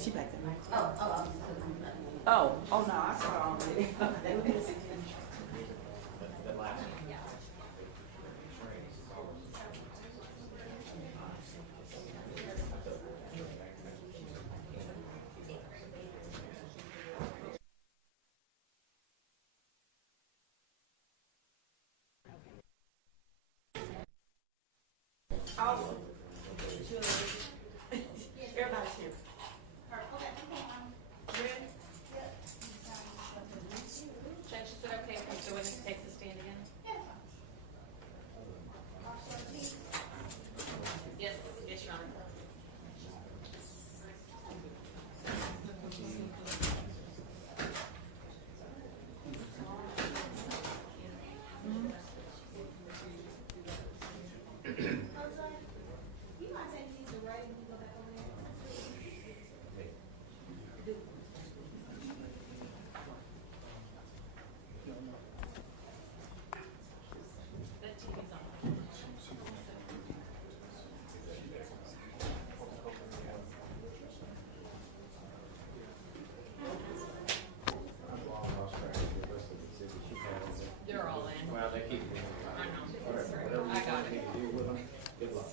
she back there. Oh. Oh, no, I saw it already. Awesome. Everybody's here. Judge, is it okay if the witness takes a stand again? Yes, yes, Your Honor. That TV's on. They're all in. Well, they keep me. I know. Whatever I got it. you do with them, good luck.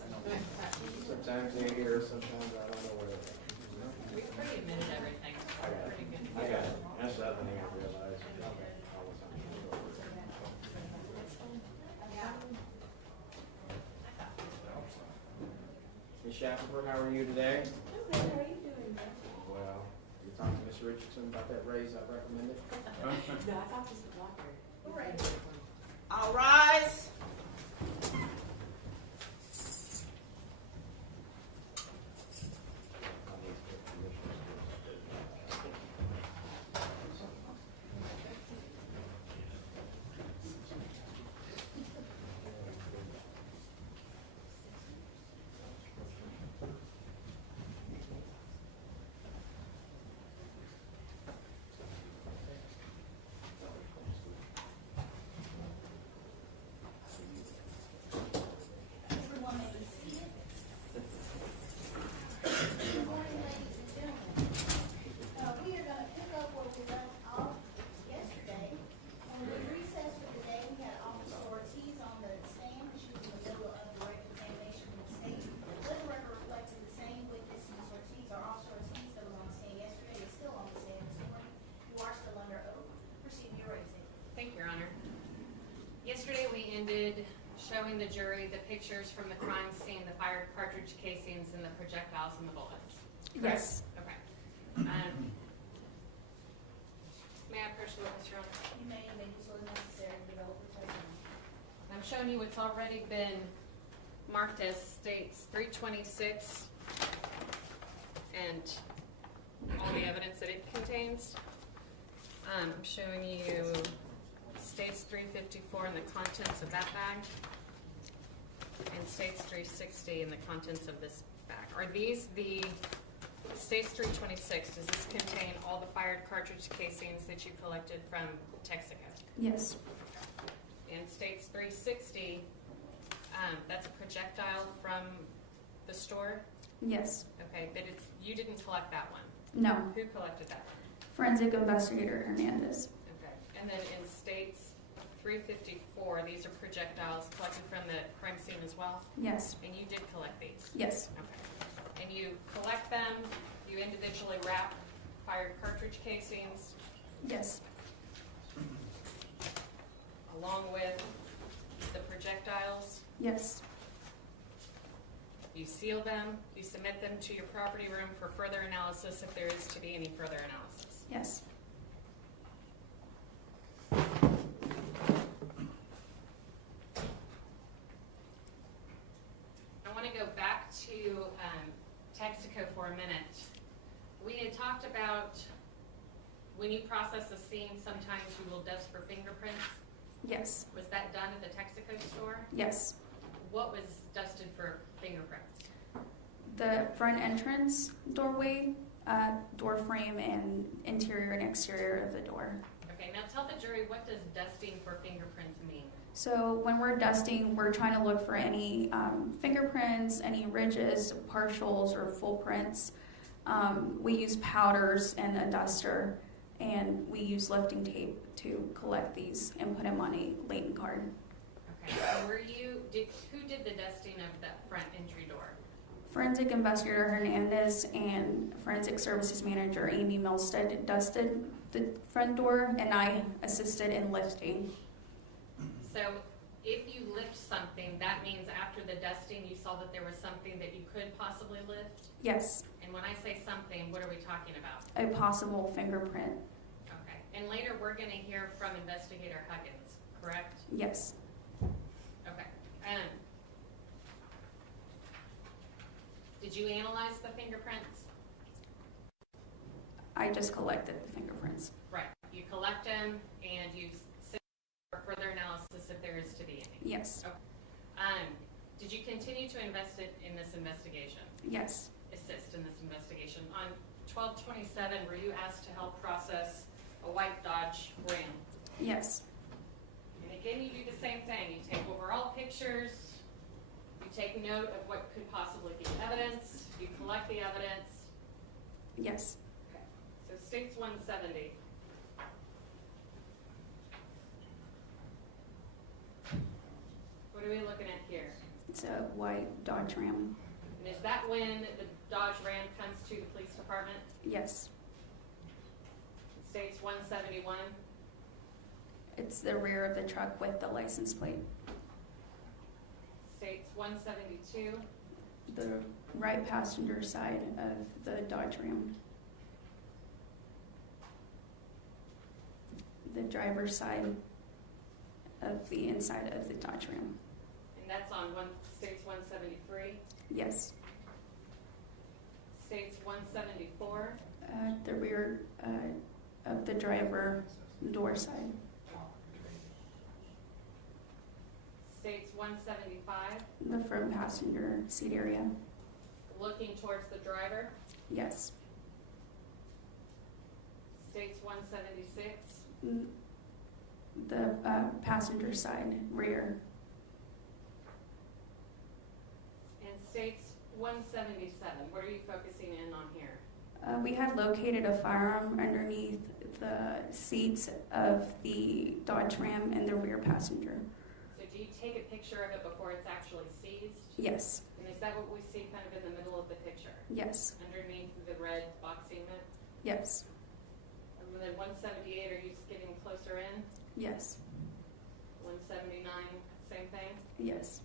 Sometimes they're here, sometimes I don't know where they're at. We pretty admitted everything. I got it. Pretty good. I got it. That's the other thing I realized. All the time. Ms. Shackelford, how are you today? How are you doing, Judge? Well, you talked to Ms. Richardson about that raise I recommended? No, I thought this was Walker. All right. All rise. Everyone may be seated. Good morning, ladies and gentlemen. We are going to pick up where we left off yesterday. When we recessed for the day, we had Officer Ortiz on the stand. She was in the middle of direct examination from the state. Let the record reflect that the same witness, Ms. Ortiz, or Officer Ortiz, that was on the stand yesterday is still on the stand this morning. You are still under oath. Proceed with your raising. Thank you, Your Honor. Yesterday, we ended showing the jury the pictures from the crime scene, the fired cartridge casings, and the projectiles and the bullets. Yes. Okay. May I approach the witness, Your Honor? You may make this order necessary to develop the testimony. I'm showing you what's already been marked as states 326 and all the evidence that it contains. I'm showing you states 354 and the contents of that bag, and states 360 and the contents of this bag. Are these the states 326? Does this contain all the fired cartridge casings that you collected from Texaco? Yes. In states 360, that's a projectile from the store. Yes. Okay, but you didn't collect that one. No. Who collected that? Forensic investigator Hernandez. Okay, and then in states 354, these are projectiles collected from the crime scene as well, Yes. and you did collect these. Yes. Okay, and you collect them. You individually wrap fired cartridge casings Yes. along with the projectiles. Yes. You seal them. You submit them to your property room for further analysis if there is to be any further analysis. Yes. I want to go back to Texaco for a minute. We had talked about when you process a scene, sometimes you will dust for fingerprints. Yes. Was that done at the Texaco store? Yes. What was dusted for fingerprints? The front entrance doorway, door frame, and interior and exterior of the door. Okay, now tell the jury, what does dusting for fingerprints mean? So when we're dusting, we're trying to look for any fingerprints, any ridges, partials, or full prints We use powders and a duster, and we use lifting tape to collect these and put them on a latent card. Okay, so who did the dusting of that front entry door? Forensic investigator Hernandez and forensic services manager Amy Milstead dusted the front door, and I assisted in lifting. So if you lift something, that means after the dusting, you saw that there was something that you could possibly lift? Yes, And when I say something, what are we talking about? a possible fingerprint. Okay, and later we're gonna hear from Investigator Huggins, correct? Yes, Okay. Did you analyze the fingerprints? I just collected the fingerprints. Right. You collect them and you send for further analysis if there is to be any. Yes, Did you continue to invest in this investigation? yes, Assist in this investigation? On 12/27, were you asked to help process a white Dodge Ram? yes, And again, you do the same thing. You take overall pictures, you take note of what could possibly be evidence, you collect the evidence. yes. Okay. So states 170. What are we looking at here? It's a white Dodge Ram. And is that when the Dodge Ram comes to the police department? Yes, It states 171. it's the rear of the truck with the license plate. States 172. The right passenger side of the Dodge Ram. The driver's side of the inside of the Dodge Ram. And that's on states 173. Yes, States 174. the rear of the driver door side. States 175. The front passenger seat area. Looking towards the driver. Yes. States 176. The passenger side rear. And states 177. What are you focusing in on here? We had located a firearm underneath the seats of the Dodge Ram and the rear passenger. So do you take a picture of it before it's actually seized? Yes, And is that what we see kind of in the middle of the picture? yes, Underneath the red boxing mitt? yes, And then 178, are you just getting closer in? yes, 179, same thing? yes.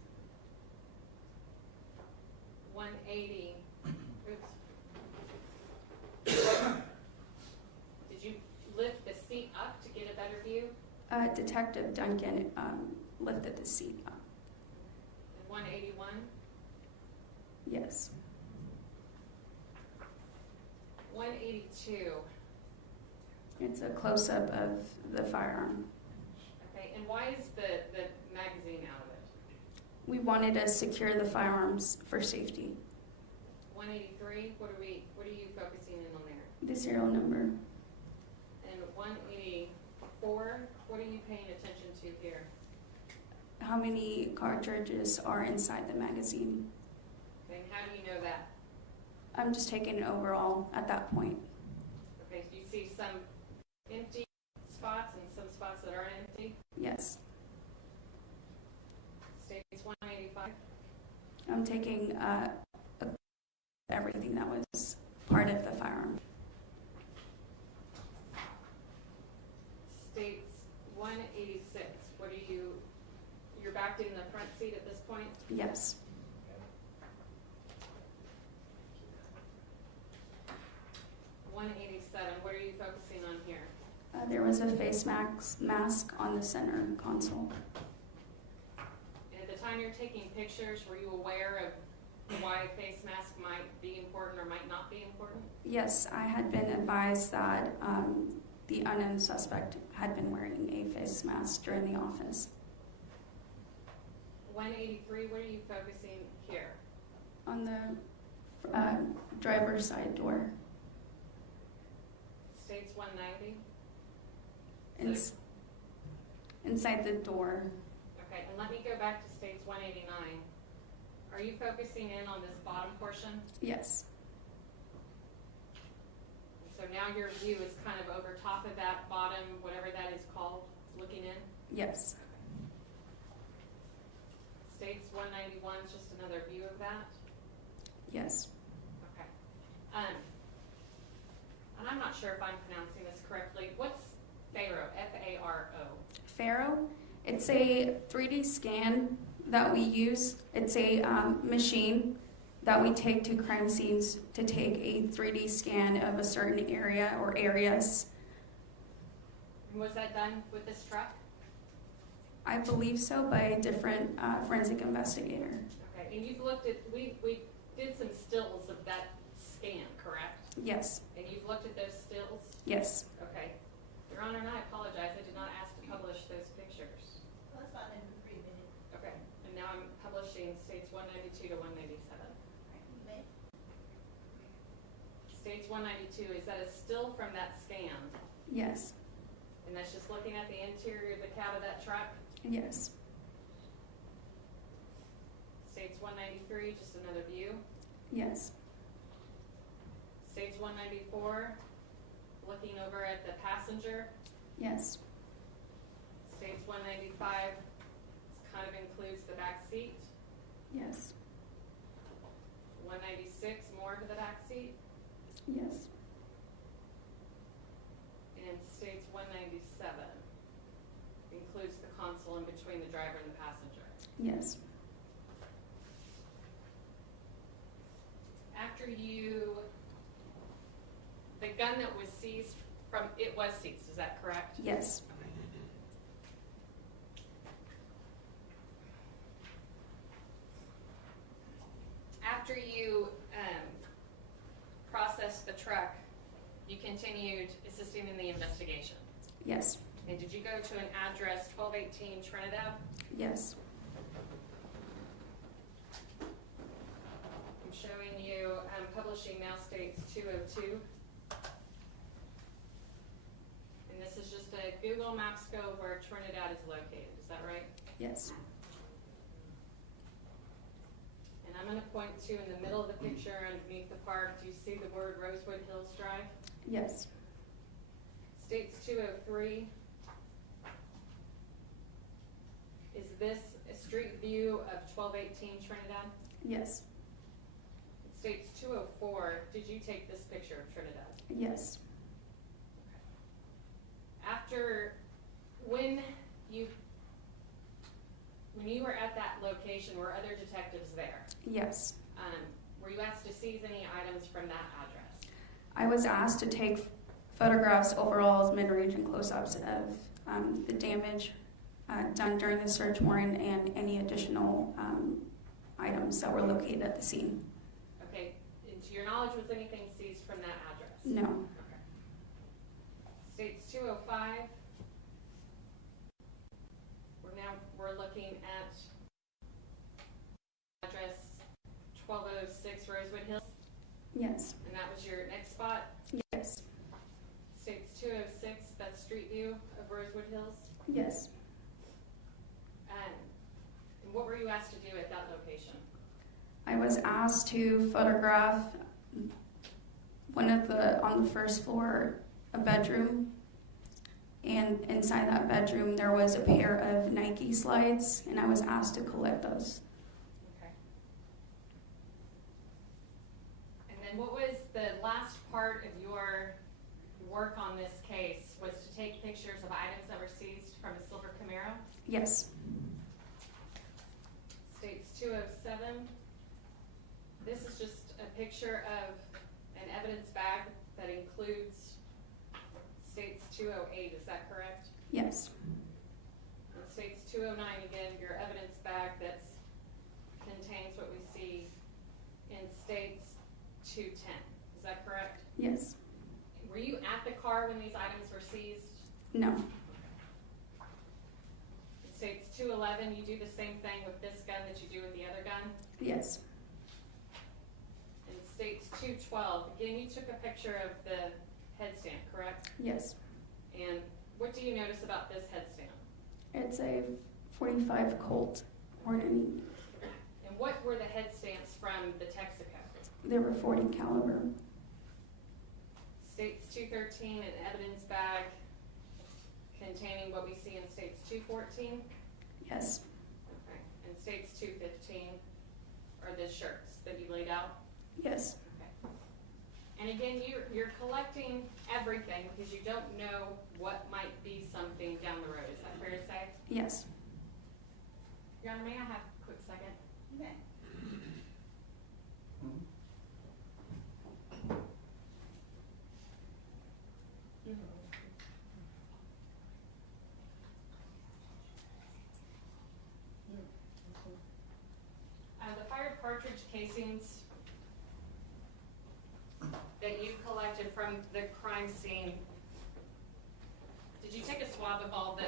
180, oops. Did you lift the seat up to get a better view? Detective Duncan lifted the seat up. And 181? Yes. 182. It's a close-up of the firearm. Okay, and why is the magazine out of it? We wanted to secure the firearms for safety. 183, what are you focusing in on there? The serial number. And 184, what are you paying attention to here? How many cartridges are inside the magazine? Okay, and how do you know that? I'm just taking it overall at that point. Okay, so you see some empty spots and some spots that aren't empty? Yes. States 185. I'm taking everything that was part of the firearm. States 186. What are you're back in the front seat at this point? Yes. Okay. 187. What are you focusing on here? There was a face mask on the center console. And at the time you're taking pictures, were you aware of why a face mask might be important or might not be important? Yes, I had been advised that the unknown suspect had been wearing a face mask during the offense. 183, what are you focusing here? On the driver's side door. States 190? Inside the door. Okay, and let me go back to states 189. Are you focusing in on this bottom portion? Yes. So now your view is kind of over top of that bottom, whatever that is called, looking in? Yes. States 191 is just another view of that? Yes. Okay. And I'm not sure if I'm pronouncing this correctly. What's Faro, F-A-R-O? Faro, it's a 3D scan that we use. It's a machine that we take to crime scenes to take a 3D scan of a certain area or areas. And was that done with this truck? I believe so, by a different forensic investigator. Okay, and you've looked at, we did some stills of that scan, correct? Yes. And you've looked at those stills? Yes. Okay. Your Honor, and I apologize, I did not ask to publish those pictures. Well, that's fine, in 3 minutes. Okay, and now I'm publishing states 192 to 197. Right, you may. States 192, is that a still from that scan? Yes. And that's just looking at the interior of the cab of that truck? Yes. States 193, just another view. Yes. States 194, looking over at the passenger. Yes. States 195, kind of includes the back seat. Yes. 196, more to the back seat. Yes. And states 197, includes the console in between the driver and the passenger. Yes. After you, the gun that was seized from, it was seized, is that correct? Yes. After you processed the truck, you continued assisting in the investigation. Yes. And did you go to an address 1218 Trinidad? Yes. I'm showing you, publishing now states 202. And this is just a Google Maps go where Trinidad is located, is that right? Yes. And I'm gonna point to in the middle of the picture underneath the park, do you see the word Rosewood Hills Drive? Yes. States 203. Is this a street view of 1218 Trinidad? Yes. It states 204. Did you take this picture of Trinidad? Yes. After, when you were at that location, were other detectives there? Yes. Were you asked to seize any items from that address? I was asked to take photographs, overalls, mid-range, and close-ups of the damage done during the search warrant and any additional items that were located at the scene. Okay, and to your knowledge, was anything seized from that address? No. Okay. States 205. We're looking at address 1206 Rosewood Hills, Yes. and that was your next spot. Yes. States 206, that's street view of Rosewood Hills. Yes. And what were you asked to do at that location? I was asked to photograph on the first floor, a bedroom. And inside that bedroom, there was a pair of Nike slides, and I was asked to collect those. Okay. And then what was the last part of your work on this case was to take pictures of items that were seized from a silver Camaro? Yes. States 207. This is just a picture of an evidence bag that includes states 208, is that correct? Yes. And states 209, again, your evidence bag that contains what we see in states 210, is that correct? Yes. Were you at the car when these items were seized? No. In states 211, you do the same thing with this gun that you do with the other gun? Yes. In states 212, again, you took a picture of the headstand, correct? Yes. And what do you notice about this headstand? It's a 45 Colt Hornady. And what were the headstands from the Texaco? They were 40 caliber. States 213, an evidence bag containing what we see in States 214. Yes. Okay. And States 215 are the shirts that you laid out. Yes. Okay. And again, you're collecting everything because you don't know what might be something down the road. Is that fair to say? Yes. Your Honor, may I have a quick second? Okay. The fired cartridge casings that you collected from the crime scene, did you take a swab of all the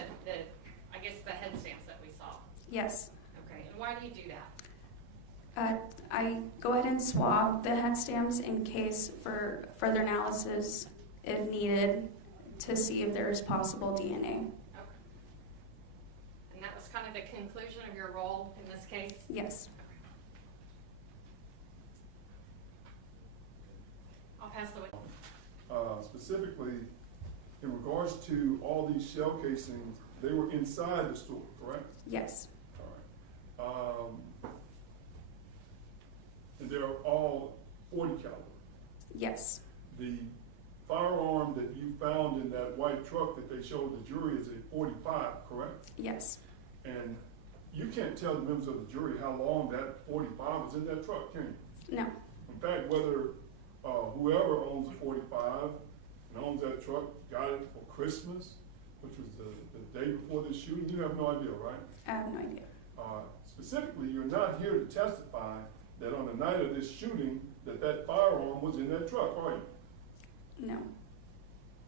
I guess the head stamps that we saw? Yes. Okay, and why do you do that? I go ahead and swab the head stamps in case for further analysis, if needed, to see if there is possible DNA. Okay. And that was kind of the conclusion of your role in this case? Yes. I'll pass the Specifically, in regards to all these shell casings, they were inside the store, correct? Yes. All right. And they're all .40 caliber. Yes. The firearm that you found in that white truck that they showed the jury is a .45, correct? Yes. And you can't tell the members of the jury how long that .45 was in that truck, can you? No. In fact, whether whoever owns the .45 and owns that truck got it for Christmas, which was the day before this shooting, you have no idea, right? I have no idea. Specifically, you're not here to testify that on the night of this shooting that firearm was in that truck, are you? No.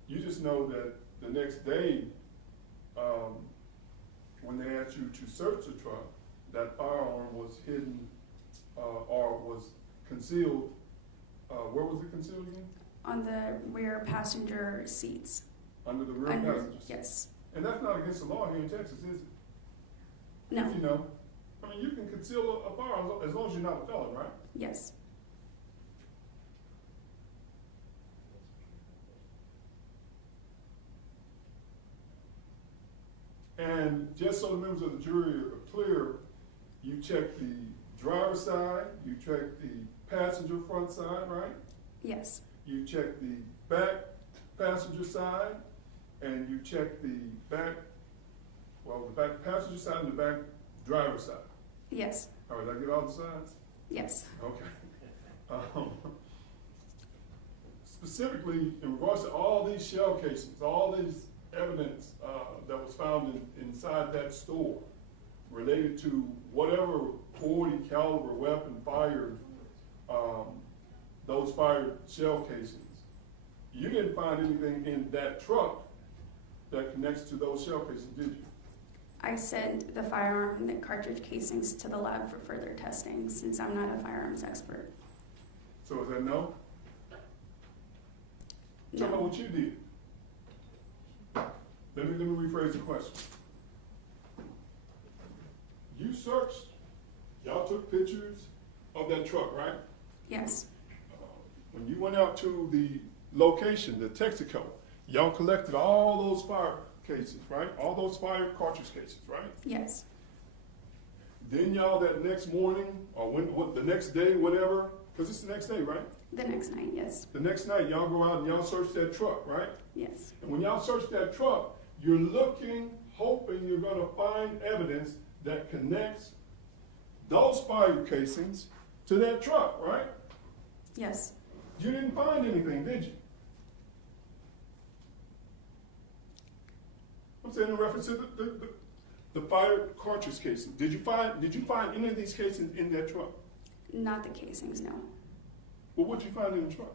You just know that the next day, when they asked you to search the truck, that firearm was hidden or was concealed. Where was it concealed again? On the rear passenger seats. Under the rear passenger seat. Yes. And that's not against the law here in Texas, is it? No. If you know. I mean, you can conceal a firearm as long as you're not a felon, right? Yes. And just so the members of the jury are clear, you check the driver's side, you check the passenger front side, right? Yes. You check the back passenger side, and you check the back passenger side and the back driver's side. Yes. All right, did I get all the sides? Yes. Okay. Specifically, in regards to all these shell casings, all these evidence that was found inside that store related to whatever .40 caliber weapon fired those fired shell casings, you didn't find anything in that truck that connects to those shell casings, did you? I sent the firearm and the cartridge casings to the lab for further testing since I'm not a firearms expert. So is that no? Tell me No. what you did. Let me rephrase the question. You searched, y'all took pictures of that truck, right? Yes. When you went out to the location, the Texaco, y'all collected all those fire cases, right? All those fire cartridge cases, right? Yes. Then y'all that next morning, or the next day, whatever, because it's the next day, right? The next night, yes. The next night, y'all go out and y'all search that truck, right? Yes. And when y'all search that truck, you're looking, hoping you're going to find evidence that connects those fire casings to that truck, right? Yes. You didn't find anything, did you? I'm saying in reference to the fire cartridge casing. Did you find any of these casings in that truck? Not the casings, no. Well, what did you find in the truck?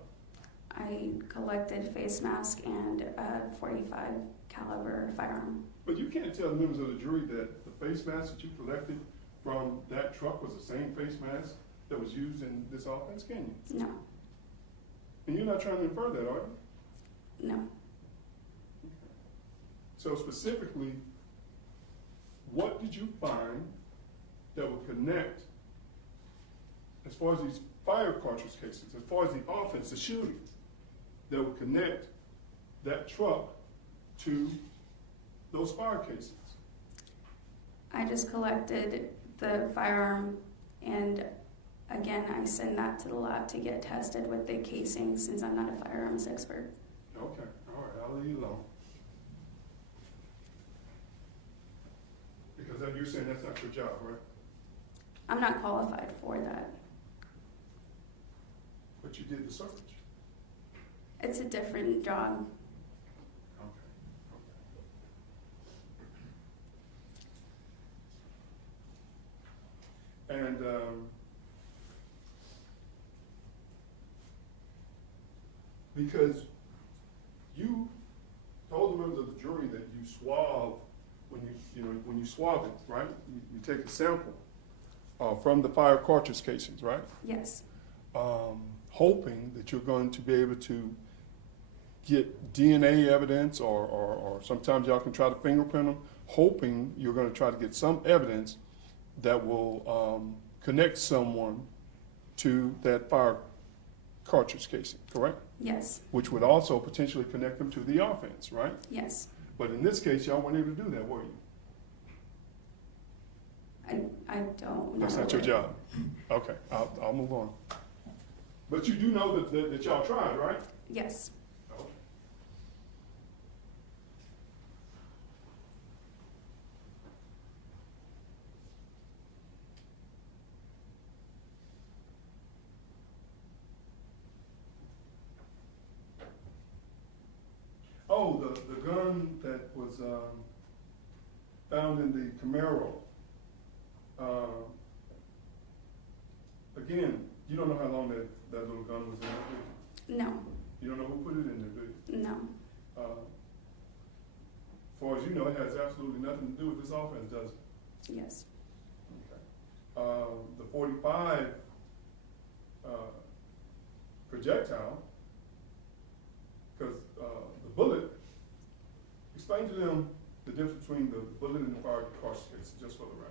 I collected face mask and a .45 caliber firearm. But you can't tell the members of the jury that the face mask that you collected from that truck was the same face mask that was used in this offense, can you? No. And you're not trying to infer that, are you? No. So specifically, what did you find that would connect, as far as these fire cartridge cases, as far as the offense, the shooting, that would connect that truck to those fire casings? I just collected the firearm, and again, I send that to the lab to get tested with the casing since I'm not a firearms expert. Okay, all right, I'll leave you alone. Because you're saying that's not your job, right? I'm not qualified for that. But you did the search. It's a different job. Okay. And because you told the members of the jury that you swab when you swab it, right? You take a sample from the fire cartridge casings, right? Yes, Hoping that you're going to be able to get DNA evidence, or sometimes y'all can try to fingerprint them, hoping you're going to try to get some evidence that will connect someone to that fire cartridge casing, correct? yes, Which would also potentially connect them to the offense, right? yes. But in this case, y'all weren't able to do that, were you? I don't know. That's not your job. Okay, I'll move on. But you do know that y'all tried, right? Yes, Okay. Oh, the gun that was found in the Camaro. Again, you don't know how long that little gun was in there, do you? no, You don't know who put it in there, do you? no, As far as you know, it has absolutely nothing to do with this offense, does it? yes, The 45 projectile, because the bullet, explain to them the difference between the bullet and the fire cartridge case, just for the record.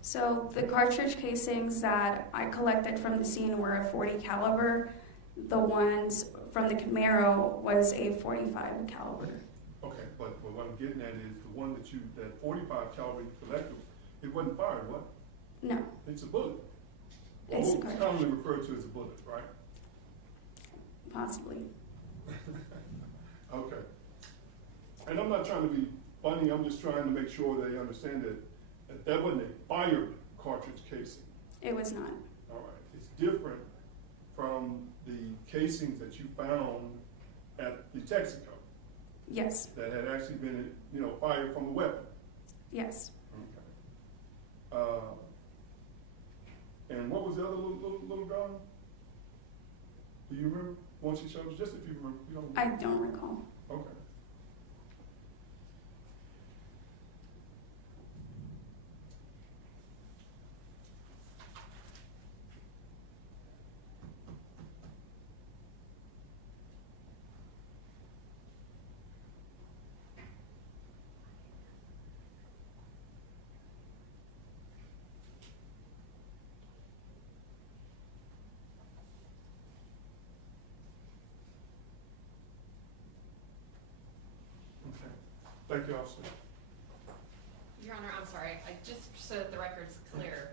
So the cartridge casings that I collected from the scene were a 40 caliber. The ones from the Camaro was a 45 caliber. Okay, but what I'm getting at is the one that 45 caliber you collected, it wasn't fired, what? No, It's a bullet. It's a Well, cartridge. commonly referred to as a bullet, right? possibly. Okay. And I'm not trying to be funny, I'm just trying to make sure they understand that wasn't a fired cartridge casing. It was not. All right, it's different from the casings that you found at the Texaco Yes, that had actually been, fired from a weapon. yes. Okay. And what was the other little gun? Do you remember? Once she showed you, just if you remember. You don't I remember. don't recall. Okay. Okay. Thank you, officer. Your Honor, I'm sorry, just so that the record's clear,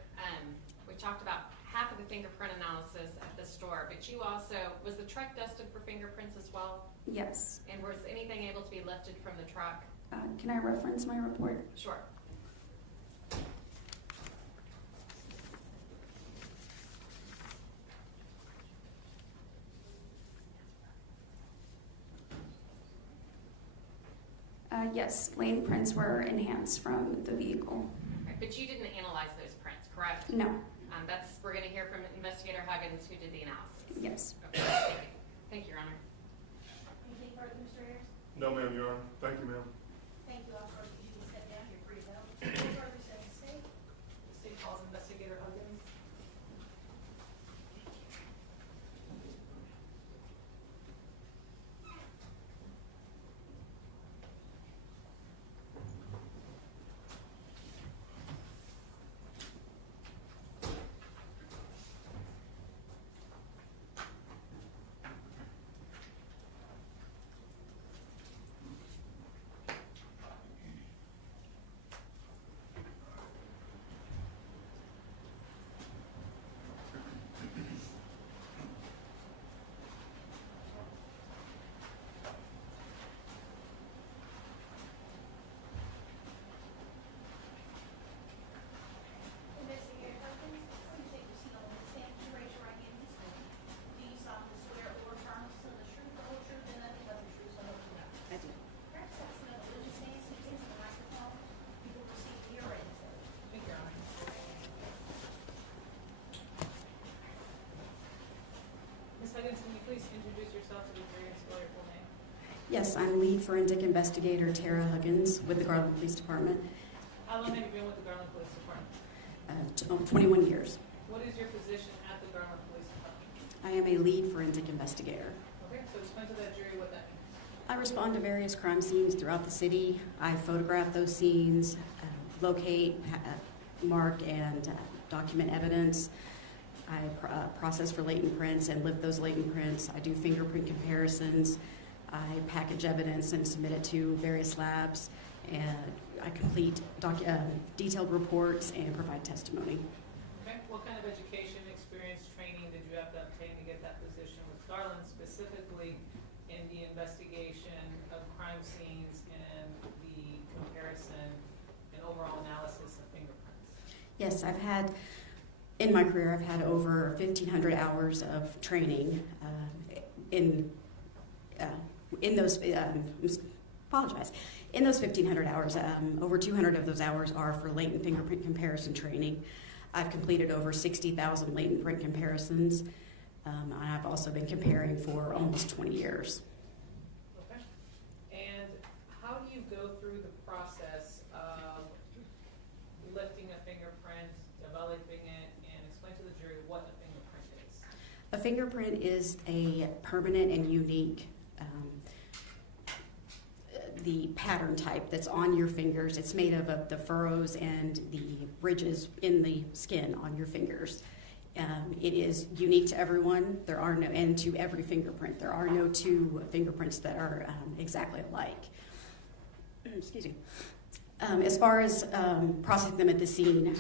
we talked about half of the fingerprint analysis at the store, but you also, was the truck dusted for fingerprints as well? Yes. And was anything able to be lifted from the truck? Can I reference my report? Sure. Yes, lane prints were enhanced from the vehicle. Right, but you didn't analyze those prints, correct? No, We're gonna hear from Investigator Huggins, who did the analysis. yes. Okay, thank you. Thank you, Your Honor. Anything further, Mr. Ayers? No, ma'am, Your Honor. Thank you, ma'am. Thank you, officer. You can step down, you're free to go. Any further, said the state? State calls Investigator Huggins. please introduce yourself to the jury and spell your full name? Yes, I'm lead forensic investigator Tara Huggins with the Garland Police Department. How long have you been with the Garland Police Department? 21 years. What is your position at the Garland Police Department? I am a lead forensic investigator. Okay, so explain to that jury what that means. I respond to various crime scenes throughout the city. I photograph those scenes, locate, mark, and document evidence. I process for latent prints and lift those latent prints. I do fingerprint comparisons. I package evidence and submit it to various labs. And I complete detailed reports and provide testimony. Okay, what kind of education, experience, training did you have to obtain to get that position with Garland, specifically in the investigation of crime scenes and the comparison and overall analysis of fingerprints? Yes, in my career, I've had over 1,500 hours of training in those, apologize. In those 1,500 hours, over 200 of those hours are for latent fingerprint comparison training. I've completed over 60,000 latent print comparisons. I've also been comparing for almost 20 years. Okay. And how do you go through the process of lifting a fingerprint, developing it, and explain to the jury what a fingerprint is? A fingerprint is a permanent and unique the pattern type that's on your fingers. It's made of the furrows and the ridges in the skin on your fingers. It is unique to everyone. There are no, and to every fingerprint. There are no two fingerprints that are exactly alike. Excuse me. As far as processing them at the scene,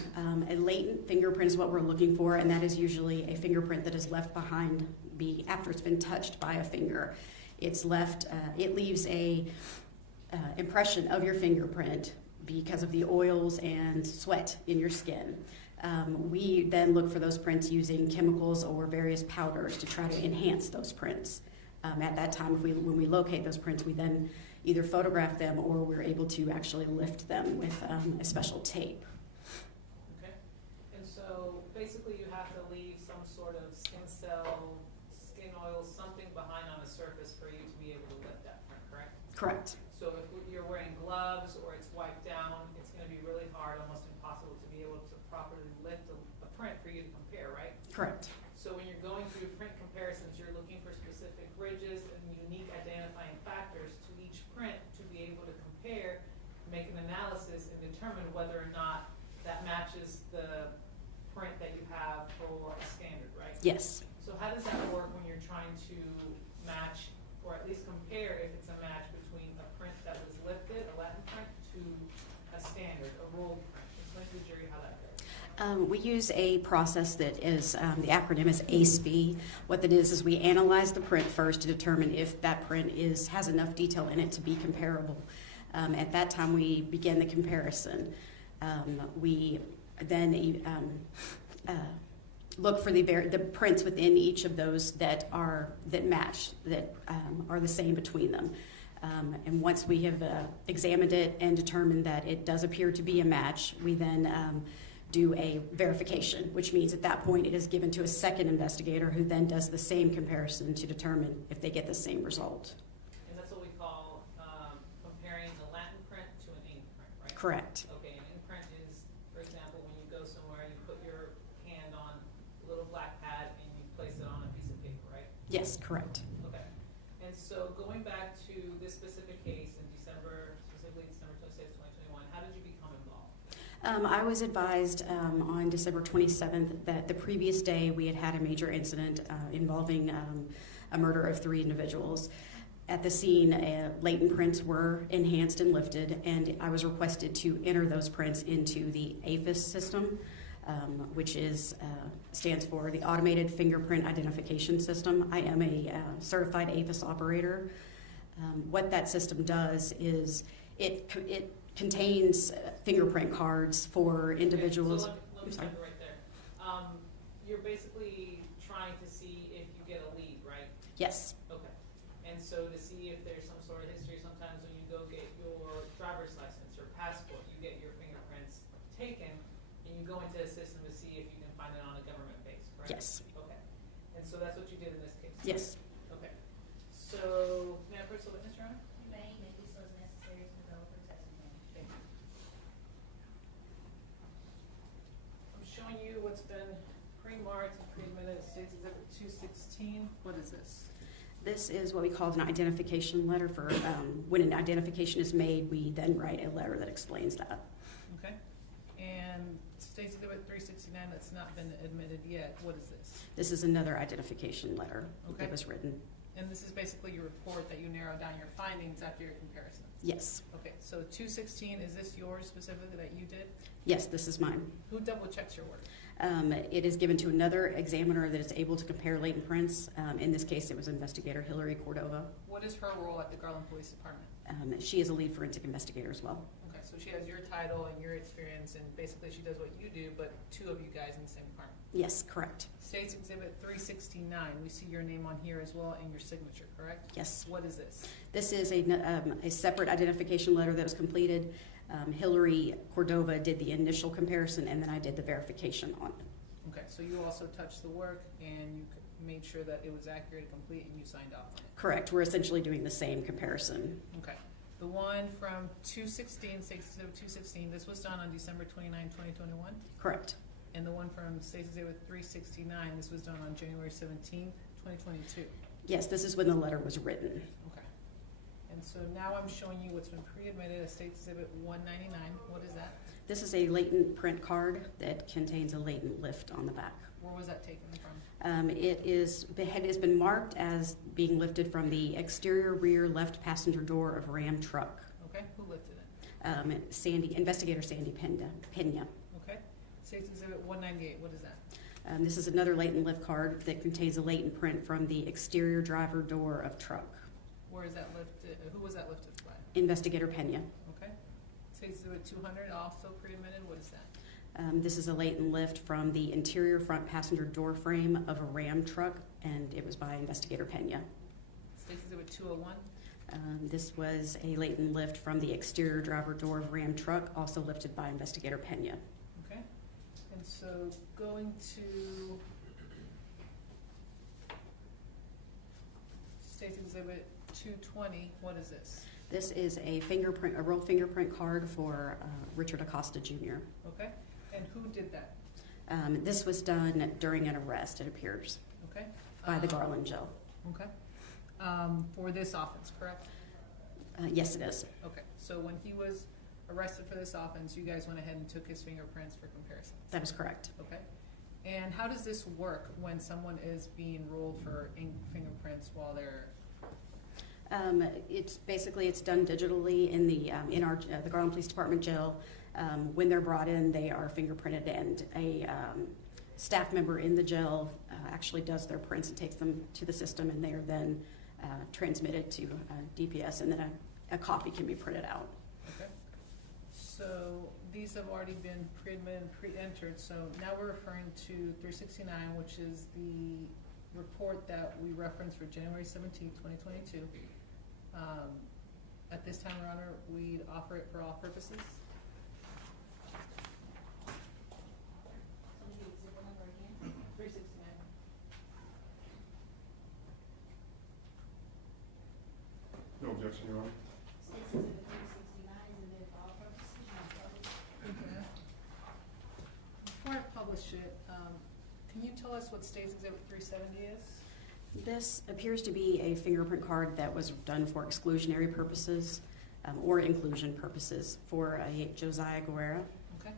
a latent fingerprint is what we're looking for, and that is usually a fingerprint that is left behind after it's been touched by a finger. It's left. It leaves a impression of your fingerprint because of the oils and sweat in your skin. We then look for those prints using chemicals or various powders to try to enhance those prints. At that time, when we locate those prints, we then either photograph them or we're able to actually lift them with a special tape. Okay. And so basically you have to leave some sort of skin cell, skin oil, something behind on the surface for you to be able to lift that print, correct? Correct. So if you're wearing gloves or it's wiped down, it's going to be really hard, almost impossible to be able to properly lift a print for you to compare, right? Correct. So when you're going through print comparisons, you're looking for specific ridges and unique identifying factors to each print to be able to compare, make an analysis, and determine whether or not that matches the print that you have for a standard, right? Yes. So how does that work when you're trying to match, or at least compare if it's a match between a print that was lifted, a Latin print, to a standard, a rolled print? Explain to the jury how that goes. We use a process that is, the acronym is ACE-V. What that is we analyze the print first to determine if that print has enough detail in it to be comparable. At that time, we begin the comparison. We then look for the prints within each of those that match, that are the same between them. And once we have examined it and determined that it does appear to be a match, we then do a verification, which means at that point it is given to a second investigator who then does the same comparison to determine if they get the same result. And that's what we call comparing a Latin print to an ink print, right? Correct. Okay, an ink print is, for example, when you go somewhere and you put your hand on a little black pad and you place it on a piece of paper, right? Yes, correct. Okay. And so going back to this specific case in specifically December 26, 2021, how did you become involved? I was advised on December 27th that the previous day we had a major incident involving a murder of 3 individuals. At the scene, latent prints were enhanced and lifted, and I was requested to enter those prints into the APHIS system, which stands for the Automated Fingerprint Identification System. I am a certified APHIS operator. What that system does is it contains fingerprint cards for individuals. Okay, so let me stop you right there. You're basically trying to see if you get a lead, right? Yes. Okay. And so to see if there's some sort of history, sometimes when you go get your driver's license or passport, you get your fingerprints taken, and you go into a system to see if you can find it on a government base, correct? Yes. Okay. And so that's what you did in this case? Yes. showing you what's been pre-marked and pre-admitted, State's Exhibit 216. What is this? This is what we call an identification letter for, when an identification is made, we then write a letter that explains that. Okay. And State's Exhibit 369 that's not been admitted yet. What is this? This is another identification letter Okay. that was written. And this is basically your report that you narrow down your findings after your comparisons. Yes. Okay, so 216, is this yours specifically that you did? Yes, this is mine. Who double checks your work? It is given to another examiner that is able to compare latent prints. In this case, it was investigator Hillary Cordova. What is her role at the Garland Police Department? She is a lead forensic investigator as well. Okay, so she has your title and your experience, and basically she does what you do, but two of you guys in the same department. Yes, correct. State's Exhibit 369, we see your name on here as well and your signature, correct? Yes. What is this? This is a separate identification letter that was completed. Hillary Cordova did the initial comparison, and then I did the verification on it. Okay, so you also touched the work and you made sure that it was accurate and complete and you signed off on it. Correct. We're essentially doing the same comparison. Okay. The one from 216, State's Exhibit 216, this was done on December 29, 2021? Correct. And the one from State's Exhibit 369, this was done on January 17, 2022? Yes, this is when the letter was written. Okay. And so now I'm showing you what's been pre-admitted as State's Exhibit 199. What is that? This is a latent print card that contains a latent lift on the back. Where was that taken from? The head has been marked as being lifted from the exterior rear left passenger door of Ram truck. Okay, who lifted it? Investigator Sandy Pena. Okay. State's Exhibit 198, what is that? This is another latent lift card that contains a latent print from the exterior driver door of truck. Where is that lifted? Who was that lifted by? Investigator Pena. Okay. State's Exhibit 200, also pre-admitted, what is that? This is a latent lift from the interior front passenger door frame of a Ram truck, and it was by Investigator Pena. State's Exhibit 201? This was a latent lift from the exterior driver door of Ram truck, also lifted by Investigator Pena. Okay. And so going to State's Exhibit 220, what is this? This is a real fingerprint card for Richard Acosta Jr. Okay. And who did that? This was done during an arrest, it appears, Okay. by the Garland jail. Okay. For this offense, correct? Yes, it is. Okay. So when he was arrested for this offense, you guys went ahead and took his fingerprints for comparison. That is correct. Okay. And how does this work when someone is being rolled for fingerprints while they're? It's done digitally in the Garland Police Department jail. When they're brought in, they are fingerprinted, and a staff member in the jail actually does their prints and takes them to the system, and they are then transmitted to DPS, and then a copy can be printed out. Okay. So these have already been pre-admitted and pre-entered. So now we're referring to 369, which is the report that we referenced for January 17, 2022. At this time, Your Honor, we'd offer it for all purposes. Somebody give exhibit number again. 369. No objection, Your Honor. State's Exhibit 369 is admitted for all purposes. Okay. Before I publish it, can you tell us what State's Exhibit 370 is? This appears to be a fingerprint card that was done for exclusionary purposes or inclusion purposes for Josiah Guerra. Okay.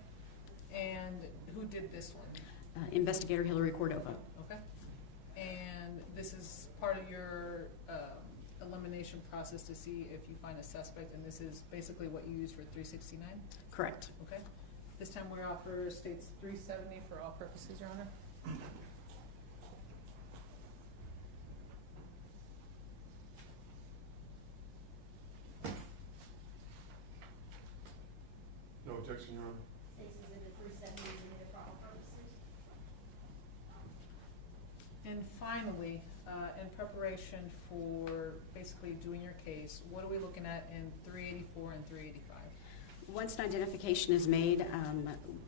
And who did this one? Investigator Hillary Cordova. Okay. And this is part of your elimination process to see if you find a suspect, and this is basically what you use for 369? Correct. Okay. This time we offer State's 370 for all purposes, Your Honor. No objection, Your Honor. State's Exhibit 370 is admitted for all purposes. And finally, in preparation for basically doing your case, what are we looking at in 384 and 385? Once an identification is made,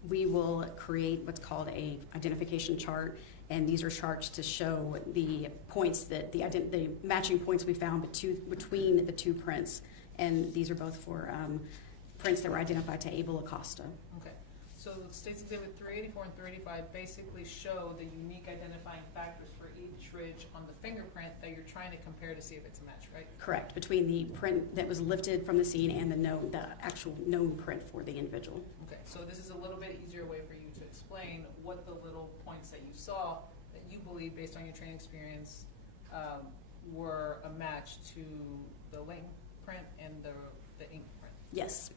we will create what's called a identification chart, and these are charts to show the points that the matching points we found between the two prints, and these are both for prints that were identified to Abel Acosta. Okay. So State's Exhibit 384 and 385 basically show the unique identifying factors for each ridge on the fingerprint that you're trying to compare to see if it's a match, right? Correct, between the print that was lifted from the scene and the actual known print for the individual. Okay, so this is a little bit easier way for you to explain what the little points that you saw that you believe, based on your training experience, were a match to the latent print and the ink print. Yes,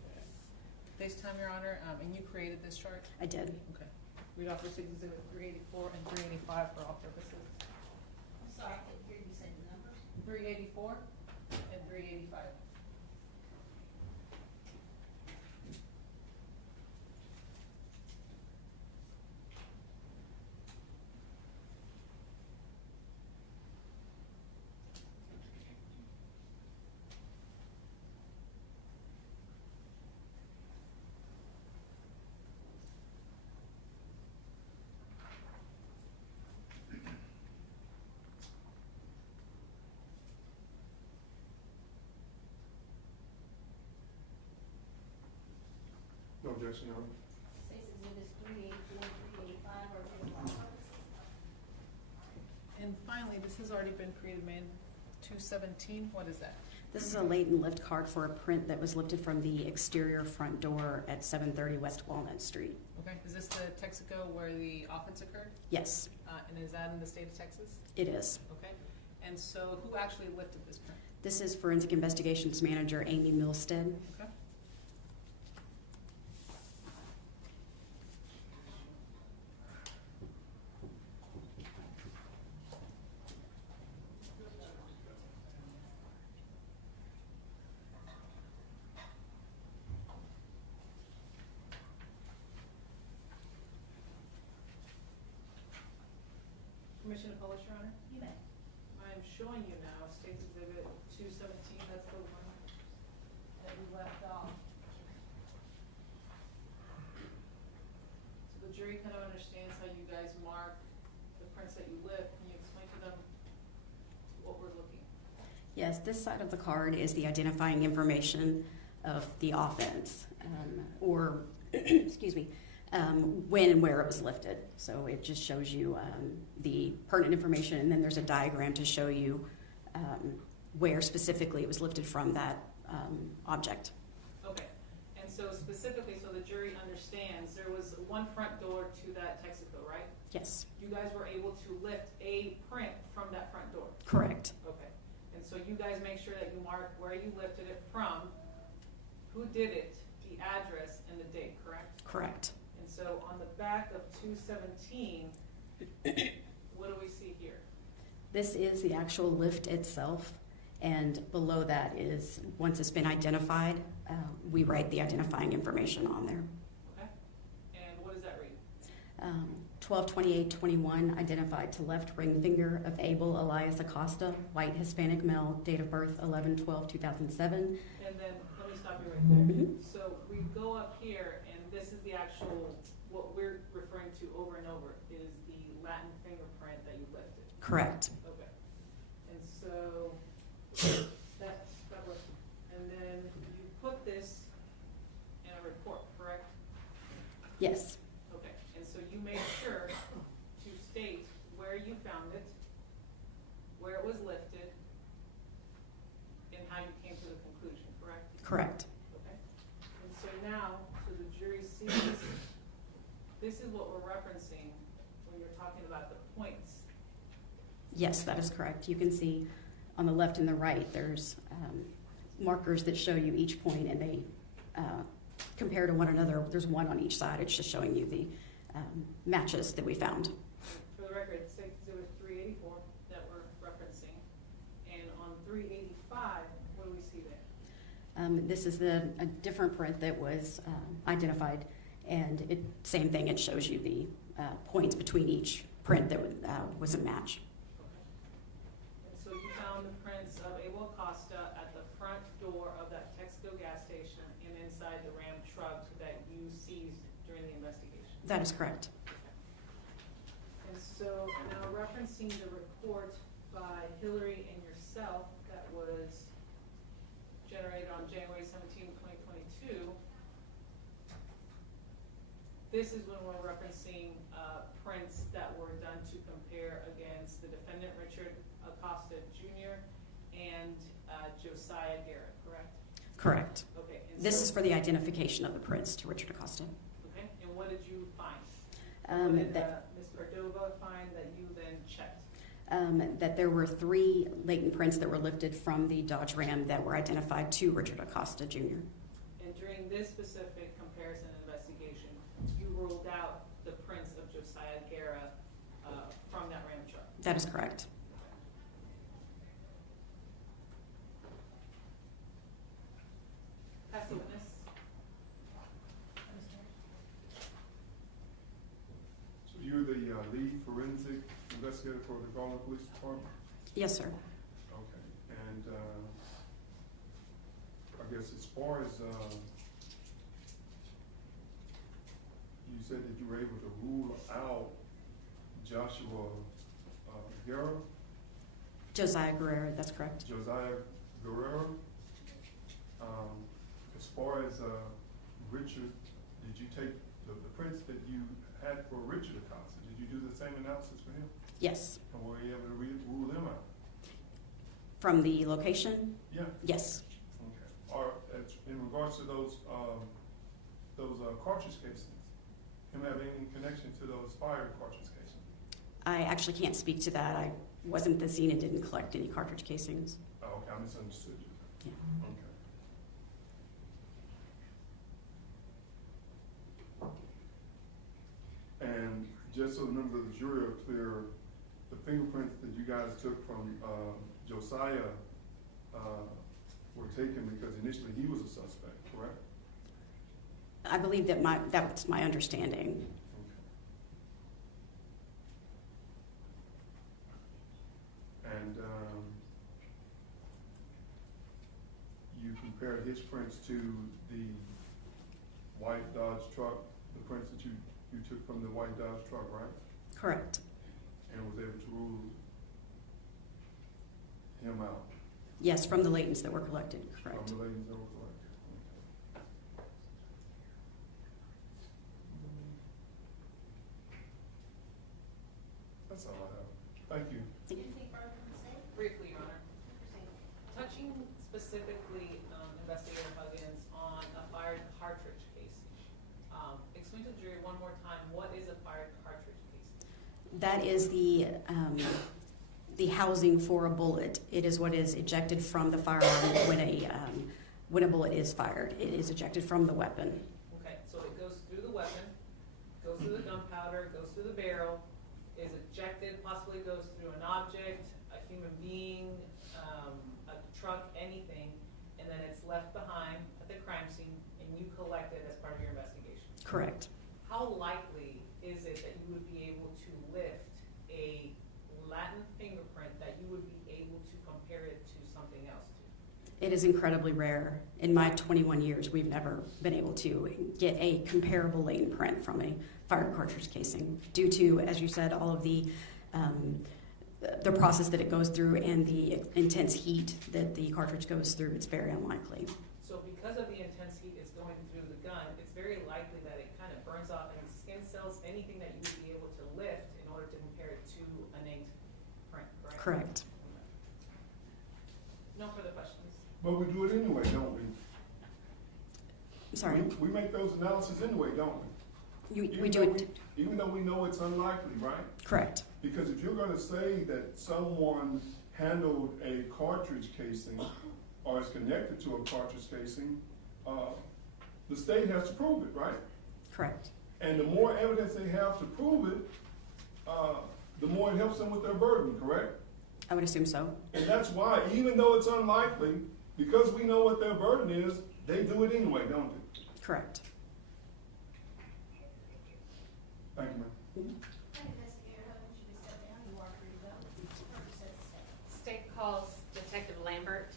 This time, Your Honor, and you created this chart? I did. Okay. Read off State's Exhibit 384 and 385 for all purposes. I'm sorry, I couldn't hear you say the numbers. 384 and 385. No objection, Your Honor. State's Exhibits 384, 385 are good for all purposes. And finally, this has already been created, man. 217, what is that? This is a latent lift card for a print that was lifted from the exterior front door at 730 West Walnut Street. Okay, is this the Texaco where the offense occurred? Yes, And is that in the state of Texas? it is. Okay, and so who actually lifted this print? This is Forensic Investigations Manager Amy Milstead. Okay. Permission to publish, Your Honor? You may. I'm showing you now State's Exhibit 217, that's the one that we left off. So the jury kind of understands how you guys mark the prints that you lift. Can you explain to them what we're looking? Yes, this side of the card is the identifying information of the offense, or, excuse me, when and where it was lifted. So it just shows you the pertinent information, and then there's a diagram to show you where specifically it was lifted from that object. Okay, and so specifically, so the jury understands, there was one front door to that Texaco, right? Yes, You guys were able to lift a print from that front door? correct. Okay, and so you guys make sure that you mark where you lifted it from, who did it, the address, and the date, correct? Correct. And so on the back of 217, what do we see here? This is the actual lift itself, and below that is, once it's been identified, we write the identifying information on there. Okay, and what does that read? 12/28/21, identified to left ring finger of Abel Acosta, white Hispanic male, date of birth 11/12/2007. And then, let me stop you right there. Mhm. So we go up here, and this is the actual, what we're referring to over and over, is the Latin fingerprint that you lifted. Correct. Okay. And so, that was, and then you put this in a report, correct? Yes, Okay, and so you made sure to state where you found it, where it was lifted, and how you came to the conclusion, correct? correct. Okay, and so now, so the jury sees, this is what we're referencing when you're talking about the points. Yes, that is correct. You can see on the left and the right, there's markers that show you each point, and they compare to one another. There's one on each side. It's just showing you the matches that we found. For the record, it's Exhibit 384 that we're referencing, and on 385, what do we see there? This is a different print that was identified, and same thing. It shows you the points between each print that was a match. Okay. And so you found the prints of Abel Acosta at the front door of that Texaco gas station and inside the Ram truck that you seized during the investigation. That is correct. And so now referencing the report by Hillary and yourself that was generated on January 17, 2022, this is when we're referencing prints that were done to compare against the defendant Richard Acosta Jr. and Josiah Garrett, correct? Correct. Okay. And This so- is for the identification of the prints to Richard Acosta. Okay, and what did you find? What did That, Ms. Cordova find that you then checked? that there were 3 latent prints that were lifted from the Dodge Ram that were identified to Richard Acosta Jr. And during this specific comparison investigation, you ruled out the prints of Josiah Garrett from that Ram truck? That is correct. Pass the witness. So you're the lead forensic investigator for the Garland Police Department? Yes, sir. Okay, and I guess as far as, you said that you were able to rule out Joshua Guerrero? Josiah Guerrero, that's correct. Josiah Guerrero. As far as Richard, did you take the prints that you had for Richard Acosta? Did you do the same analysis for him? Yes. And were you able to rule them out? From the location? Yeah. Yes. Okay. Or in regards to those cartridge casings, him having any connection to those fired cartridge casings? I actually can't speak to that. I wasn't at the scene and didn't collect any cartridge casings. Oh, okay, I misunderstood you. Yeah. Okay. And just so the members of the jury are clear, the fingerprints that you guys took from Josiah were taken because initially he was a suspect, correct? I believe that that's my understanding. Okay. And you compared his prints to the white Dodge truck, the prints that you took from the white Dodge truck, right? Correct. And was able to rule him out? Yes, from the latents that were collected, correct. From the ladies that were collected. That's all I have. Thank you. Anything further to say? Briefly, Your Honor. Touching specifically, Investigator Huggins, on a fired cartridge casing. Explain to the jury one more time, what is a fired cartridge casing? That is the housing for a bullet. It is what is ejected from the firearm when a bullet is fired. It is ejected from the weapon. Okay, so it goes through the weapon, goes through the gunpowder, goes through the barrel, is ejected, possibly goes through an object, a human being, a truck, anything, and then it's left behind at the crime scene, and you collect it as part of your investigation. Correct. How likely is it that you would be able to lift a Latin fingerprint that you would be able to compare it to something else to? It is incredibly rare. In my 21 years, we've never been able to get a comparable latent print from a fired cartridge casing due to, as you said, all of the process that it goes through and the intense heat that the cartridge goes through. It's very unlikely. So because of the intense heat it's going through the gun, it's very likely that it kind of burns off any skin cells, anything that you would be able to lift in order to compare it to an inked print, correct? Correct. No further questions. But we do it anyway, don't we? I'm sorry. We make those analyses anyway, don't we? We do it. Even though we know it's unlikely, right? Correct. Because if you're gonna say that someone handled a cartridge casing or is connected to a cartridge casing, the state has to prove it, right? Correct. And the more evidence they have to prove it, the more it helps them with their burden, correct? I would assume so. And that's why, even though it's unlikely, because we know what their burden is, they do it anyway, don't they? Correct. Thank you, ma'am. Investigator Huggins, you can step down, you are free to go. Purpose of the statement. State calls Detective Lambert.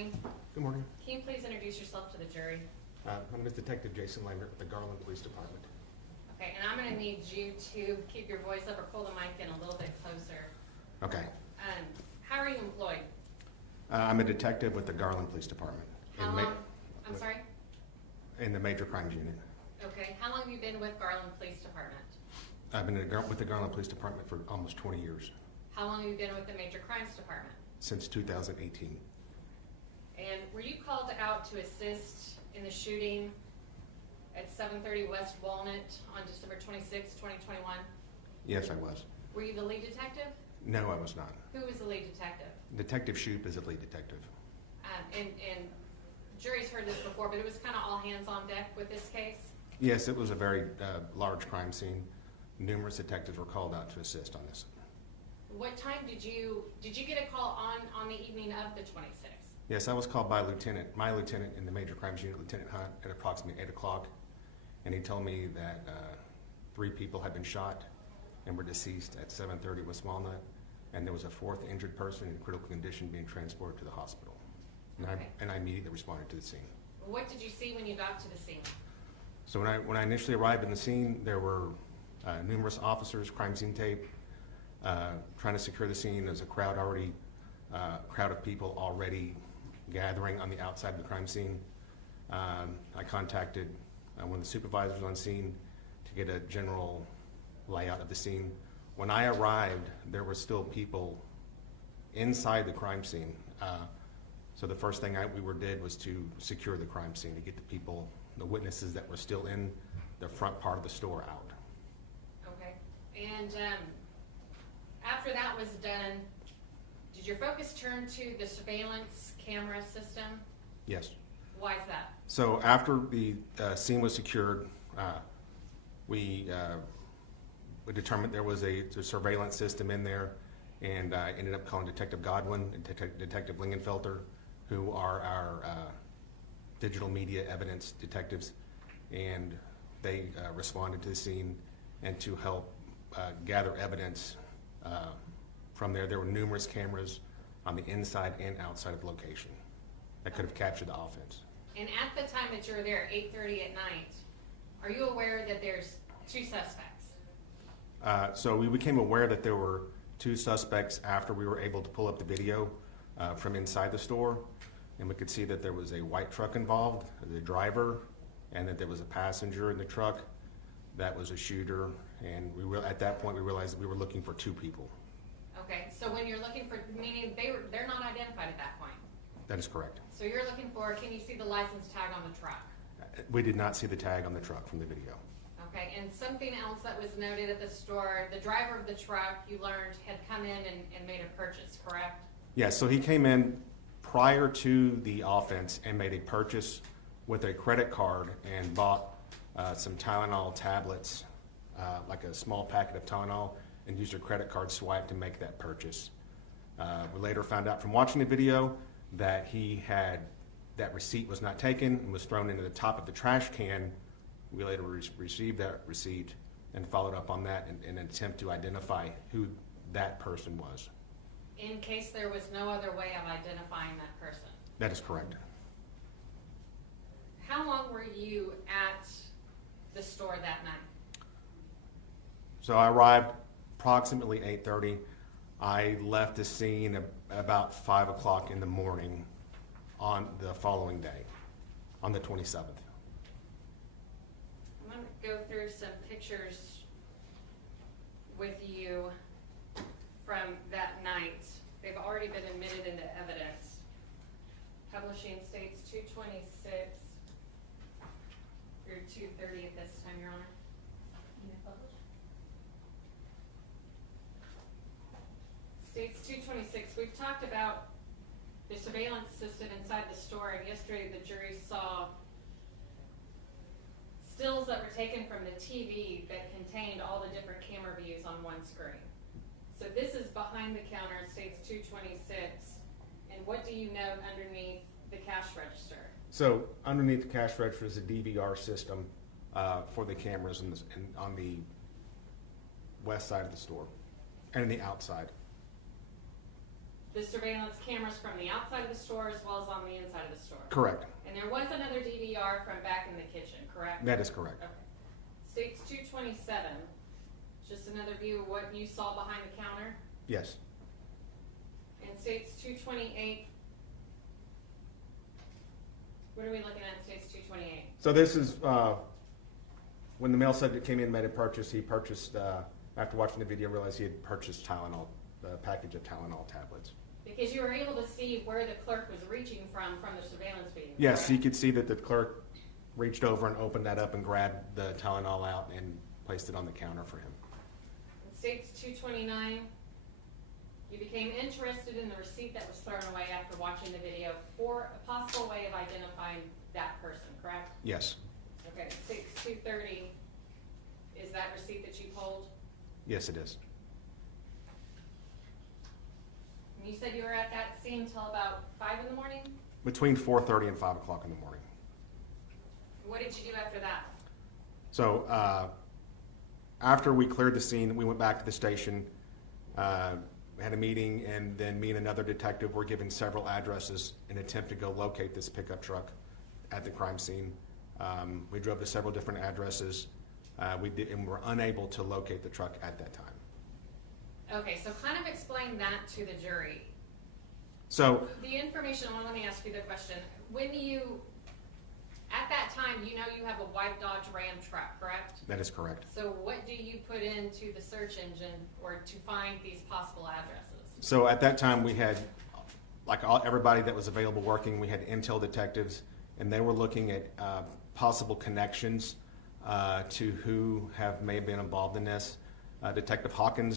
morning. Good morning. Can you please introduce yourself to the jury? My name is Detective Jason Langer with the Garland Police Department. Okay, and I'm gonna need you to keep your voice up or pull the mic in a little bit closer. Okay. How are you employed? I'm a detective with the Garland Police Department. How long? I'm sorry? In the Major Crimes Unit. Okay, how long have you been with Garland Police Department? I've been with the Garland Police Department for almost 20 years, How long have you been with the Major Crimes Department? since 2018. And were you called out to assist in the shooting at 730 West Walnut on December 26, 2021? Yes, I was. Were you the lead detective? No, I was not. Who was the lead detective? Detective Shoup is the lead detective. And jury's heard this before, but it was kind of all hands on deck with this case? Yes, it was a very large crime scene. Numerous detectives were called out to assist on this. What time did you get a call on the evening of the 26th? Yes, I was called by my lieutenant in the Major Crimes Unit, Lieutenant Hunt, at approximately 8 o'clock, and he told me that 3 people had been shot and were deceased at 730 West Walnut, and there was a 4th injured person in critical condition being transported to the hospital. Okay. And I immediately responded to the scene. What did you see when you got to the scene? So when I initially arrived in the scene, there were numerous officers, crime scene tape, trying to secure the scene. There's a crowd of people already gathering on the outside of the crime scene. I contacted one of the supervisors on scene to get a general layout of the scene. When I arrived, there were still people inside the crime scene. So the first thing we did was to secure the crime scene, to get the people, the witnesses that were still in the front part of the store out. Okay. And after that was done, did your focus turn to the surveillance camera system? Yes. Why is that? So after the scene was secured, we determined there was a surveillance system in there, and I ended up calling Detective Godwin and Detective Lingenfelter, who are our digital media evidence detectives, and they responded to the scene and to help gather evidence from there. There were numerous cameras on the inside and outside of the location that could have captured the offense. And at the time that you were there, 8:30 at night, are you aware that there's 2 suspects? So we became aware that there were 2 suspects after we were able to pull up the video from inside the store, and we could see that there was a white truck involved, the driver, and that there was a passenger in the truck that was a shooter, and at that point we realized that we were looking for 2 people. Okay, so when you're looking for, meaning they're not identified at that point. That is correct. So you're looking for, can you see the license tag on the truck? We did not see the tag on the truck from the video. Okay, and something else that was noted at the store, the driver of the truck, you learned, had come in and made a purchase, correct? Yes, so he came in prior to the offense and made a purchase with a credit card and bought some Tylenol tablets, like a small packet of Tylenol, and used a credit card swipe to make that purchase. We later found out from watching the video that that receipt was not taken and was thrown into the top of the trash can. We later received that receipt and followed up on that in an attempt to identify who that person was. In case there was no other way of identifying that person. That is correct. How long were you at the store that night? So I arrived approximately 8:30. I left the scene about 5 o'clock in the morning on the following day, on the 27th. I'm going to go through some pictures with you from that night. They've already been admitted into evidence. Publishing states 226 through 230 at this time, Your Honor. States 226. We've talked about the surveillance system inside the store, and yesterday the jury saw stills that were taken from the TV that contained all the different camera views on one screen. So this is behind the counter at States 226. And what do you note underneath the cash register? So underneath the cash register is a DVR system for the cameras on the west side of the store and the outside. the surveillance cameras from the outside of the store as well as on the inside of the store. Correct. And there was another DVR from back in the kitchen, correct? That is correct. Okay. States 227, just another view of what you saw behind the counter. Yes. And states 228, what are we looking at in states 228? So this is when the male subject came in, made a purchase. He purchased, after watching the video, realized he had purchased Tylenol, a package of Tylenol tablets. Because you were able to see where the clerk was reaching from the surveillance video. Yes, correct? you could see that the clerk reached over and opened that up and grabbed the Tylenol out and placed it on the counter for him. In states 229, you became interested in the receipt that was thrown away after watching the video for a possible way of identifying that person, correct? Yes. Okay, states 230, is that receipt that you pulled? Yes, it is. And you said you were at that scene till about 5 in the morning? Between 4:30 and 5 o'clock in the morning. What did you do after that? So after we cleared the scene, we went back to the station, had a meeting, and then me and another detective were given several addresses in an attempt to go locate this pickup truck at the crime scene. We drove to several different addresses. And were unable to locate the truck at that time. Okay, so kind of explain that to the jury. So The information, well, let me ask you the question. When you, at that time, you know you have a white Dodge Ram truck, correct? that is correct. So what do you put into the search engine or to find these possible addresses? So at that time, we had, like everybody that was available working, we had intel detectives, and they were looking at possible connections to who may have been involved in this. Detective Hawkins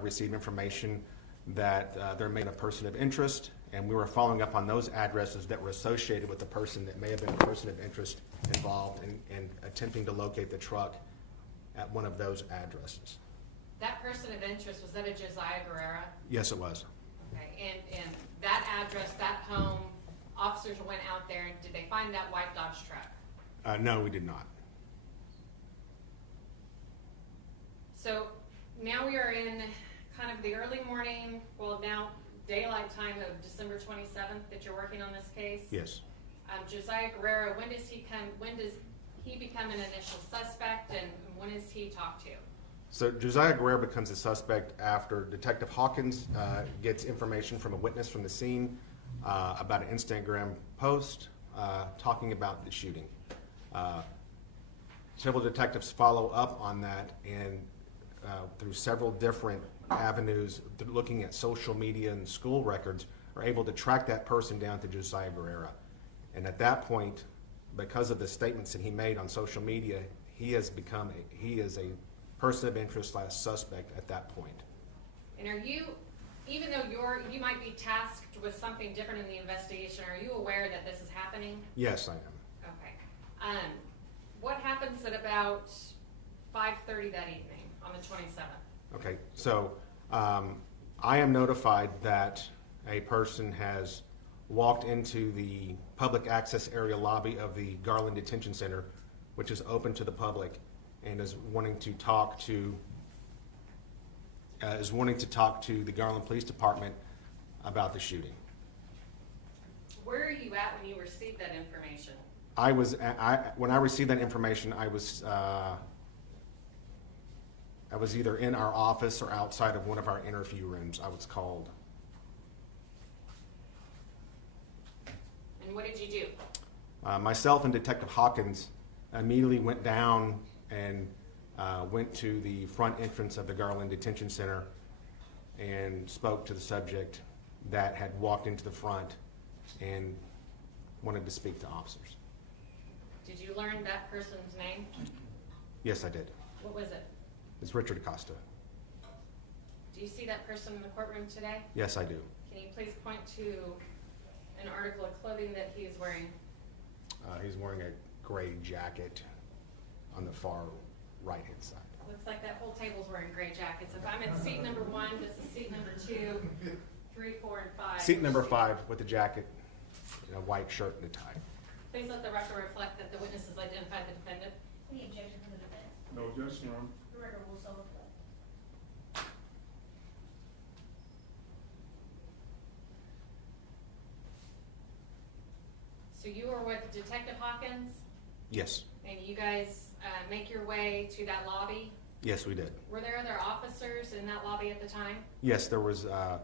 received information that there may have been a person of interest, and we were following up on those addresses that were associated with the person that may have been a person of interest involved in attempting to locate the truck at one of those addresses. That person of interest, was that a Josiah Guerrera? Yes, it was. Okay, and that address, that home, officers went out there, and did they find that white Dodge truck? No, we did not. So now we are in kind of the early morning, well now daylight time of December 27th that you're working on this case. Yes. Josiah Guerrero, when does he become an initial suspect, and when is he talked to? So Josiah Guerrero becomes a suspect after Detective Hawkins gets information from a witness from the scene about an Instagram post talking about the shooting. Several detectives follow up on that, and through several different avenues, looking at social media and school records, are able to track that person down to Josiah Guerrero. And at that point, because of the statements that he made on social media, he is a person of interest / suspect at that point. And are you, even though you might be tasked with something different in the investigation, are you aware that this is happening? Yes, I am. Okay. What happens at about 5:30 that evening on the 27th? Okay, so I am notified that a person has walked into the public access area lobby of the Garland Detention Center, which is open to the public, and is wanting to talk to the Garland Police Department about the shooting. Where are you at when you received that information? When I received that information, I was either in our office or outside of one of our interview rooms. I was called. And what did you do? Myself and Detective Hawkins immediately went down and went to the front entrance of the Garland Detention Center and spoke to the subject that had walked into the front and wanted to speak to officers. Did you learn that person's name? Yes, I did. What was it? It's Richard Acosta. Do you see that person in the courtroom today? Yes, I do. Can you please point to an article of clothing that he is wearing? He's wearing a gray jacket on the far right-hand side. Looks like that whole table's wearing gray jackets. If I'm at seat number 1, this is seat number 2, 3, 4, and 5. Seat number 5 with a jacket, and a white shirt and a tie. Please let the record reflect that the witness has identified the defendant. Any objection from the defense? No objection, Your Honor. The record will so reflect. with Detective Hawkins, Yes, and you guys make your way to that lobby. yes, we did. Were there other officers in that lobby at the time? Yes, there was, I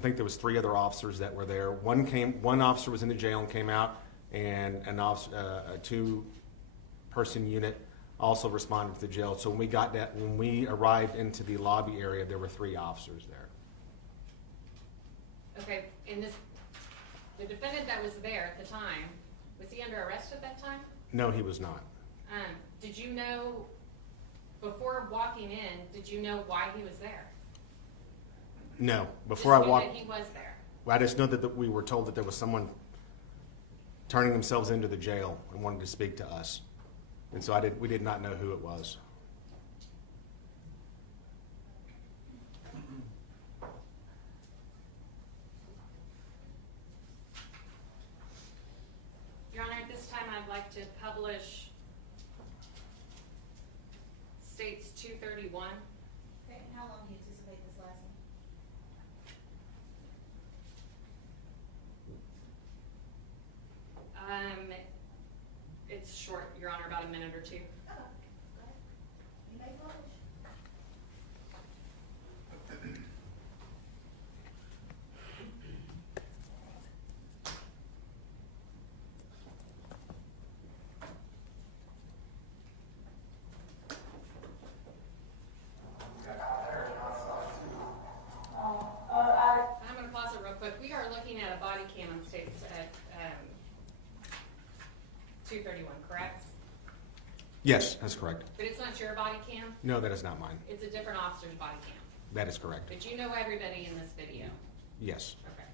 think there was 3 other officers that were there. One officer was in the jail and came out, and an officer, a 2-person unit also responded to the jail. So when we arrived into the lobby area, there were 3 officers there. Okay, and the defendant that was there at the time, was he under arrest at that time? No, he was not. Did you know, before walking in, did you know why he was there? No, before I Just knew walked, that he was there. I just know that we were told that there was someone turning themselves into the jail and wanted to speak to us. And so we did not know who it was. Your Honor, at this time, I'd like to publish States 231. Okay, and how long do you anticipate this lasting? It's short, Your Honor, about a minute or 2. Okay, go ahead. You may publish. I'm going to pause it real quick. We are looking at a body cam on States at 231, correct? Yes, that's correct. But it's not your body cam? No, that is not mine. It's a different officer's body cam. That is correct. But you know everybody in this video? Yes. Okay.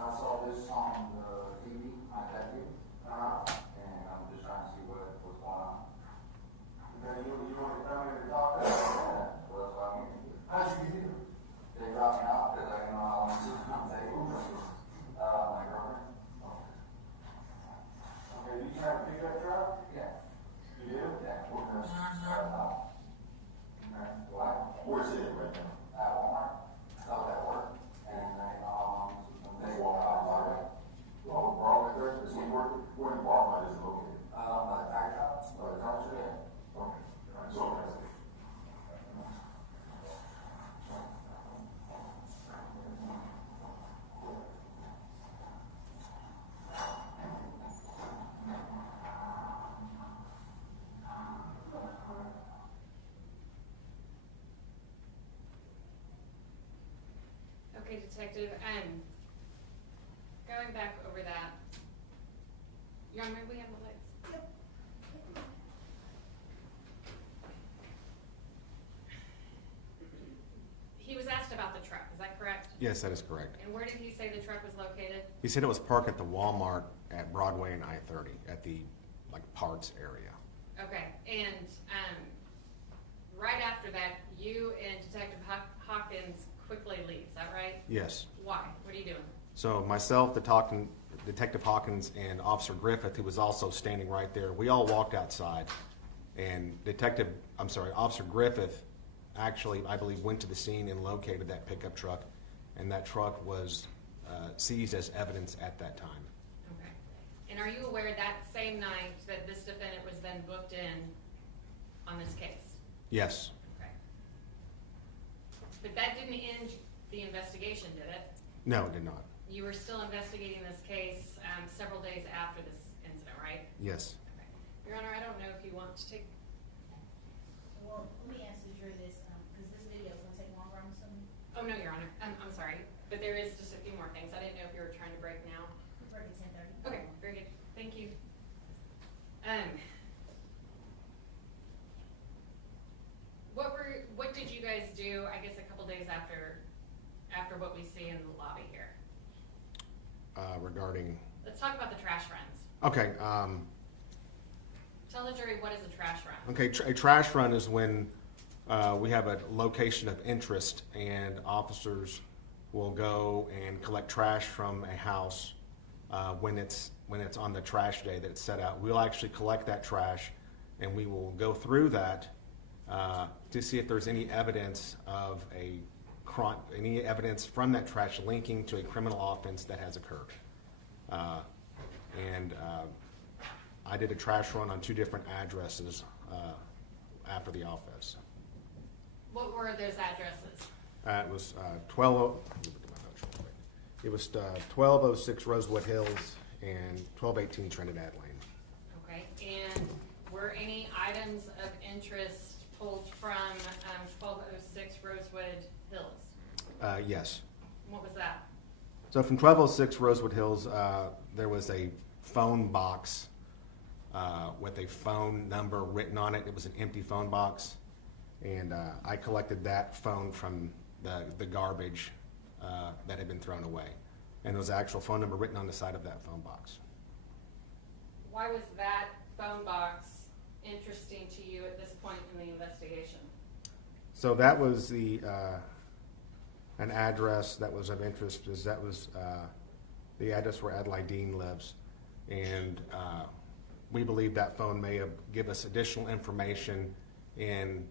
I saw this on the TV, I got you, and I'm just trying to see what's going on. Then you want to come here to talk to us? Yeah, well, that's why I'm here. How'd you get here? They brought me out because I didn't know how long this was going to take. My girlfriend. Okay, you trying to pick that truck? Yeah. You did? Yeah. We're going to start out. Okay. Why? Where's it right now? At Walmart. How's that work? And they walk out by that. Oh, Broadway there? Is he working? Where in Walmart is it located? By the tire shop. By the tire shop? Yeah. Okay. So, Okay, Detective, going back over that, Your Honor, may we have the lights? Yep. He was asked about the truck, is that correct? Yes, that is correct. And where did he say the truck was located? He said it was parked at the Walmart at Broadway and I-30 at the parts area. Okay, and right after that, you and Detective Hawkins quickly leave, is that right? Yes. Why? What are you doing? So myself, Detective Hawkins, and Officer Griffith, who was also standing right there, we all walked outside. And Officer Griffith actually, I believe, went to the scene and located that pickup truck. And that truck was seized as evidence at that time. Okay. And are you aware that same night that this defendant was then booked in on this case? Yes. Okay. But that didn't end the investigation, did it? No, it did not. You were still investigating this case several days after this incident, right? Yes. Okay. Your Honor, I don't know if you want to take. Well, let me ask the jury this, because this video is gonna take longer, I'm assuming. Oh, no, Your Honor. I'm sorry. But there is just a few more things. I didn't know if you were trying to break now. We're at 10:30. Okay, very good. Thank you. What did you guys do, I guess, a couple days after what we see in the lobby here? Regarding. Let's talk about the trash runs. Okay. Tell the jury, what is a trash run? Okay, a trash run is when we have a location of interest and officers will go and collect trash from a house when it's on the trash day that it's set out. We'll actually collect that trash, and we will go through that to see if there's any evidence of any evidence from that trash linking to a criminal offense that has occurred. I did a trash run on 2 different addresses after the office. What were those addresses? It was 1206 Rosewood Hills and 1218 Trinidad Lane. Okay, and were any items of interest pulled from 1206 Rosewood Hills? Yes. What was that? So from 1206 Rosewood Hills, there was a phone box with a phone number written on it. It was an empty phone box, and I collected that phone from the garbage that had been thrown away, and there was an actual phone number written on the side of that phone box. Why was that phone box interesting to you at this point in the investigation? So that was an address that was of interest, because that was the address where Adelaide Dean lives, and we believe that phone may have given us additional information in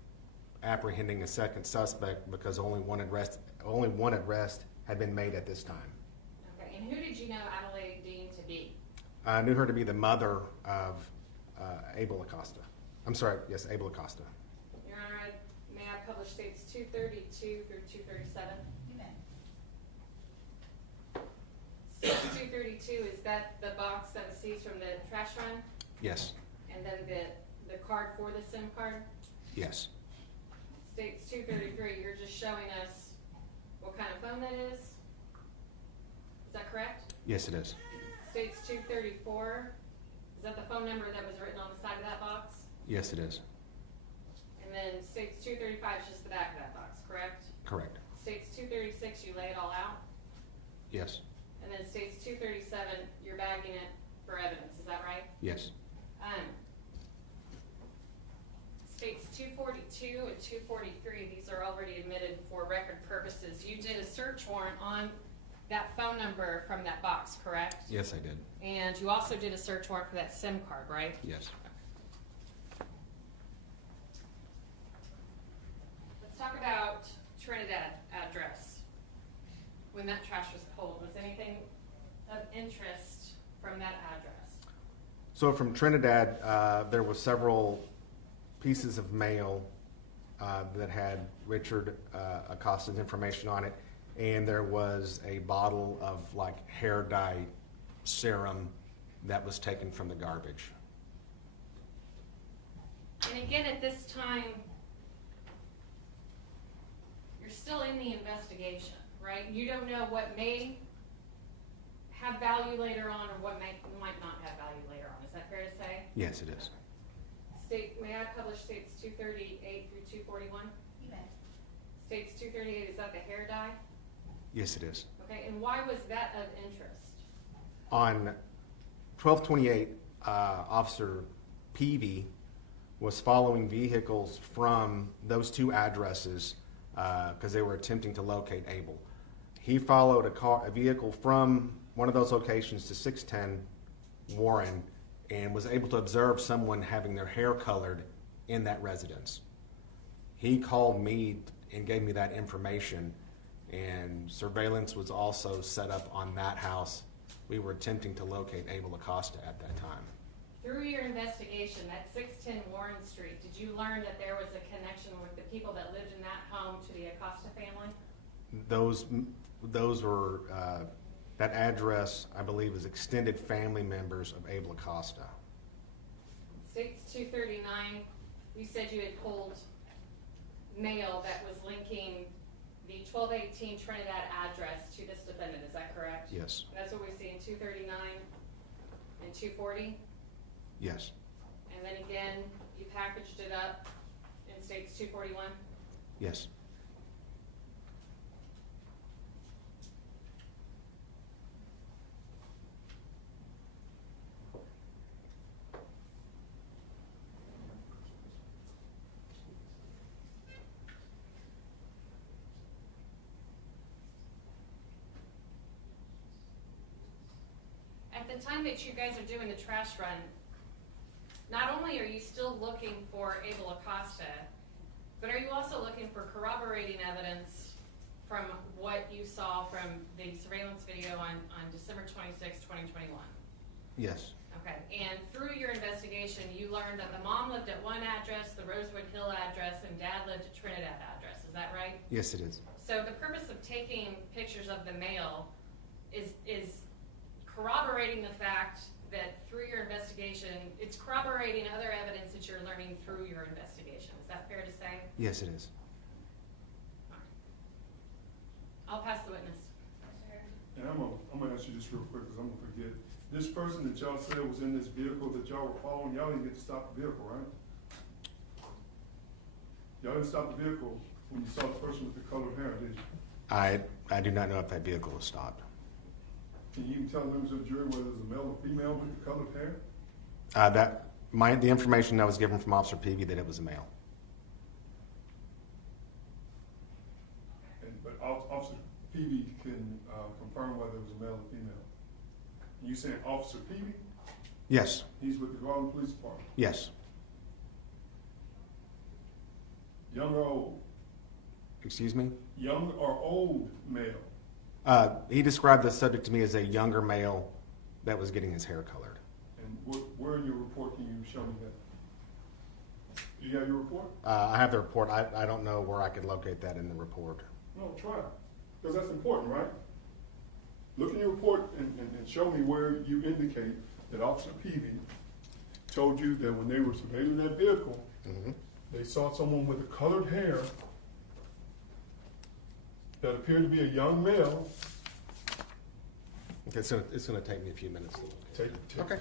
apprehending a second suspect, because only one arrest had been made at this time. Okay, and who did you know Adelaide Dean to be? I knew her to be the mother of Abel Acosta. I'm sorry, yes, Abel Acosta. Your Honor, may I publish states 232 through 237? You may. States 232, is that the box that was seized from the trash run? Yes, And then the card for the SIM card? yes, States 233, you're just showing us what kind of phone that is? Is that correct? yes it is. States 234, is that the phone number that was written on the side of that box? Yes it is. And then states 235 is just the back of that box, correct? Correct. States 236, you lay it all out? Yes, And then states 237, you're bagging it for evidence, is that right? yes, States 242 and 243, these are already admitted for record purposes. You did a search warrant on that phone number from that box, correct? yes I did. And you also did a search warrant for that SIM card, right? Yes. Let's talk about Trinidad address. When that trash was pulled, was anything of interest from that address? So from Trinidad, there were several pieces of mail that had Richard Acosta's information on it, and there was a bottle of like hair dye serum that was taken from the garbage. And again, at this time, you're still in the investigation, right? You don't know what may have value later on or what might not have value later on. Is that fair to say? Yes, it is. May I publish states 238 through 241? You may. States 238, is that the hair dye? Yes, it is. Okay, and why was that of interest? On 1228, Officer Peavy was following vehicles from those 2 addresses because they were attempting to locate Abel. He followed a vehicle from one of those locations to 610 Warren and was able to observe someone having their hair colored in that residence. He called me and gave me that information, and surveillance was also set up on that house. We were attempting to locate Abel Acosta at that time. Through your investigation, that 610 Warren Street, did you learn that there was a connection with the people that lived in that home to the Acosta family? Those were, that address, I believe, is extended family members of Abel Acosta. States 239, you said you had pulled mail that was linking the 1218 Trinidad address to this defendant, is that correct? Yes. That's what we see in 239 and 240? Yes. And then again, you packaged it up in states 241? Yes. at the time that you guys are doing the trash run, not only are you still looking for Abel Acosta, but are you also looking for corroborating evidence from what you saw from the surveillance video on December 26, 2021? Yes. Okay, and through your investigation, you learned that the mom lived at one address, the Rosewood Hill address, and dad lived at Trinidad address, is that right? Yes, it is. So the purpose of taking pictures of the mail is corroborating the fact that through your investigation, it's corroborating other evidence that you're learning through your investigation. Is that fair to say? Yes, it is. I'll pass the witness. And I'm gonna ask you this real quick, because I'm gonna forget. This person that y'all said was in this vehicle that y'all were following, y'all didn't get to stop the vehicle, right? Y'all didn't stop the vehicle when you saw the person with the colored hair, did you? I do not know if that vehicle was stopped. Can you tell members of the jury whether it was a male or female with the colored hair? The information that was given from Officer Peavy that it was a male. But Officer Peavy can confirm whether it was a male or female. You saying Officer Peavy? Yes. He's with the Garland Police Department. Yes. Young or old? Excuse me? Young or old male? He described the subject to me as a younger male that was getting his hair colored. And where in your report can you show me that? Do you have your report? I have the report. I don't know where I could locate that in the report. No, try it, because that's important, right? Look in your report and show me where you indicate that Officer Peavy told you that when they were surveilling that vehicle, they saw someone with a colored hair that appeared to be a young male. Okay, so it's going to take me a few minutes to look. Take your time.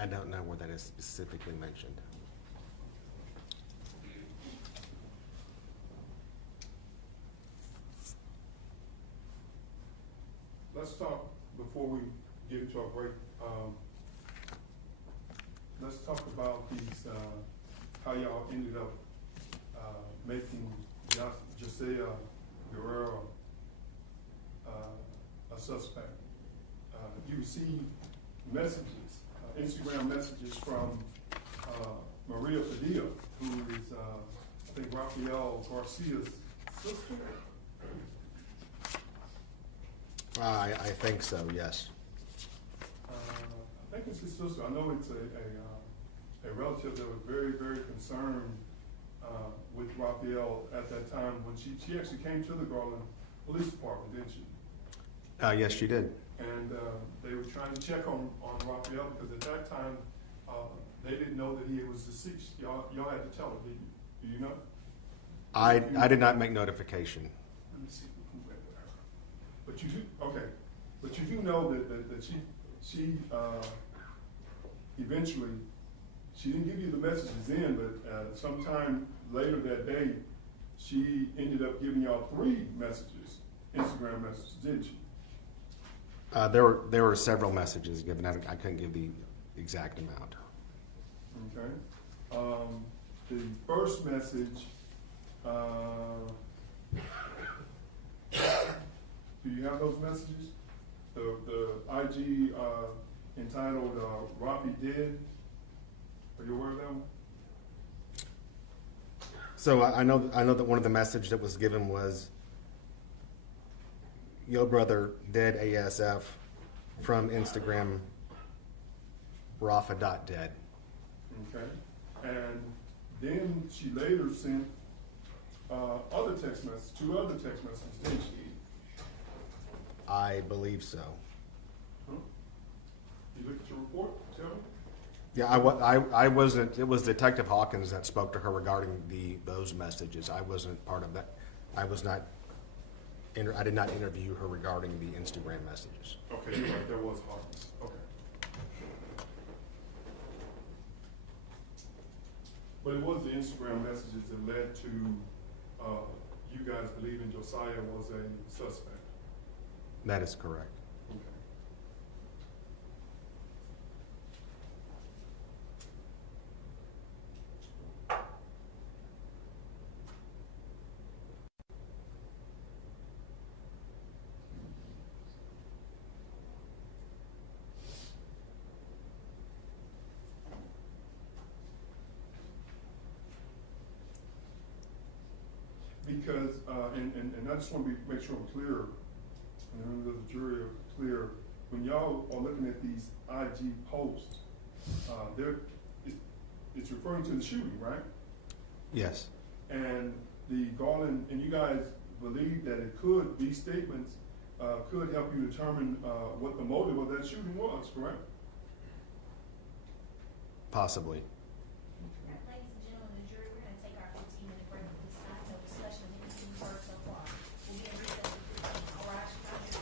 I don't know where that is specifically mentioned. Let's talk, before we get into our break, let's talk about these, how y'all ended up making Josiah Guerrero a suspect. You received messages, Instagram messages from Maria Padilla, who is, I think, Rafael Garcia's sister. I think so, yes. I think it's his sister. I know it's a relative that was very, very concerned with Rafael at that time when she actually came to the Garland Police Department, didn't she? Yes, she did. And they were trying to check on Rafael because at that time they didn't know that he was deceased. Y'all had to tell her, did you? Do you know? I did not make notification. Let me see who went with her. But you do, okay. But you do know that she eventually, she didn't give you the messages in, but sometime later that day, she ended up giving y'all 3 messages, Instagram messages, didn't she? There were several messages given. I couldn't give the exact amount. Okay. The first message, do you have those messages? The IG entitled Rafi Dead. Are you aware of that one? So I know that one of the messages that was given was, "Yo brother dead ASF," from Instagram Rafa.dead. Okay. And then she later sent other text messages, 2 other text messages, didn't she? I believe so. Huh? You look at your report, tell me. Yeah, I wasn't. It was Detective Hawkins that spoke to her regarding those messages. I wasn't part of that. I was not. I did not interview her regarding the Instagram messages. Okay, you're right. There was Hawkins. Okay. But it was the Instagram messages that led to you guys believing Josiah was a suspect. That is correct. Okay. Because, and I just want to make sure I'm clear, and members of the jury are clear, when y'all are looking at these IG posts, it's referring to the shooting, right? Yes. And the Garland, and you guys believe that it could, these statements could help you determine what the motive of that shooting was, correct? Possibly. Ladies and gentlemen, the jury, we're gonna take our 15-minute break at this time. No discussion of anything you've heard so far. We'll be in recess at 15. All rise, Chicago.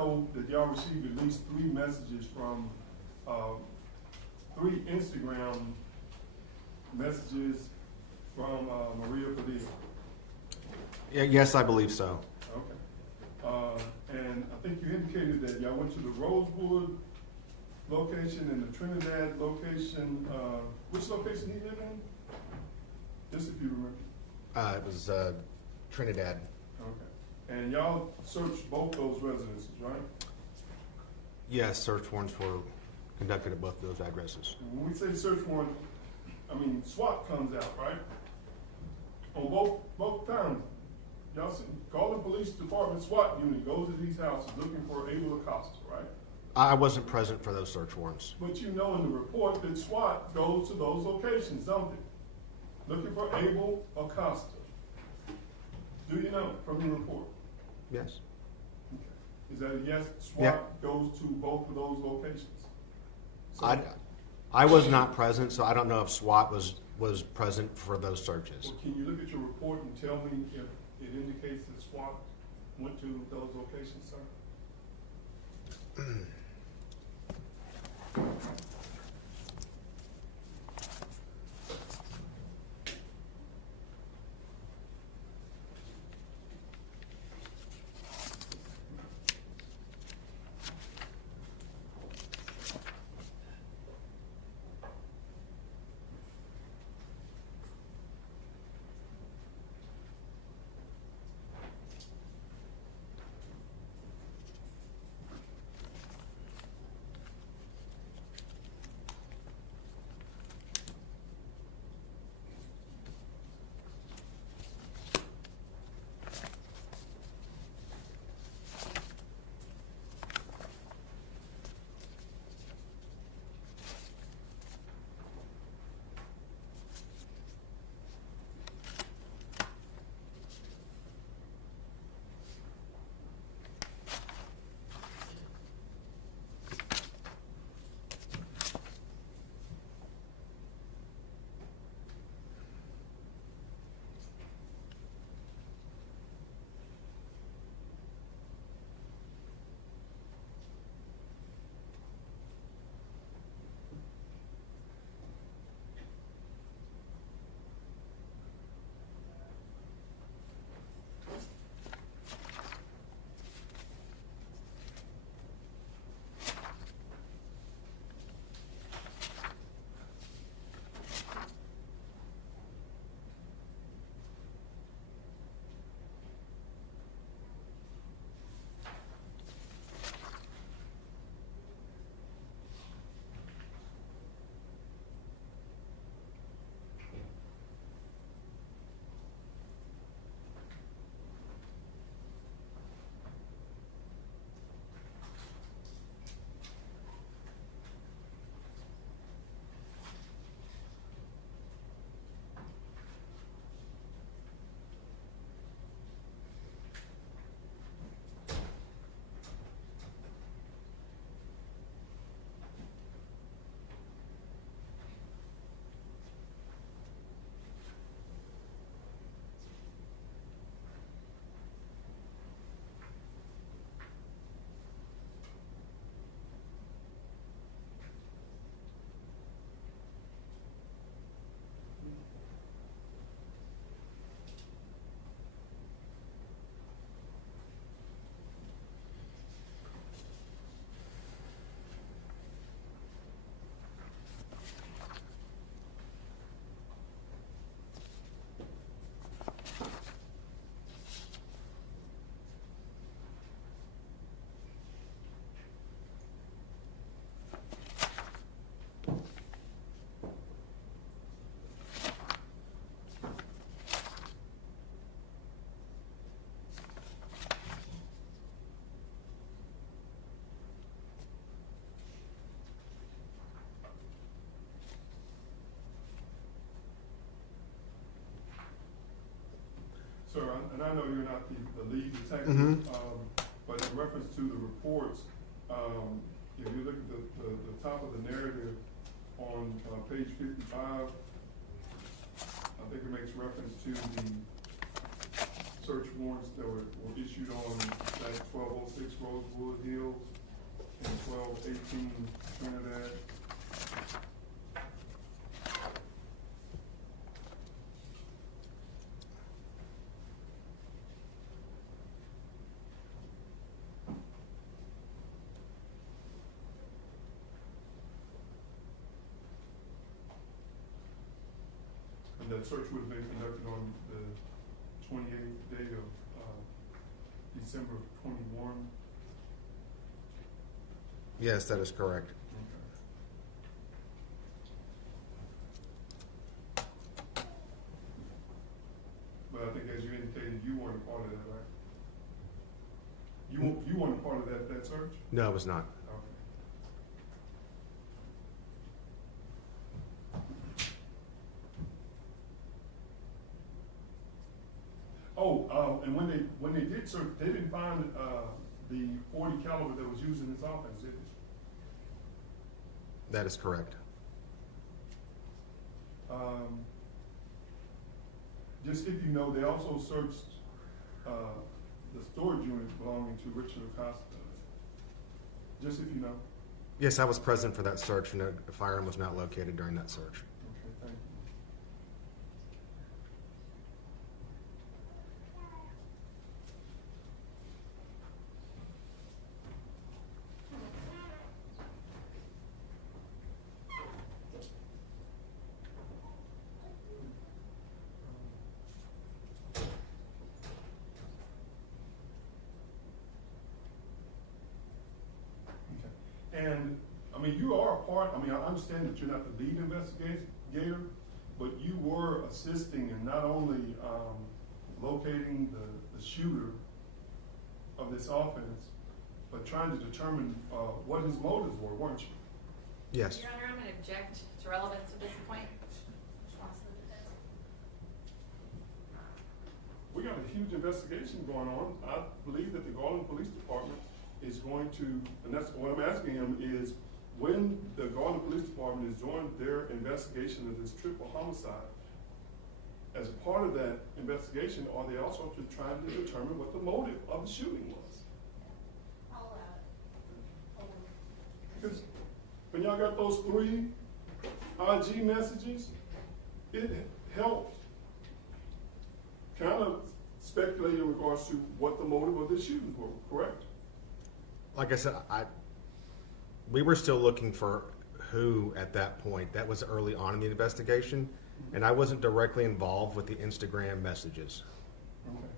know that y'all received at least 3 messages from, 3 Instagram messages from, Maria Padilla. Yeah, yes, I believe so. Okay. And I think you indicated that y'all went to the Rosewood location and the Trinidad location. Which location he lived in? Just if you remember. It was Trinidad. Okay. And y'all searched both those residences, right? Yes, search warrants were conducted at both of those addresses. And when we say search warrant, I mean SWAT comes out, right? On both times. Y'all see, call the police department SWAT unit, goes to these houses looking for Abel Acosta, right? I wasn't present for those search warrants. But you know in the report that SWAT goes to those locations, don't they? Looking for Abel Acosta. Do you know from the report? Yes. Okay. Is that a yes? SWAT Yeah. goes to both of those locations? So, I was not present, so I don't know if SWAT was present for those searches. well, can you look at your report and tell me if it indicates that SWAT went to those locations, sir? Sir, and I know you're not the lead detective, but in reference to the reports, if you look at the top of the narrative on page 55, I think it makes reference to search warrants that were issued on that 1206 Rosewood Hills and 1218 Trinidad. And that search would have been conducted on the 28th day of December of 21. Yes, that is correct. But I think as you indicated, you weren't a part of that, right? You weren't a part of that search? No, it was not. Okay. And when they did search, they didn't find the .40 caliber that was used in this offense, did they? That is correct. Just if you know, they also searched the storage unit belonging to Richard Acosta. Just if you know. Yes, I was present for that search, and a firearm was not located during that search. Okay, thank you. And, I mean, you are a part, I mean, I understand that you're not the lead investigator, but you were assisting in not only locating the shooter of this offense, but trying to determine what his motives were, weren't you? Yes. Your Honor, I'm going to object to relevance at this point. We got a huge investigation going on. I believe that the Garland Police Department is going to, and that's what I'm asking him is, when the Garland Police Department is doing their investigation of this triple homicide, as a part of that investigation, are they also trying to determine what the motive of the shooting was? I'll allow it. Because when y'all got those 3 IG messages, it helped kind of speculate in regards to what the motive of the shootings were, correct? Like I said, we were still looking for who at that point. That was early on in the investigation, and I wasn't directly involved with the Instagram messages. Okay.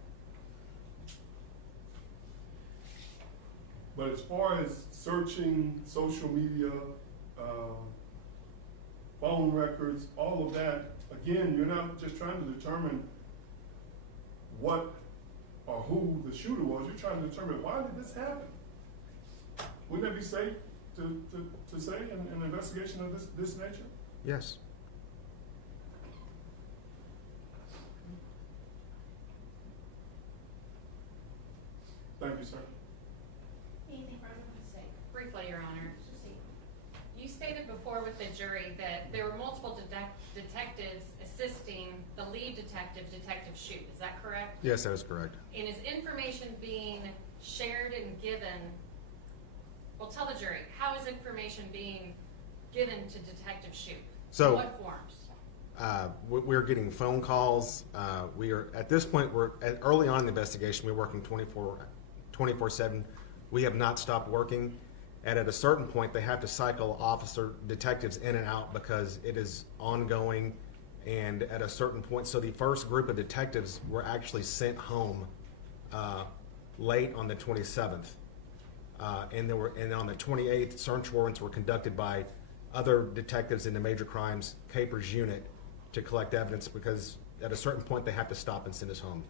But as far as searching social media, phone records, all of that, again, you're not just trying to determine what or who the shooter was, you're trying to determine why did this happen? Wouldn't that be safe to say in an investigation of this nature? Yes. Thank you, sir. Anything further to say? Briefly, Your Honor. Proceed. You stated before with the jury that there were multiple detectives assisting the lead detective, Detective Shute. Is that correct? Yes, that is correct. And is information being shared and given? Well, tell the jury, how is information being given to Detective Shute? So, in what forms? We're getting phone calls. We are at this point. Early on in the investigation. We're working 24/7. We have not stopped working. And at a certain point, they have to cycle detectives in and out because it is ongoing. And at a certain point, so the first group of detectives were actually sent home late on the 27th. And on the 28th, search warrants were conducted by other detectives in the major crimes capers unit to collect evidence, because at a certain point they have to stop and send us home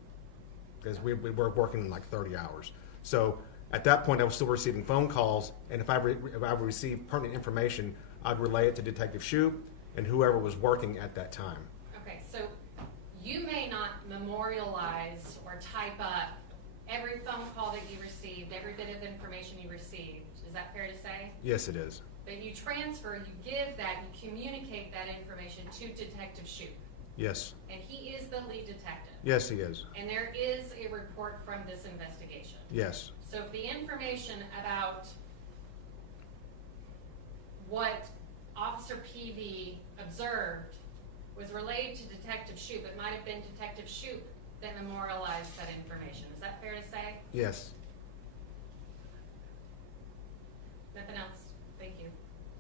because we were working like 30 hours. So at that point I was still receiving phone calls, and if I received pertinent information, I'd relay it to Detective Shute and whoever was working at that time. Okay, so you may not memorialize or type up every phone call that you received, every bit of information you received. Is that fair to say? Yes, it is. But you transfer, you give that, you communicate that information to Detective Shute. Yes. And he is the lead detective. Yes, he is. And there is a report from this investigation. Yes. So if the information about what Officer Peavy observed was relayed to Detective Shoup, it might have been Detective Shoup that memorialized that information. Is that fair to say? Yes. Nothing else? Thank you.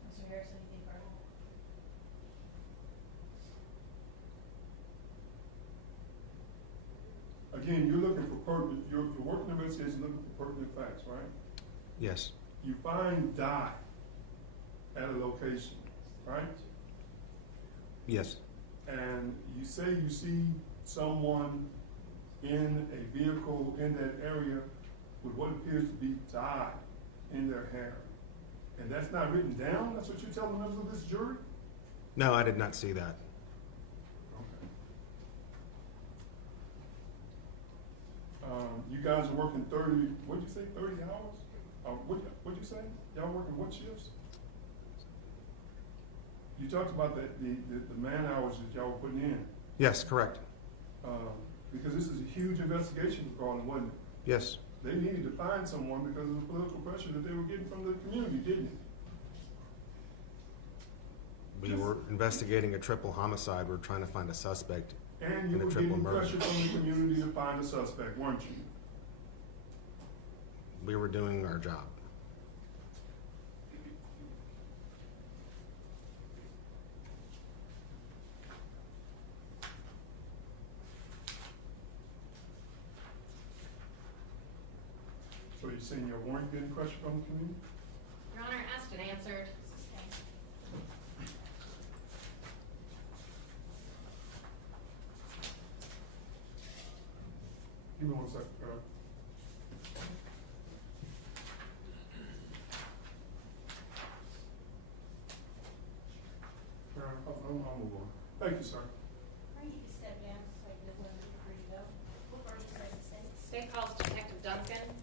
Mr. Harrison, anything further? Again, you're looking for pertinent, your working investigation is looking for pertinent facts, right? Yes. You find dye at a location, right? Yes. And you say you see someone in a vehicle in that area with what appears to be dye in their hair. And that's not written down? That's what you're telling members of this jury? No, I did not see that. Okay. You guys are working 30, what'd you say, 30 hours? What'd you say? Y'all working what shifts? You talked about the man hours that y'all were putting in. Yes, correct. Because this is a huge investigation for Garland, wasn't it? Yes. They needed to find someone because of the political pressure that they were getting from the community, didn't it? We were investigating a triple homicide. We're trying to find a suspect And you in a were triple getting murder. pressure from the community to find a suspect, weren't you? We were doing our job. So you're saying you weren't getting pressure from the community? Your Honor, asked and answered. Give me 1 second, Carl. I'll move on. Thank you, sir. Or you can step down so I can know when you're free to go. What first is that state? State calls Detective Duncan.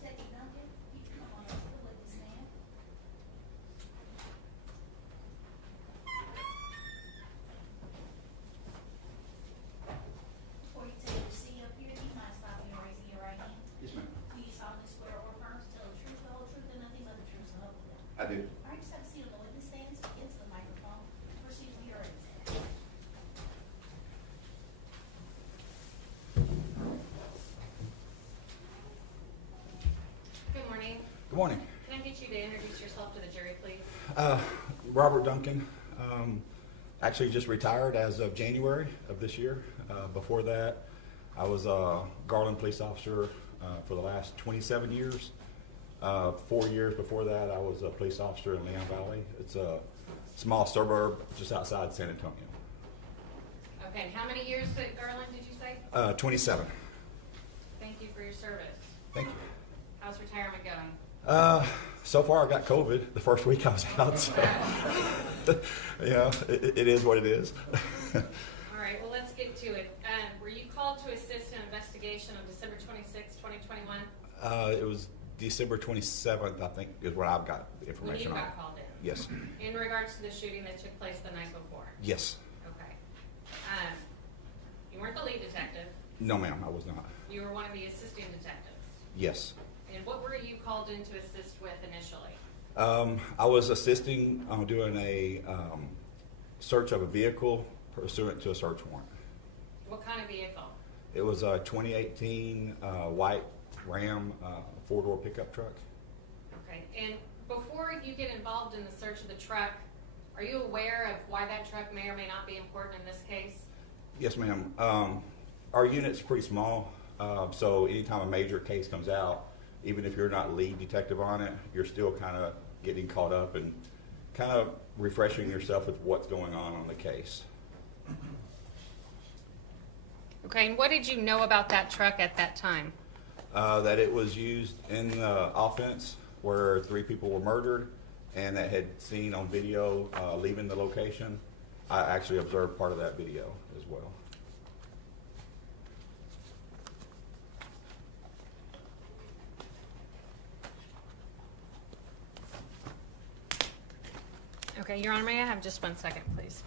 Detective Duncan, you can come on up to the witness stand. Before you take your seat up here, do you mind stopping and raising your right hand? Yes, ma'am. Do you solemnly swear or affirm to tell the truth, the whole truth, and nothing but the truth, so help you God? I do. All right, just have a seat on the witness stand, speak into the microphone, proceed when you're ready. Good morning. Good morning. Can I get you to introduce yourself to the jury, please? Robert Duncan. Actually just retired as of January of this year. Before that, I was a Garland police officer for the last 27 years. 4 years before that, I was a police officer in Leon Valley. It's a small suburb just outside San Antonio. Okay, and how many years at Garland did you say? 27. Thank you for your service. Thank you. How's retirement going? So far I got COVID the first week I was out, so you know, it is what it is. All right, well, let's get to it. Were you called to assist in an investigation on December 26, 2021? It was December 27th, I think, is when I've got the When information you on. got called in? Yes. In regards to the shooting that took place the night before? Yes. Okay. You weren't the lead detective. No, ma'am, I was not. You were one of the assisting detectives. Yes. And what were you called in to assist with initially? I was assisting on doing a search of a vehicle pursuant to a search warrant. What kind of vehicle? It was a 2018 white Ram 4-door pickup truck. Okay, and before you get involved in the search of the truck, are you aware of why that truck may or may not be important in this case? Yes, ma'am. Our unit's pretty small, so anytime a major case comes out, even if you're not lead detective on it, you're still kind of getting caught up and kind of refreshing yourself with what's going on the case. Okay, and what did you know about that truck at that time? That it was used in the offense where 3 people were murdered, and that had seen on video leaving the location. I actually observed part of that video as well. Okay, Your Honor, may I have just 1 second, please?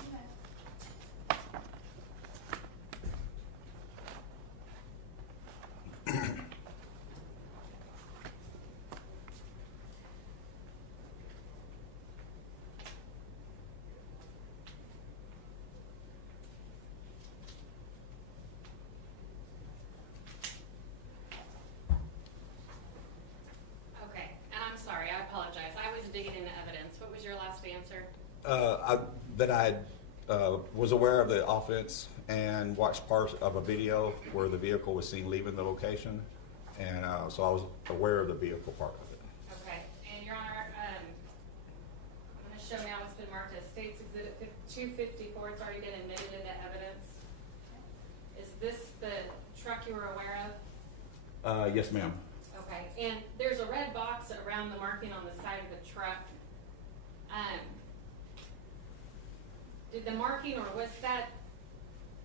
Okay, and I'm sorry, I apologize. I was digging into evidence. What was your last answer? That I was aware of the offense and watched parts of a video where the vehicle was seen leaving the location, and so I was aware of the vehicle part of it. Okay, and Your Honor, I'm going to show now what's been marked as State's Exhibit 254. It's already been admitted into evidence. Is this the truck you were aware of? Yes, ma'am. Okay, and there's a red box around the marking on the side of the truck. Did the marking, or was that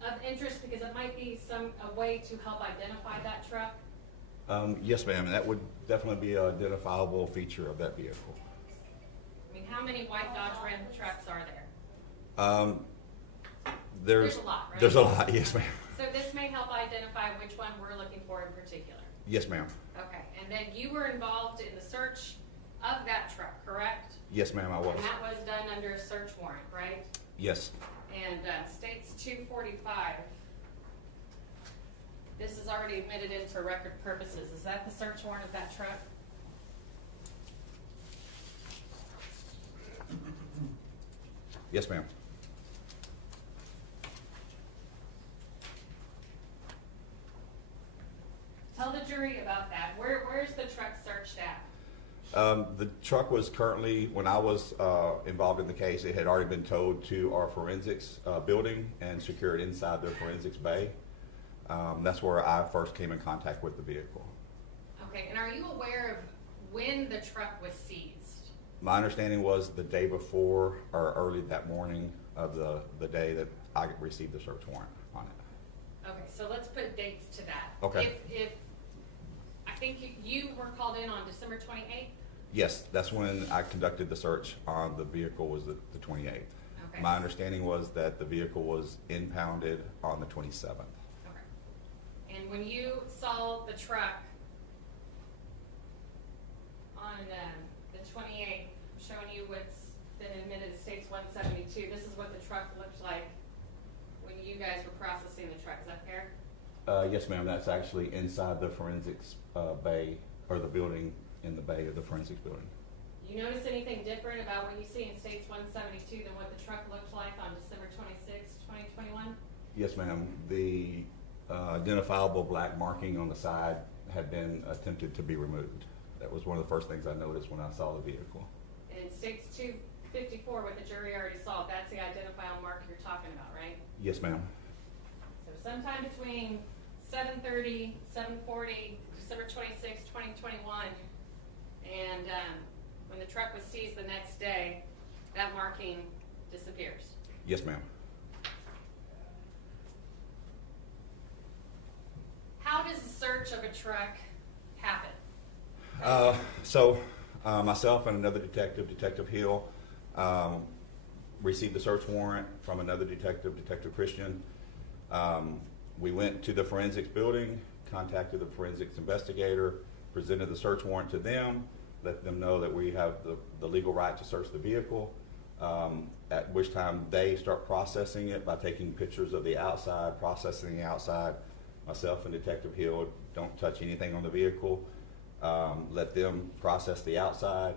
of interest because it might be a way to help identify that truck? Yes, ma'am. That would definitely be an identifiable feature of that vehicle. I mean, how many white Dodge Ram trucks are there? There's a lot, right? There's a lot. Yes, ma'am. So this may help identify which one we're looking for in particular. Yes, ma'am. Okay, and then you were involved in the search of that truck, correct? Yes, ma'am. I was. And that was done under a search warrant, right? Yes. And State's 245, this is already admitted in for record purposes. Is that the search warrant of that truck? Yes, ma'am. Tell the jury about that. Where's the truck searched at? The truck was currently, when I was involved in the case, it had already been towed to our forensics building and secured inside the forensics bay. That's where I first came in contact with the vehicle. Okay, and are you aware of when the truck was seized? My understanding was the day before or early that morning of the day that I received the search warrant on it. Okay, so let's put dates to that. Okay. If I think you were called in on December 28th? Yes, that's when I conducted the search on the vehicle, was the 28th. Okay. My understanding was that the vehicle was impounded on the 27th. Okay. And when you saw the truck on the 28th, showing you what's been admitted as State's 172, this is what the truck looked like when you guys were processing the truck. Is that fair? Yes, ma'am. That's actually inside the forensics bay, or the building in the bay of the forensics building. You notice anything different about what you see in States 172 than what the truck looked like on December 26, 2021? Yes, ma'am. The identifiable black marking on the side had been attempted to be removed. That was one of the first things I noticed when I saw the vehicle. And in States 254, what the jury already saw, that's the identifiable mark you're talking about, right? Yes, ma'am. So sometime between 7:30, 7:40, December 26, 2021, and when the truck was seized the next day, that marking disappears. Yes, ma'am. How does the search of a truck happen? Myself and another detective, Detective Hill, received the search warrant from another detective, Detective Christian. We went to the forensics building, contacted the forensics investigator, presented the search warrant to them, let them know that we have the legal right to search the vehicle, at which time they start processing it by taking pictures of the outside, processing the outside. Myself and Detective Hill don't touch anything on the vehicle. Let them process the outside.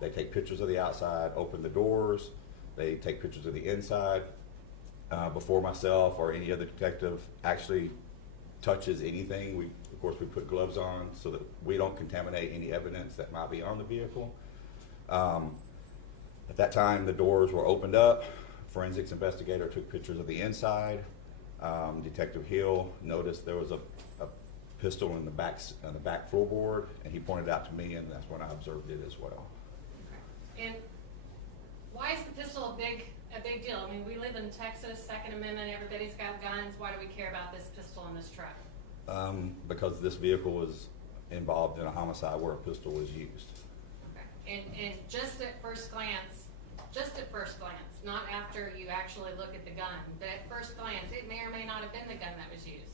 They take pictures of the outside, open the doors. They take pictures of the inside. Before myself or any other detective actually touches anything, of course we put gloves on so that we don't contaminate any evidence that might be on the vehicle. At that time, the doors were opened up. Forensics investigator took pictures of the inside. Detective Hill noticed there was a pistol in the back floorboard, and he pointed it out to me, and that's when I observed it as well. And why is the pistol a big deal? I mean, we live in Texas, Second Amendment, everybody's got guns. Why do we care about this pistol in this truck? Because this vehicle was involved in a homicide where a pistol was used. Okay. And just at first glance, not after you actually look at the gun, but at first glance, it may or may not have been the gun that was used.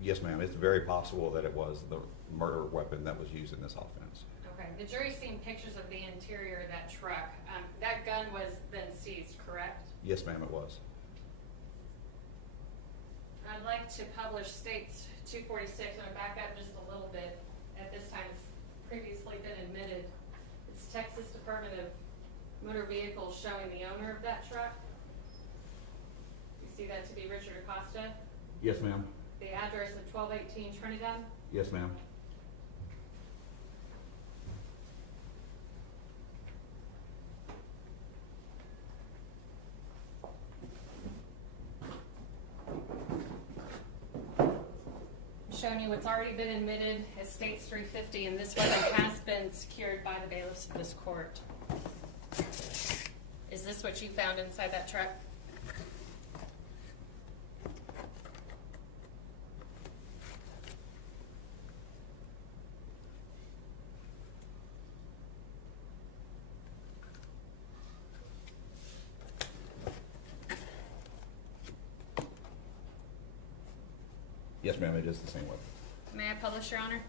Yes, ma'am. It's very possible that it was the murder weapon that was used in this offense. Okay. The jury's seen pictures of the interior of that truck. That gun was then seized, correct? Yes, ma'am, it was. I'd like to publish States 246. I'm going to back up just a little bit. At this time, it's previously been admitted. It's Texas Department of Motor Vehicles showing the owner of that truck. You see that to be Richard Acosta? Yes, ma'am. The address of 1218 Trinidad? Yes, ma'am. Showing you what's already been admitted as States 350, and this weapon has been secured by the bailiffs of this court. Is this what you found inside that truck? Yes, ma'am, it is the same weapon. May I publish, Your Honor?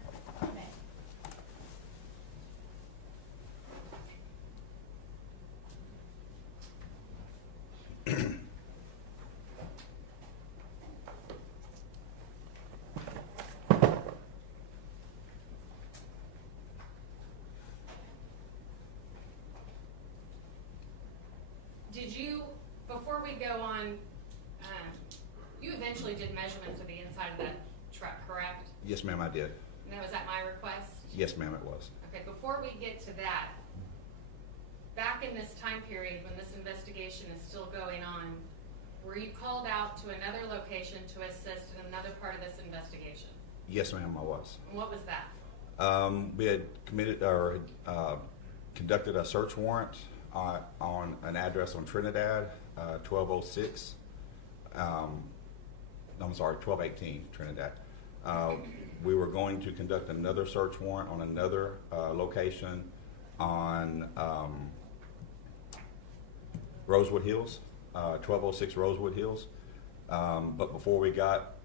Did you, before we go on, you eventually did measurements of the inside of that truck, correct? Yes, ma'am, I did. No, was that my request? Yes, ma'am, it was. Okay, before we get to that, back in this time period when this investigation is still going on, were you called out to another location to assist in another part of this investigation? Yes, ma'am, I was. And what was that? We had conducted a search warrant on an address on Trinidad, 1206. I'm sorry, 1218 Trinidad. We were going to conduct another search warrant on another location on Rosewood Hills, 1206 Rosewood Hills. But before we got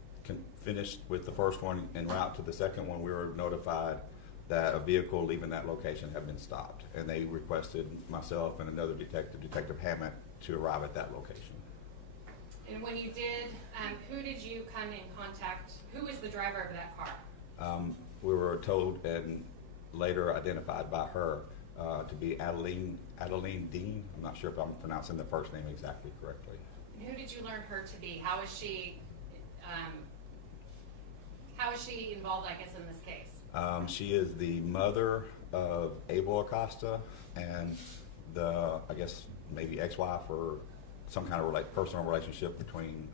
finished with the first one en route to the second one, we were notified that a vehicle leaving that location had been stopped, and they requested myself and another detective, Detective Hammett, to arrive at that location. And when you did, who did you come in contact? Who was the driver of that car? We were told and later identified by her to be Adeline Dean. I'm not sure if I'm pronouncing the first name exactly correctly. And who did you learn her to be? How is she involved, I guess, in this case? She is the mother of Abel Acosta and I guess, maybe ex-wife or some kind of personal relationship between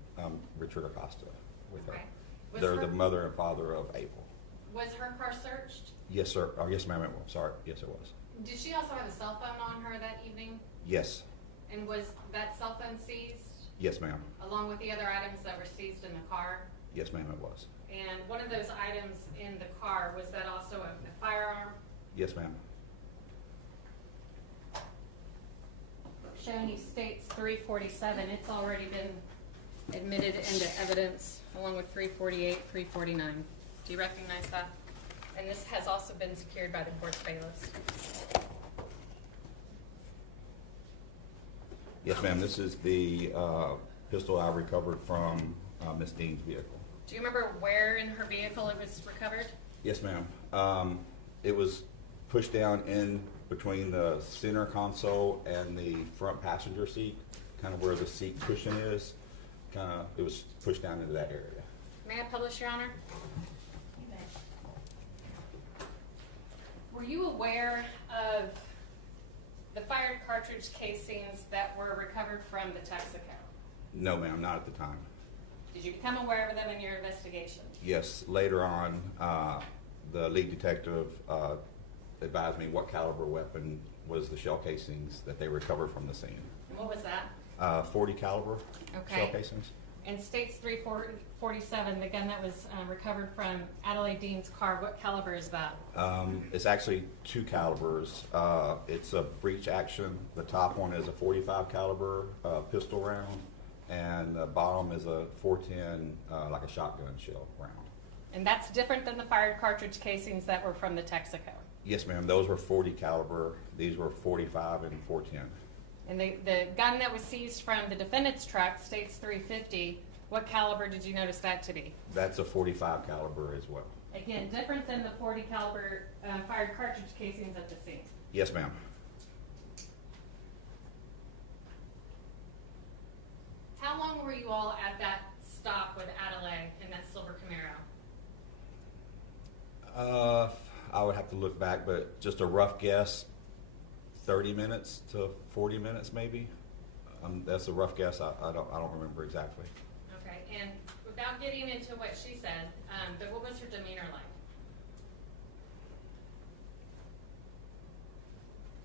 Richard Acosta with her. Okay. They're the mother and father of Abel. Was her car searched? Yes, sir. Oh, yes, ma'am, it was. Sorry. Yes, it was. Did she also have a cell phone on her that evening? Yes. And was that cell phone seized? Yes, ma'am. Along with the other items that were seized in the car? Yes, ma'am, it was. And one of those items in the car, was that also a firearm? Yes, ma'am. Showing you States 347, it's already been admitted into evidence along with 348, 349. Do you recognize that? And this has also been secured by the court's bailiffs. Yes, ma'am. This is the pistol I recovered from Miss Dean's vehicle. Do you remember where in her vehicle it was recovered? Yes, ma'am. It was pushed down in between the center console and the front passenger seat, kind of where the seat cushion is. It was pushed down into that area. May I publish, Your Honor? You may. Were you aware of the fired cartridge casings that were recovered from the Texaco? No, ma'am, not at the time. Did you become aware of them in your investigation? Yes, later on, the lead detective advised me what caliber weapon was the shell casings that they recovered from the scene. And what was that? 40 caliber shell Okay. casings. And states 347, the gun that was recovered from Adelaide Dean's car, what caliber is that? It's actually 2 calibers. It's a breech action. The top one is a 45 caliber pistol round, and the bottom is a 410, like a shotgun shell round. And that's different than the fired cartridge casings that were from the Texaco. Yes, ma'am. Those were 40 caliber. These were 45 and 410. And the gun that was seized from the defendant's truck, states 350, what caliber did you notice that to be? That's a 45 caliber as well. Again, different than the 40 caliber fired cartridge casings at the scene. Yes, ma'am. How long were you all at that stop with Adelaide in that silver Camaro? I would have to look back, but just a rough guess, 30 minutes to 40 minutes maybe. That's a rough guess. I don't remember exactly. Okay, and without getting into what she said, but what was her demeanor like?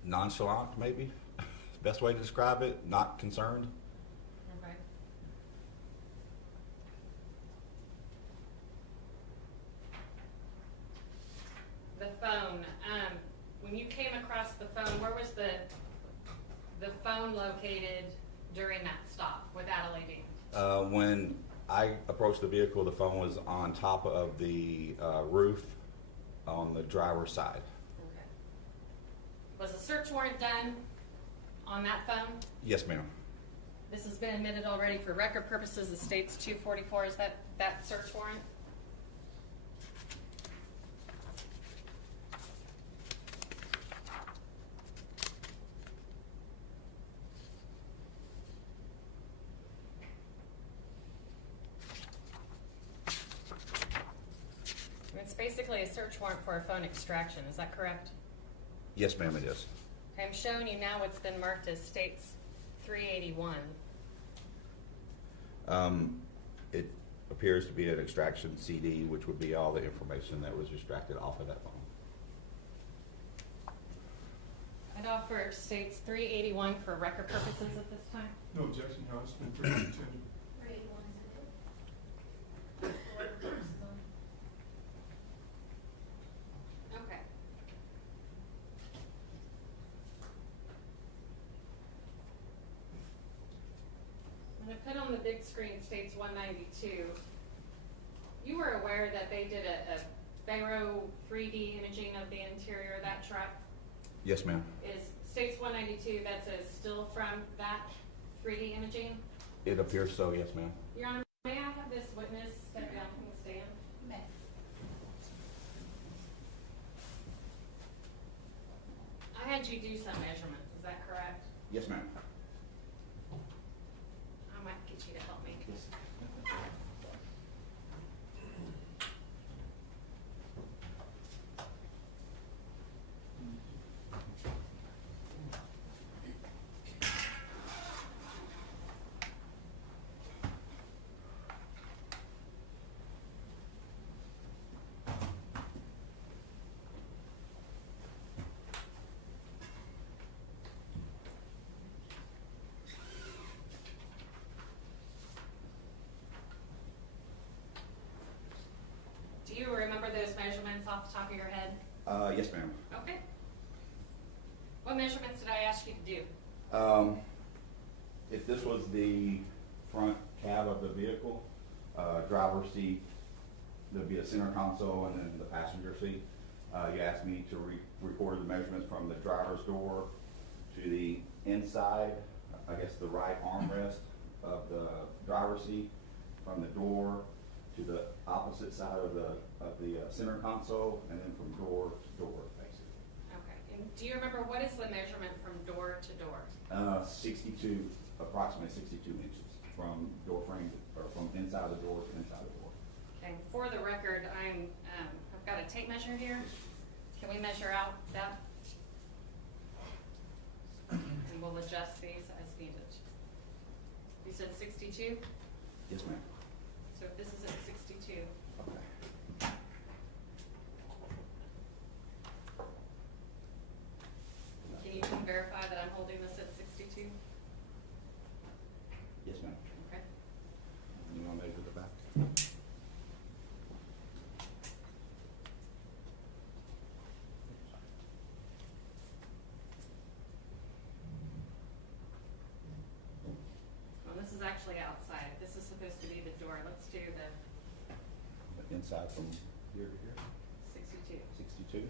Nonchalant, maybe. Best way to describe it. Not concerned. Okay. The phone. When you came across the phone, where was the phone located during that stop with Adelaide Dean? When I approached the vehicle, the phone was on top of the roof on the driver's side. Okay. Was a search warrant done on that phone? Yes, ma'am. This has been admitted already for record purposes. The state's 244. Is that search warrant? It's basically a search warrant for a phone extraction. Is that correct? Yes, ma'am, it is. I'm showing you now what's been marked as states 381. It appears to be an extraction CD, which would be all the information that was extracted off of that phone. I'd offer states 381 for record purposes at this time. No objection, Your Honor. It's been pretty contended. 381 is it? Okay. I'm going to put on the big screen states 192. You were aware that they did a Faro 3D imaging of the interior of that truck? Yes, ma'am. Is states 192, that's a still from that 3D imaging? It appears so, yes, ma'am. Your Honor, may I have this witness step down from the stand? May. I had you do some measurements, is that correct? Yes, ma'am. I might get you to help me. Do you remember those measurements off the top of your head? Yes, ma'am. Okay. What measurements did I ask you to do? If this was the front cab of the vehicle, driver's seat, there'd be a center console and then the passenger seat. You asked me to record the measurements from the driver's door to the inside, I guess the right armrest of the driver's seat, from the door to the opposite side of the center console, and then from door to door, basically. Okay. And do you remember what is the measurement from door to door? 62, approximately 62 inches from door frame, or from inside the door to inside the door. Okay. For the record, I've got a tape measure here. Can we measure out that? And we'll adjust these as needed. You said 62? Yes, ma'am. So if this is at 62. Okay. Can you verify that I'm holding this at 62? Yes, ma'am. Okay. You want to measure the back? Well, this is actually outside. This is supposed to be the door. Let's do the Inside from here to here, 62. 62.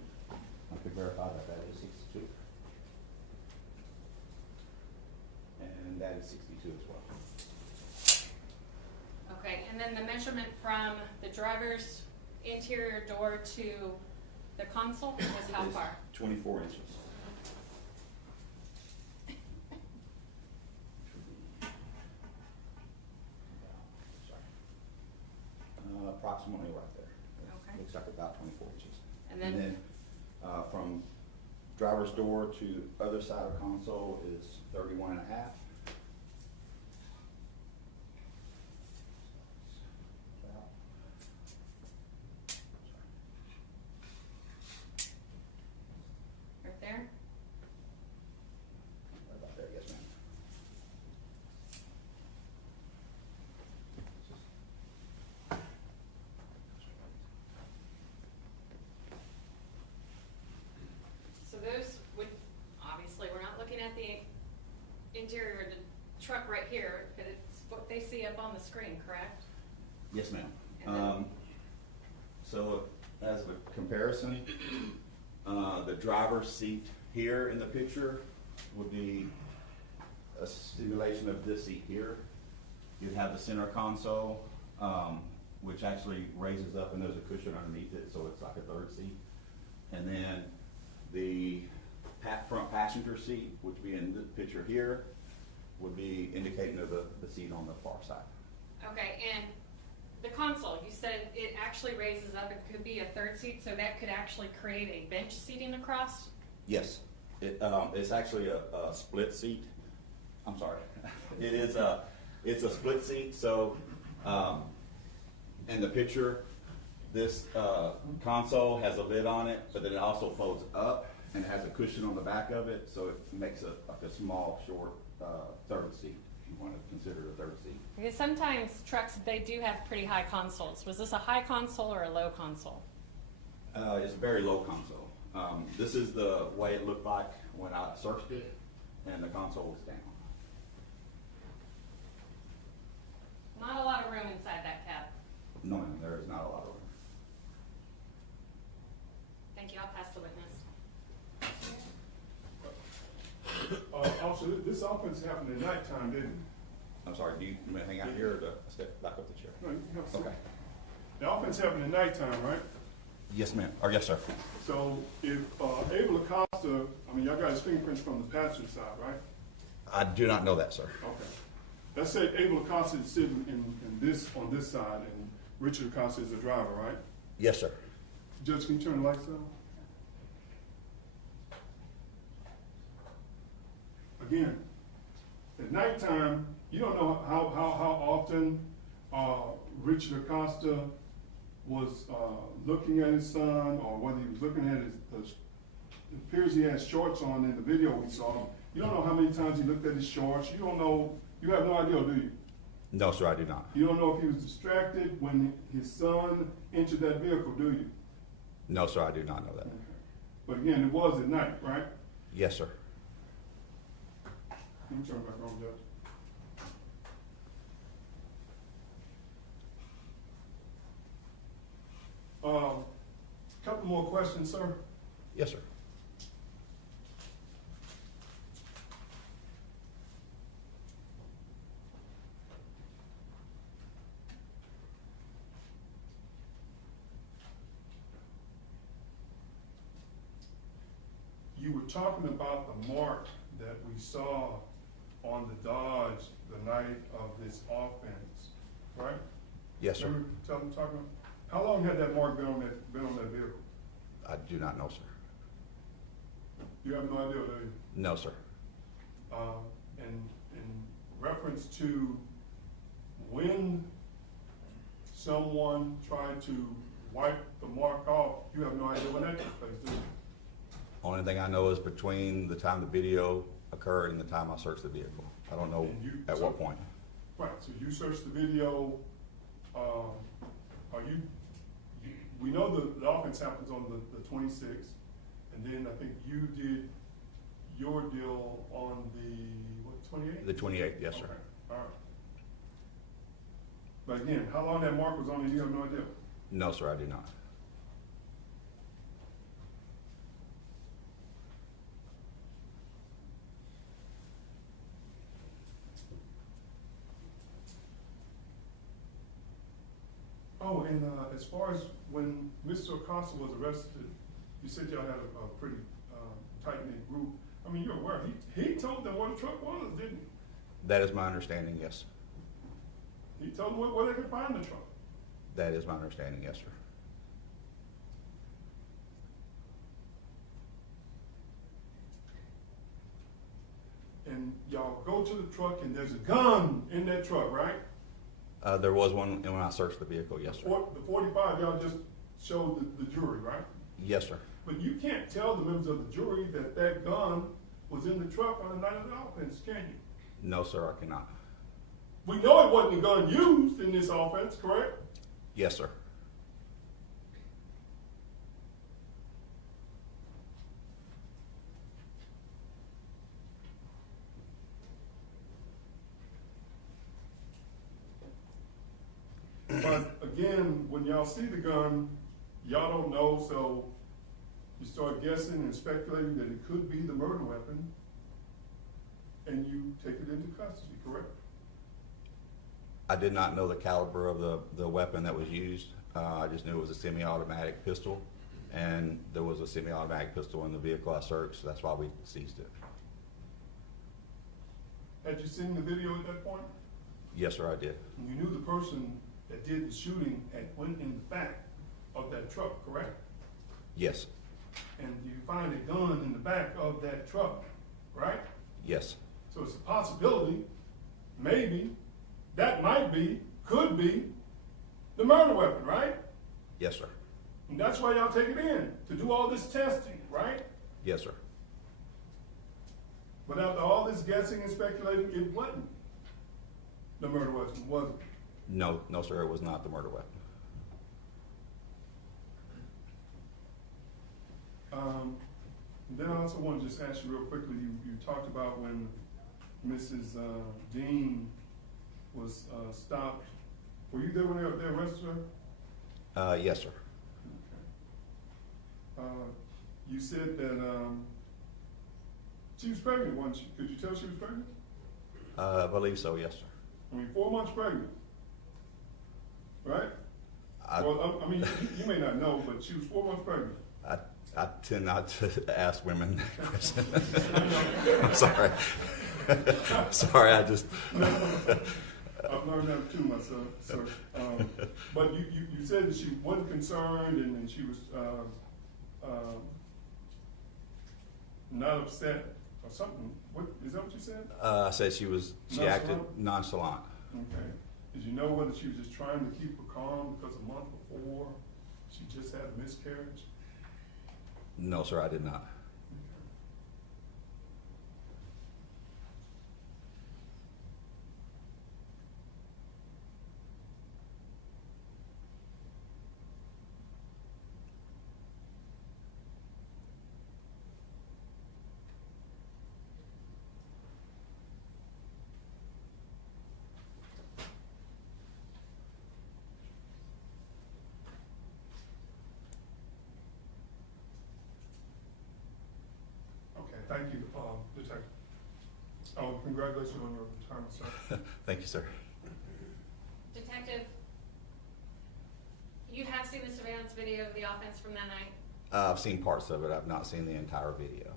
I could verify that that is 62. And that is 62 as well. Okay, and then the measurement from the driver's interior door to the console was how Is far? 24 inches. Approximately right there. Okay. Looks like about 24 inches. And then- From driver's door to other side of console is 31 and a half. Right there? Right about there, yes, ma'am. So those would, obviously, we're not looking at the interior of the truck right here, but it's what they see up on the screen, correct? Yes, ma'am. And then- So as a comparison, the driver's seat here in the picture would be a simulation of this seat here. You'd have the center console, which actually raises up and there's a cushion underneath it, so it's like a third seat. And then the front passenger seat, which would be in the picture here, would be indicating of the seat on the far side. Okay, and the console, you said it actually raises up, it could be a third seat, so that could actually create a bench seating across? Yes, it's actually a split seat. I'm sorry. It's a split seat, so, in the picture, this, console has a lid on it, but then it also folds up and it has a cushion on the back of it, so it makes like a small, short, third seat, if you want to consider it a third seat. Because sometimes trucks, they do have pretty high consoles. Was this a high console or a low console? It's a very low console. This is the way it looked like when I searched it, and the console was down. Not a lot of room inside that cab. No, ma'am, there is not a lot of room. Thank you, I'll pass the witness. Also, this offense happened at nighttime, didn't it? I'm sorry, do you want me to hang out here or to step back up the chair? No, you can have a seat. Okay. The offense happened at nighttime, right? Yes, ma'am, or yes, sir. So if Abel Acosta, I mean, y'all got his fingerprints from the passenger side, right? I do not know that, sir. Okay. Let's say Abel Acosta is sitting on this side, and Richard Acosta is the driver, right? Yes, sir. Judge, can you turn the lights on? Again, at nighttime, you don't know how often Richard Acosta was looking at his son, or whether he was looking at his, it appears he has shorts on in the video we saw. You don't know how many times he looked at his shorts. You don't know, you have no idea, do you? No, sir, I do not. You don't know if he was distracted when his son entered that vehicle, do you? No, sir, I do not know that. Okay. But again, it was at night, right? Yes, sir. Let me turn it back on, Judge. Couple more questions, sir. Yes, sir. You were talking about the mark that we saw on the Dodge the night of this offense, right? Yes, sir. Remember talking about? How long had that mark been on that vehicle? I do not know, sir. You have no idea, do you? No, sir. In reference to when tried to wipe the mark off, you have no idea when that took place, do you? Only thing I know is between the time the video occurred and the time I searched the vehicle. I don't know And you- at so- what point. Right, so you searched the video, we know the offense happens on the 26th, and then I think you did your deal on the, what, 28th? The 28th, yes, sir. Okay, all right. But again, how long that mark was on it, you have no idea? No, sir, I do not. Oh, and as far as when Mr. Acosta was arrested, you said y'all had a pretty tight-knit group. I mean, you're aware, he told them what the truck was, didn't he? That is my understanding, yes. He told them where they could find the truck. That is my understanding, yes, sir. And y'all go to the truck and there's a gun in that truck, right? There was one when I searched the vehicle, yes, sir. The 45 y'all just showed the jury, right? Yes, sir. But you can't tell the members of the jury that that gun was in the truck on the night of the offense, can you? No, sir, I cannot. We know it wasn't a gun used in this offense, correct? Yes, sir. But again, when y'all see the gun, y'all don't know, so you start guessing and speculating that it could be the murder weapon, and you take it into custody, correct? I did not know the caliber of the weapon that was used. I just knew it was a semi-automatic pistol, and there was a semi-automatic pistol in the vehicle I searched, so that's why we seized it. Had you seen the video at that point? Yes, sir, I did. And you knew the person that did the shooting went in the back of that truck, correct? Yes. And you find a gun in the back of that truck, right? Yes. So it's a possibility, maybe, that might be, could be, the murder weapon, right? Yes, sir. And that's why y'all take it in, to do all this testing, right? Yes, sir. But after all this guessing and speculating, it wasn't the murder weapon, was it? No, no, sir, it was not the murder weapon. Then I also want to just ask you real quickly, you talked about when Mrs. Dean was stopped. Were you there when they arrested her? Yes, sir. Okay. You said that she was pregnant, wasn't she? Could you tell she was pregnant? I believe so, yes, sir. I mean, 4 months pregnant, right? I- Well, I mean, you may not know, but she was 4 months pregnant. I tend not to ask women that question. I'm sorry. Sorry, I just. I've learned that too myself. So, but you said that she wasn't concerned and she was not upset or something. What is that? What you said? I said she acted nonchalant. Okay. Did you know whether she was just trying to keep her calm because a month before she just had a miscarriage? No, sir, I did not. Okay, thank you, Detective. Oh, congratulations on your retirement, sir. Thank you, sir. Detective, you have seen the surveillance video of the offense from that night? I've seen parts of it. I've not seen the entire video.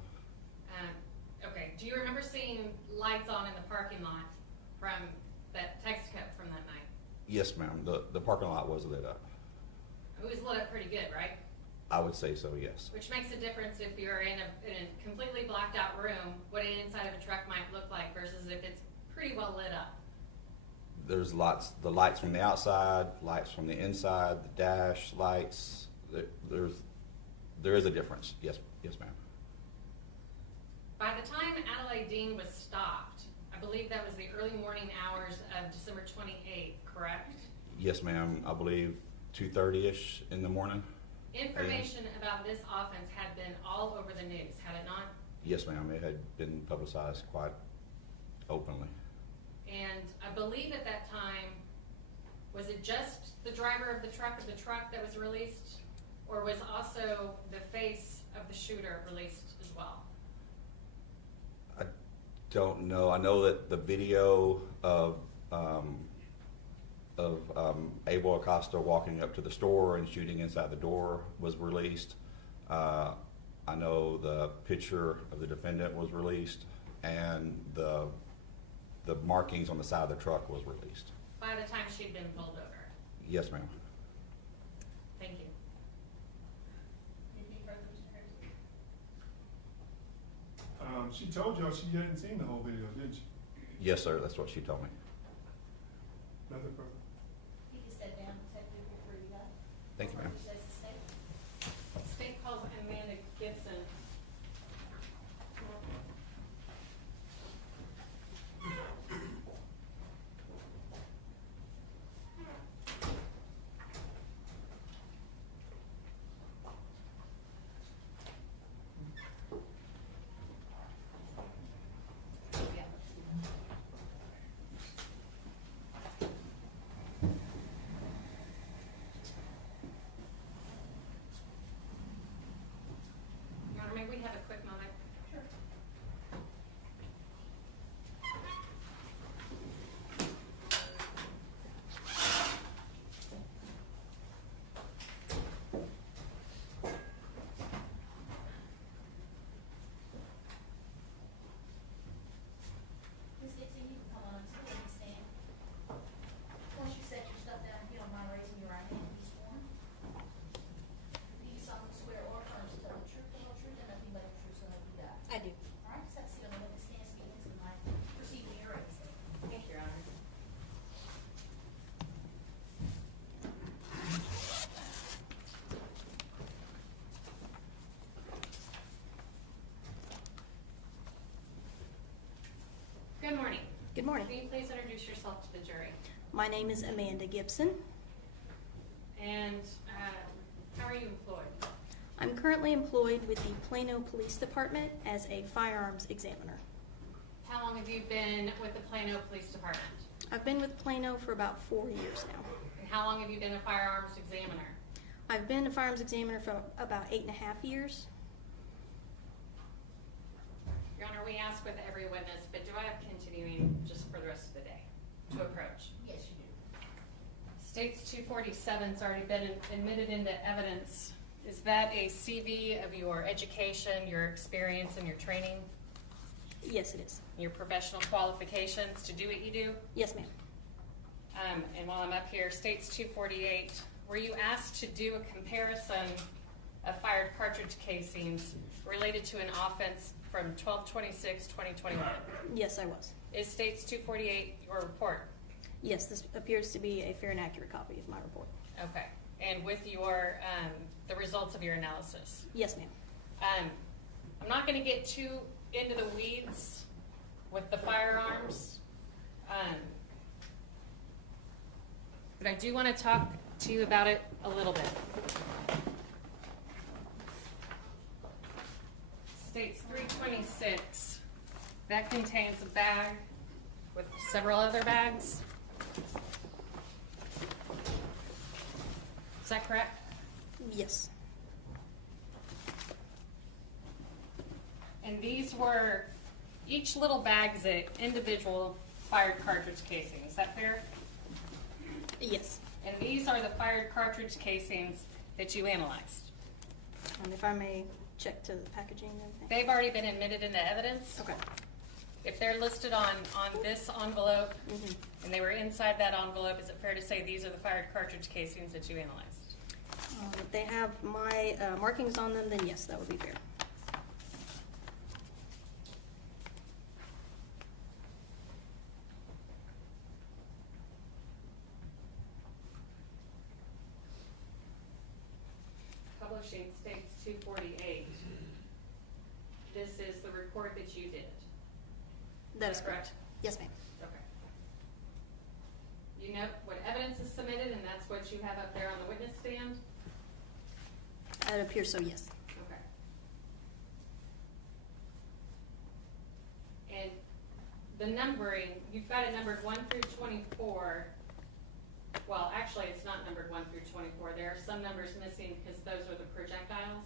Okay, do you remember seeing lights on in the parking lot from that text kept from that night? Yes, ma'am. The parking lot was lit up. It was lit up pretty good, right? I would say so, yes. Which makes a difference if you're in a completely blacked out room, what an inside of a truck might look like versus if it's pretty well lit up. There's lots, the lights from the outside, lights from the inside, the dash lights. There is a difference. Yes, ma'am. By the time Adelaide Dean was stopped, I believe that was the early morning hours of December 28th, correct? Yes, ma'am. I believe 2:30ish in the morning. Information about this offense had been all over the news, had it not? Yes, ma'am. It had been publicized quite openly. And I believe at that time, was it just the driver of the truck that was released? Or was also the face of the shooter released as well? I don't know. I know that the video of Abel Acosta walking up to the store and shooting inside the door was released. I know the picture of the defendant was released, and the markings on the side of the truck was released. By the time she'd been pulled over? Yes, ma'am. Thank you. Anything further, Mr. Harrison? She told y'all she hadn't seen the whole video, didn't she? Yes, sir. That's what she told me. Nothing further. You can step down, Detective, before you go. Thank you, ma'am. Recess the state. State calls Amanda Gibson. Your Honor, may we have a quick moment? Sure. Ms. Dixon, you can come on up to the stand. Once you set your stuff down, if you don't mind raising your right hand and be sworn. Do you solemnly swear or affirm to tell the truth, the whole truth, and nothing but the truth, so help you God? I do. All right, so that's the only witness stand speaking to the mic. Proceed when you're ready, sir. Thank you, Your Honor. Good morning. Good morning. Can you please introduce yourself to the jury? My name is Amanda Gibson. And how are you employed? I'm currently employed with the Plano Police Department as a firearms examiner. How long have you been with the Plano Police Department? I've been with Plano for about 4 years now. And how long have you been a firearms examiner? I've been a firearms examiner for about 8.5 years. Your Honor, we ask with every witness, but do I have continuing just for the rest of the day to approach? Yes, you do. State's 247's already been admitted into evidence. Is that a CV of your education, your experience, and your training, Yes, it is. your professional qualifications to do what you do? Yes, ma'am. And while I'm up here, State's 248, were you asked to do a comparison of fired cartridge casings related to an offense from 12/26/2021? Yes, I was. Is State's 248 your report? Yes, this appears to be a fair and accurate copy of my report. Okay. And with your, the results of your analysis? Yes, ma'am. I'm not going to get too into the weeds with the firearms, but I do want to talk to you about it a little bit. States 326, that contains a bag with several other bags. Is that correct? Yes. And these were, each little bag's an individual fired cartridge casing. Is that fair? Yes. And these are the fired cartridge casings that you analyzed. And if I may check to the packaging and everything. They've already been admitted into evidence. Okay. If they're listed on this envelope Mhm. and they were inside that envelope, is it fair to say these are the fired cartridge casings that you analyzed? If they have my markings on them, then yes, that would be fair. 248, this is the report that you did. That is correct. Yes, ma'am. Okay. You know what evidence is submitted, and that's what you have up there on the witness stand? It appears so, yes. Okay. And the numbering, you've got it numbered 1 through 24. Well, actually, it's not numbered 1 through 24. There are some numbers missing because those are the projectiles.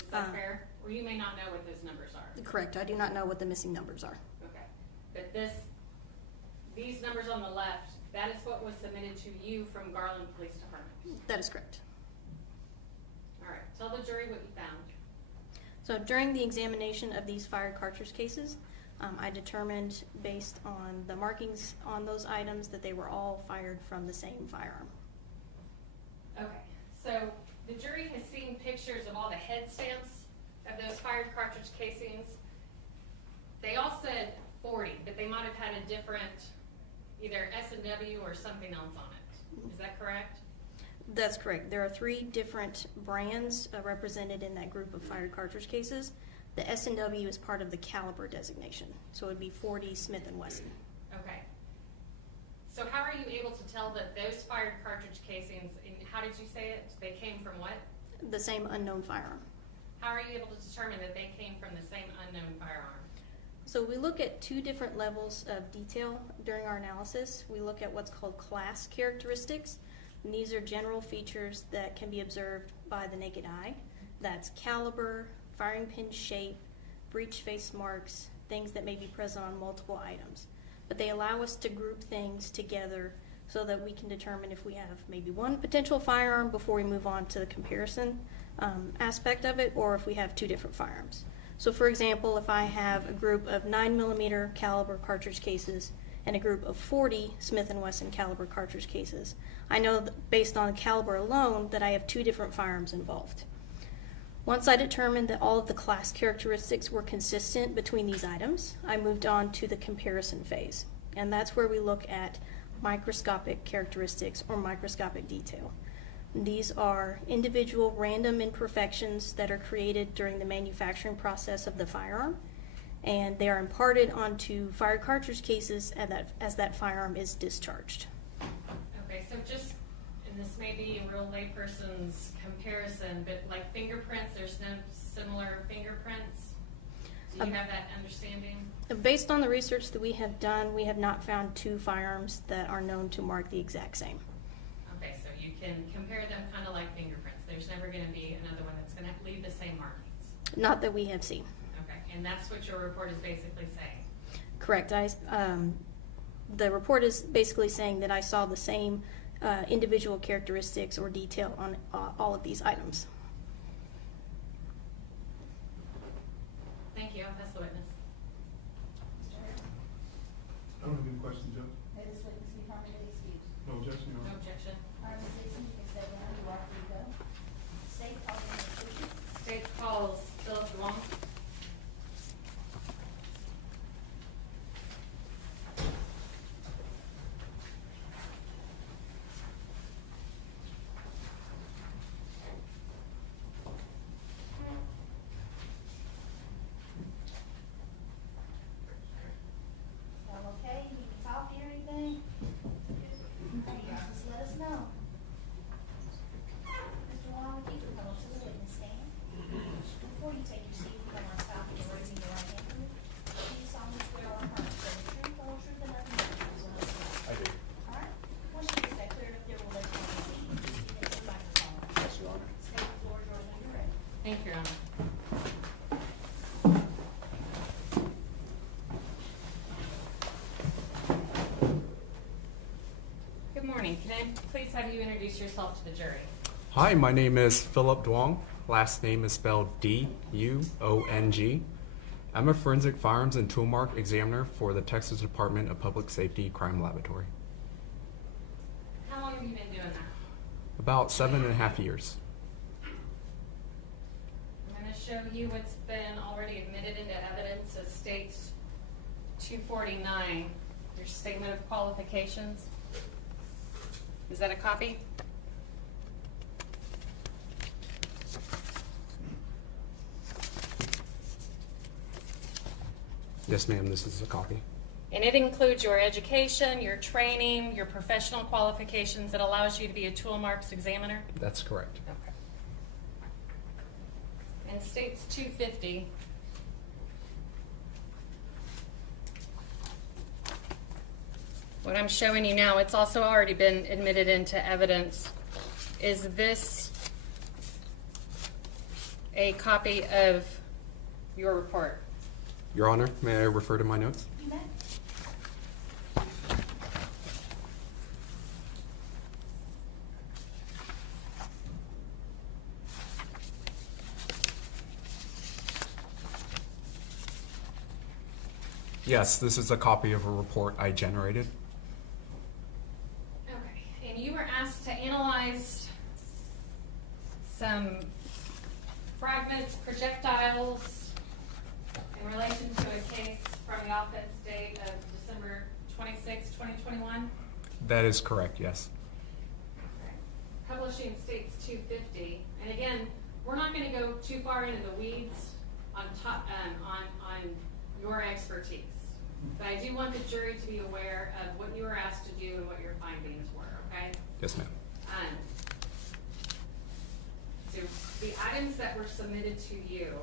Is that fair? Or you may not know what those numbers are. Correct. I do not know what the missing numbers are. Okay. But these numbers on the left, that is what was submitted to you from Garland Police Department. That is correct. All right. Tell the jury what you found. So during the examination of these fired cartridge cases, I determined based on the markings on those items that they were all fired from the same firearm. Okay. So the jury has seen pictures of all the head stamps of those fired cartridge casings. They all said 40, but they might have had a different, either S&W or something else on it. Is that correct? That's correct. There are 3 different brands represented in that group of fired cartridge cases. The S&W is part of the caliber designation, so it would be 40 Smith & Wesson. Okay. So how are you able to tell that those fired cartridge casings, and how did you say it? They came from what? The same unknown firearm. How are you able to determine that they came from the same unknown firearm? So we look at 2 different levels of detail during our analysis. We look at what's called class characteristics. And these are general features that can be observed by the naked eye. That's caliber, firing pin shape, breech face marks, things that may be present on multiple items. But they allow us to group things together so that we can determine if we have maybe one potential firearm before we move on to the comparison aspect of it, or if we have 2 different firearms. So for example, if I have a group of 9mm caliber cartridge cases and a group of 40 Smith & Wesson caliber cartridge cases, I know that based on caliber alone that I have 2 different firearms involved. Once I determined that all of the class characteristics were consistent between these items, I moved on to the comparison phase. And that's where we look at microscopic characteristics or microscopic detail. These are individual random imperfections that are created during the manufacturing process of the firearm, and they are imparted onto fired cartridge cases as that firearm is discharged. Okay, so just, and this may be a real layperson's comparison, but like fingerprints, there's no similar fingerprints? Do you have that understanding? Based on the research that we have done, we have not found 2 firearms that are known to mark the exact same. Okay, so you can compare them kind of like fingerprints. There's never going to be another one that's going to leave the same markings. Not that we have seen. Okay, and that's what your report is basically saying? Correct. The report is basically saying that I saw the same individual characteristics or detail on all of these items. Thank you. That's the witness. I don't have any questions, Judge. May this witness be permitted excused. No objection, Your No Honor. All objection. right, Ms. Dixon, you can step down. You are free to go. State calling the decision. State calls Philip Long. All okay? You need to talk or anything? Just let us know. Mr. Wong, if you could come up to the witness stand. Before you take your seat, you come on top and you're raising your right hand. Do you solemnly swear or affirm to tell the truth, the whole truth, and nothing but the truth? I do. All right. Once you get that cleared up there, we'll let you have a seat. You can get the microphone. Yes, Your Honor. State the floor is yours when you're ready. Thank you, Your Honor. Good morning. Can I please have you introduce yourself to the jury? Hi, my name is Philip Duong. Last name is spelled D-U-O-N-G. I'm a forensic firearms and tool mark examiner for the Texas Department of Public Safety Crime Laboratory. How long have you been doing that? About 7.5 years. I'm going to show you what's been already admitted into evidence as states 249, your statement of qualifications. Is that a copy? Yes, ma'am, this is a copy. And it includes your education, your training, your professional qualifications that allows you to be a tool marks examiner? That's correct. Okay. And states 250. What I'm showing you now, it's also already been admitted into evidence. Is this a copy of your report? Your Honor, may I refer to my notes? You may. Yes, this is a copy of a report I generated. Okay. And you were asked to analyze some fragments, projectiles, in relation to a case from the offense date of December 26, 2021? That is correct, yes. Okay. Publishing states 250. And again, we're not going to go too far into the weeds on your expertise. But I do want the jury to be aware of what you were asked to do and what your findings were, okay? Yes, ma'am. So the items that were submitted to you,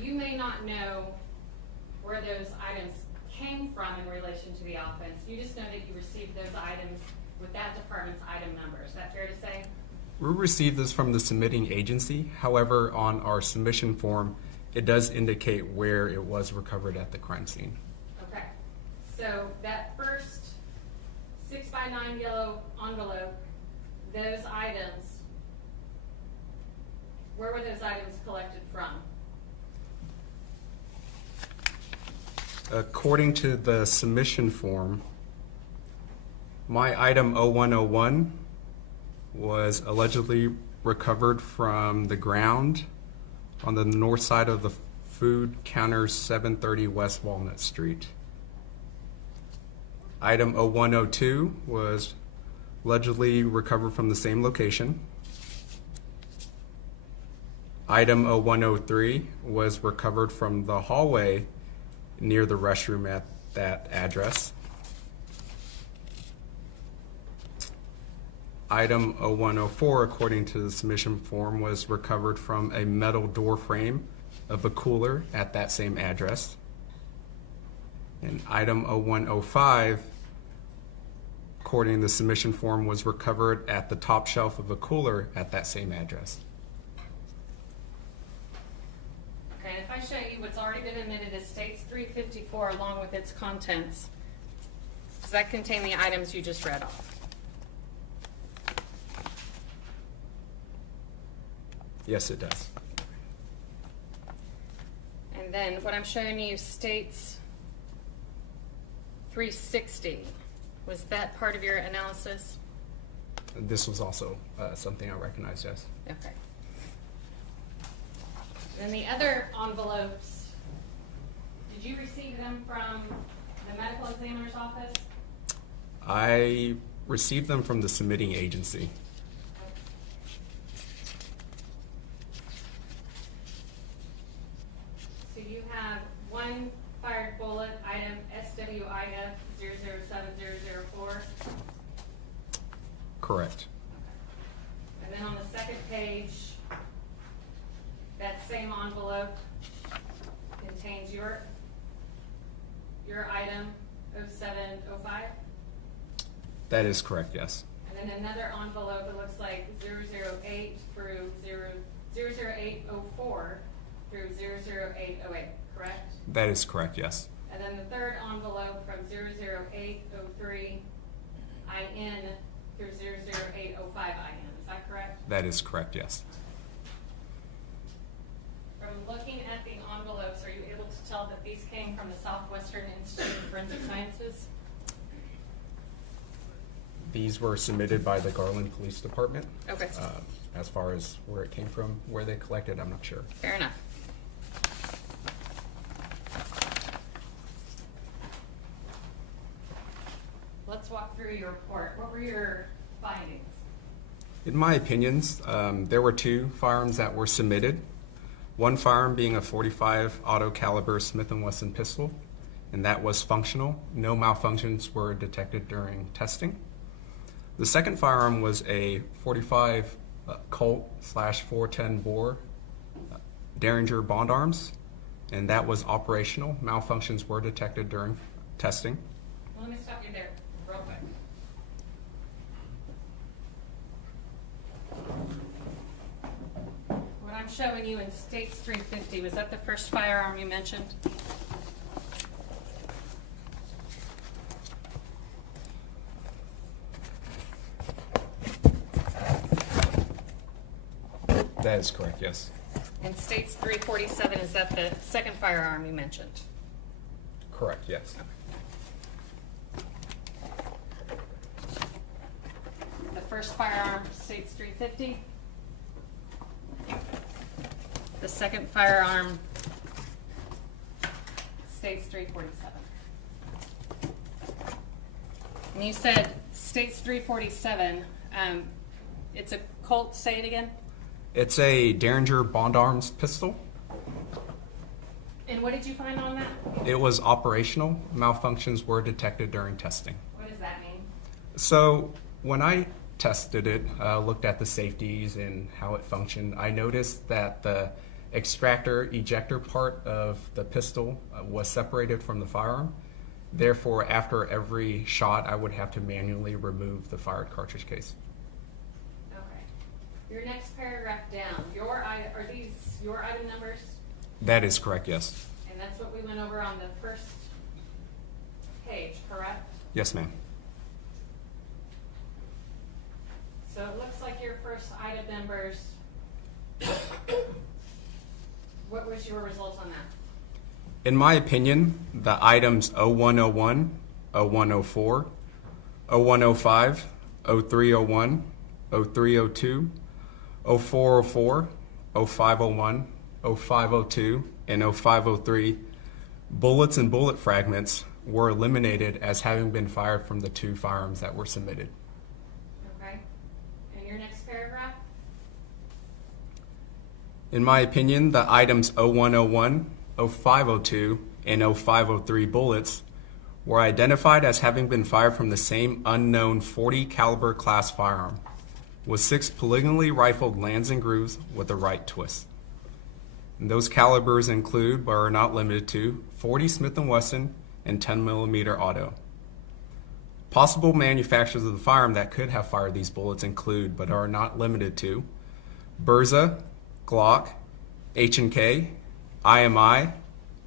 you may not know where those items came from in relation to the offense. You just know that you received those items with that department's item number. Is that fair to say? We received this from the submitting agency. However, on our submission form, it does indicate where it was recovered at the crime scene. Okay. So that first 6x9 yellow envelope, those items, where were those items collected from? According to the submission form, my item 0101 was allegedly recovered from the ground on the north side of the food counter 730 West Walnut Street. Item 0102 was allegedly recovered from the same location. Item 0103 was recovered from the hallway near the restroom at that address. Item 0104, according to the submission form, was recovered from a metal door frame of a cooler at that same address. And item 0105, according to the submission form, was recovered at the top shelf of a cooler at that same address. Okay, if I show you what's already been admitted as states 354 along with its contents, does that contain the items you just read off? Yes, it does. And then what I'm showing you states 360. Was that part of your analysis? This was also something I recognized, yes. Okay. Then the other envelopes, did you receive them from the medical examiner's office? I received them from the submitting agency. So you have one fired bullet, item SWIF 007004. Correct. And then on the second page, that same envelope contains your item 0705. That is correct, yes. And then another envelope, it looks like 008 through 00804 through 00808, correct? That is correct, yes. And then the third envelope from 00803 IN through 00805 IN, is that correct? That is correct, yes. From looking at the envelopes, are you able to tell that these came from the Southwestern Institute of Forensic Sciences? These were submitted by the Garland Police Department. Okay. As far as where it came from, where they collected, I'm not sure. Fair enough. Let's walk through your report. What were your findings? In my opinions, there were two firearms that were submitted. One firearm being a .45 auto caliber Smith & Wesson pistol, and that was functional. No malfunctions were detected during testing. The second firearm was a .45 Colt /410 bore Derringer Bond Arms, and that was operational. Malfunctions were detected during testing. Well, let me stop you there real quick. What I'm showing you in States 350, was that the first firearm you mentioned? That is correct, yes. In States 347, is that the second firearm you mentioned? Correct, yes. The first firearm, States 350. The second firearm, States 347. And you said States 347, it's a Colt, say it again? It's a Derringer Bond Arms pistol. And what did you find on that? It was operational. Malfunctions were detected during testing. What does that mean? So when I tested it, looked at the safeties and how it functioned, I noticed that the extractor ejector part of the pistol was separated from the firearm. Therefore, after every shot, I would have to manually remove the fired cartridge case. Okay. Your next paragraph down, are these your item numbers? That is correct, yes. And that's what we went over on the first page, correct? Yes, ma'am. So it looks like your first item numbers, what was your result on that? In my opinion, the items 0101, 0104, 0105, 0301, 0302, 0404, 0501, 0502, and 0503 bullets and bullet fragments were eliminated as having been fired from the two firearms that were submitted. Okay. And your next paragraph? In my opinion, the items 0101, 0502, and 0503 bullets were identified as having been fired from the same unknown .40 caliber class firearm with 6 polygonally rifled lands and grooves with a right twist. And those calibers include, but are not limited to, .40 Smith & Wesson and 10mm auto. Possible manufacturers of the firearm that could have fired these bullets include, but are not limited to, Berza, Glock, H&K, IMI,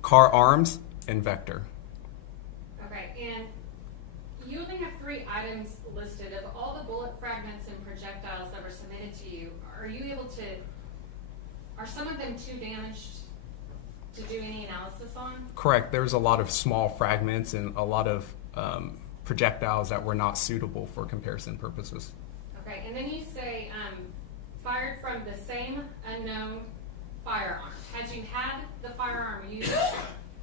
Car Arms, and Vector. Okay, and you only have 3 items listed. Of all the bullet fragments and projectiles that were submitted to you, are some of them too damaged to do any analysis on? Correct. There's a lot of small fragments and a lot of projectiles that were not suitable for comparison purposes. Okay, and then you say fired from the same unknown firearm. Had you had the firearm used,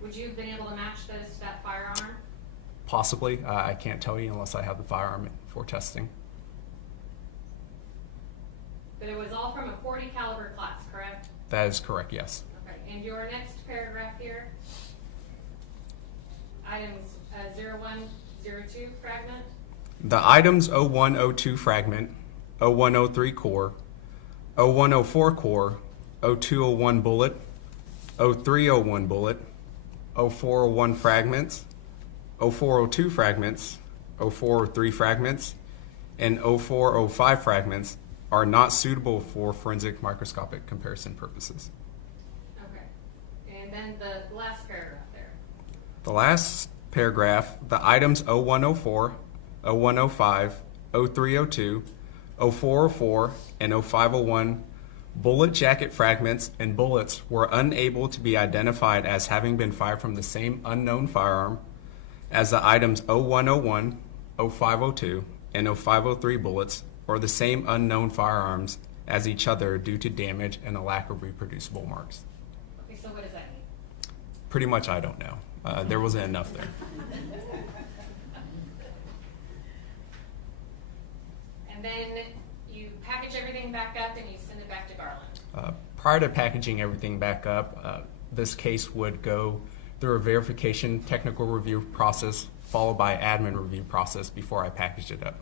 would you have been able to match those to that firearm? Possibly. I can't tell you unless I have the firearm for testing. But it was all from a .40 caliber class, correct? That is correct, yes. Okay, and your next paragraph here, items 0102 fragment? The items 0102 fragment, 0103 core, 0104 core, 0201 bullet, 0301 bullet, 0401 fragments, 0402 fragments, 0403 fragments, and 0405 fragments are not suitable for forensic microscopic comparison purposes. Okay, and then the last paragraph there. The last paragraph, the items 0104, 0105, 0302, 0404, and 0501 bullet jacket fragments and bullets were unable to be identified as having been fired from the same unknown firearm as the items 0101, 0502, and 0503 bullets, or the same unknown firearms as each other due to damage and a lack of reproducible marks. Okay, so what does that mean? Pretty much I don't know. There wasn't enough there. And then you package everything back up and you send it back to Garland. prior to packaging everything back up, this case would go through a verification technical review process followed by admin review process before I packaged it up.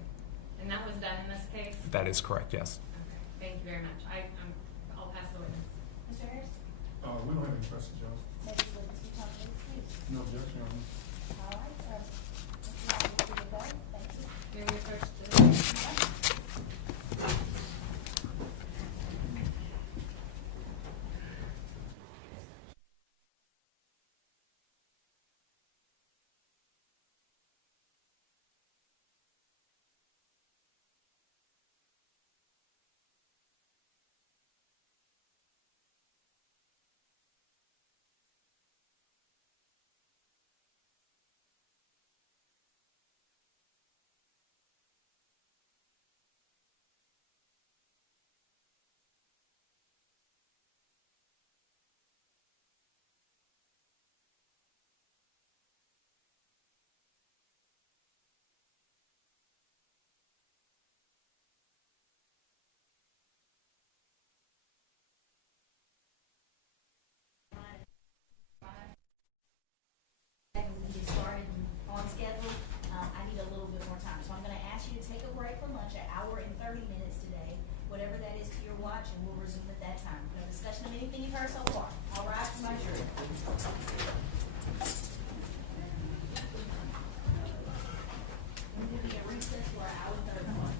And that was done in this case? That is correct, yes. Okay, thank you very much. I'll pass the witness. Mr. Harris? We don't have any questions, Judge. Next witness, you talk to please. No objection, Your Honor. All right, Mr. Roberts, you go. Thank you. May we approach the And we get started on schedule, I need a little bit more time. So I'm gonna ask you to take a break for lunch, 1 hour and 30 minutes today, whatever that is to your watch, and we'll resume at that time. No discussion of anything you've heard so far. All right, for my jury. We're gonna be at recess for 1 hour and 30 minutes.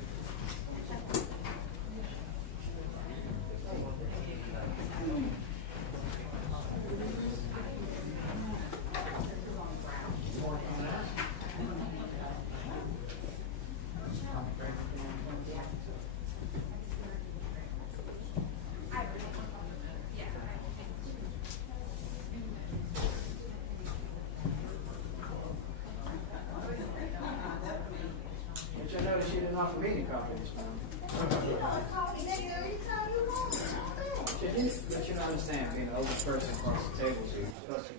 But you notice you didn't offer me any coffee this time. You know, it's coffee next anytime you want. But you don't understand, being the oldest person across the table, so you're supposed to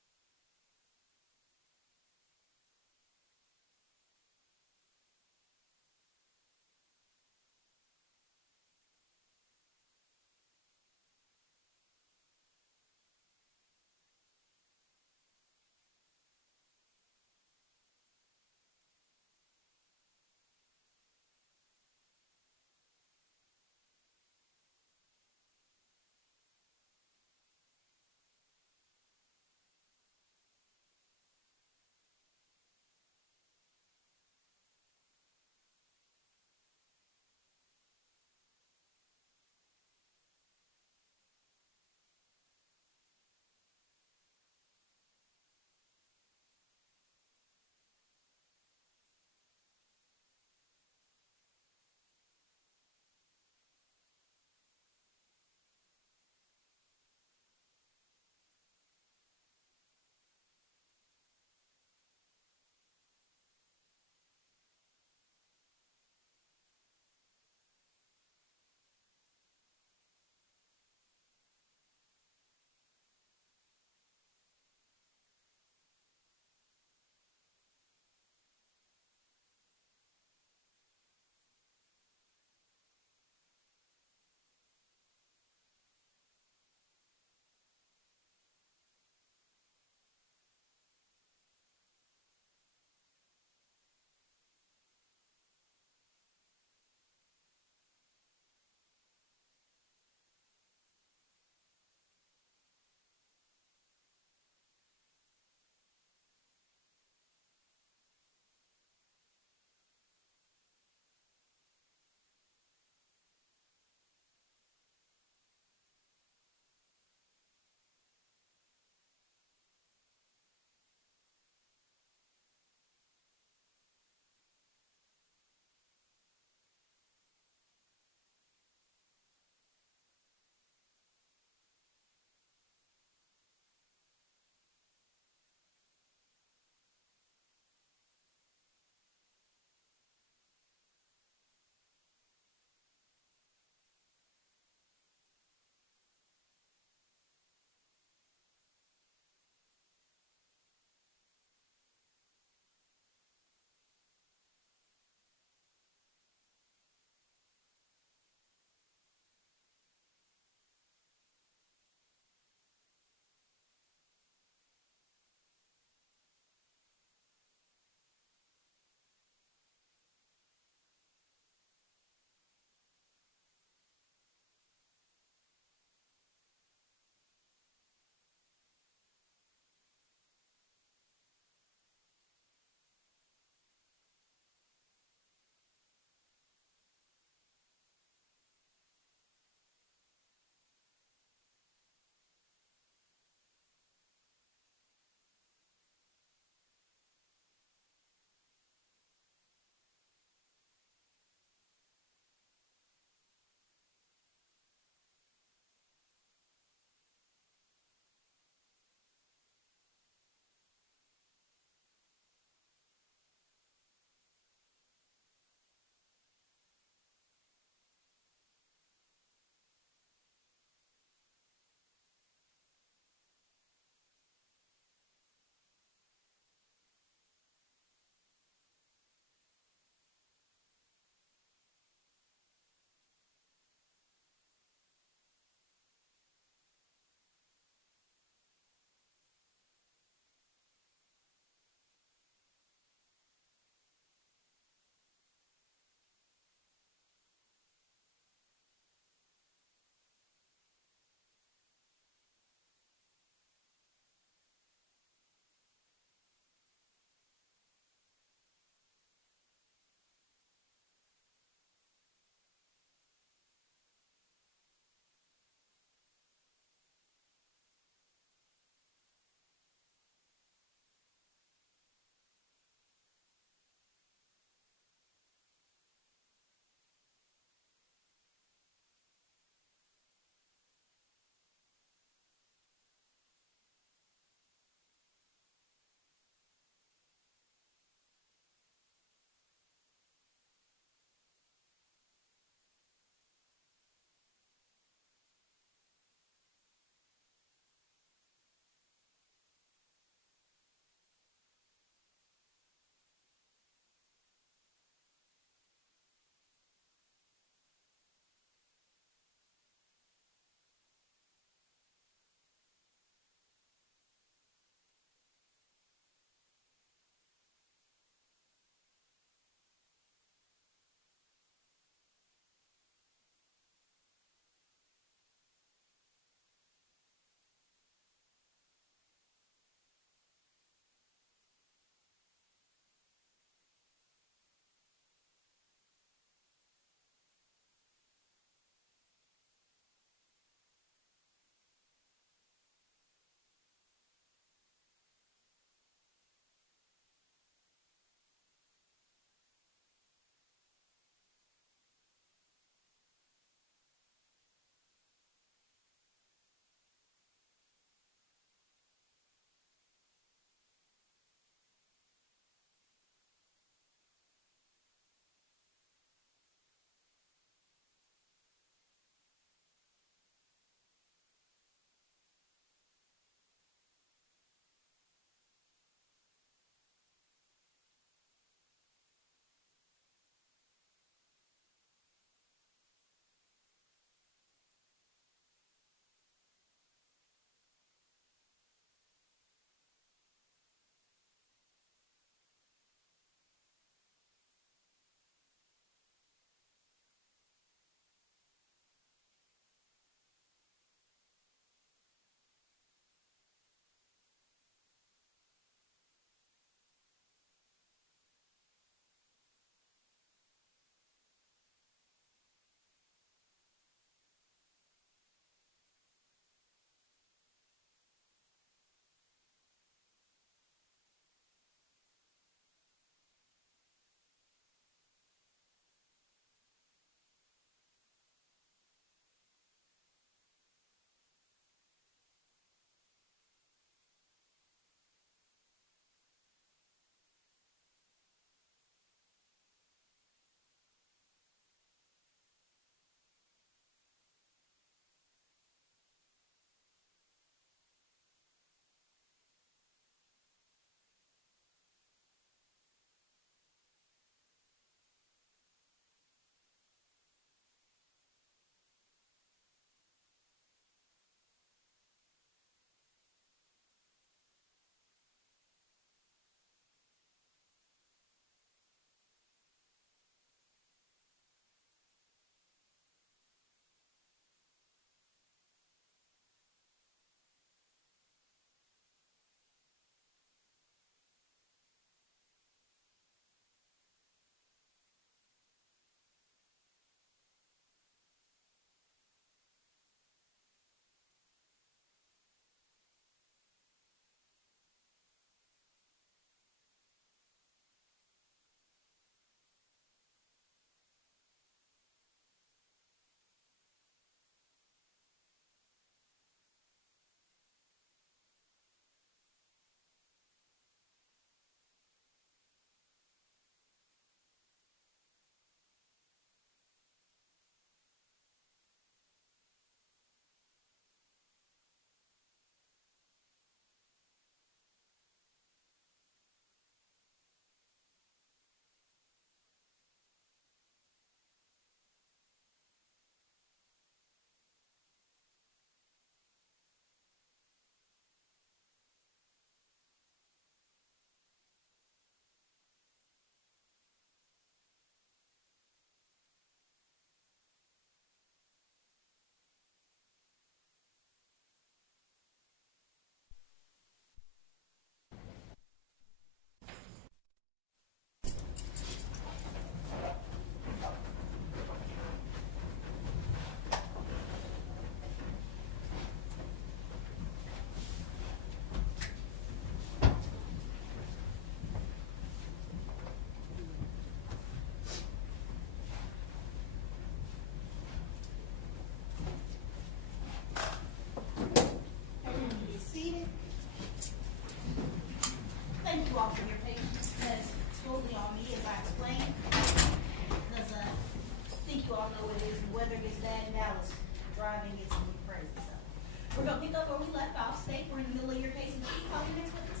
We're gonna pick up where we left off. State, we're in the middle of your case, and Chief, call the next witness.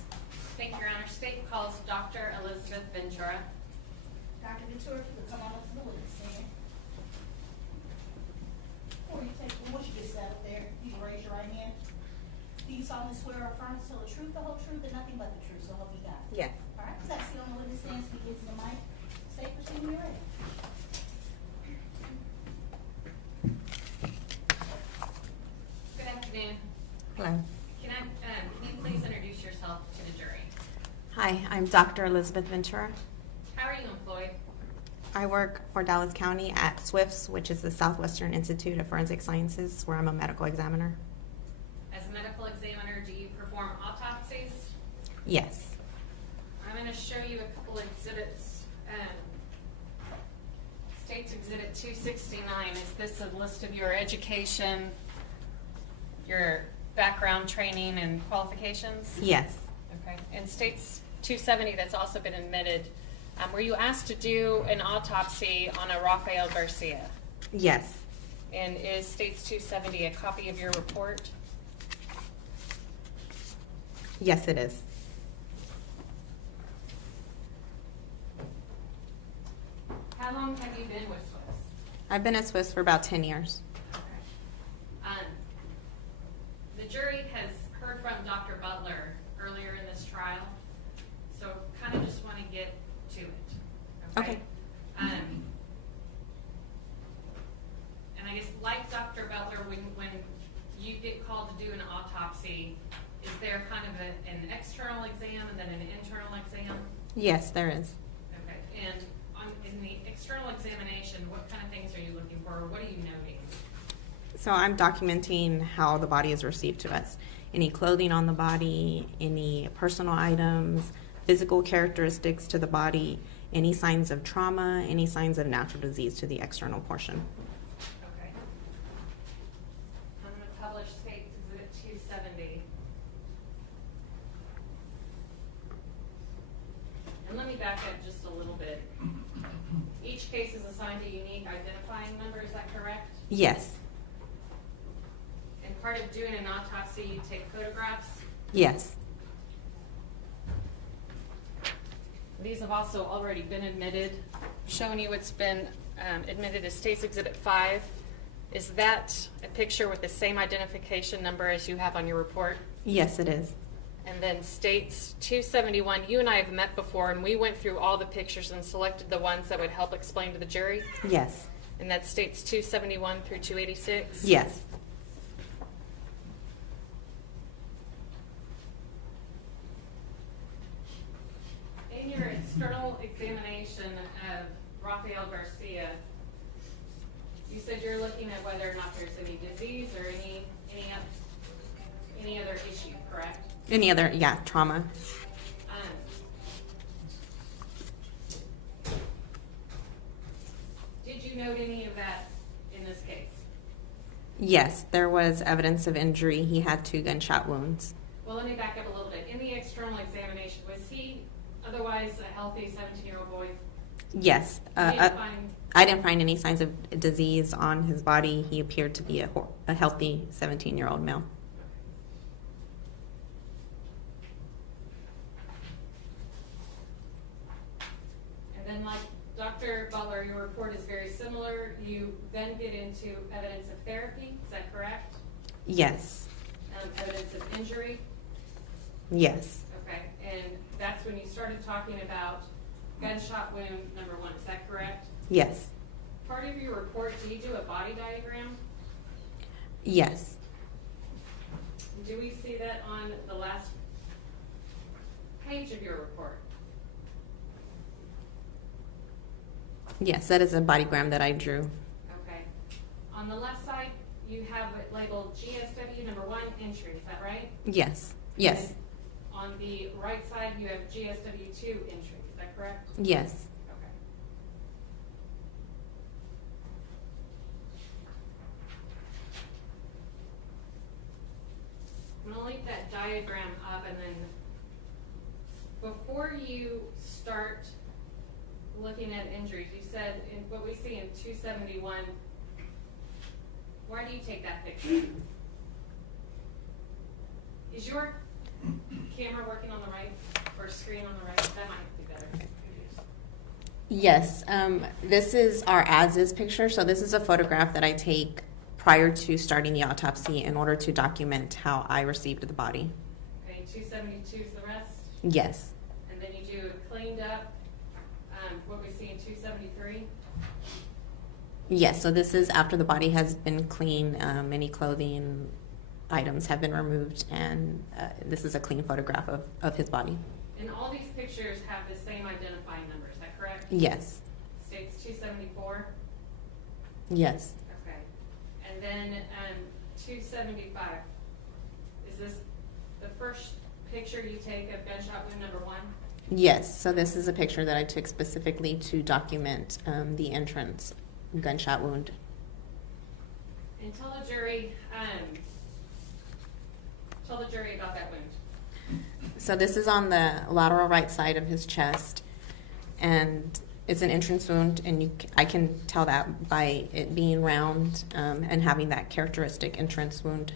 Thank you, Your Honor. State calls Dr. Elizabeth Ventura. Dr. Ventura, if you would come on up to the witness stand. Once you get settled there, you can raise your right hand. Do you solemnly swear or affirm to tell the truth, the whole truth, and nothing but the truth, so help you God? Yes. All right, please have a seat on the witness stand, speak into the mic. State, proceed when you're ready. Good afternoon. Hello. Can you please introduce yourself to the jury? Hi, I'm Dr. Elizabeth Ventura. How are you employed? I work for Dallas County at SWIFT's, which is the Southwestern Institute of Forensic Sciences, where I'm a medical examiner. As a medical examiner, do you perform autopsies? Yes. I'm going to show you a couple exhibits. State's Exhibit 269. Is this a list of your education, your background training, and qualifications? Yes. Okay. And State's 270, that's also been admitted. Were you asked to do an autopsy on a Rafael Garcia? Yes. And is State's 270 a copy of your report? Yes, it is. How long have you been with Swiss? I've been at SWIFT's for about 10 years. The jury has heard from Dr. Butler earlier in this trial, so kind of just want to get to it. Okay. And I guess like Dr. Butler, when you get called to do an autopsy, is there kind of an external exam and then an internal exam? Yes, there is. Okay. And in the external examination, what kind of things are you looking for, or what are you noting? So I'm documenting how the body is received to us. Any clothing on the body, any personal items, physical characteristics to the body, any signs of trauma, any signs of natural disease to the external portion. Okay. I'm going to publish State's Exhibit 270. And let me back up just a little bit. Each case is assigned a unique identifying number, is that correct? Yes. And part of doing an autopsy, you take photographs? Yes. These have also already been admitted. Showing you what's been admitted as State's Exhibit 5. Is that a picture with the same identification number as you have on your report? Yes, it is. And then State's 271, you and I have met before, and we went through all the pictures and selected the ones that would help explain to the jury? Yes. And that's State's 271 through 286? Yes. In your external examination of Rafael Garcia, you said you're looking at whether or not there's any disease or any other issue, correct? Any other, trauma. Did you note any of that in this case? Yes, there was evidence of injury. He had 2 gunshot wounds. Well, let me back up a little bit. In the external examination, was he otherwise a healthy 17-year-old boy? Yes. I didn't find any signs of disease on his body. He appeared to be a healthy 17-year-old male. And then like Dr. Butler, your report is very similar. You then get into evidence of therapy, is that correct? Yes. Evidence of injury? Yes. Okay, and that's when you started talking about gunshot wound number 1, is that correct? Yes. Part of your report, do you do a body diagram? Yes. Do we see that on the last page of your report? Yes, that is a bodygram that I drew. Okay. On the left side, you have it labeled GSW number 1 entry, is that right? Yes. Yes. And on the right side, you have GSW 2 entry, is that correct? Yes. Okay. I'm going to leave that diagram up, and then before you start looking at injuries, you said in what we see in 271, why do you take that picture? Is your camera working on the right or screen on the right? That might be better. Yes, this is our as-is picture. So this is a photograph that I take prior to starting the autopsy in order to document how I received the body. Okay, 272 is the rest? Yes. And then you do a cleaned up, what we see in 273? Yes, so this is after the body has been clean, any clothing items have been removed, and this is a clean photograph of his body. And all these pictures have the same identifying number, is that correct? Yes. States 274? Yes. Okay. And then 275, is this the first picture you take of gunshot wound number 1? Yes, so this is a picture that I took specifically to document the entrance gunshot wound. And tell the jury about that wound. So this is on the lateral right side of his chest, and it's an entrance wound, and I can tell that by it being round and having that characteristic entrance wound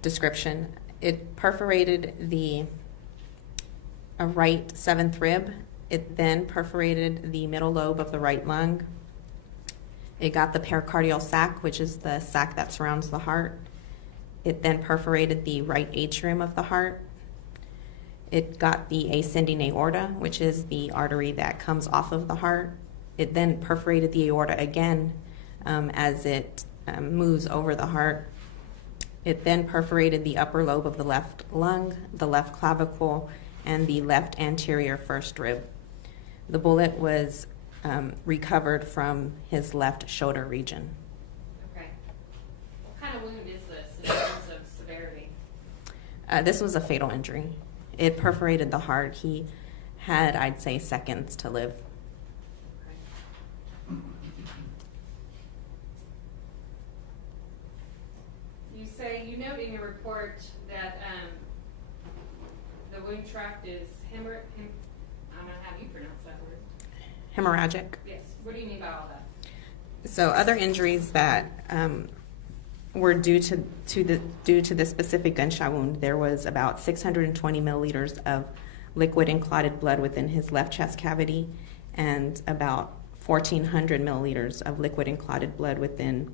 description. It perforated the right 7th rib. It then perforated the middle lobe of the right lung. It got the pericardial sac, which is the sac that surrounds the heart. It then perforated the right atrium of the heart. It got the ascending aorta, which is the artery that comes off of the heart. It then perforated the aorta again as it moves over the heart. It then perforated the upper lobe of the left lung, the left clavicle, and the left anterior first rib. The bullet was recovered from his left shoulder region. Okay. What kind of wound is this in terms of severity? This was a fatal injury. It perforated the heart. He had, I'd say, seconds to live. Okay. You note in your report that the wound tract is I don't know how you pronounce that word. Hemorrhagic. Yes. What do you mean by all that? So other injuries that were due to the specific gunshot wound, there was about 620 milliliters of liquid and clotted blood within his left chest cavity, and about 1,400 milliliters of liquid and clotted blood within,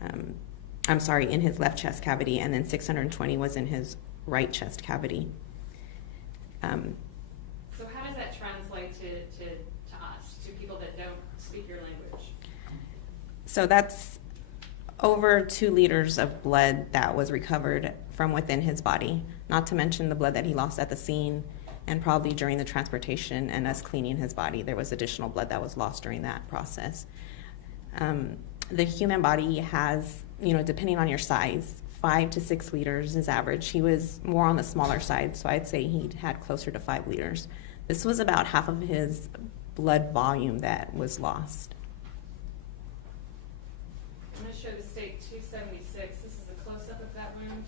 in his left chest cavity, and then 620 was in his right chest cavity. So how does that translate to us, to people that don't speak your language? So that's over 2 liters of blood that was recovered from within his body, not to mention the blood that he lost at the scene, and probably during the transportation and us cleaning his body, there was additional blood that was lost during that process. The human body has, depending on your size, 5 to 6 liters is average. He was more on the smaller side, so I'd say he had closer to 5 liters. This was about half of his blood volume that was lost. I'm going to show the state 276. This is a close-up of that wound.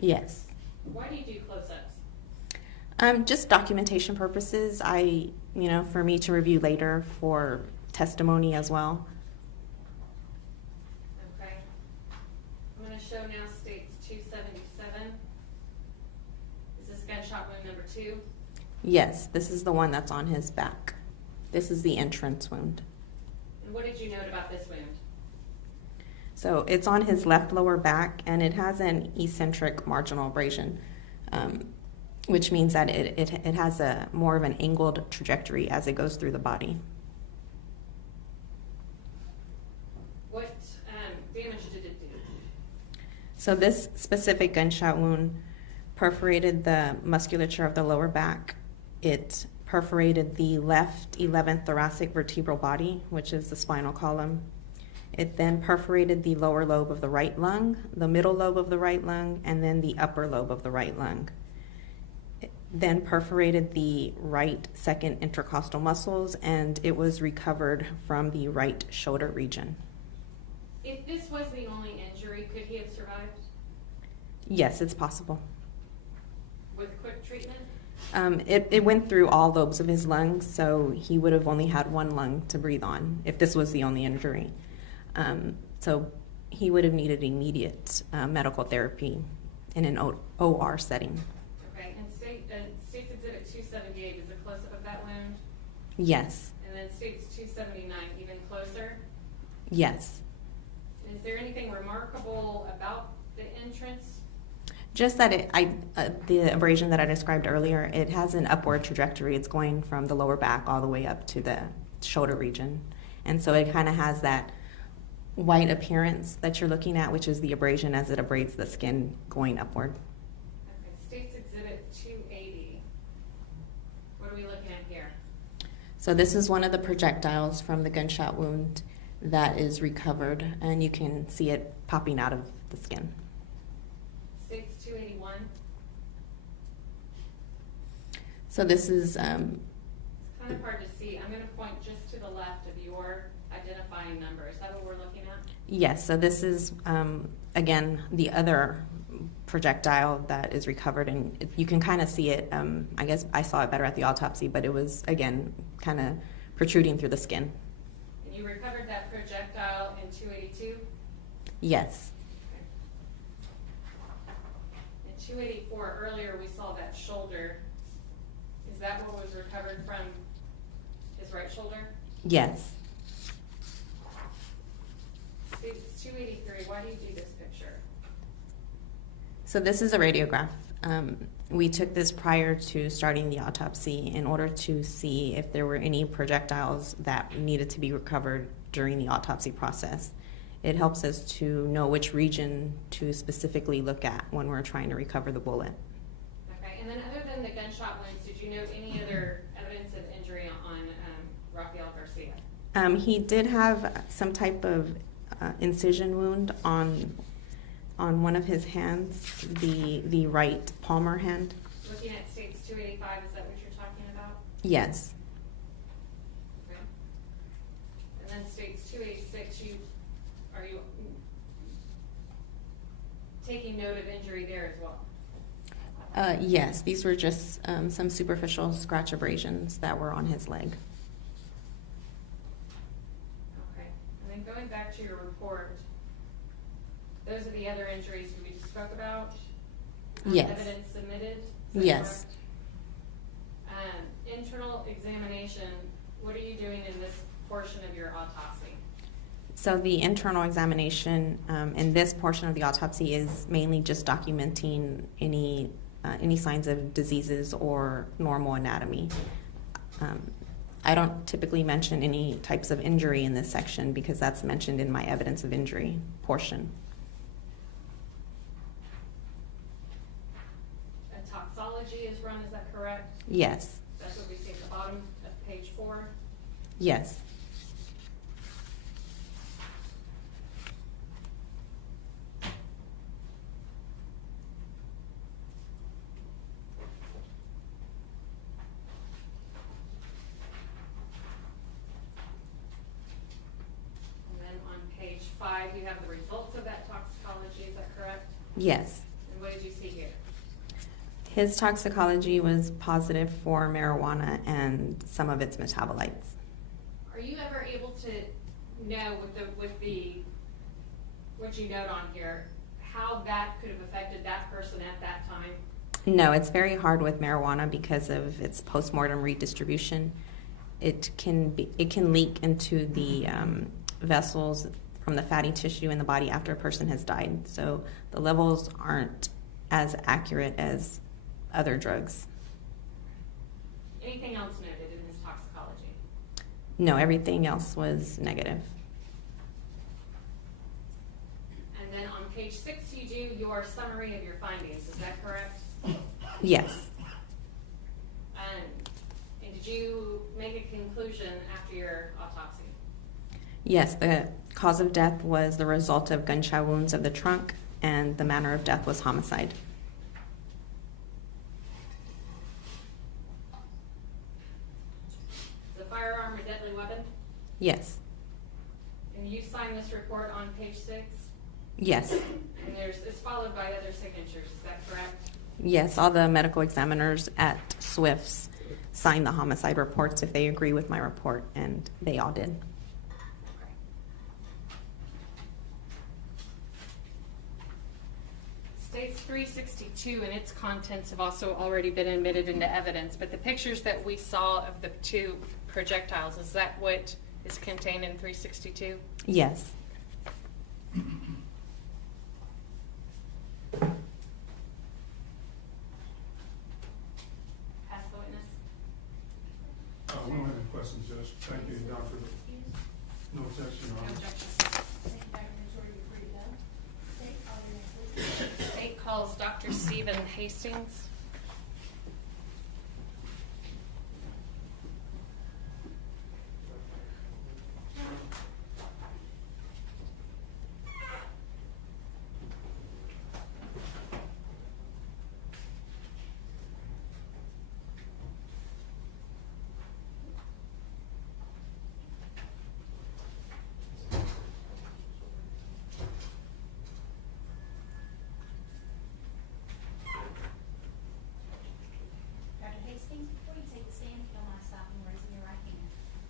Yes. Why do you do close-ups? Just documentation purposes. For me to review later for testimony as well. Okay. I'm going to show now states 277. Is this gunshot wound number 2? Yes, this is the one that's on his back. This is the entrance wound. And what did you note about this wound? So it's on his left lower back, and it has an eccentric marginal abrasion, which means that it has a more of an angled trajectory as it goes through the body. What damage did it do? So this specific gunshot wound perforated the musculature of the lower back. It perforated the left 11th thoracic vertebral body, which is the spinal column. It then perforated the lower lobe of the right lung, the middle lobe of the right lung, and then the upper lobe of the right lung. It then perforated the right second intercostal muscles, and it was recovered from the right shoulder region. If this was the only injury, could he have survived Yes, it's possible. with quick treatment? It went through all lobes of his lungs, so he would have only had one lung to breathe on if this was the only injury. So he would have needed immediate medical therapy in an OR setting. Okay, and State's Exhibit 278 is a close-up of that wound, Yes, and then State's 279 even closer. yes. Is there anything remarkable about the entrance? Just that the abrasion that I described earlier, it has an upward trajectory. It's going from the lower back all the way up to the shoulder region. And so it kind of has that white appearance that you're looking at, which is the abrasion as it abrades the skin going upward. Okay, State's Exhibit 280. What are we looking at here? So this is one of the projectiles from the gunshot wound that is recovered, and you can see it popping out of the skin. State's 281. So this is, It's kind of hard to see. I'm going to point just to the left of your identifying number. Is that what we're looking at? yes, so this is, again, the other projectile that is recovered, and you can kind of see it. I guess I saw it better at the autopsy, but it was, again, kind of protruding through the skin. And you recovered that projectile in 282? Yes, In 284, earlier we saw that shoulder. Is that what was recovered from his right shoulder? yes. State's 283, why do you do this picture? So this is a radiograph. We took this prior to starting the autopsy in order to see if there were any projectiles that needed to be recovered during the autopsy process. It helps us to know which region to specifically look at when we're trying to recover the bullet. Okay, and then other than the gunshot wounds, did you note any other evidence of injury on Rafael Garcia? He did have some type of incision wound on one of his hands, the right palmar hand. Looking at State's 285, is that what you're talking about? Yes. Okay. And then State's 286, are you taking note of injury there as well? Yes, these were just some superficial scratch abrasions that were on his leg. Okay. And then going back to your report, those are the other injuries we just spoke about? Yes. Evidence submitted? Is that Yes. correct? Internal examination, what are you doing in this portion of your autopsy? So the internal examination in this portion of the autopsy is mainly just documenting any signs of diseases or normal anatomy. I don't typically mention any types of injury in this section because that's mentioned in my evidence of injury portion. A toxology is run, is that correct? Yes. That's what we see at the bottom of page 4. Yes. And then on page 5, you have the results of that toxicology, is that correct? Yes. And what did you see here? His toxicology was positive for marijuana and some of its metabolites. Are you ever able to know with the what you note on here, how that could have affected that person at that time? No, it's very hard with marijuana because of its postmortem redistribution. It can leak into the vessels from the fatty tissue in the body after a person has died. So the levels aren't as accurate as other drugs. Anything else noted in his toxicology? No, everything else was negative. And then on page 6, you do your summary of your findings, is that correct? Yes. And did you make a conclusion after your autopsy? Yes, the cause of death was the result of gunshot wounds of the trunk, and the manner of death was homicide. The firearm a deadly weapon? Yes. And you signed this report on page 6? Yes. And it's followed by other signatures, is that correct? Yes, all the medical examiners at SWIFT's sign the homicide reports if they agree with my report, and they all did. States 362 and its contents have also already been admitted into evidence, but the pictures that we saw of the two projectiles, is that what is contained in 362? Yes. Pass the witness. We don't have any questions, Judge. Thank you, Doctor. No objection, Your No Honor. objection. Thank you, Dr. Mitchell, you're free to go. State, call your name, please. State calls Dr. Stephen Hastings. Dr. Hastings, before you take the stand, if you don't mind stopping and raising your right hand.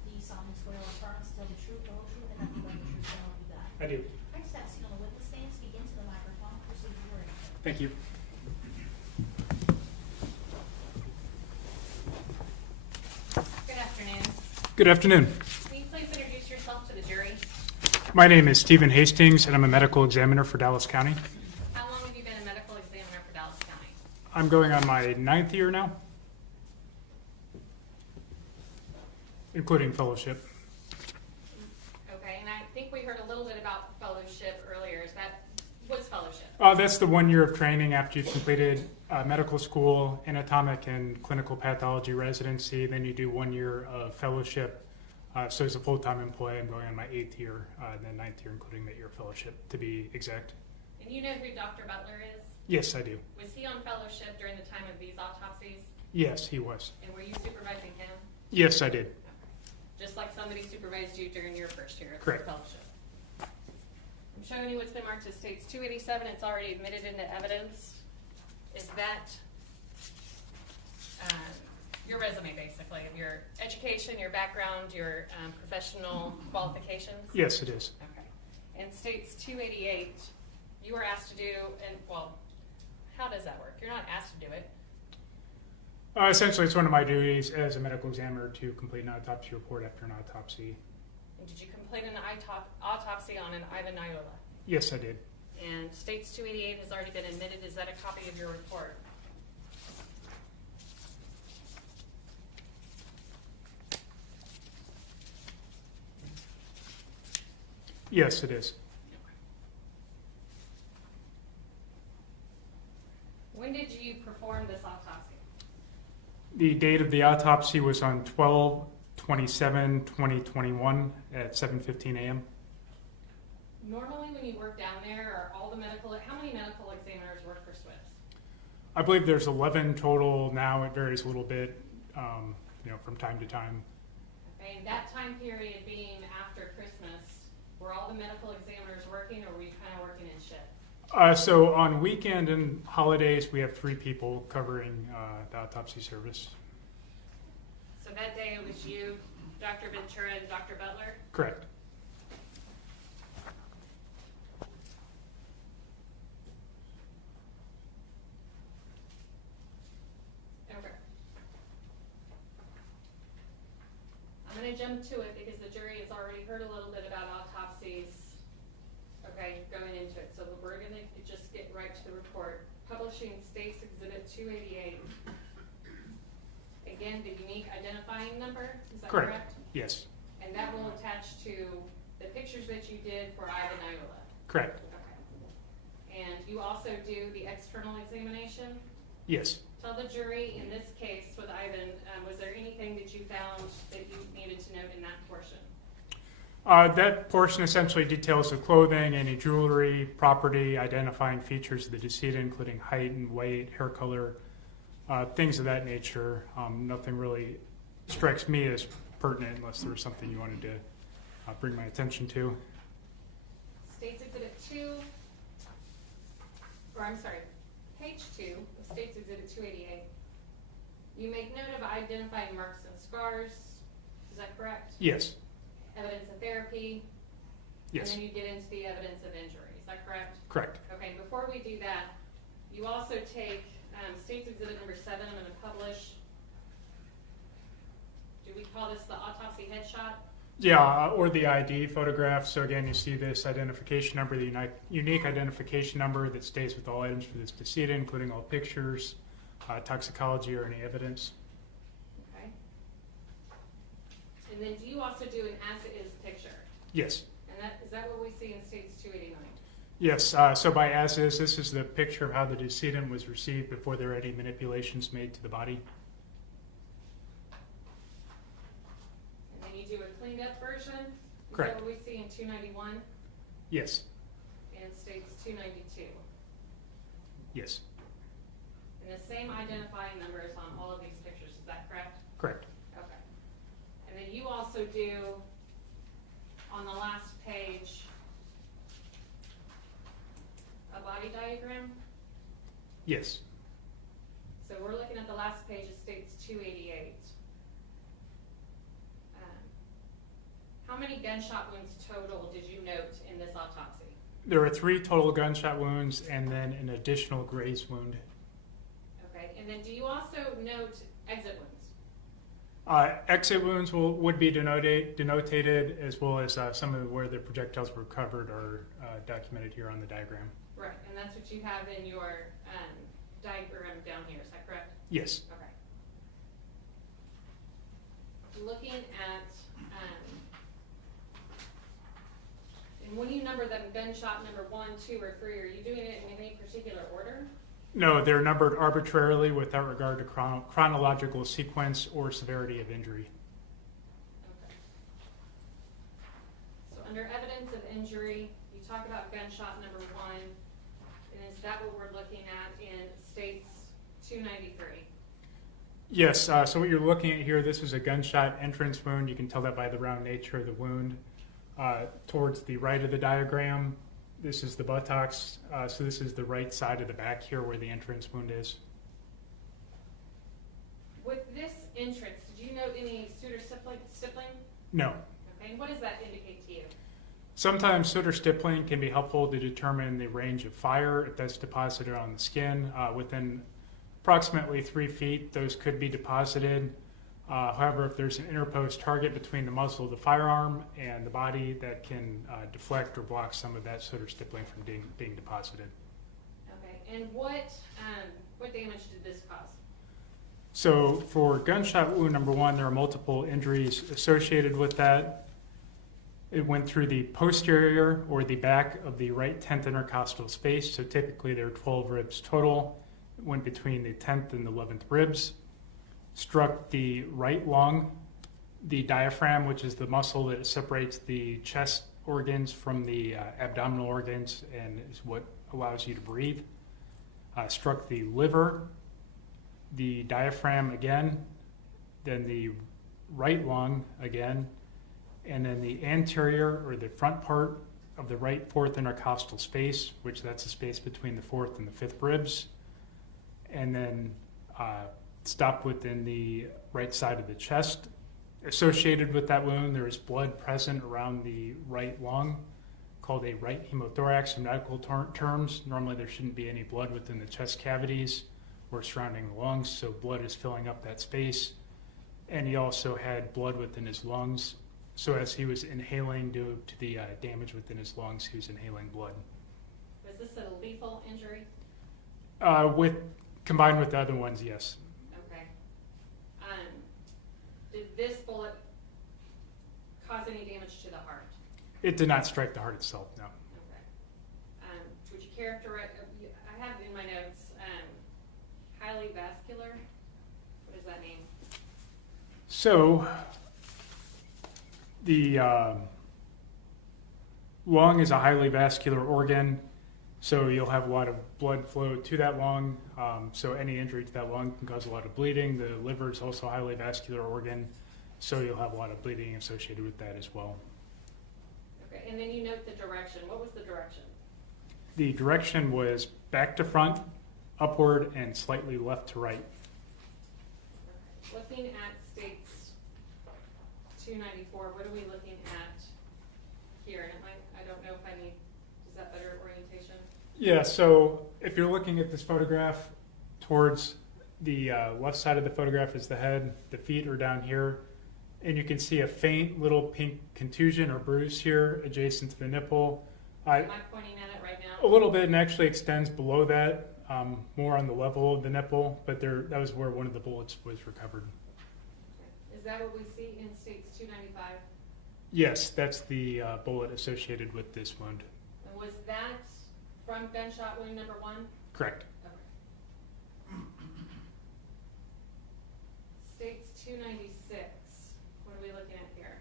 Do you solemnly swear or affirm to tell the truth, the whole truth, and nothing but the truth, so help you God? I do. I just have a seat on the witness stand. Speak into the microphone. Proceed with your answer. Thank you. Good afternoon. Good afternoon. Can you please introduce yourself to the jury? My name is Stephen Hastings, and I'm a medical examiner for Dallas County. How long have you been a medical examiner for Dallas County? I'm going on my 9th year now, including fellowship. Okay, and I think we heard a little bit about fellowship earlier. What's fellowship? That's the 1 year of training after you've completed medical school, anatomic and clinical pathology residency. Then you do 1 year of fellowship. So as a full-time employee, I'm going on my 8th year, and then 9th year, including that year fellowship, to be exact. And you know who Dr. Butler is? Yes, I do. Was he on fellowship during the time of these autopsies? Yes, he was. And were you supervising him? Yes, I did. Just like somebody supervised you during your first year of Correct. fellowship. I'm showing you what's been marked as States 287. It's already admitted into evidence. Is that your resume, basically, of your education, your background, your professional qualifications? Yes, it is. Okay. And States 288, you were asked to do, and well, how does that work? You're not asked to do it. Essentially, it's one of my duties as a medical examiner to complete an autopsy report after an autopsy. And did you complete an autopsy on an Ivan Iola? Yes, I did. And States 288 has already been admitted. Is that a copy of your report? Yes, it is. When did you perform this autopsy? The date of the autopsy was on 12/27/2021 at 7:15 a.m. Normally when you work down there, are all the how many medical examiners work for SWIFT? I believe there's 11 total now. It varies a little bit, from time to time. Okay, that time period being after Christmas, were all the medical examiners working, or were you kind of working in shift? So on weekend and holidays, we have 3 people covering the autopsy service. So that day it was you, Dr. Ventura, and Dr. Butler? Correct. Okay. I'm going to jump to it because the jury has already heard a little bit about autopsies, okay, going into it. So we're going to just get right to the report. Publishing States Exhibit 288. Again, the unique identifying number, is that correct? Yes. And that will attach to the pictures that you did for Ivan Iola? Correct. Okay. And you also do the external examination? Yes. Tell the jury, in this case with Ivan, was there anything that you found that you needed to note in that portion? That portion essentially details the clothing, any jewelry, property, identifying features of the decedent, including height and weight, hair color, things of that nature. Nothing really strikes me as pertinent unless there was something you wanted to bring my attention to. States Exhibit 2, or I'm sorry, page 2 of States Exhibit 288. You make note of identifying marks and scars. Is that correct? Yes. Evidence of therapy. Yes. And then you get into the evidence of injury. Is that correct? Correct. Okay, before we do that, You also take State's Exhibit number 7, I'm going to publish. Do we call this the autopsy headshot? Yeah, or the ID photograph. So again, you see this identification number, the unique identification number that stays with all items for this decedent, including all pictures, toxicology, or any evidence. Okay. And then do you also do an as-is picture? Yes. And is that what we see in States 289? Yes, so by as is, this is the picture of how the decedent was received before there were any manipulations made to the body. And then you do a cleaned up version? Correct. Is that what we see in 291? Yes. And States 292? Yes. And the same identifying numbers on all of these pictures, is that correct? Correct. Okay. And then you also do, on the last page, a body diagram? Yes. So we're looking at the last page of States 288. How many gunshot wounds total did you note in this autopsy? There were 3 total gunshot wounds and then an additional graze wound. Okay, and then do you also note exit wounds? Exit wounds would be denotated, as well as some of where the projectiles were covered are documented here on the diagram. Right, and that's what you have in your diagram down here, is that correct? Yes. Okay. Looking at, and when you number them gunshot number 1, 2, or 3, are you doing it in any particular order? No, they're numbered arbitrarily without regard to chronological sequence or severity of injury. Okay. So under evidence of injury, you talk about gunshot number 1, and is that what we're looking at in States 293? Yes, so what you're looking at here, this is a gunshot entrance wound. You can tell that by the round nature of the wound. Towards the right of the diagram, this is the buttocks, so this is the right side of the back here where the entrance wound is. With this entrance, did you note any suture stippling? No. Okay, and what does that indicate to you? Sometimes suture stippling can be helpful to determine the range of fire if that's deposited on the skin. Within approximately 3 feet, those could be deposited. However, if there's an interposed target between the muzzle of the firearm and the body, that can deflect or block some of that suture stippling from being deposited. Okay, and what damage did this cause? So for gunshot wound number 1, there are multiple injuries associated with that. It went through the posterior or the back of the right 10th intercostal space, so typically there are 12 ribs total. It went between the 10th and 11th ribs. Struck the right lung, the diaphragm, which is the muscle that separates the chest organs from the abdominal organs and is what allows you to breathe. Struck the liver, the diaphragm again, then the right lung again, and then the anterior or the front part of the right 4th intercostal space, which that's the space between the 4th and the 5th ribs, and then stopped within the right side of the chest. Associated with that wound, there is blood present around the right lung, called a right hemothorax in medical terms. Normally there shouldn't be any blood within the chest cavities or surrounding the lungs, so blood is filling up that space. And he also had blood within his lungs. So as he was inhaling due to the damage within his lungs, he was inhaling blood. Was this a lethal injury? Combined with the other ones, yes. Okay. Did this bullet cause any damage to the heart? It did not strike the heart itself, no. Okay. Would you characterize, I have in my notes, highly vascular. What does that mean? So, the lung is a highly vascular organ, so you'll have a lot of blood flow to that lung. So any injury to that lung can cause a lot of bleeding. The liver is also a highly vascular organ, so you'll have a lot of bleeding associated with that as well. Okay, and then you note the direction. What was the direction? The direction was back to front, upward, and slightly left to right. Okay. Looking at States 294, what are we looking at here? And I don't know if I need, is that better orientation? Yeah, so if you're looking at this photograph, towards the left side of the photograph is the head, the feet are down here, and you can see a faint little pink contusion or bruise here adjacent to the nipple. Am I pointing at it right now? A little bit, and actually extends below that, more on the level of the nipple, but that was where one of the bullets was recovered. Is that what we see in states 295? Yes, that's the bullet associated with this wound. And was that from gunshot wound number 1? Correct. Okay. States 296. What are we looking at here?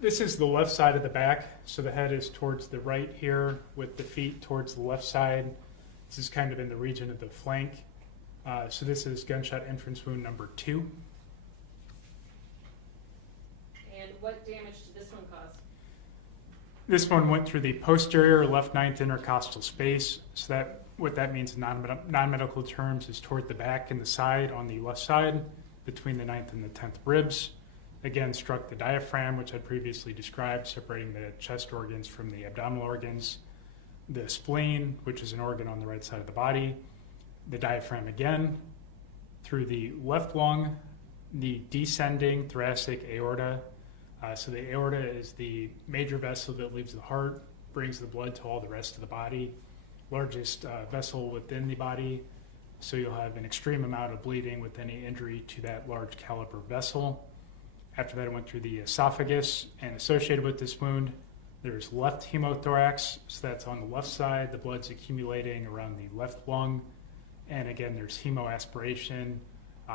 This is the left side of the back, so the head is towards the right here, with the feet towards the left side. This is kind of in the region of the flank. So this is gunshot entrance wound number 2. And what damage did this one cause? This one went through the posterior left ninth intercostal space. So that what that means in non-medical terms is toward the back and the side on the left side, between the 9th and the 10th ribs. Again, struck the diaphragm, which I previously described, separating the chest organs from the abdominal organs. The spleen, which is an organ on the right side of the body. The diaphragm again, through the left lung, the descending thoracic aorta. So the aorta is the major vessel that leaves the heart, brings the blood to all the rest of the body. Largest vessel within the body, so you'll have an extreme amount of bleeding with any injury to that large caliber vessel. After that, it went through the esophagus, and associated with this wound, there's left hemothorax, so that's on the left side. The blood's accumulating around the left lung, and again, there's hemoaspiration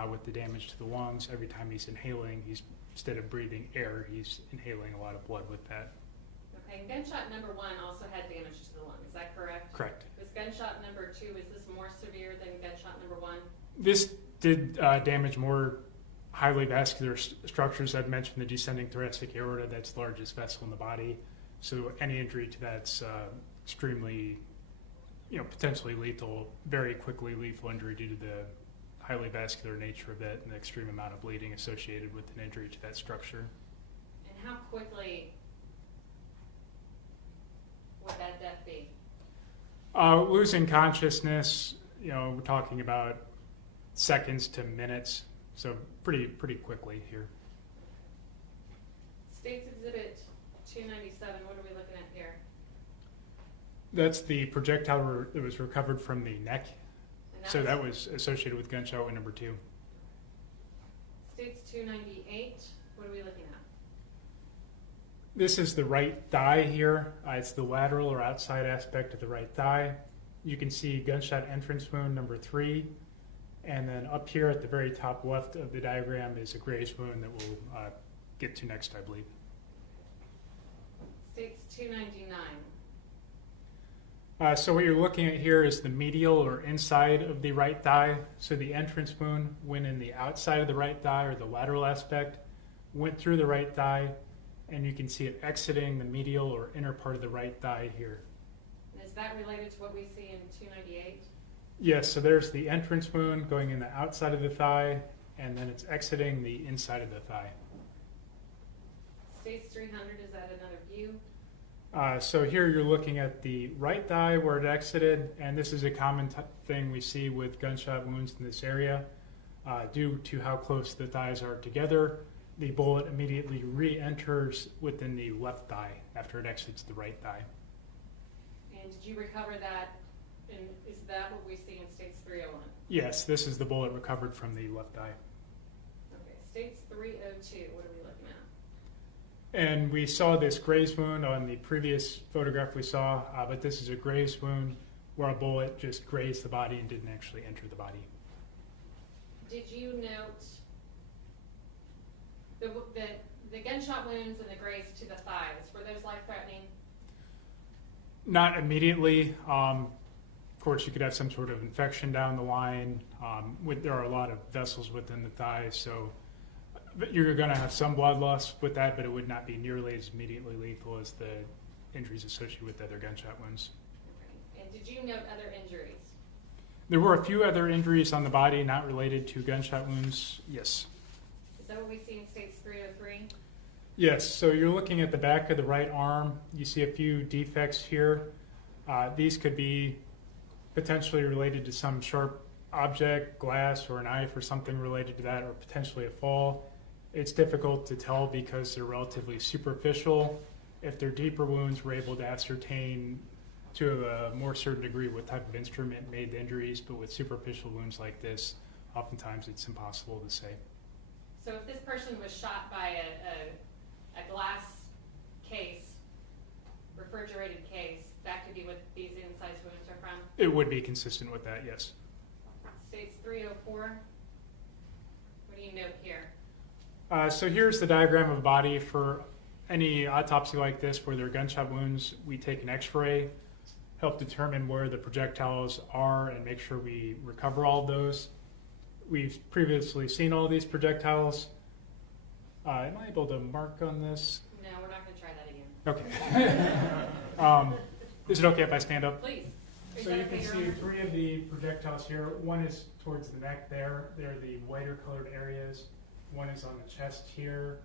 with the damage to the lungs. Every time he's inhaling, instead of breathing air, he's inhaling a lot of blood with that. Okay, gunshot number 1 also had damage to the lung, is that correct? Correct. Was gunshot number 2, is this more severe than gunshot number 1? This did damage more highly vascular structures. I'd mentioned the descending thoracic aorta, that's the largest vessel in the body. So any injury to that's extremely, potentially lethal, very quickly lethal injury due to the highly vascular nature of that and the extreme amount of bleeding associated with an injury to that structure. And how quickly would that death be? Losing consciousness, we're talking about seconds to minutes, so pretty quickly here. States Exhibit 297, what are we looking at here? That's the projectile that was recovered from the neck. So that was associated with gunshot wound number 2. States 298, what are we looking at? This is the right thigh here. It's the lateral or outside aspect of the right thigh. You can see gunshot entrance wound number 3. And then up here at the very top left of the diagram is a graze wound that we'll get to next, I believe. States 299. So what you're looking at here is the medial or inside of the right thigh. So the entrance wound went in the outside of the right thigh, or the lateral aspect, went through the right thigh, and you can see it exiting the medial or inner part of the right thigh here. And is that related to what we see in 298? Yes, so there's the entrance wound going in the outside of the thigh, and then it's exiting the inside of the thigh. States 300, is that another view? So here you're looking at the right thigh where it exited, and this is a common thing we see with gunshot wounds in this area. Due to how close the thighs are together, the bullet immediately re-enters within the left thigh after it exits the right thigh. And did you recover that, and is that what we see in States 301? Yes, this is the bullet recovered from the left thigh. Okay, States 302, what are we looking at? And we saw this graze wound on the previous photograph we saw, but this is a graze wound where a bullet just grazed the body and didn't actually enter the body. Did you note the gunshot wounds and the graze to the thighs? Were those life-threatening? Not immediately. Of course, you could have some sort of infection down the line. There are a lot of vessels within the thighs, so you're going to have some blood loss with that, but it would not be nearly as immediately lethal as the injuries associated with other gunshot wounds. Okay. And did you note other injuries? There were a few other injuries on the body not related to gunshot wounds, yes. Is that what we see in States 303? Yes, so you're looking at the back of the right arm. You see a few defects here. These could be potentially related to some sharp object, glass or a knife or something related to that, or potentially a fall. It's difficult to tell because they're relatively superficial. If they're deeper wounds, we're able to ascertain to a more certain degree what type of instrument made the injuries, but with superficial wounds like this, oftentimes it's impossible to say. So if this person was shot by a glass case, refrigerated case, that could be what these incised wounds are from? It would be consistent with that, yes. States 304. What do you note here? So here's the diagram of the body. For any autopsy like this where there are gunshot wounds, we take an x-ray, help determine where the projectiles are and make sure we recover all of those. We've previously seen all these projectiles. Am I able to mark on this? No, we're not going to try that again. Okay. Is it okay if I stand up? Please. So you can see 3 of the projectiles here. One is towards the neck there. They're the whiter colored areas. One is on the chest here.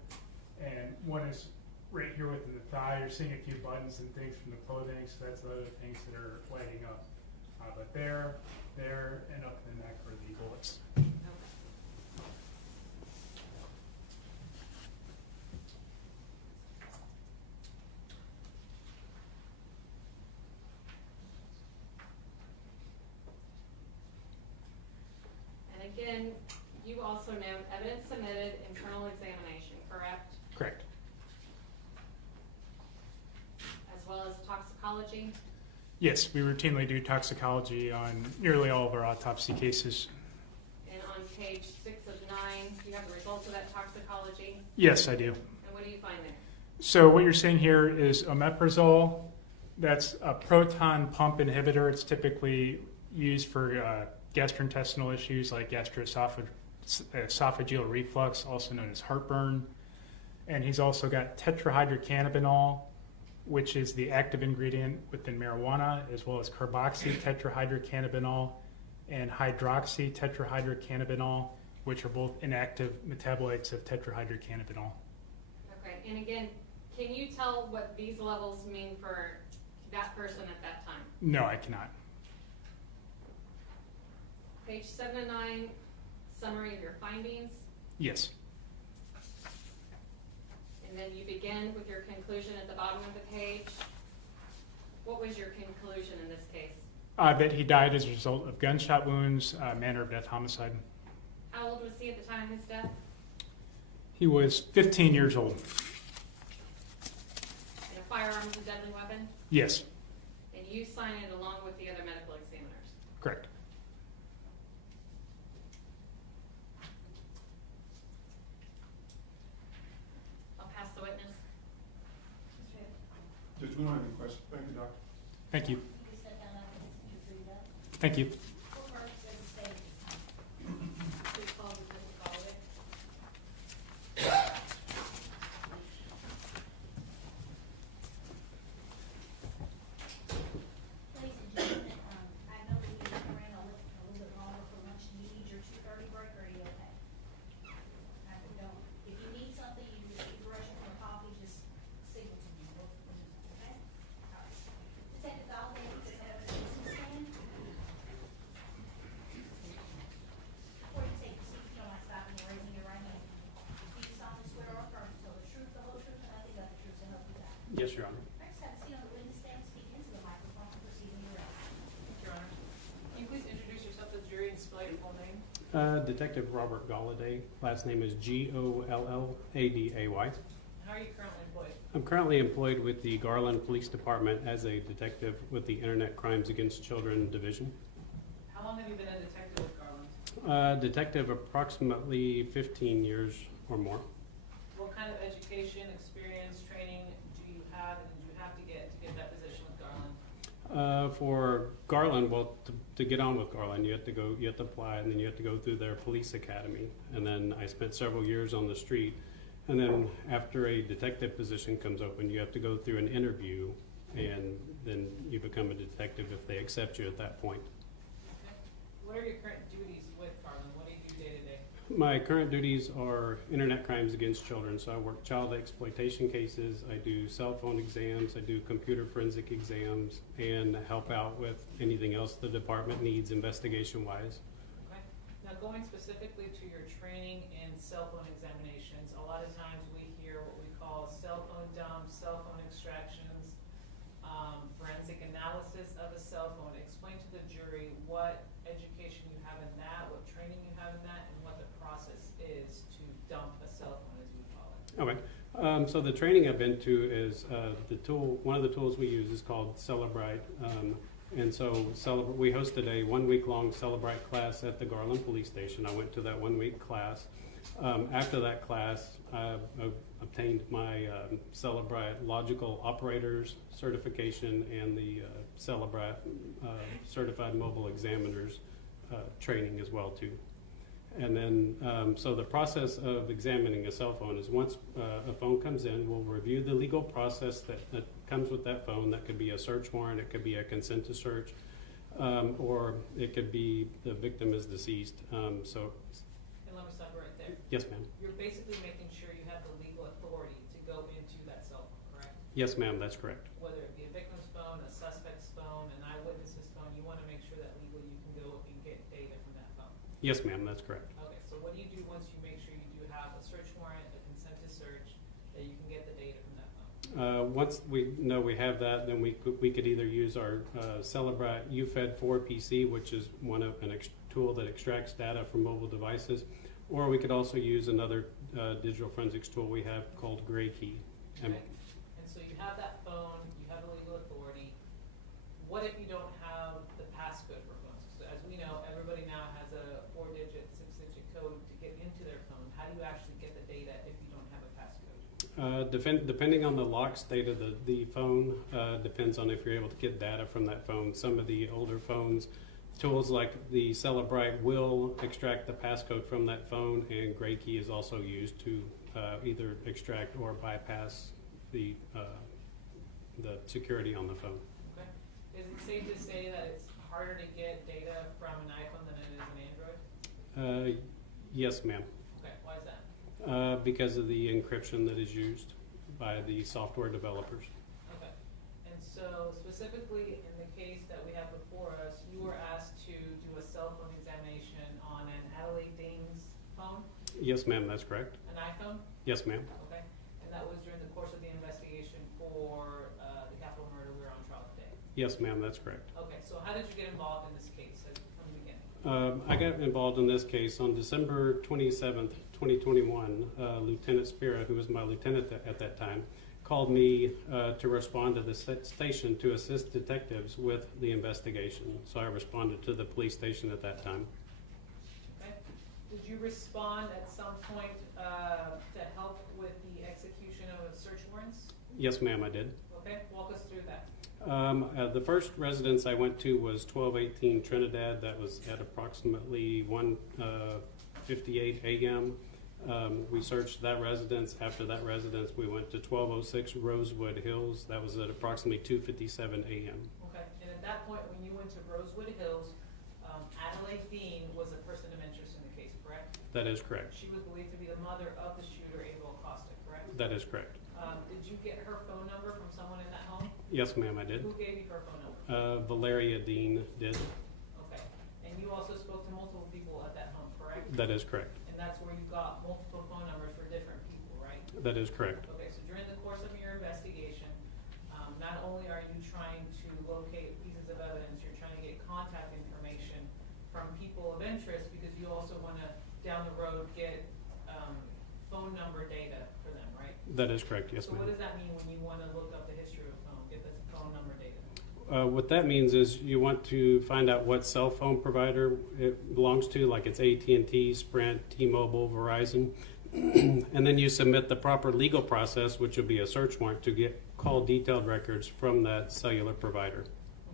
And one is right here within the thigh. You're seeing a few buttons and things from the clothing, so that's the other things that are lighting up. But there, and up in the neck are the bullets. And again, you also note evidence submitted, internal examination, correct? Correct. As well as toxicology? Yes, we routinely do toxicology on nearly all of our autopsy cases. And on page 6 of 9, do you have the results of that toxicology? Yes, I do. And what do you find there? So what you're seeing here is omeprazole. That's a proton pump inhibitor. It's typically used for gastrointestinal issues like esophageal reflux, also known as heartburn. And he's also got tetrahydrocannabinol, which is the active ingredient within marijuana, as well as carboxy-tetrahydrocannabinol and hydroxy-tetrahydrocannabinol, which are both inactive metabolites of tetrahydrocannabinol. Okay, and again, can you tell what these levels mean for that person at that time? No, I cannot. Page 7 and 9, summary of your findings. Yes. And then you begin with your conclusion at the bottom of the page. What was your conclusion in this case? That he died as a result of gunshot wounds, manner of death homicide. How old was he at the time of his death? He was 15 years old. And a firearm was a deadly weapon? Yes, And you sign it along with the other medical examiners? correct. I'll pass the witness. Judge, we don't have any questions. Thank you, Doctor. Thank you. You can step down after this and get freed up. Thank you. Full purpose of the state. Please call the call it. Ladies and gentlemen, I know that we ran a little bit longer for lunch. Do you need your 2:30 break, or are you okay? I don't, if you need something, you just keep rushing for coffee, just signal to me, okay? All right. Detective Garland, you have a citizen stand? Before you take your seat, if you don't mind stopping and raising your right hand. Do you solemnly swear or affirm to tell the truth, the whole truth, and nothing but the truth, so help you God? Yes, Your Honor. I just have a seat on the witness stand, speak into the microphone, and proceed when you're ready. Your Honor. Can you please introduce yourself to the jury and spell your full name? Detective Robert Galladay. Last name is Golladay. How are you currently employed? I'm currently employed with the Garland Police Department as a detective with the Internet Crimes Against Children Division. How long have you been a detective with Garland? Detective approximately 15 years or more. What kind of education, experience, training do you have and do you have to get that position with Garland? For Garland, well, to get on with Garland, you have to apply, and then you have to go through their police academy. And then I spent several years on the street. And then after a detective position comes open, you have to go through an interview, and then you become a detective if they accept you at that point. Okay. What are your current duties with Garland? What do you do day to day? My current duties are internet crimes against children. So I work child exploitation cases, I do cell phone exams, I do computer forensic exams, and help out with anything else the department needs investigation-wise. Okay. Now, going specifically to your training in cell phone examinations, a lot of times we hear what we call cell phone dumps, cell phone extractions, forensic analysis of a cell phone. Explain to the jury what education you have in that, what training you have in that, and what the process is to dump a cell phone, as we call it. Okay. So the training I've been to is one of the tools we use is called Celebrite. And so we hosted a 1 week long Celebrite class at the Garland police station. I went to that 1 week class. After that class, I obtained my Celebrite logical operators certification and the Celebrite certified mobile examiners training as well too. And then, so the process of examining a cell phone is once a phone comes in, we'll review the legal process that comes with that phone. That could be a search warrant, it could be a consent to search, or it could be the victim is deceased. And let me stop right there. Yes, ma'am. You're basically making sure you have the legal authority to go into that cell phone, correct? Yes, ma'am, that's correct. Whether it be a victim's phone, a suspect's phone, an eyewitness's phone, you want to make sure that legally you can go and get data from that phone. Yes, ma'am, that's correct. Okay, so what do you do once you make sure you do have a search warrant, a consent to search, that you can get the data from that phone? Once we know we have that, then we could either use our Celebrite UFED4 PC, which is tool that extracts data from mobile devices, or we could also use another digital forensics tool we have called Gray Key. Okay. And so you have that phone, you have the legal authority. What if you don't have the passcode for phones? So as we know, everybody now has a 4-digit, 6-digit code to get into their phone. How do you actually get the data if you don't have a passcode? Depending on the lock state of the phone, depends on if you're able to get data from that phone. Some of the older phones, tools like the Celebrite will extract the passcode from that phone, and Gray Key is also used to either extract or bypass the security on the phone. Okay. Is it safe to say that it's harder to get data from an iPhone than it is an Android? Yes, ma'am. Okay, why is that? Because of the encryption that is used by the software developers. Okay. And so specifically in the case that we have before us, you were asked to do a cell phone examination on an Adelaide Dean's phone? Yes, ma'am, that's correct. An iPhone? Yes, ma'am. Okay. And that was during the course of the investigation for the capital murder we were on trial today? Yes, ma'am, that's correct. Okay, so how did you get involved in this case from the beginning? I got involved in this case on December 27th, 2021. Lieutenant Spira, who was my lieutenant at that time, called me to respond to the station to assist detectives with the investigation. So I responded to the police station at that time. Okay. Did you respond at some point to help with the execution of search warrants? Yes, ma'am, I did. Okay, walk us through that. The first residence I went to was 1218 Trinidad. That was at approximately 1:58 a.m. We searched that residence. After that residence, we went to 1206 Rosewood Hills. That was at approximately 2:57 a.m. Okay, and at that point, when you went to Rosewood Hills, Adelaide Dean was a person of interest in the case, correct? That is correct. She was believed to be the mother of the shooter, Abel Acosta, correct? That is correct. Did you get her phone number from someone in that home? Yes, ma'am, I did. Who gave you her phone number? Valeria Dean did. Okay, and you also spoke to multiple people at that home, correct? That is correct. And that's where you got multiple phone numbers for different people, right? That is correct. Okay, so during the course of your investigation, not only are you trying to locate pieces of evidence, you're trying to get contact information from people of interest because you also want to, down the road, get phone number data for them, right? That is correct, yes, So ma'am. what does that mean when you want to look up the history of a phone, get the phone number data? What that means is you want to find out what cell phone provider it belongs to, like it's AT&T, Sprint, T-Mobile, Verizon, and then you submit the proper legal process, which will be a search warrant, to get call detailed records from that cellular provider.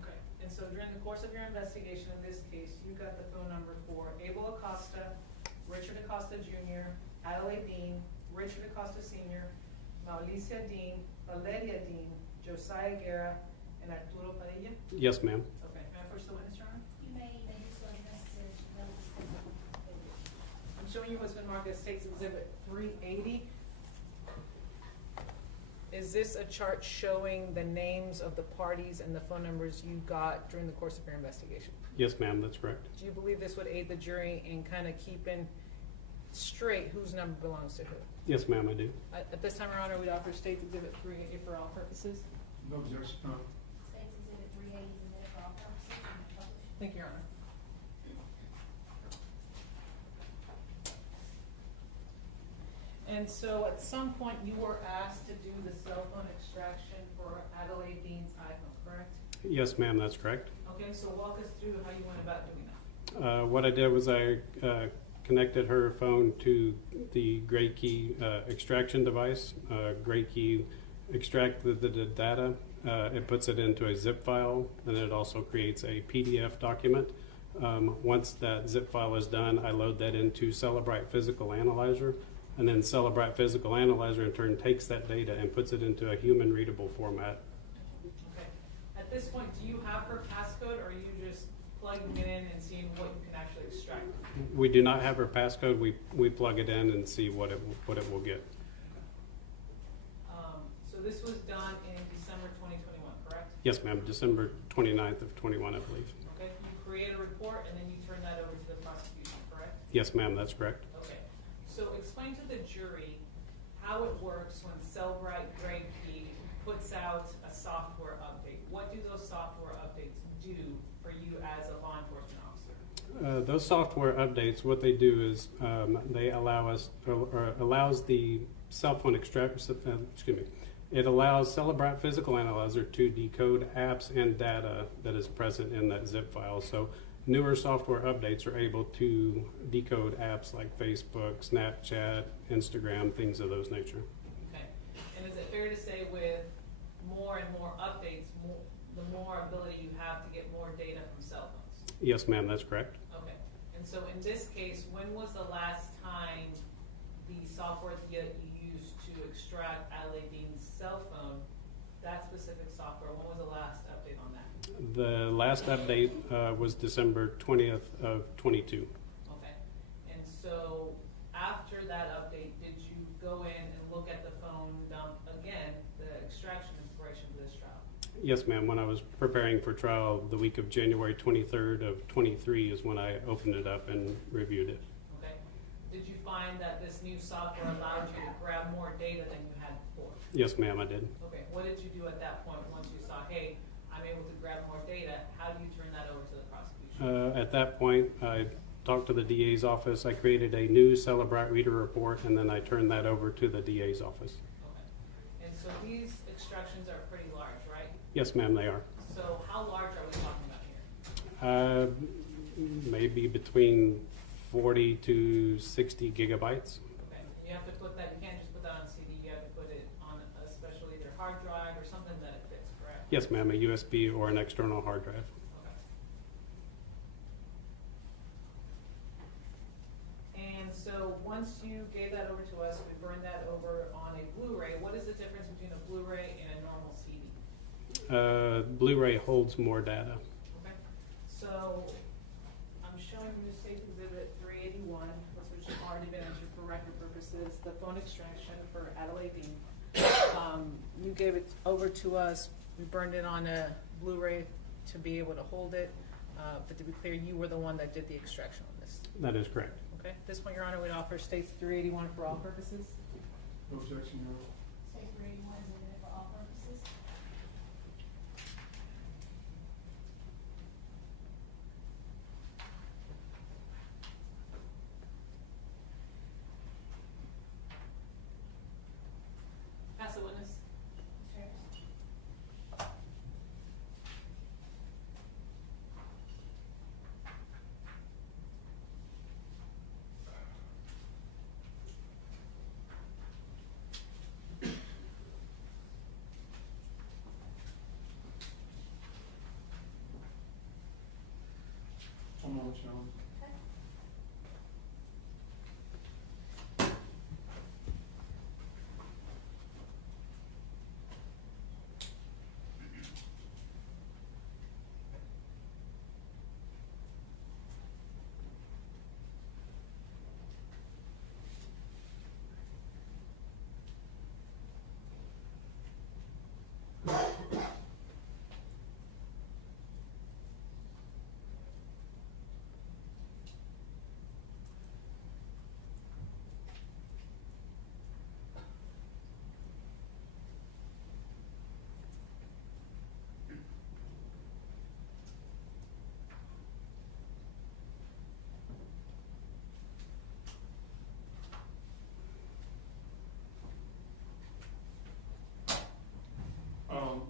Okay, and so during the course of your investigation in this case, you got the phone number for Abel Acosta, Richard Acosta Jr., Adelaide Dean, Richard Acosta Sr., Mauricia Dean, Valeria Dean, Josiah Guerra, and Arturo Padilla? Yes, ma'am. Okay, may I first the witness, Your Honor? You may do so if necessary to develop this testimony. I'm showing front of you has been marked as State's Exhibit 380. Is this a chart showing the names of the parties and the phone numbers you got during the course of your investigation? Yes, ma'am, that's correct. Do you believe this would aid the jury in kind of keeping straight whose number belongs to who? Yes, ma'am, I do. At this time, Your Honor, we'd offer State's Exhibit 380 for all purposes. No objection, Your Honor. State's Exhibit 380 is admitted for all purposes and published. Thank you, Your Honor. And so at some point you were asked to do the cell phone extraction for Adelaide Dean's iPhone, correct? Yes, ma'am, that's correct. Okay, so walk us through how you went about doing that. What I did was I connected her phone to the Gray Key extraction device. Gray Key extracted the data. It puts it into a zip file, and it also creates a PDF document. Once that zip file is done, I load that into Cellebrite Physical Analyzer, and then Cellebrite Physical Analyzer in turn takes that data and puts it into a human readable format. Okay. At this point, do you have her passcode, or are you just plugging it in and seeing what you can actually extract? We do not have her passcode. We plug it in and see what it will get. So this was done in December 2021, correct? Yes, ma'am. December 29th of 21, I believe. Okay. You create a report and then you turn that over to the prosecution, correct? Yes, ma'am. That's correct. Okay. So explain to the jury how it works when Cellebrite Gray Key puts out a software update. What do those software updates do for you as a law enforcement officer? Those software updates, what they do is they allow us, or allows the cell phone it allows Cellebrite Physical Analyzer to decode apps and data that is present in that zip file. So newer software updates are able to decode apps like Facebook, Snapchat, Instagram, things of those nature. Okay. And is it fair to say with more and more updates, the more ability you have to get more data from cell phones? Yes, ma'am, that's correct. Okay. And so in this case, when was the last time the software that you used to extract Adelaide Dean's cell phone, that specific software, when was the last update on that? The last update was December 20th of 22. Okay. And so after that update, did you go in and look at the phone dump again, the extraction inspiration for this trial? Yes, ma'am. When I was preparing for trial, the week of January 23rd of 23 is when I opened it up and reviewed it. Okay. Did you find that this new software allowed you to grab more data than you had before? Yes, ma'am, I did. Okay. What did you do at that point once you saw, hey, I'm able to grab more data? How do you turn that over to the prosecution? At that point, I talked to the DA's office. I created a new Cellebrite Reader report, and then I turned that over to the DA's office. Okay. And so these extractions are pretty large, right? Yes, ma'am, they are. So how large are we talking about here? Maybe between 40 to 60 gigabytes. Okay. And you have to put that, you can't just put that on a CD, you have to put it on a special either hard drive or something that it fits, correct? Yes, ma'am, a USB or an external hard drive. Okay. And so once you gave that over to us, we burned that over on a Blu-ray. What is the difference between a Blu-ray and a normal CD? Blu-ray holds more data. Okay. So I'm showing you State's Exhibit 381, which has already been entered for record purposes, the phone extraction for Adelaide Dean. You gave it over to us. We burned it on a Blu-ray to be able to hold it. But to be clear, you were the one that did the extraction on this. That is correct. Okay. At this point, Your Honor, we'd offer State's 381 for all purposes. No objection, Your Honor. State 381 is admitted for all purposes. Pass the witness. One moment, Your Honor.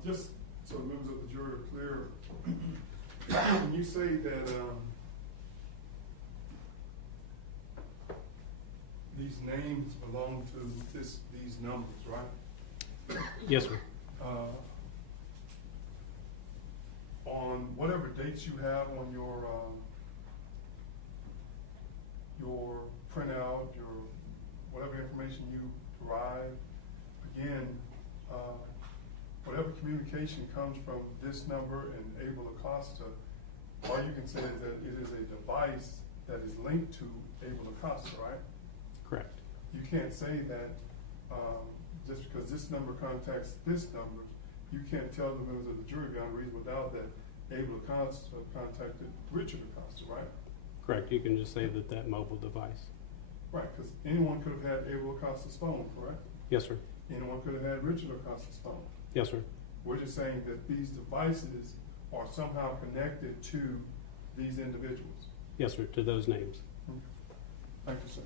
Just so the members of the jury are clear, when you say that these names belong to these numbers, right? Yes, sir. On whatever dates you have on your printout, your whatever information you derive, again, whatever communication comes from this number and Abel Acosta, all you can say is that it is a device that is linked to Abel Acosta, right? Correct. You can't say that just because this number contacts this number, you can't tell the members of the jury beyond reasonable doubt that Abel Acosta contacted Richard Acosta, right? Correct. You can just say that that mobile device. Right, because anyone could have had Abel Acosta's phone, correct? Yes, sir. Anyone could have had Richard Acosta's phone. Yes, sir. We're just saying that these devices are somehow connected to these individuals. Yes, sir, to those names. Thank you, sir.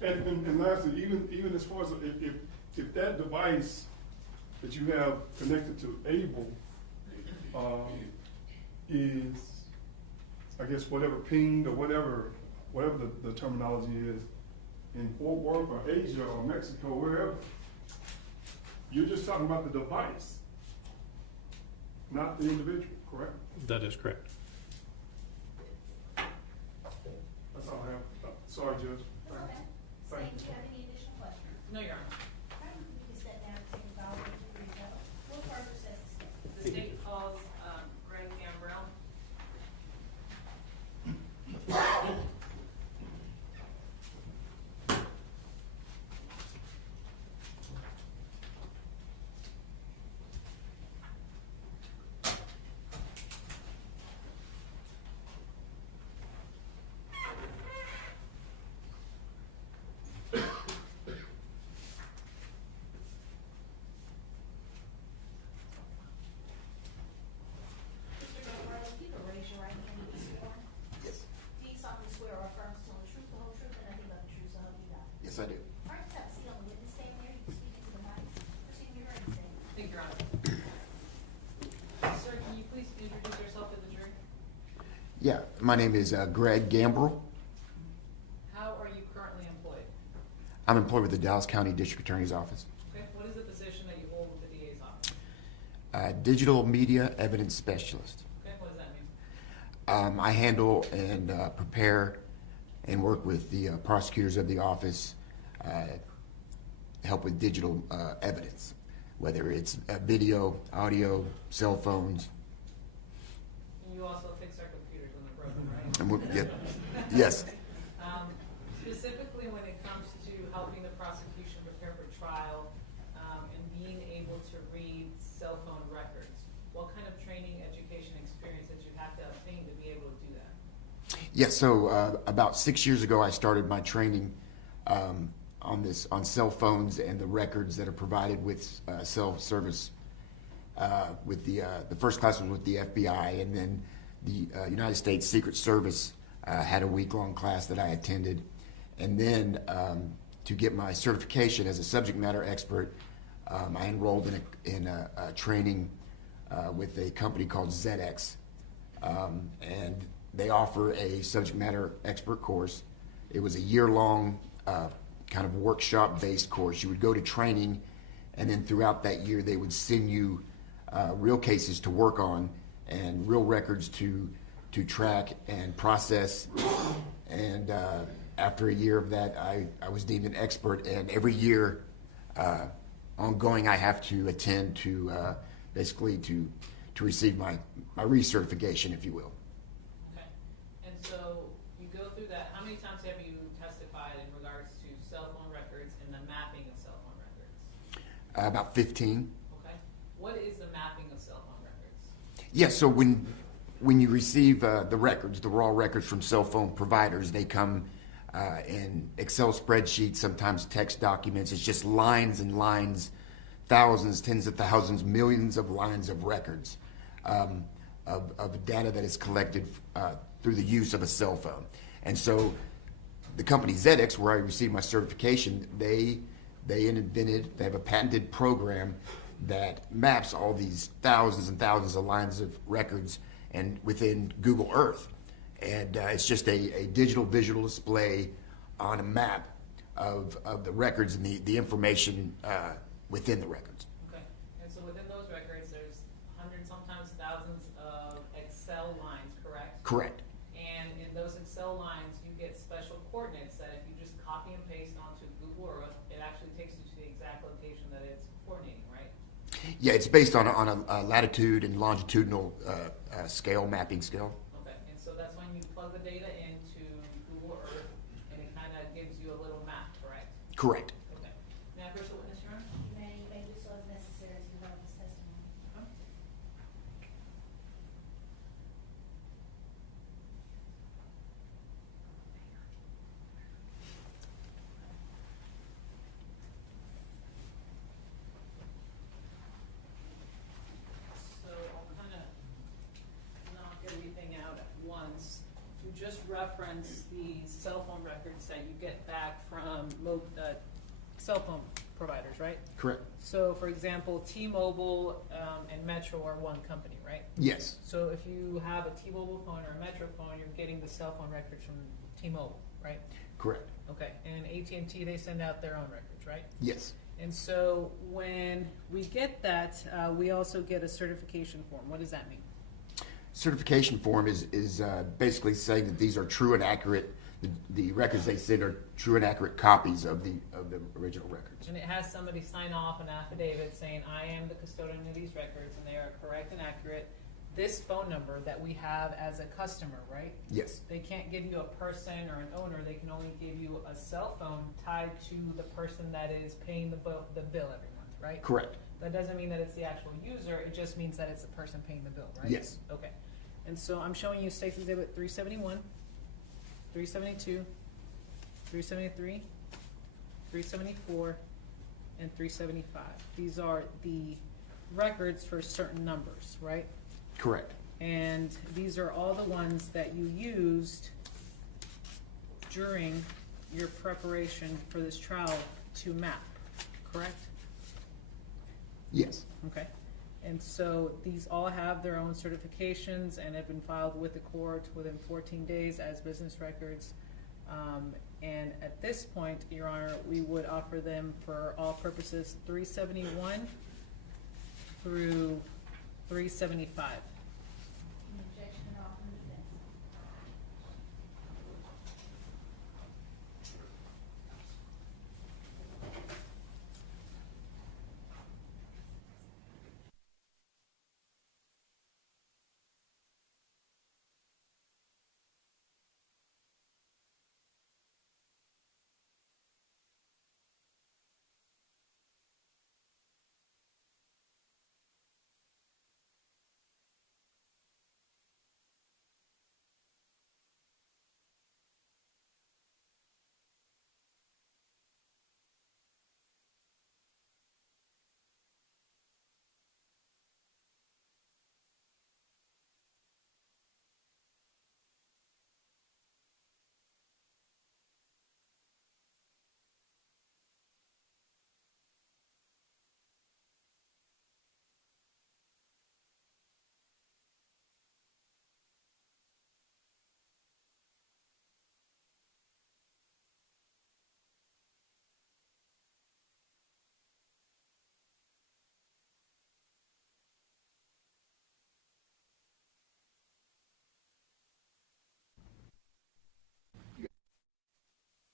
And lastly, even as far as if that device that you have connected to Abel is, I guess, whatever pinged or whatever the terminology is in Fort Worth or Asia or Mexico, wherever, you're just talking about the device, not the individual, correct? That is correct. That's all I have. Sorry, Judge. That's okay. Thank Do you. you have any additional questions? No, Your Honor. Okay, you can sit down and take a bow and do your job. What further says the state? The state calls Greg Gambrell. Mr. Gambrell, if you could raise your right hand and be sworn. Yes. Do you solemnly swear or affirm to tell the truth, the whole truth, and nothing but the truth, so help you God? Yes, I do. All right, just have a seat on the witness stand there. You can speak into the mic. Proceed with your witness stand. Thank you, Your Honor. Sir, can you please introduce yourself to the jury? Yeah, my name is Greg Gambrell. How are you currently employed? I'm employed with the Dallas County District Attorney's Office. Okay, what is the position that you hold with the DA's office? Digital Media Evidence Specialist. Okay, what does that mean? I handle and prepare and work with the prosecutors of the office, help with digital evidence, whether it's video, audio, cell phones. And you also fix our computers when they're broken, right? And yes. Specifically when it comes to helping the prosecution prepare for trial and being able to read cell phone records, what kind of training, education, experience did you have to obtain to be able to do that? Yes, so about 6 years ago, I started my training on cell phones and the records that are provided with cell service. With the first class was with the FBI, and then the United States Secret Service had a week-long class that I attended, and then to get my certification as a subject matter expert, I enrolled in a training with a company called ZX, and they offer a subject matter expert course. It was a year-long kind of workshop-based course. You would go to training, and then throughout that year, they would send you real cases to work on and real records to track and process. And after a year of that, I was deemed an expert, and every year ongoing, I have to attend to basically to receive my recertification, if you will. Okay. And so you go through that. How many times have you testified in regards to cell phone records and the mapping of cell phone records? About 15. Okay. What is the mapping of cell phone records? Yeah, so when you receive the records, the raw records from cell phone providers, they come in Excel spreadsheets, sometimes text documents. It's just lines and lines, thousands, tens of thousands, millions of lines of records of data that is collected through the use of a cell phone. And so the company ZX, where I received my certification, they they have a patented program that maps all these thousands and thousands of lines of records and within Google Earth. And it's just a digital visual display on a map of the records and the information within the records. Okay, and so within those records, there's hundreds, sometimes thousands of Excel lines, correct? Correct. And in those Excel lines, you get special coordinates that if you just copy and paste onto Google Earth, it actually takes you to the exact location that it's coordinating, right? Yeah, it's based on a latitude and longitudinal scale, mapping scale. Okay, and so that's when you plug the data into Google Earth, and it kind of gives you a little map, correct? Correct. Okay. May I approach the witness, Your Honor? You may do so as necessary to develop his testimony. So I'll kind of knock everything out at once. You just referenced the cell phone records that you get back from cell phone providers, right? Correct. So, for example, T-Mobile and Metro are one company, right? Yes. So if you have a T-Mobile phone or a Metro phone, you're getting the cell phone records from T-Mobile, right? Correct. Okay, and AT&T, they send out their own records, right? Yes. And so when we get that, we also get a certification form. What does that mean? Certification form is basically saying that these are true and accurate. The records they send are true and accurate copies of the original records. And it has somebody sign off an affidavit saying, I am the custodian of these records and they are correct and accurate. This phone number that we have as a customer, right? Yes. They can't give you a person or an owner. They can only give you a cell phone tied to the person that is paying the bill every month, right? Correct. That doesn't mean that it's the actual user. It just means that it's the person paying the bill, right? Yes. Okay. And so I'm showing you State's Exhibit 371, 372, 373, 374, and 375. These are the records for certain numbers, right? Correct. And these are all the ones that you used during your preparation for this trial to map, correct? Yes. Okay. And so these all have their own certifications and have been filed with the court within 14 days as business records. And at this point, Your Honor, we would offer them for all purposes 371 through 375. Any objection or offer of defense?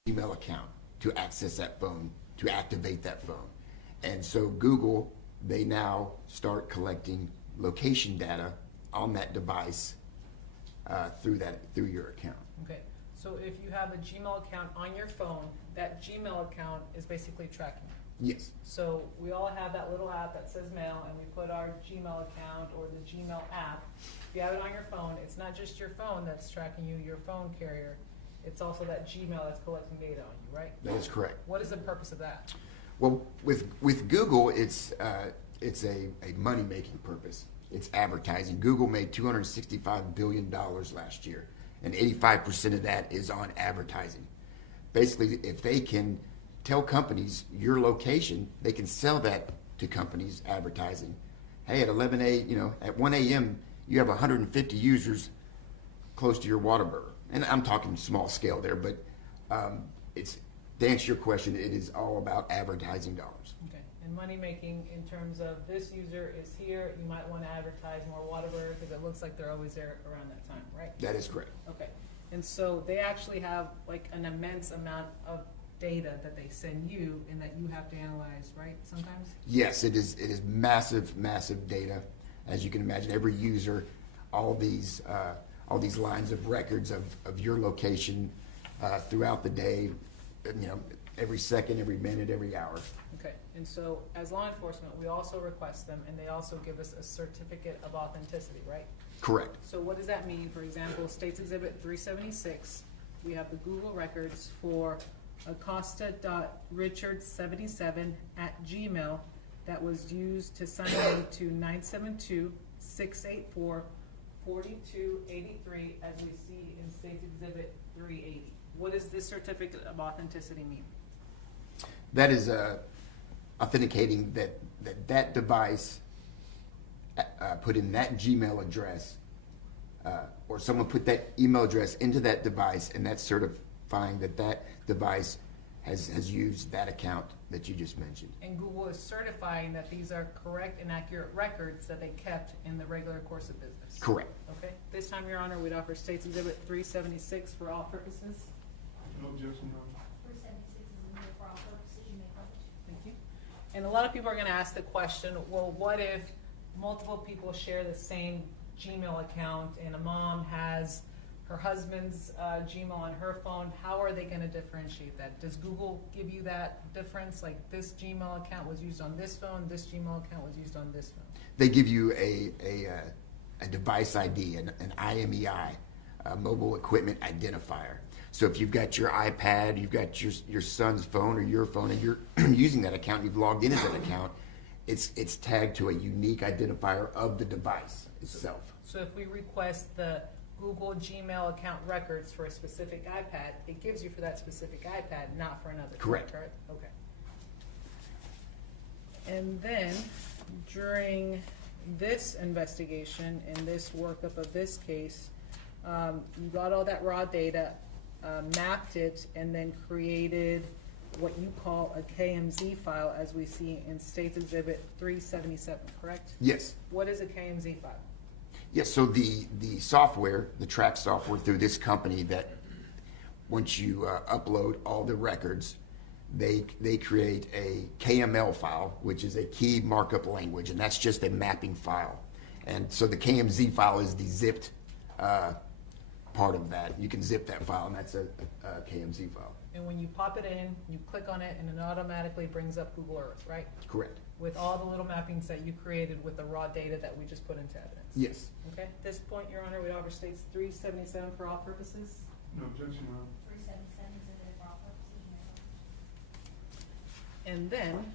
Email account to access that phone, to activate that phone. And so Google, they now start collecting location data on that device through your account. Okay. So if you have a Gmail account on your phone, that Gmail account is basically tracking you. Yes. So we all have that little app that says mail, and we put our Gmail account or the Gmail app. If you have it on your phone, it's not just your phone that's tracking you, your phone carrier. It's also that Gmail that's collecting data on you, right? That is correct. What is the purpose of that? Well, with Google, it's a money-making purpose. It's advertising. Google made $265 billion last year, and 85% of that is on advertising. Basically, if they can tell companies your location. They can sell that to companies advertising. Hey, at 11 at 1 a.m. you have 150 users close to your Whataburger. And I'm talking small scale there, but it's, to answer your question, it is all about advertising dollars. Okay, and money making in terms of this user is here, you might want to advertise more Whataburger because it looks like they're always there around that time, right? That is correct. Okay, and so they actually have like an immense amount of data that they send you and that you have to analyze, right, sometimes? Yes, it is massive, massive data. As you can imagine, every user, all these lines of records of your location throughout the day, every second, every minute, every hour. Okay, and so as law enforcement, we also request them and they also give us a certificate of authenticity, right? Correct. So what does that mean? For example, States Exhibit 376, we have the Google records for acosta.richard77@gmail that was used to sign in to 972-684-4283 as we see in States Exhibit 380. What does this certificate of authenticity mean? That is authenticating that device put in that Gmail address, or someone put that email address into that device, and that's certifying that device has used that account that you just mentioned. And Google is certifying that these are correct and accurate records that they kept in the regular course of business. Correct. Okay. This time, Your Honor, we'd offer States Exhibit 376 for all purposes. No objection, Your Honor. 376 is in here for all purposes, you may publish. Thank you. And a lot of people are going to ask the question, well, what if multiple people share the same Gmail account and a mom has her husband's Gmail on her phone? How are they going to differentiate that? Does Google give you that difference? Like this Gmail account was used on this phone, this Gmail account was used on this phone? They give you a device ID, an IMEI, a mobile equipment identifier. So if you've got your iPad, you've got your son's phone or your phone, and you're using that account, you've logged into that account, it's tagged to a unique identifier of the device itself. So if we request the Google Gmail account records for a specific iPad, it gives you for that specific iPad, not for another. Correct. Okay. And then during this investigation and this workup of this case, you got all that raw data, mapped it, and then created what you call a KMZ file, as we see in States Exhibit 377, correct? Yes. What is a KMZ file? Yes, so the software, the track software through this company, that once you upload all the records, they create a KML file, which is a key markup language, and that's just a mapping file. And so the KMZ file is the zipped part of that. You can zip that file, and that's a KMZ file. And when you pop it in, you click on it, and it automatically brings up Google Earth, right? Correct. With all the little mappings that you created with the raw data that we just put into evidence. Yes. Okay, at this point, Your Honor, we offer States 377 for all purposes. No objection, Your Honor. 377 is in there for all purposes, you may publish. And then,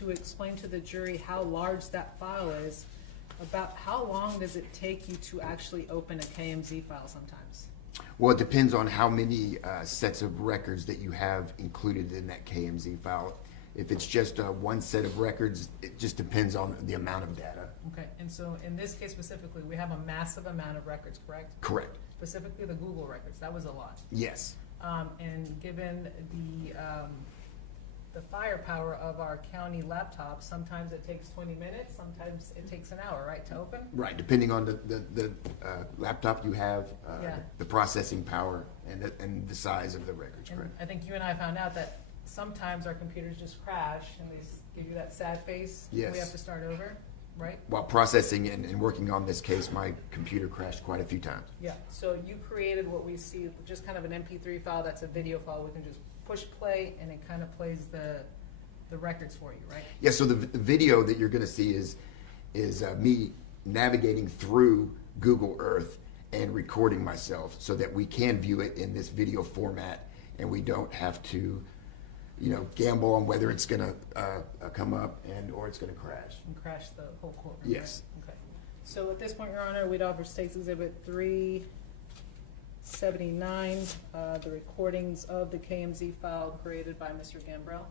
to explain to the jury how large that file is, about how long does it take you to actually open a KMZ file sometimes? Well, it depends on how many sets of records that you have included in that KMZ file. If it's just one set of records, it just depends on the amount of data. Okay, and so in this case specifically, we have a massive amount of records, correct? Correct. Specifically the Google records, that was a lot. Yes. And given the firepower of our county laptops, sometimes it takes 20 minutes, sometimes it takes an hour, right, to open? Right, depending on the laptop you have, Yeah. the processing power, and the size of the records, And correct? I think you and I found out that sometimes our computers just crash and they give you that sad face. Yes. We have to start over, right? While processing and working on this case, my computer crashed quite a few times. Yeah, so you created what we see, just kind of an MP3 file, that's a video file. We can just push play and it kind of plays the records for you, right? Yeah, so the video that you're going to see is me navigating through Google Earth and recording myself so that we can view it in this video format and we don't have to, gamble on whether it's going to come up or it's going to crash. And crash the whole courtroom. Yes. Right? Okay. So at this point, Your Honor, we'd offer States Exhibit 378 79, the recordings of the KMZ file created by Mr. Gambrell.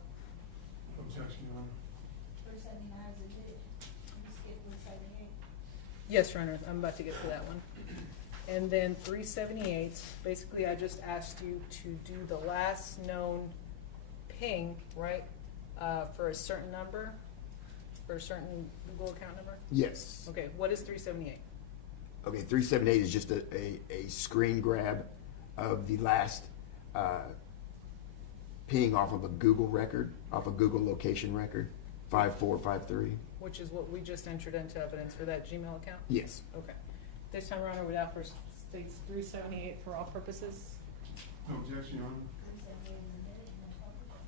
Objection, Your Honor. 379 is admitted. You skipped 378. Yes, Your Honor, I'm about to get to that one. And then 378, basically I just asked you to do the last known ping, right, for a certain number, for a certain Google account number? Yes. Okay, what is 378? Okay, 378 is just a screen grab of the last ping off of a Google record, off a Google location record, 5453. Which is what we just entered into evidence for that Gmail account? Yes. Okay. This time around, I would offer states 378 for all purposes. No objection, Your Honor. 378 is admitted. No problem.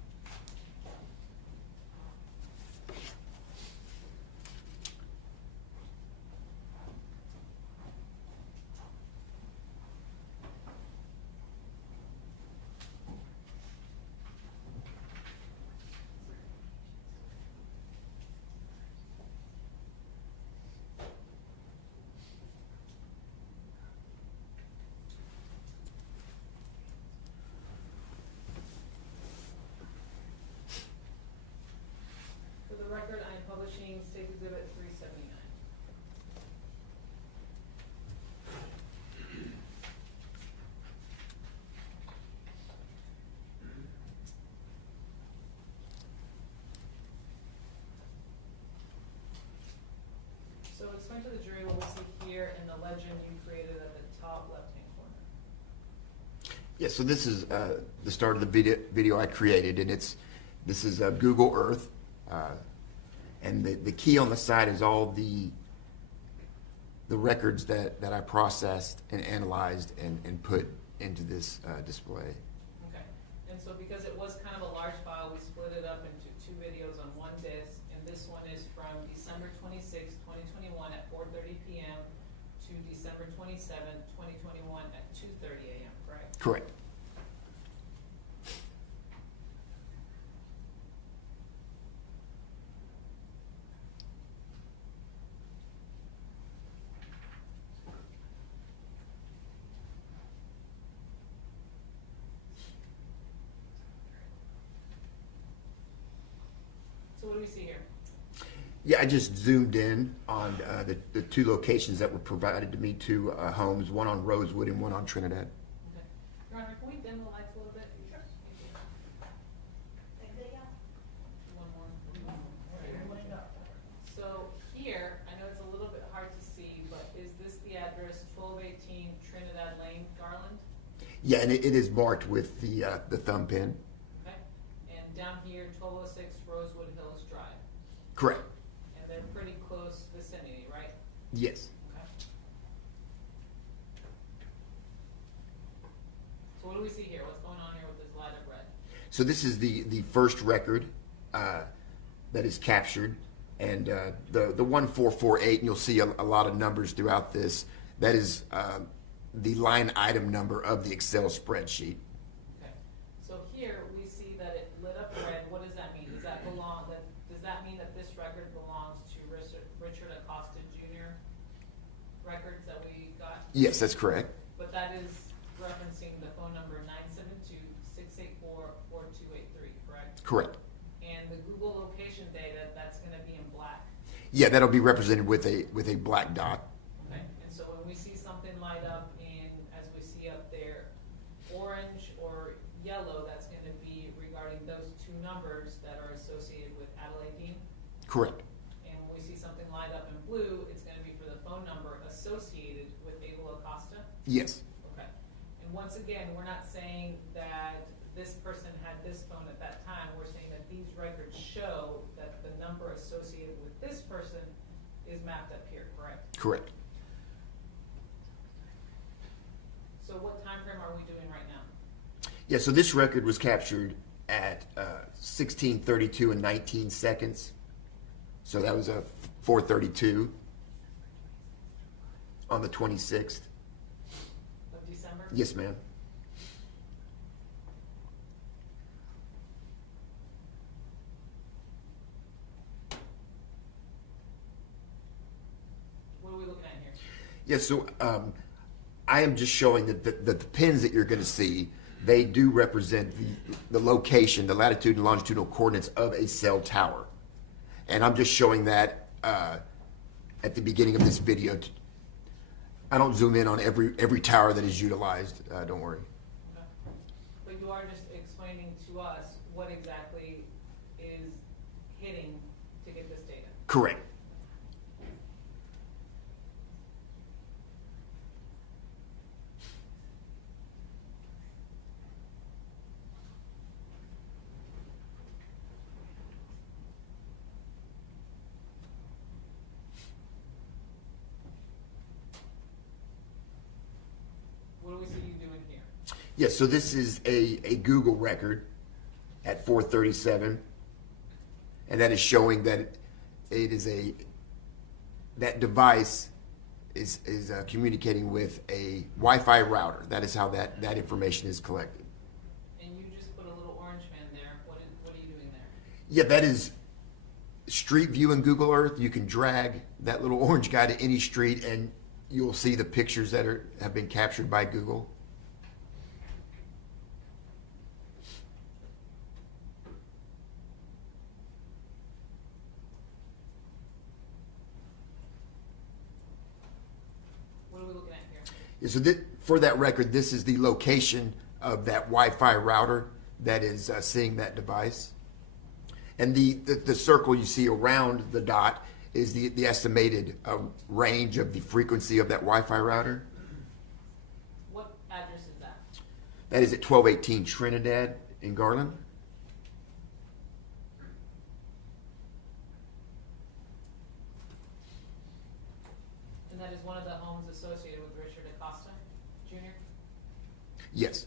For the record, I am publishing State Exhibit 379. So explain to the jury what we see here in the legend you created at the top left-hand corner. Yeah, so this is the start of the video I created, and this is Google Earth, and the key on the side is all the records that I processed and analyzed and put into this display. Okay, and so because it was kind of a large file, we split it up into 2 videos on one disc, and this one is from December 26, 2021 at 4:30 p.m. to December 27, 2021 at 2:30 a.m., correct? Correct. So what do we see here? Yeah, I just zoomed in on the 2 locations that were provided to me, 2 homes, one on Rosewood and one on Trinidad. Okay. Your Honor, can we dim the lights a little bit? Sure. Take video. One more. So here, I know it's a little bit hard to see, but is this the address 1218 Trinidad Lane, Garland? Yeah, and it is marked with the thumb pin. Okay. And down here, 1206 Rosewood Hills Drive. Correct. And they're pretty close vicinity, right? Yes. Okay. So what do we see here? What's going on here with this light of red? So this is the first record that is captured, and the 1448, and you'll see a lot of numbers throughout this. That is the line item number of the Excel spreadsheet. Okay. So here we see that it lit up red. What does that mean? Does that mean that this record belongs to Richard Acosta Jr. records that we got? Yes, that's correct. But that is referencing the phone number 972-684-4283, correct? Correct. And the Google location data, that's going to be in black. Yeah, that'll be represented with a black dot. Okay. And so when we see something light up in, as we see up there, orange or yellow, that's going to be regarding those 2 numbers that are associated with Adelaide Dean. Correct. And when we see something light up in blue, it's going to be for the phone number associated with Abel Acosta. Yes. Okay. And once again, we're not saying that this person had this phone at that time. We're saying that these records show that the number associated with this person is mapped up here, correct? Correct. So what time frame are we doing right now? Yeah, so this record was captured at 16:32 and 19 seconds. So that was a 4:32 on the 26th. Of December? Yes, ma'am. What are we looking at here? Yeah, so I am just showing that the pins that you're going to see, they do represent the location, the latitude and longitudinal coordinates of a cell tower. And I'm just showing that at the beginning of this video. I don't zoom in on every tower that is utilized, don't worry. Okay. But you are just explaining to us what exactly is hitting to get this data. Correct. What do we see you doing here? Yes, so this is a Google record at 4:37, and that is showing that it is that device is communicating with a Wi-Fi router. That is how that information is collected. And you just put a little orange man there. What are you doing there? Yeah, that is Street View in Google Earth. You can drag that little orange guy to any street, and you'll see the pictures that have been captured by Google. What are we looking at here? Yeah, so for that record, this is the location of that Wi-Fi router that is seeing that device. And the circle you see around the dot is the estimated range of the frequency of that Wi-Fi router. What address is that? That is at 1218 Trinidad in Garland. And that is one of the homes associated with Richard Acosta, Jr.? Yes.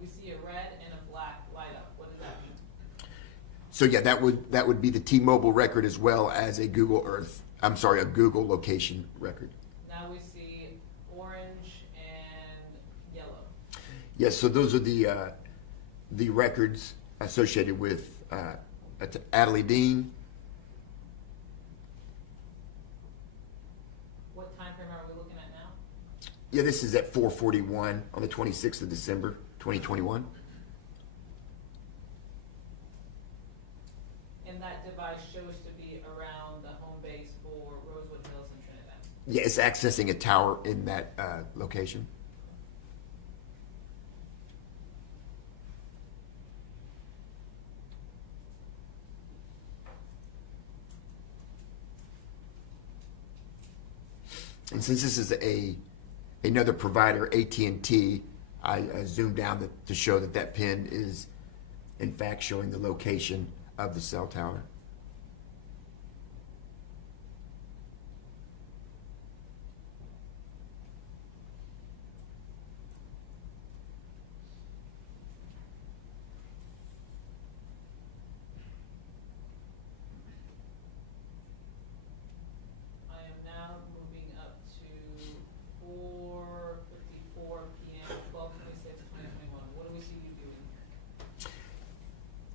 We see a red and a black light up. What does that mean? So yeah, that would be the T-Mobile record as well as a Google location record. Now we see orange and yellow. Yes, so those are the records associated with Adelaide Dean. What time frame are we looking at now? Yeah, this is at 4:41 on the 26th of December, 2021. And that device shows to be around the home base for Rosewood Hills and Trinidad. Yeah, it's accessing a tower in that location. And since this is another provider, AT&T, I zoomed down to show that pin is in fact showing the location of the cell tower. I am now moving up to 4:54 p.m., 12/26/2021. What do we see you doing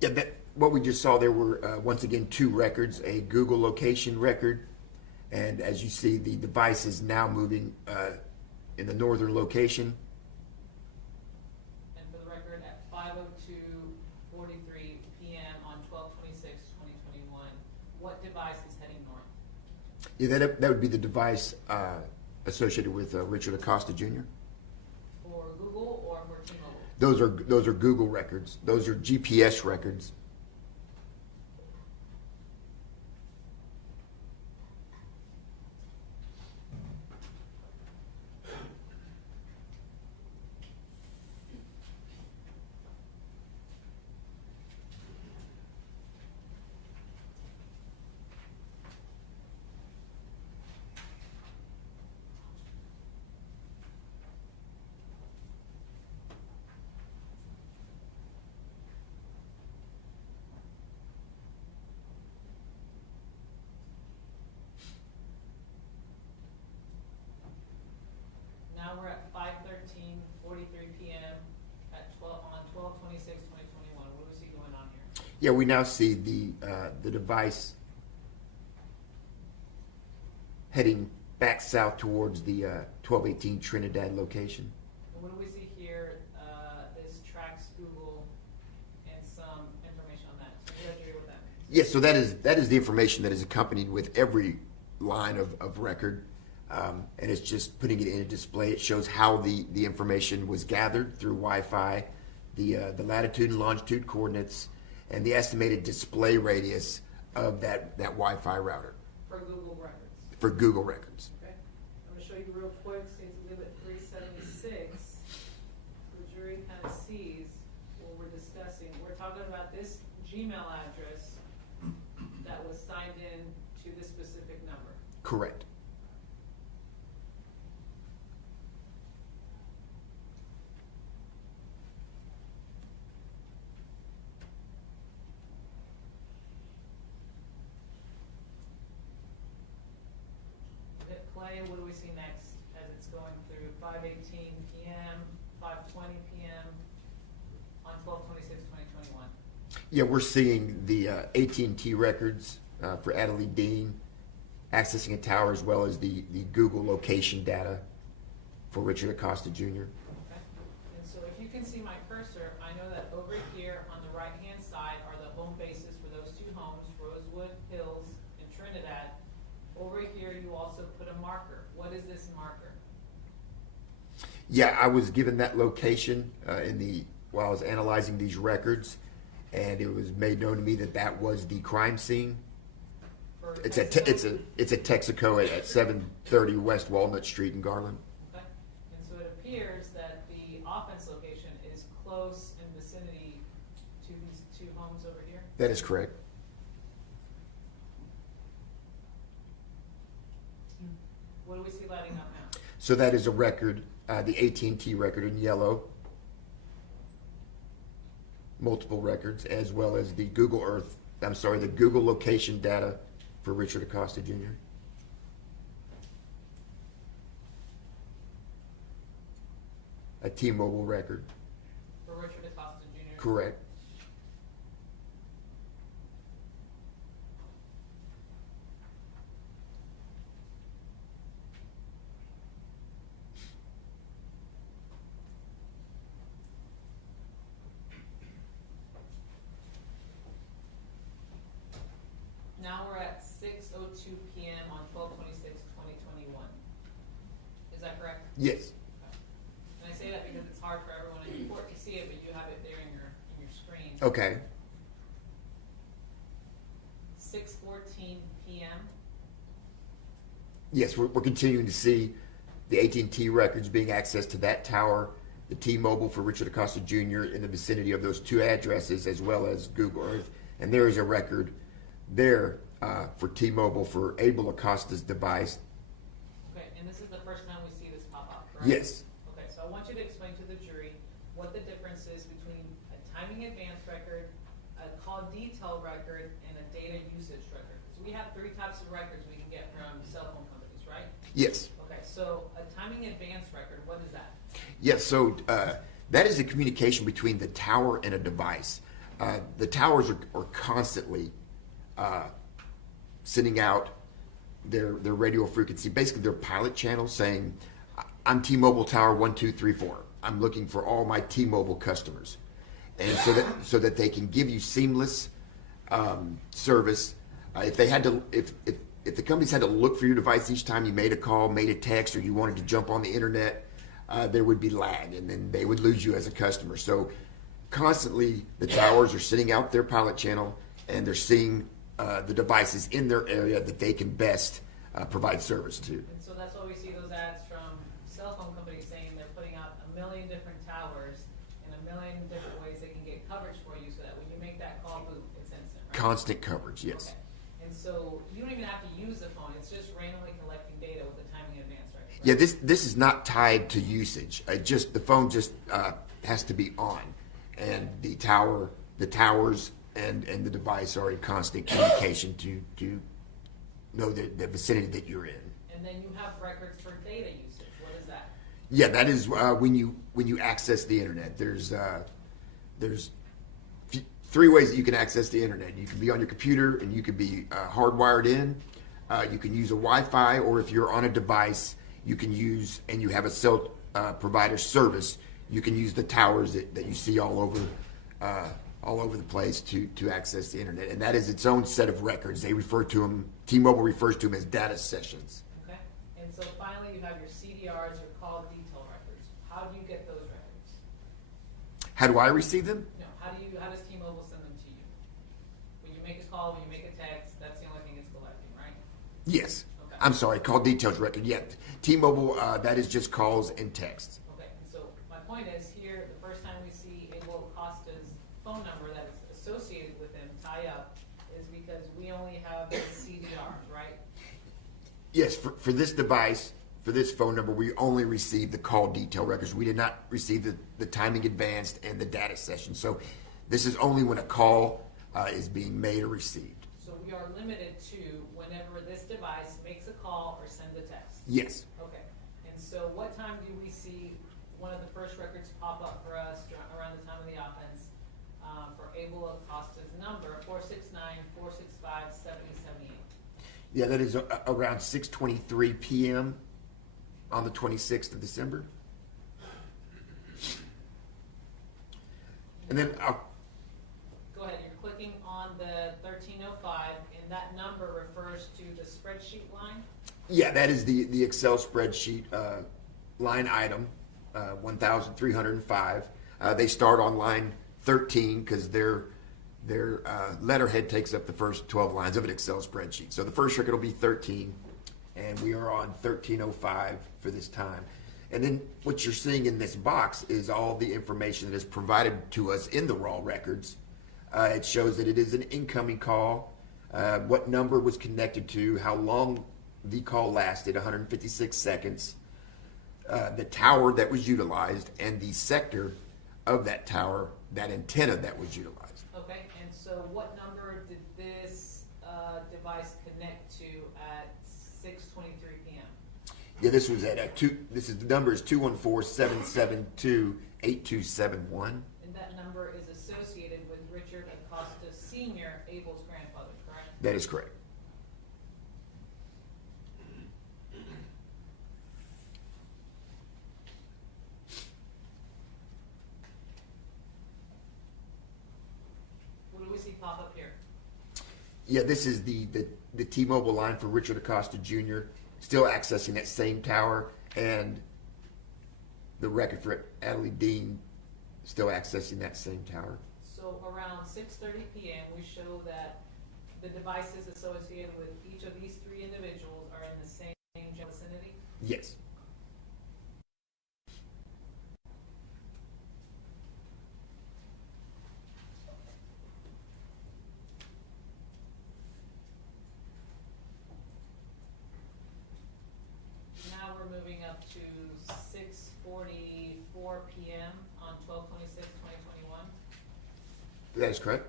here? Yeah, what we just saw there were, once again, two records, a Google location record, and as you see, the device is now moving in the northern location. And for the record, at 5:02:43 p.m. on 12/26/2021, what device is heading north? Yeah, that would be the device associated with Richard Acosta Jr. For Google or for T-Mobile? Those are Google records. Those are GPS records. Now we're at 5:13:43 p.m. on 12/26/2021. What do we see going on here? Yeah, we now see the device heading back south towards the 1218 Trinidad location. And what do we see here is tracks Google and some information on that. So you agree with that? Yes, so that is the information that is accompanied with every line of record, and it's just putting it in a display. It shows how the information was gathered through Wi-Fi, the latitude and longitude coordinates, and the estimated display radius of that Wi-Fi router. For Google records. For Google records. Okay. I'm going to show you real quick, see Exhibit 376. The jury kind of sees what we're discussing. We're talking about this Gmail address that was signed in to this specific number. Correct. Hit play, what do we see next as it's going through 5:18 p.m., 5:20 p.m. on 12/26/2021? Yeah, we're seeing the AT&T records for Adelie Dean accessing a tower, as well as the Google location data for Richard Acosta Jr. Okay. And so if you can see my cursor, I know that over here on the right-hand side are the home bases for those two homes, Rosewood Hills and Trinidad. Over here, you also put a marker. What is this marker? Yeah, I was given that location while I was analyzing these records, and it was made known to me that was the crime scene. It's at Texaco at 730 West Walnut Street in Garland. Okay. And so it appears that the offense location is close in vicinity to these two homes over here. That is correct. What do we see lighting up now? So that is a record, the AT&T record in yellow, multiple records, as well as the Google location data for Richard Acosta Jr. A T-Mobile record. For Richard Acosta Jr.? Correct. Now we're at 6:02 p.m. on 12/26/2021. Is that correct? Yes. Okay. And I say that because it's hard for everyone in court to see it, but you have it there in your screen. Okay. 6:14 p.m. Yes, we're continuing to see the AT&T records being accessed to that tower, the T-Mobile for Richard Acosta Jr. in the vicinity of those two addresses, as well as Google Earth. And there is a record there for T-Mobile for Abel Acosta's device. Okay, and this is the first time we see this pop up, correct? Yes. Okay, so I want you to explain to the jury what the difference is between a timing advance record, a call detail record, and a data usage record. So we have three types of records we can get from cell phone companies, right? Yes. Okay, so a timing advance record, what is that? Yes, so that is the communication between the tower and a device. The towers are constantly sending out their radio frequency, basically their pilot channels saying, I'm T-Mobile Tower 1234. I'm looking for all my T-Mobile customers. And so that they can give you seamless service. If the companies had to look for your device each time you made a call, made a text, or you wanted to jump on the internet, there would be lag, and then they would lose you as a customer. So constantly the towers are sending out their pilot channel, and they're seeing the devices in their area that they can best provide service to. And so that's why we see those ads from cell phone companies saying they're putting out 1 million different towers and 1 million different ways they can get coverage for you, so that when you make that call, boom, it's instant, right? Constant coverage, yes. Okay. And so you don't even have to use the phone, it's just randomly collecting data with the timing advance record, right? Yeah, this is not tied to usage. The phone just has to be on, and the towers and the device are in constant communication to know the vicinity that you're in. And then you have records for data usage. What is that? Yeah, that is when you access the internet. There's three ways that you can access the internet. You can be on your computer, and you can be hardwired in. You can use a Wi-Fi, or if you're on a device, you can use, and you have a cell provider service, you can use the towers that you see all over the place to access the internet. And that is its own set of records. They refer to them, T-Mobile refers to them as data sessions. Okay, and so finally you have your CDRs, your call detail records. How do you get those records? How do I receive them? No, how does T-Mobile send them to you? When you make a call, when you make a text, that's the only thing it's collecting, right? Yes. Okay. I'm sorry, call details record. Yeah, T-Mobile, that is just calls and texts. Okay, and so my point is here, the first time we see Abel Acosta's phone number that is associated with him tie up is because we only have the CDRs, right? Yes, for this device, for this phone number, we only received the call detail records. We did not receive the timing advanced and the data session. So this is only when a call is being made or received. So we are limited to whenever this device makes a call or sends a text? Yes. Okay, and so what time do we see one of the first records pop up for us around the time of the offense for Abel Acosta's number, 469-465-7078? Yeah, that is around 6:23 p.m. on the 26th of December. And then Go ahead, you're clicking on the 1305, and that number refers to the spreadsheet line? yeah, that is the Excel spreadsheet line item 1,305. They start on line 13 because their letterhead takes up the first 12 lines of an Excel spreadsheet. So the first record will be 13, and we are on 1305 for this time. And then what you're seeing in this box is all the information that is provided to us in the raw records. It shows that it is an incoming call, what number was connected to, how long the call lasted, 156 seconds, the tower that was utilized, and the sector of that tower, that antenna that was utilized. Okay, and so what number did this device connect to at 6:23 p.m.? Yeah, this was at the number is 214-772-8271. And that number is associated with Richard Acosta Sr., Abel's grandfather, correct? That is correct. What do we see pop up here? Yeah, this is the T-Mobile line for Richard Acosta Jr., still accessing that same tower, and the record for Adelaide Dean, still accessing that same tower. So around 6:30 p.m., we show that the devices associated with each of these three individuals are in the same general vicinity? Yes. Now we're moving up to 6:44 p.m. on 12/26/2021. That is correct.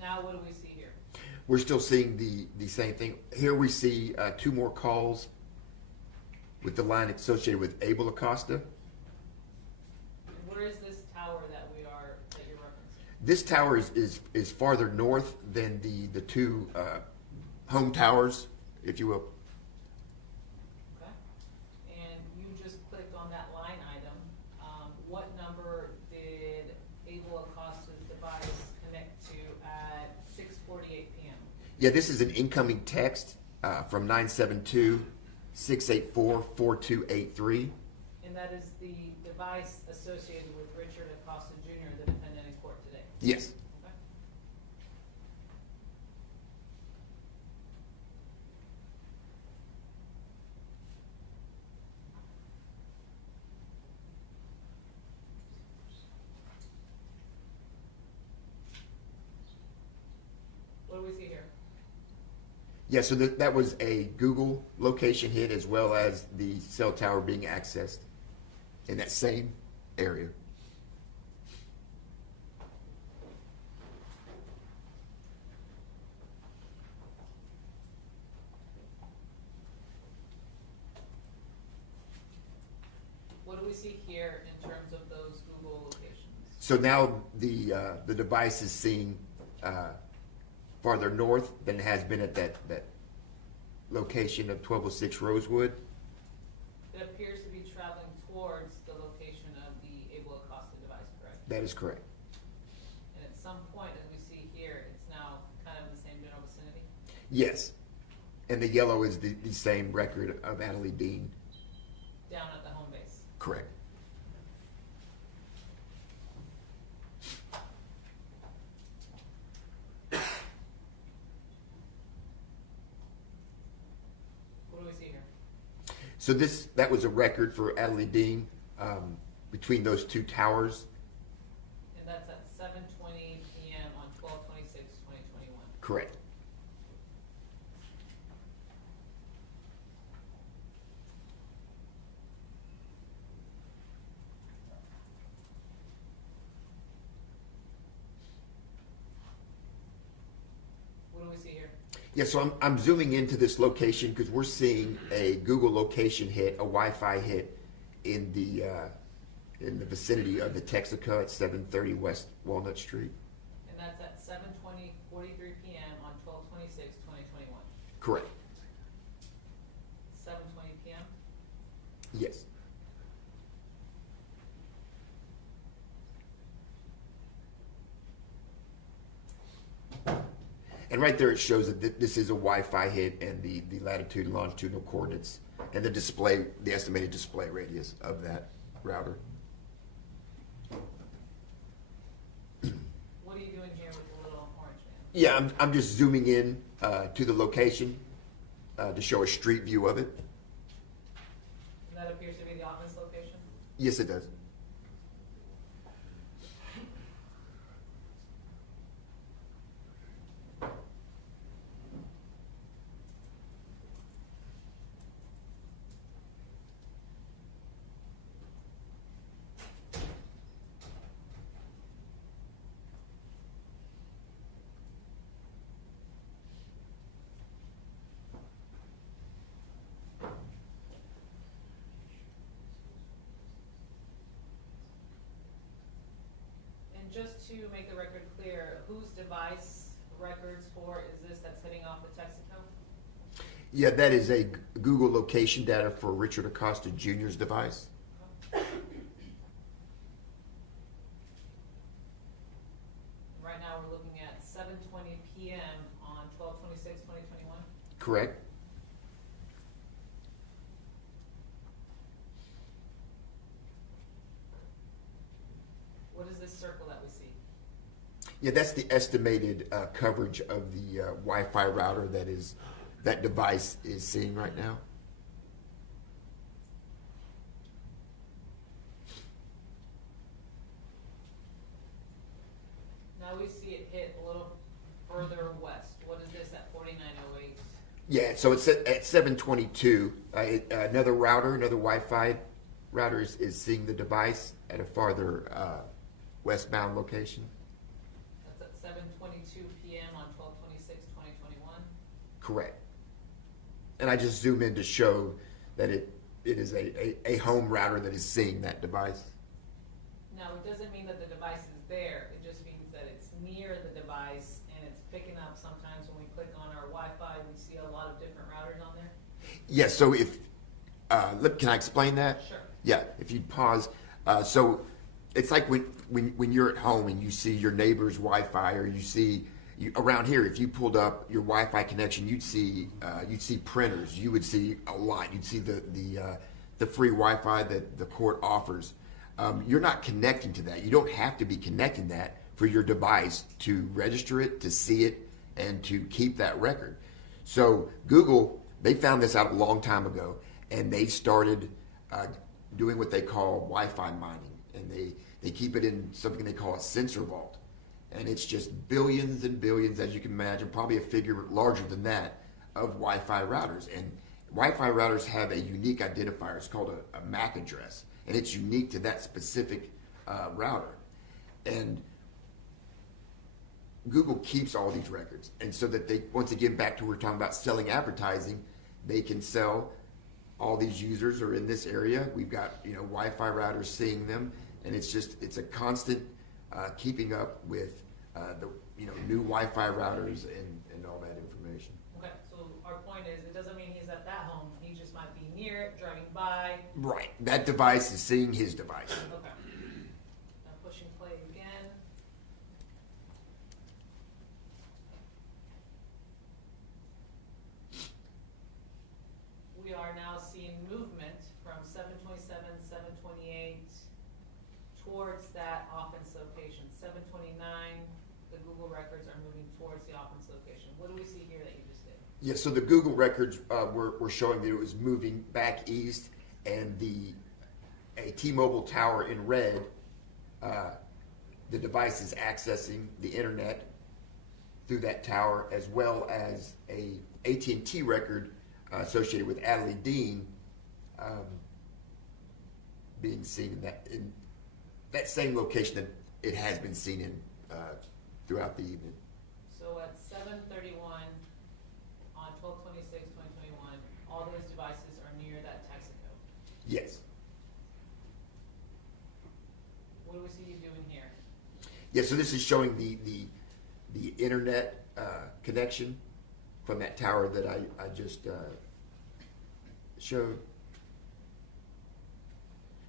Now what do we see here? We're still seeing the same thing. Here we see two more calls with the line associated with Abel Acosta. And where is this tower that you're referencing? This tower is farther north than the two home towers, if you will. Okay. And you just clicked on that line item. What number did Abel Acosta's device connect to at 6:48 p.m.? Yeah, this is an incoming text from 972-684-4283. And that is the device associated with Richard Acosta Jr., the defendant in court today? Yes. Okay. What do we see here? Yeah, so that was a Google location hit as well as the cell tower being accessed in that same area. What do we see here in terms of those Google locations? So now the device is seeing farther north than it has been at that location of 1206 Rosewood. It appears to be traveling towards the location of the Abel Acosta device, correct? That is correct. And at some point, as we see here, it's now kind of in the same general vicinity? Yes. And the yellow is the same record of Adelaide Dean. Down at the home base? Correct. What do we see here? So that was a record for Adelaide Dean between those two towers. And that's at 7:20 p.m. on 12/26/2021? Correct. What do we see here? Yeah, so I'm zooming into this location because we're seeing a Google location hit, a Wi-Fi hit in the vicinity of the Texaco at 730 West Walnut Street. And that's at 7:43 p.m. on 12/26/2021? Correct. 7:20 p.m.? Yes. And right there it shows that this is a Wi-Fi hit and the latitude and longitudinal coordinates and the estimated display radius of that router. What are you doing here with the little orange man? Yeah, I'm just zooming in to the location to show a street view of it. And that appears to be the office location? Yes, it does. And just to make the record clear, whose device records for is this that's hitting off the Texaco? Yeah, that is a Google location data for Richard Acosta Jr.'s device. Right now we're looking at 7:20 p.m. on 12/26/2021? Correct. What is this circle that we see? Yeah, that's the estimated coverage of the Wi-Fi router that device is seeing right now. Now we see it hit a little further west. What is this at 4908? Yeah, so it's at 722. Another Wi-Fi router is seeing the device at a farther westbound location. That's at 7:22 p.m. on 12/26/2021? Correct. And I just zoom in to show that it is a home router that is seeing that device. Now, it doesn't mean that the device is there. It just means that it's near the device and it's picking up. Sometimes when we click on our Wi-Fi, we see a lot of different routers on there. Yes, so if, can I explain that? Sure. Yeah, if you pause. So it's like when you're at home and you see your neighbor's Wi-Fi, or you see, around here, if you pulled up your Wi-Fi connection, you'd see printers. You would see a lot. You'd see the free Wi-Fi that the court offers. You're not connecting to that. You don't have to be connecting that for your device to register it, to see it, and to keep that record. So Google, they found this out a long time ago, and they started doing what they call Wi-Fi mining, and they keep it in something they call a sensor vault. And it's just billions and billions, as you can imagine, probably a figure larger than that, of Wi-Fi routers. And Wi-Fi routers have a unique identifier. It's called a MAC address, and it's unique to that specific router. And Google keeps all these records. And so that they, once again, back to what we're talking about selling advertising, they can sell all these users are in this area. We've got, Wi-Fi routers seeing them, and it's a constant keeping up with new Wi-Fi routers and all that information. Okay, so our point is, it doesn't mean he's at that home, he just might be near it, driving by. Right. That device is seeing his device. Okay. Now pushing play again. We are now seeing movement from 727, 728 towards that offense location. 729, the Google records are moving towards the offense location. What do we see here that you just did? Yeah, so the Google records were showing that it was moving back east, and a T-Mobile tower in red, the device is accessing the internet through that tower, as well as a AT&T record associated with Adelaide Dean being seen in that same location that it has been seen in throughout the evening. So at 7:31 on 12/26/2021, all those devices are near that Texaco. Yes. What do we see you doing here? Yeah, so this is showing the internet connection from that tower that I just showed.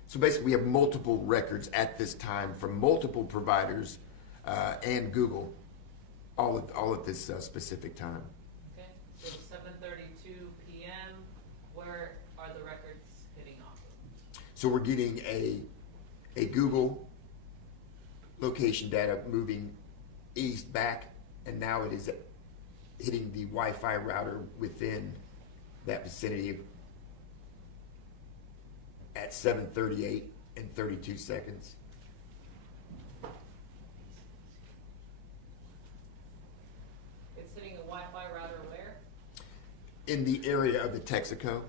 So basically, we have multiple records at this time from multiple providers and Google, all at this specific time. Okay, so 7:32 p.m., where are the records hitting off of? So we're getting a Google location data moving east back, and now it is hitting the Wi-Fi router within that vicinity at 7:38 and 32 seconds. It's hitting a Wi-Fi router where? In the area of the Texaco.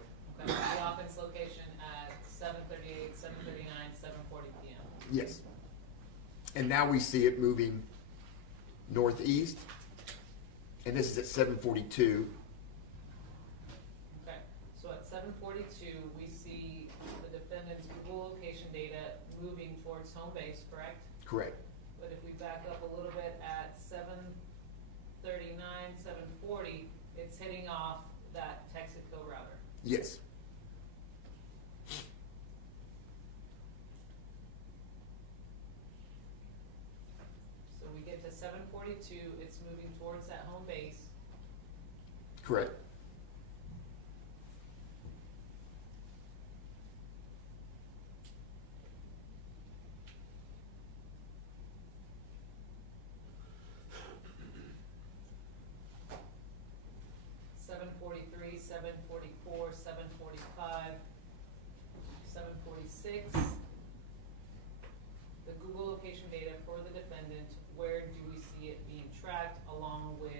Okay, the offense location at 7:38, 7:39, 7:40 p.m. Yes. And now we see it moving northeast, and this is at 7:42. Okay, so at 7:42, we see the defendant's Google location data moving towards home base, correct? Correct. But if we back up a little bit at 7:39, 7:40, it's hitting off that Texaco router. Yes. So we get to 7:42, it's moving towards that home base. Correct. Seven 744, 745, 746. The Google location data for the defendant, where do we see it being tracked along with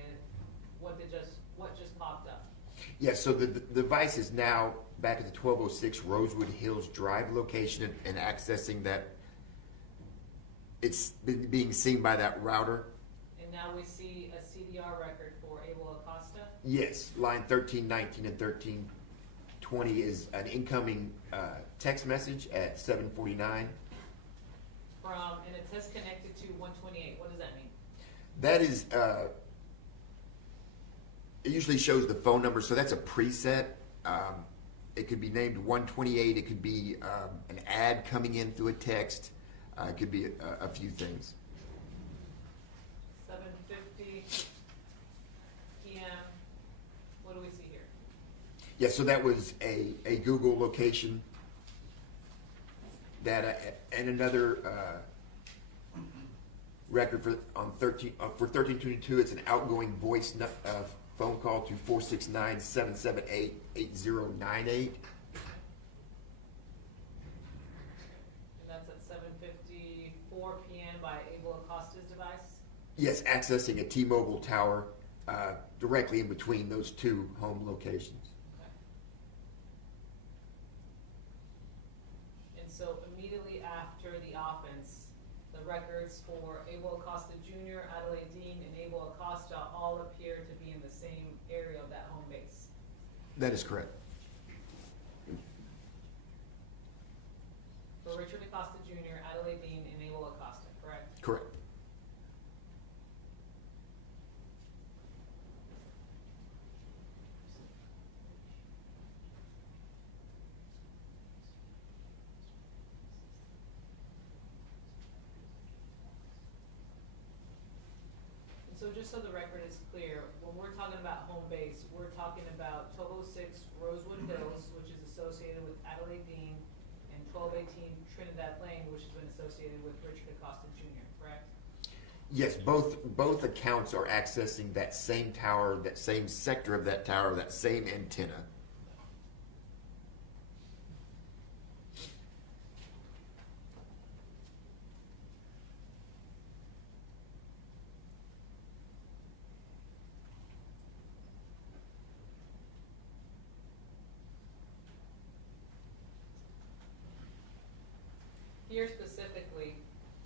what just popped up? Yeah, so the device is now back at the 1206 Rosewood Hills Drive location and accessing that. It's been being seen by that router. And now we see a CDR record for Abel Acosta. Yes, line 1319 and 1320 is an incoming text message at 7:49. And it says connected to 128. What does that mean? That is, it usually shows the phone number, so that's a preset. It could be named 128. It could be an ad coming in through a text. It could be a few things. 7:50 p.m. What do we see here? Yeah, so that was a Google location data and another record for 1322. It's an outgoing voice phone call to 469-778-8098. And that's at 7:54 p.m. by Abel Acosta's device. Yes, accessing a T-Mobile tower directly in between those two home locations. And so immediately after the offense, the records for Abel Acosta Jr., Adelaide Dean, and Abel Acosta all appear to be in the same area of that home base. That is correct. For Richard Acosta Jr., Adelaide Dean, and Abel Acosta, correct? Correct. just so the record is clear, when we're talking about home base, we're talking about 1206 Rosewood Hills, which is associated with Adelaide Dean, and 1218 Trinidad Lane, which has been associated with Richard Acosta Jr., correct? Yes, both accounts are accessing that same tower, that same sector of that tower, that same antenna. Here specifically,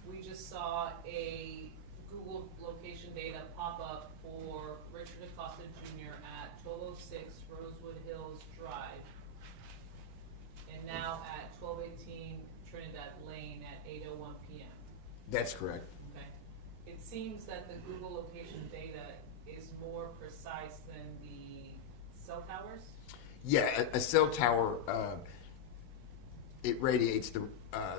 we just saw a Google location data pop up for Richard Acosta Jr. at 1206 Rosewood Hills Drive, and now at 1218 Trinidad Lane at 8:01 p.m. That's correct. Okay. It seems that the Google location data is more precise than the cell towers. Yeah, a cell tower, it radiates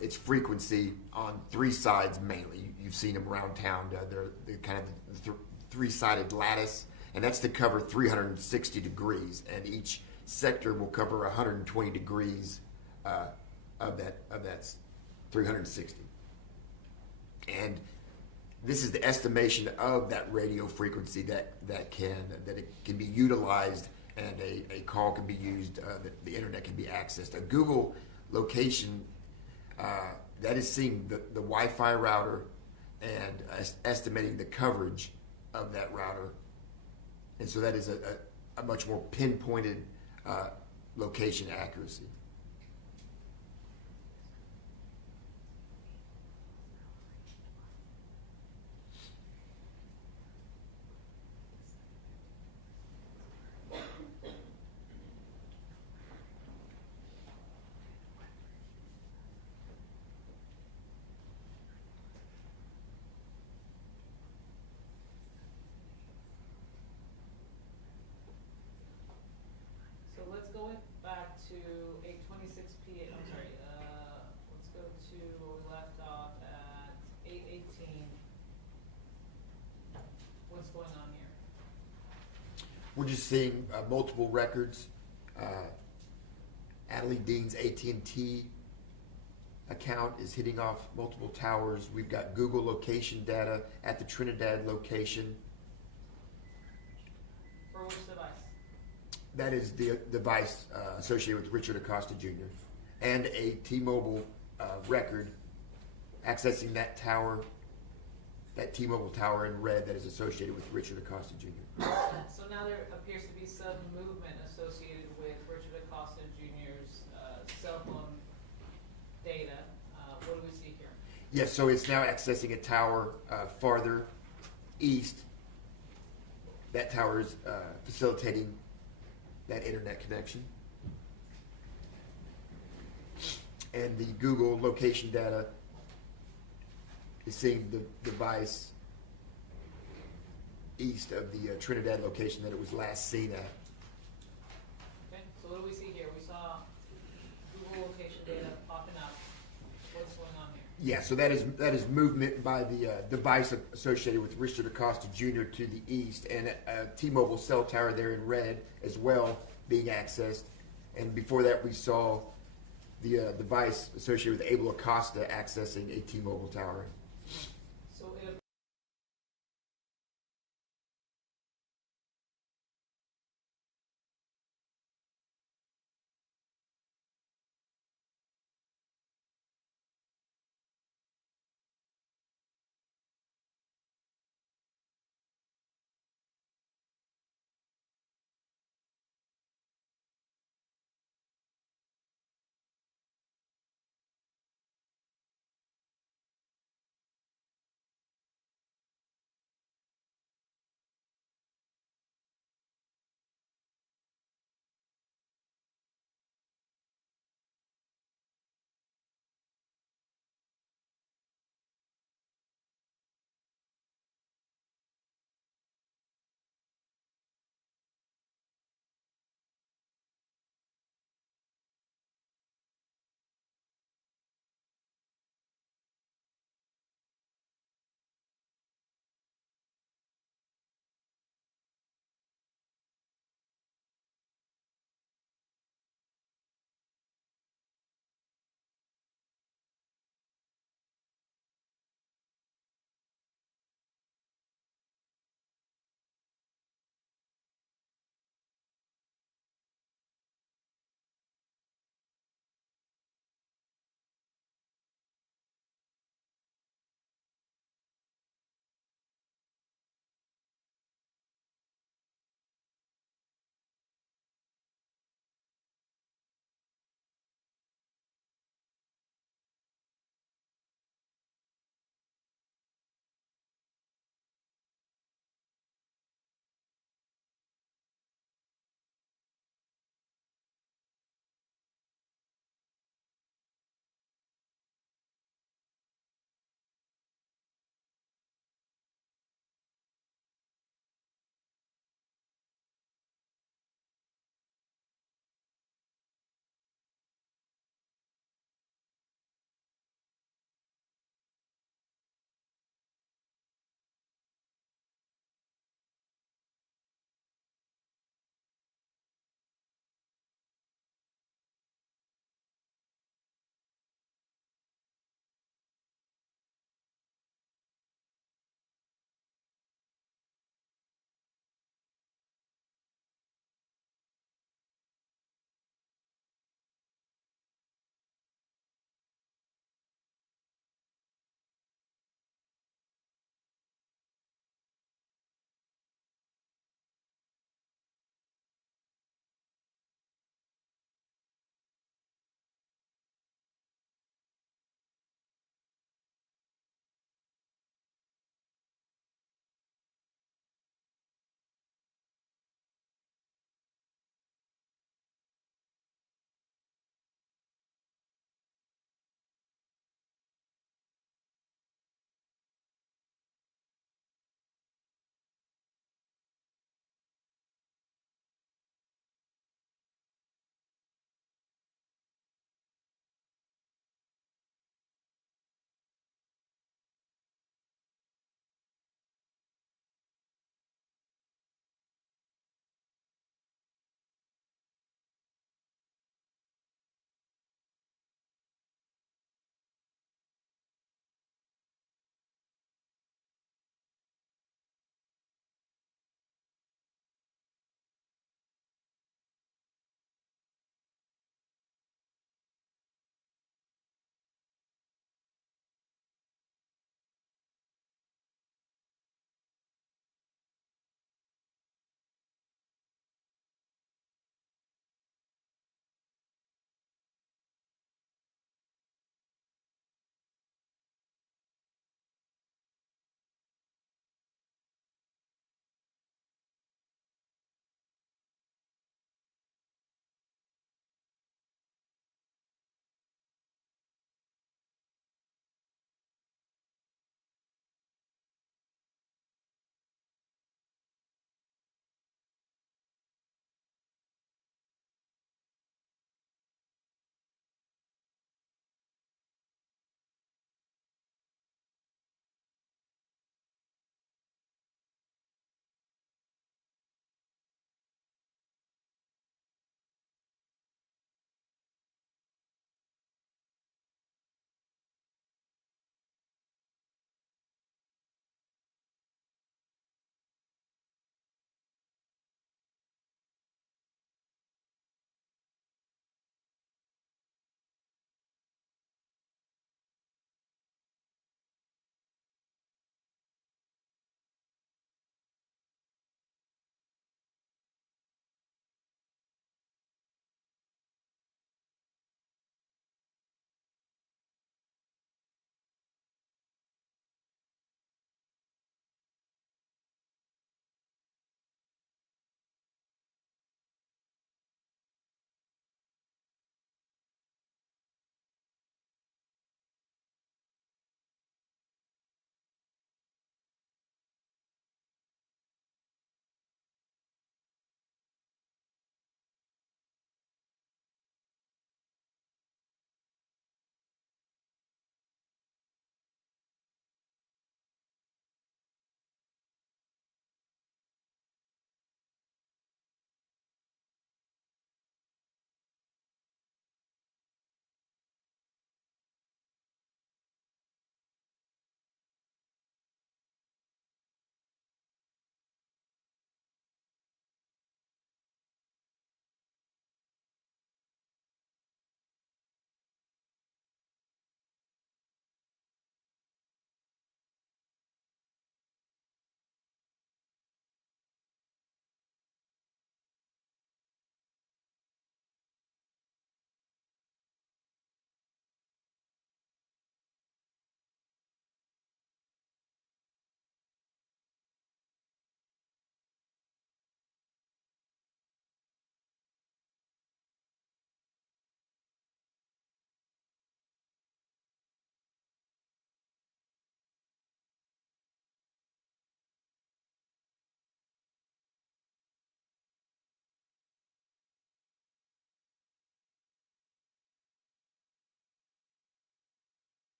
its frequency on three sides mainly. You've seen them around town. They're kind of the three-sided lattice, and that's to cover 360 degrees, and each sector will cover 120 degrees of that 360. And this is the estimation of that radio frequency that it can be utilized, and a call can be used, that the internet can be accessed. A Google location that is seeing the Wi-Fi router and estimating the coverage of that router, and so that is a much more pinpointed location accuracy. So let's go back to 8:26 p.m. I'm sorry. Let's go to where we left off at 8:18. What's going on here? We're just seeing multiple records. Adelaide Dean's AT&T account is hitting off multiple towers. We've got Google location data at the Trinidad location. For which device? That is the device associated with Richard Acosta Jr. And a T-Mobile record accessing that tower, that T-Mobile tower in red that is associated with Richard Acosta Jr. So now there appears to be some movement associated with Richard Acosta Jr.'s cell phone data. What do we see here? Yes, so it's now accessing a tower farther east. That tower is facilitating that internet connection. And the Google location data is seeing the device east of the Trinidad location that it was last seen at. Okay, so what do we see here? We saw Google location data popping up. What's going on here? Yeah, so that is movement by the device associated with Richard Acosta Jr. to the east, and a T-Mobile cell tower there in red as well being accessed. And before that, we saw the device associated with Abel Acosta accessing a T-Mobile tower.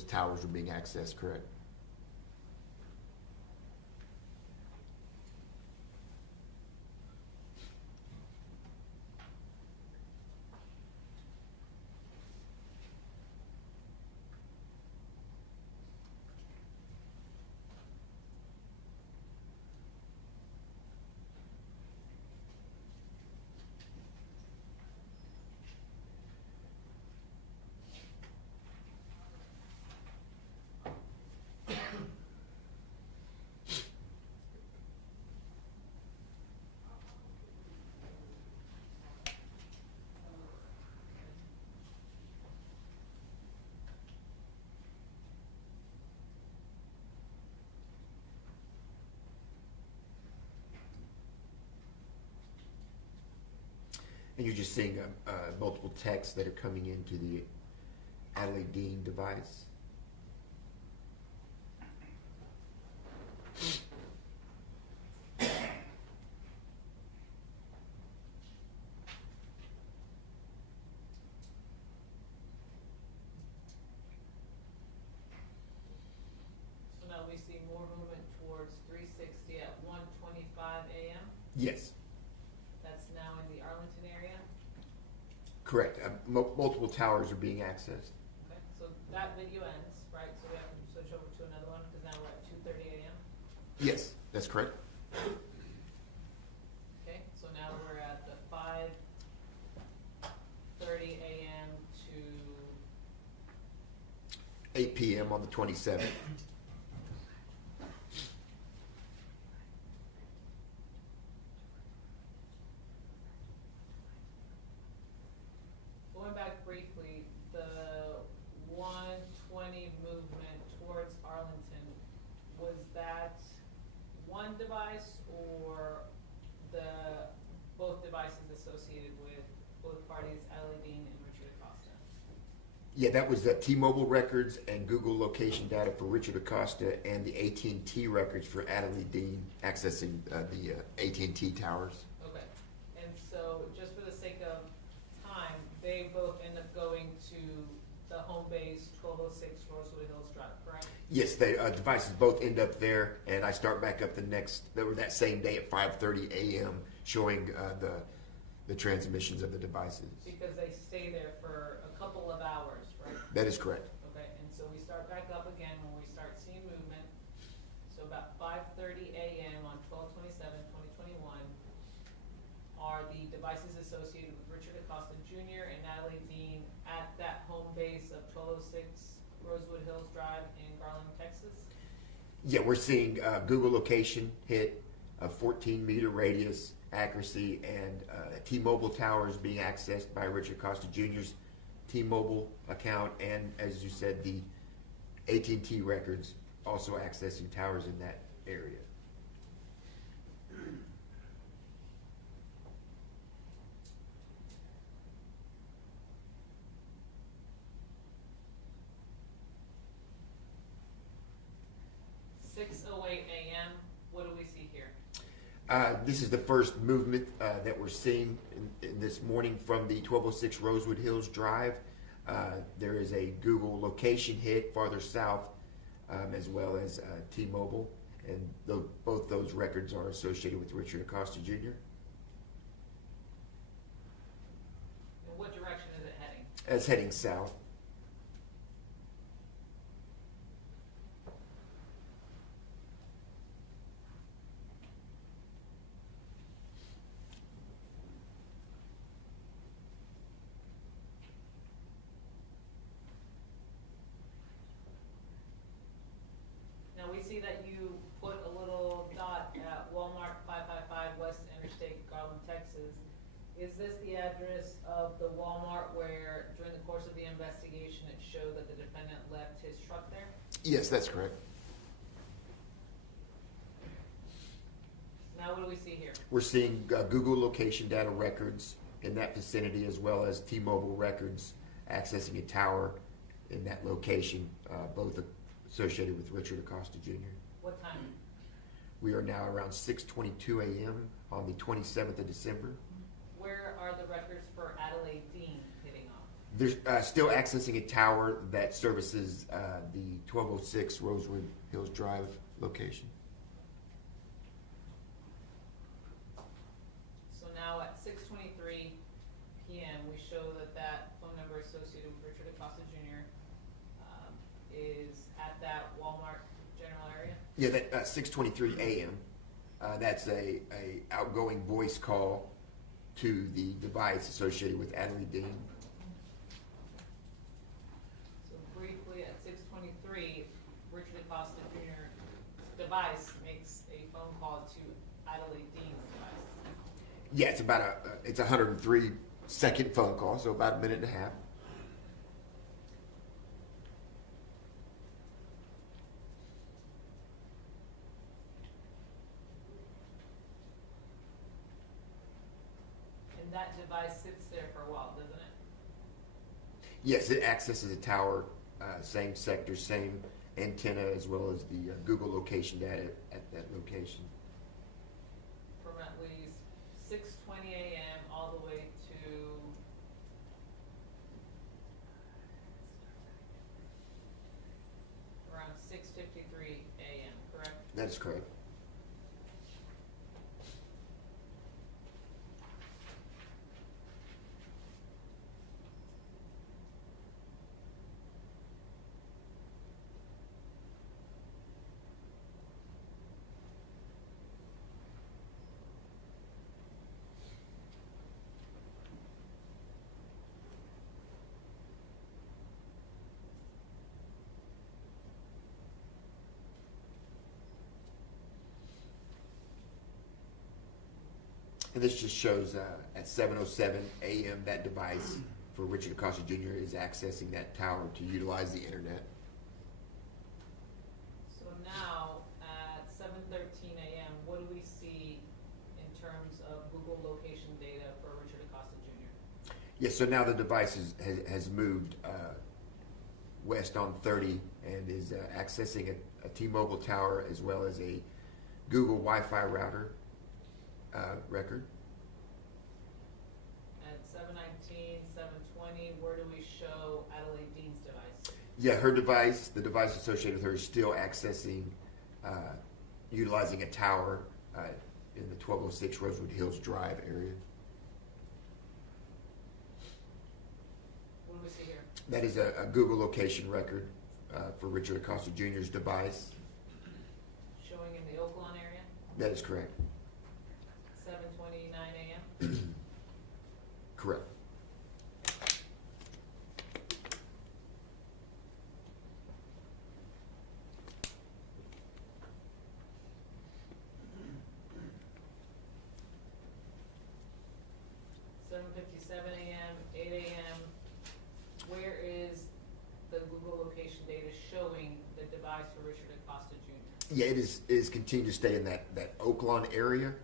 those towers were being accessed, correct? And you're just seeing multiple texts that are coming into the Adelaide Dean device. So now we see more movement towards 360 at 1:25 a.m. Yes, That's now in the Arlington area. correct. Multiple towers are being accessed. Okay, so that video ends, right? So we have to switch over to another one because now we're at 2:30 a.m. Yes, that's correct. Okay, so now we're at the 5:30 a.m. to 8 p.m. on the 27th. going back briefly, the 120 movement towards Arlington, was that one device or both devices associated with both parties, Adelaide Dean and Richard Acosta? Yeah, that was the T-Mobile records and Google location data for Richard Acosta and the AT&T records for Adelaide Dean accessing the AT&T towers. Okay, and so just for the sake of time, they both end up going to the home base, 1206 Rosewood Hills Drive, correct? Yes, the devices both end up there, and I start back up that same day at 5:30 a.m. showing the transmissions of the devices. Because they stay there for a couple of hours, right? That is correct. Okay, and so we start back up again when we start seeing movement. So about 5:30 a.m. on 12/27/2021 are the devices associated with Richard Acosta Jr. and Natalie Dean at that home base of 1206 Rosewood Hills Drive in Garland, Texas? Yeah, we're seeing Google location hit a 14-meter radius accuracy and T-Mobile towers being accessed by Richard Acosta Jr.'s T-Mobile account, and as you said, the AT&T records also accessing towers in that area. a.m. What do we see here? This is the first movement that we're seeing in this morning from the 1206 Rosewood Hills Drive. There is a Google location hit farther south, as well as T-Mobile, and both those records are associated with Richard Acosta Jr. In what direction is it heading? It's heading south. Now we see that you put a little dot at Walmart 555 West Interstate, Garland, Texas. Is this the address of the Walmart where during the course of the investigation it showed that the defendant left his truck there? Yes, that's correct. Now what do we see here? We're seeing Google location data records in that vicinity, as well as T-Mobile records accessing a tower in that location, both associated with Richard Acosta Jr. What time? We are now around 6:22 a.m. on the 27th of December. Where are the records for Adelaide Dean hitting off? They're still accessing a tower that services the 1206 Rosewood Hills Drive location. So now at 6:23 p.m., we show that phone number associated with Richard Acosta Jr. Is at that Walmart general area? Yeah, that 6:23 a.m. That's a outgoing voice call to the device associated with Adelaide Dean. So briefly, at 6:23, Richard Acosta Jr.'s device makes a phone call to Adelaide Dean's device. Yeah, it's a 103-second phone call, so about a minute and a half. And that device sits there for a while, doesn't it? Yes, it accesses a tower, same sector, same antenna, as well as the Google location data at that location. From at least 6:20 a.m. all the way to around 6:53 a.m., correct? That is correct. And this just shows at 7:07 a.m. that device for Richard Acosta Jr. is accessing that tower to utilize the internet. So now at 7:13 a.m., what do we see in terms of Google location data for Richard Acosta Jr.? Yes, so now the device has moved west on 30 and is accessing a T-Mobile tower as well as a Google Wi-Fi router record. At 7:19, 7:20, where do we show Adelaide Dean's device? Yeah, her device, the device associated with her, is still accessing, utilizing a tower in the 1206 Rosewood Hills Drive area. What do we see here? That is a Google location record for Richard Acosta Jr.'s device. Showing in the Oaklawn area? That is correct. 7:29 a.m.? Correct. $7:57 a.m., 8 a.m. Where is the Google location data showing the device for Richard Acosta Jr.? Yeah, it is continuing to stay in that Oaklawn area.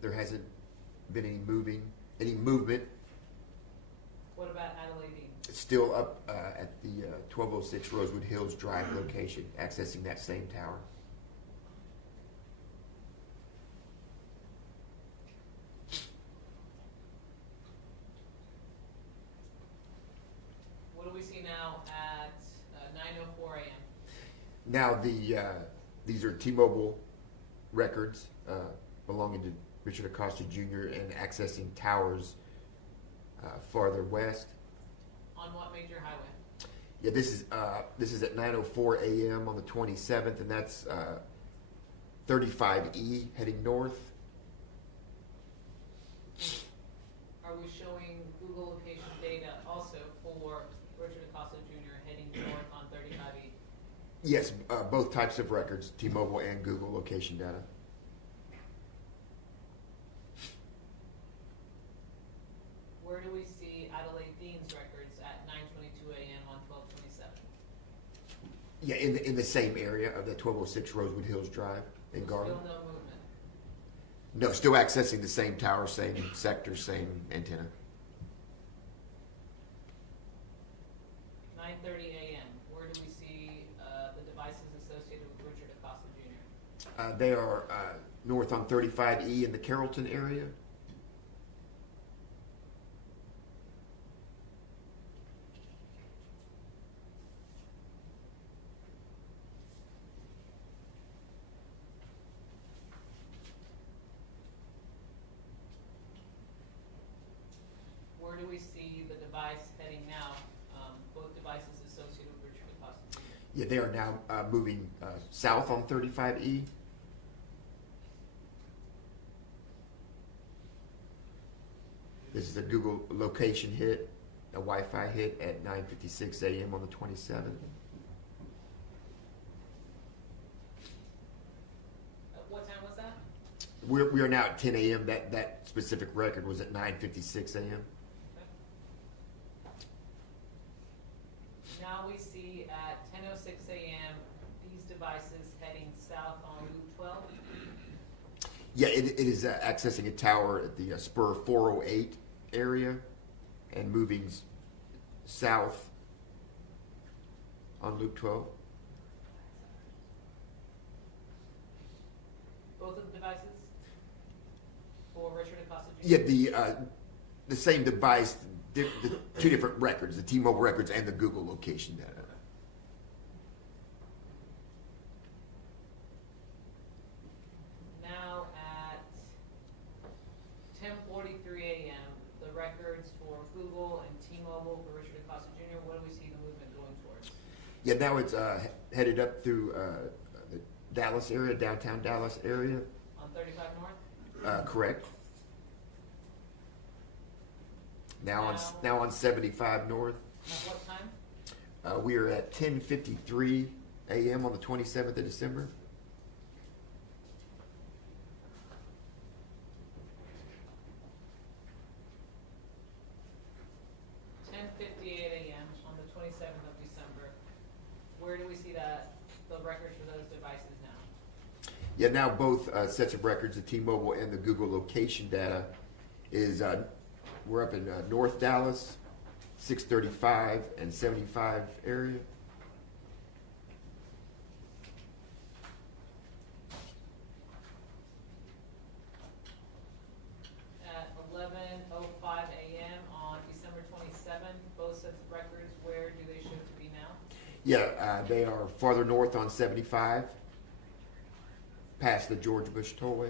There hasn't been any movement. What about Adelaide Dean? It's still up at the 1206 Rosewood Hills Drive location, accessing that same tower. What do we see now at 9:04 a.m.? Now these are T-Mobile records belonging to Richard Acosta Jr. and accessing towers farther west. On what major highway? Yeah, this is at 9:04 a.m. on the 27th, and that's 35E heading north. Are we showing Google location data also for Richard Acosta Jr. heading north on 35E? Yes, both types of records, T-Mobile and Google location data. Where do we see Adelaide Dean's records at 9:22 a.m. on 12/27? Yeah, in the same area of the 1206 Rosewood Hills Drive in Garland. Still no movement. No, still accessing the same tower, same sector, same antenna. 9:30 a.m. Where do we see the devices associated with Richard Acosta Jr.? They are north on 35E in the Carrollton area. Yeah, they are now moving south on 35E. This is a Google location hit, a Wi-Fi hit at 9:56 a.m. on the 27th. What time was that? We are now at 10 a.m. That specific record was at 9:56 a.m. Now we see at 10:06 a.m. these devices heading south on Loop 12. Yeah, it is accessing a tower at the Spur 408 area and moving south on Loop 12. Both of the devices for Richard Acosta Jr.? Yeah, the same device, the two different records, the T-Mobile records and the Google location data. Now at 10:43 a.m., the records for Google and T-Mobile for Richard Acosta Jr., what do we see the movement going towards? Yeah, now it's headed up through the Dallas area, downtown Dallas area. On 35 North? Correct. Now on 75 North. At what time? We are at 10:53 a.m. on the 27th of December. On the 27th of December. Where do we see the records for those devices now? Yeah, now both sets of records, the T-Mobile and the Google location data, is we're up in North Dallas, 635 and 75 area. At 11:05 a.m. on December 27th, both sets of records, where do they show to be now? Yeah, they are farther north on 75, past the George Bush Tollway.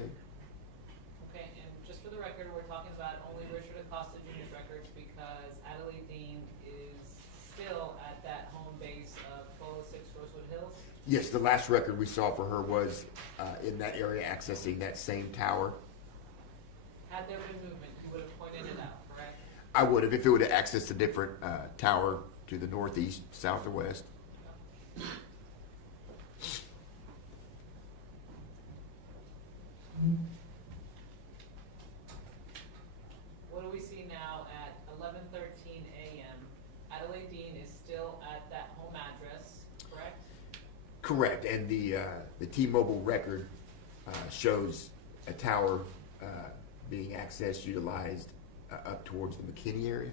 Okay, and just for the record, we're talking about only Richard Acosta Jr.'s records because Adelaide Dean is still at that home base of 1206 Rosewood Hills. Yes, the last record we saw for her was in that area accessing that same tower. Had there been movement, you would have pointed it out, correct? I would have if it would have accessed a different tower to the northeast, south, or west. What do we see now at 11:13 a.m.? Adelaide Dean is still at that home address, correct? Correct, and the T-Mobile record shows a tower being accessed, utilized up towards the McKinney area.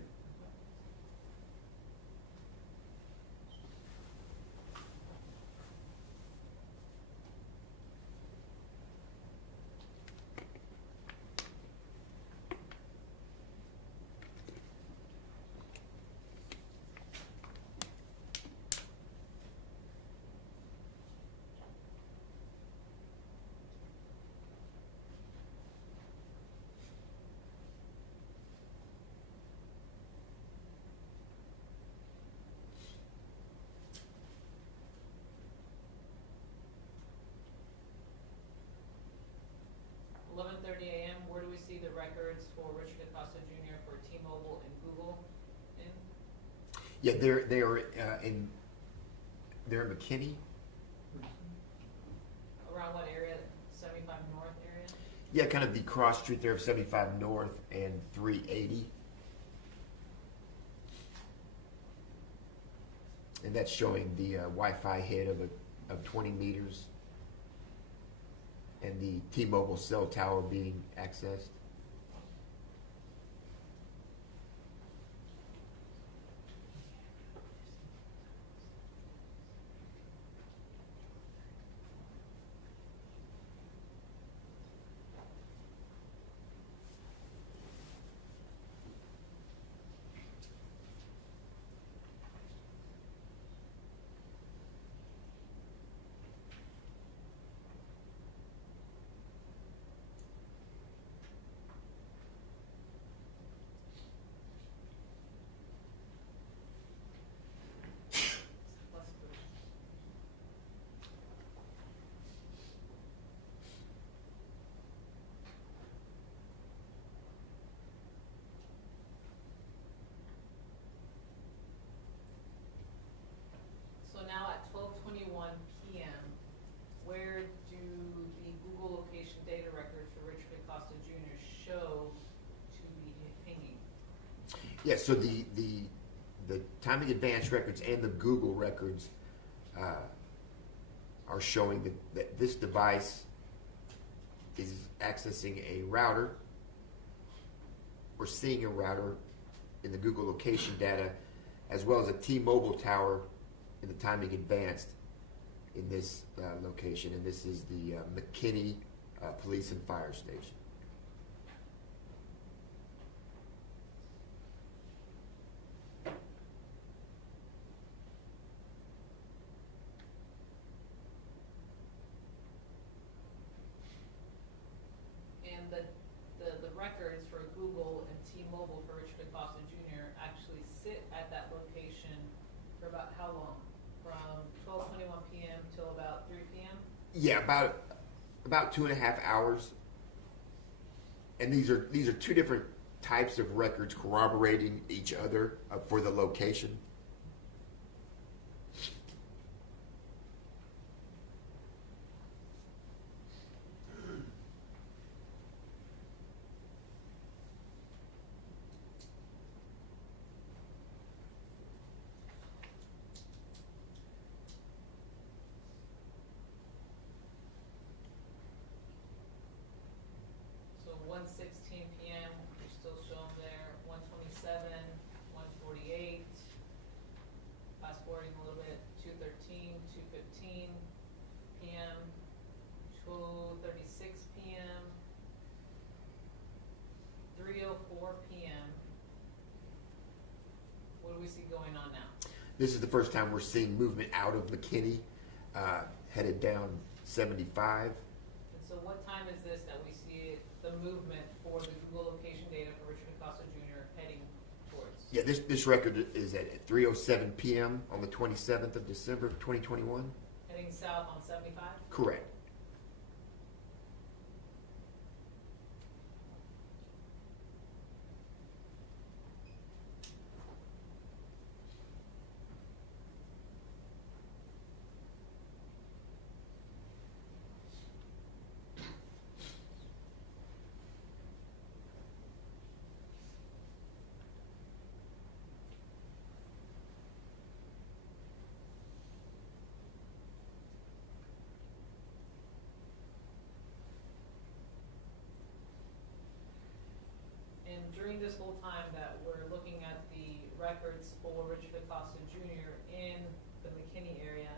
A.m., where do we see the records for Richard Acosta Jr. for T-Mobile and Google in? Yeah, they're in McKinney. Around what area? 75 North area? Yeah, kind of the cross street there of 75 North and 380. And that's showing the Wi-Fi hit of 20 meters and the T-Mobile cell tower being accessed. show to be hanging? Yeah, so the timing advance records and the Google records are showing that this device is accessing a router or seeing a router in the Google location data, as well as a T-Mobile tower in the timing advanced in this location, and this is the McKinney Police and Fire Station. And the records for Google and T-Mobile for Richard Acosta Jr. actually sit at that location for about how long? From 12:21 p.m. till about 3 p.m.? Yeah, about 2.5 hours. And these are two different types of records corroborating each other for the location. So 1:16 p.m., you're still shown there, 1:27, 1:48, fast forwarding a little bit, 2:13, 2:15 p.m., 2:36 p.m., 3:04 p.m. What do we see going on now? This is the first time we're seeing movement out of McKinney, headed down 75. And so what time is this that we see the movement for the Google location data for Richard Acosta Jr. heading towards? Yeah, this record is at 3:07 p.m. on the 27th of December, 2021. Heading south on 75? Correct. And during this whole time that we're looking at the records for Richard Acosta Jr. in the McKinney area,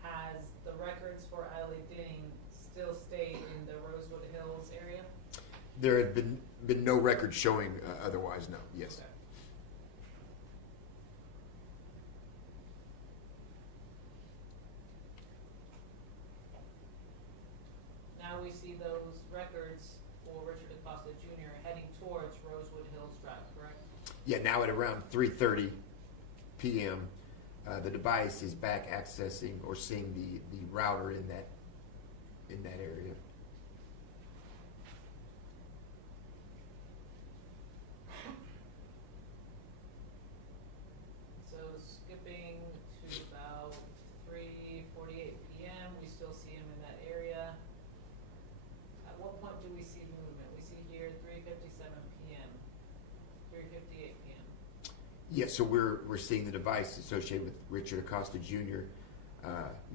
has the records for Adelaide Dinning still stayed in the Rosewood Hills area? There have been no record showing otherwise, no. Yes. Okay. Now we see those records for Richard Acosta Jr. heading towards Rosewood Hills Drive, correct? Yeah, now at around 3:30 p.m., the device is back accessing or seeing the router in that area. So skipping to about 3:48 p.m., we still see him in that area. At what point do we see movement? We see here 3:57 p.m., 3:58 p.m. Yeah, so we're seeing the device associated with Richard Acosta Jr.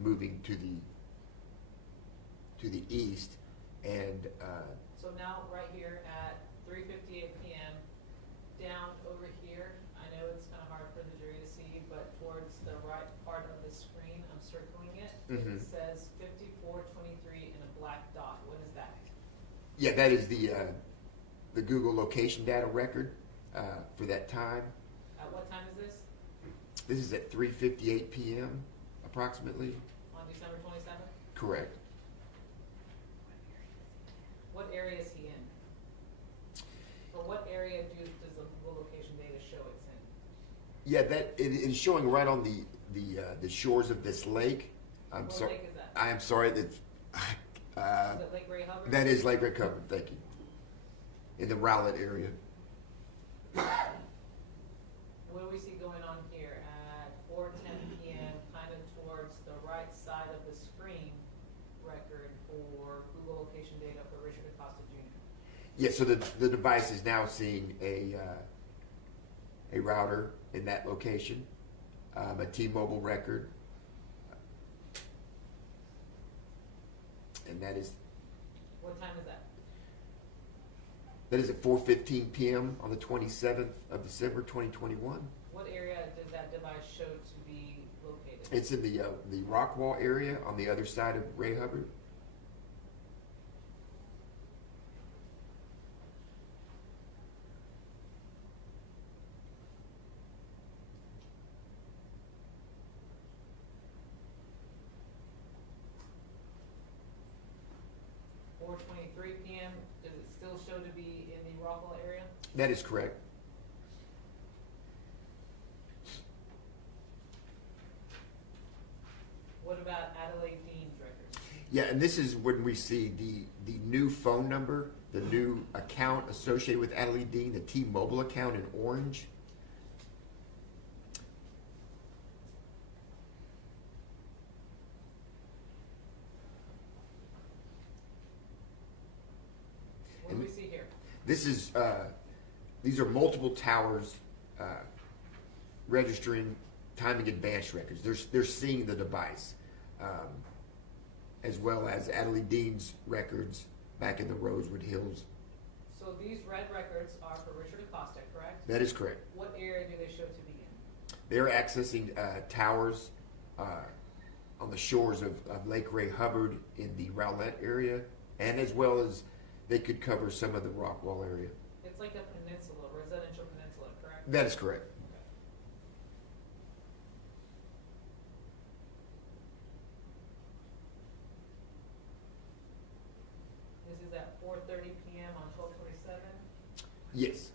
Moving to the east, and So now right here at 3:58 p.m., down over here, I know it's kind of hard for the jury to see, but towards the right part of the screen, I'm circling it. Mhm. It says 5423 in a black dot. What is that? yeah, that is the Google location data record for that time. At what time is this? This is at 3:58 p.m. approximately. On December 27th? Correct. What area is he in? Or what area does the Google location data show it's in? Yeah, that it is showing right on the shores of this lake. I'm What sorry. lake is that? I am sorry that. Is it Lake Ray Hubbard? That is Lake Ray Hubbard. Thank you. In the Rowlett area. What do we see going on here at 4:10 p.m., kind of towards the right side of the screen record for Google location data for Richard Acosta Jr.? Yes, so the device is now seeing a router in that location, a T-Mobile record, and that is What time is that? that is at 4:15 p.m. on the 27th of December, 2021. What area does that device show to be located? It's in the Rockwall area on the other side of Ray Hubbard. p.m. Does it still show to be in the Rockwell area? That is correct. What about Adelaide Dean's records? Yeah, and this is when we see the new phone number, the new account associated with Adelaide Dean, the T-Mobile account in orange. What do we see here? This is these are multiple towers registering timing advanced records. They're seeing the device, as well as Adelaide Dean's records back in the Rosewood Hills. So these red records are for Richard Acosta, correct? That is correct. What area do they show to be in? They're accessing towers on the shores of Lake Ray Hubbard in the Rowlett area, and as well as they could cover some of the Rockwall area. It's like a peninsula, residential peninsula, correct? That is correct. This is at 4:30 p.m. on 12/27. Yes.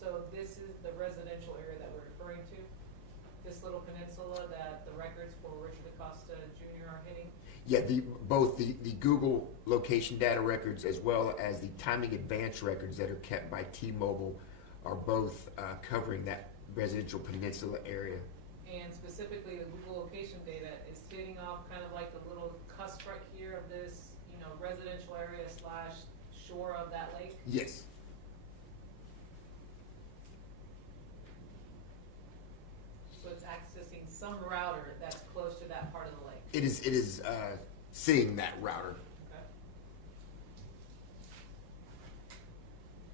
So this is the residential area that we're referring to? This little peninsula that the records for Richard Acosta Jr. are hitting? Yeah, both the Google location data records as well as the timing advance records that are kept by T-Mobile are both covering that residential peninsula area. And specifically, the Google location data is hitting off kind of like the little cusp right here of this, residential area / shore of that lake? Yes. So it's accessing some router that's close to that part of the lake? It is seeing that router. Okay.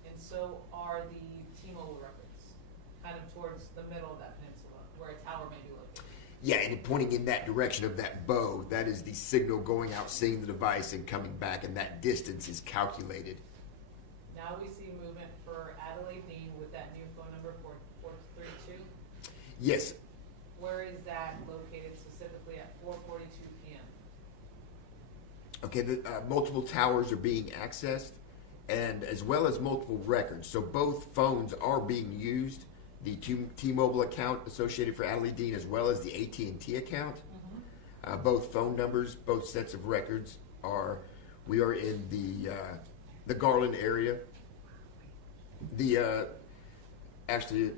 And so are the T-Mobile records, kind of towards the middle of that peninsula, where a tower may be located? Yeah, and pointing in that direction of that bow, that is the signal going out, seeing the device, and coming back, and that distance is calculated. Now we see movement for Adelaide Dean with that new phone number 432. Yes. Where is that located specifically at 4:42 p.m.? Okay, the multiple towers are being accessed, and as well as multiple records. So both phones are being used. The T-Mobile account associated for Adelaide Dean, as well as the AT&T account. Mm-hmm. Both phone numbers, both sets of records are. We are in the Garland area. Actually,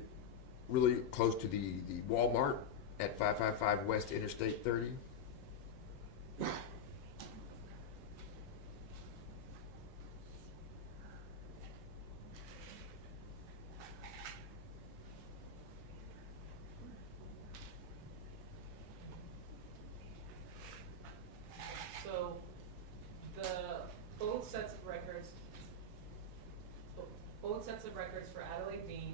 really close to the Walmart at 555 West Interstate 30. So both sets of records for Adelaide Dean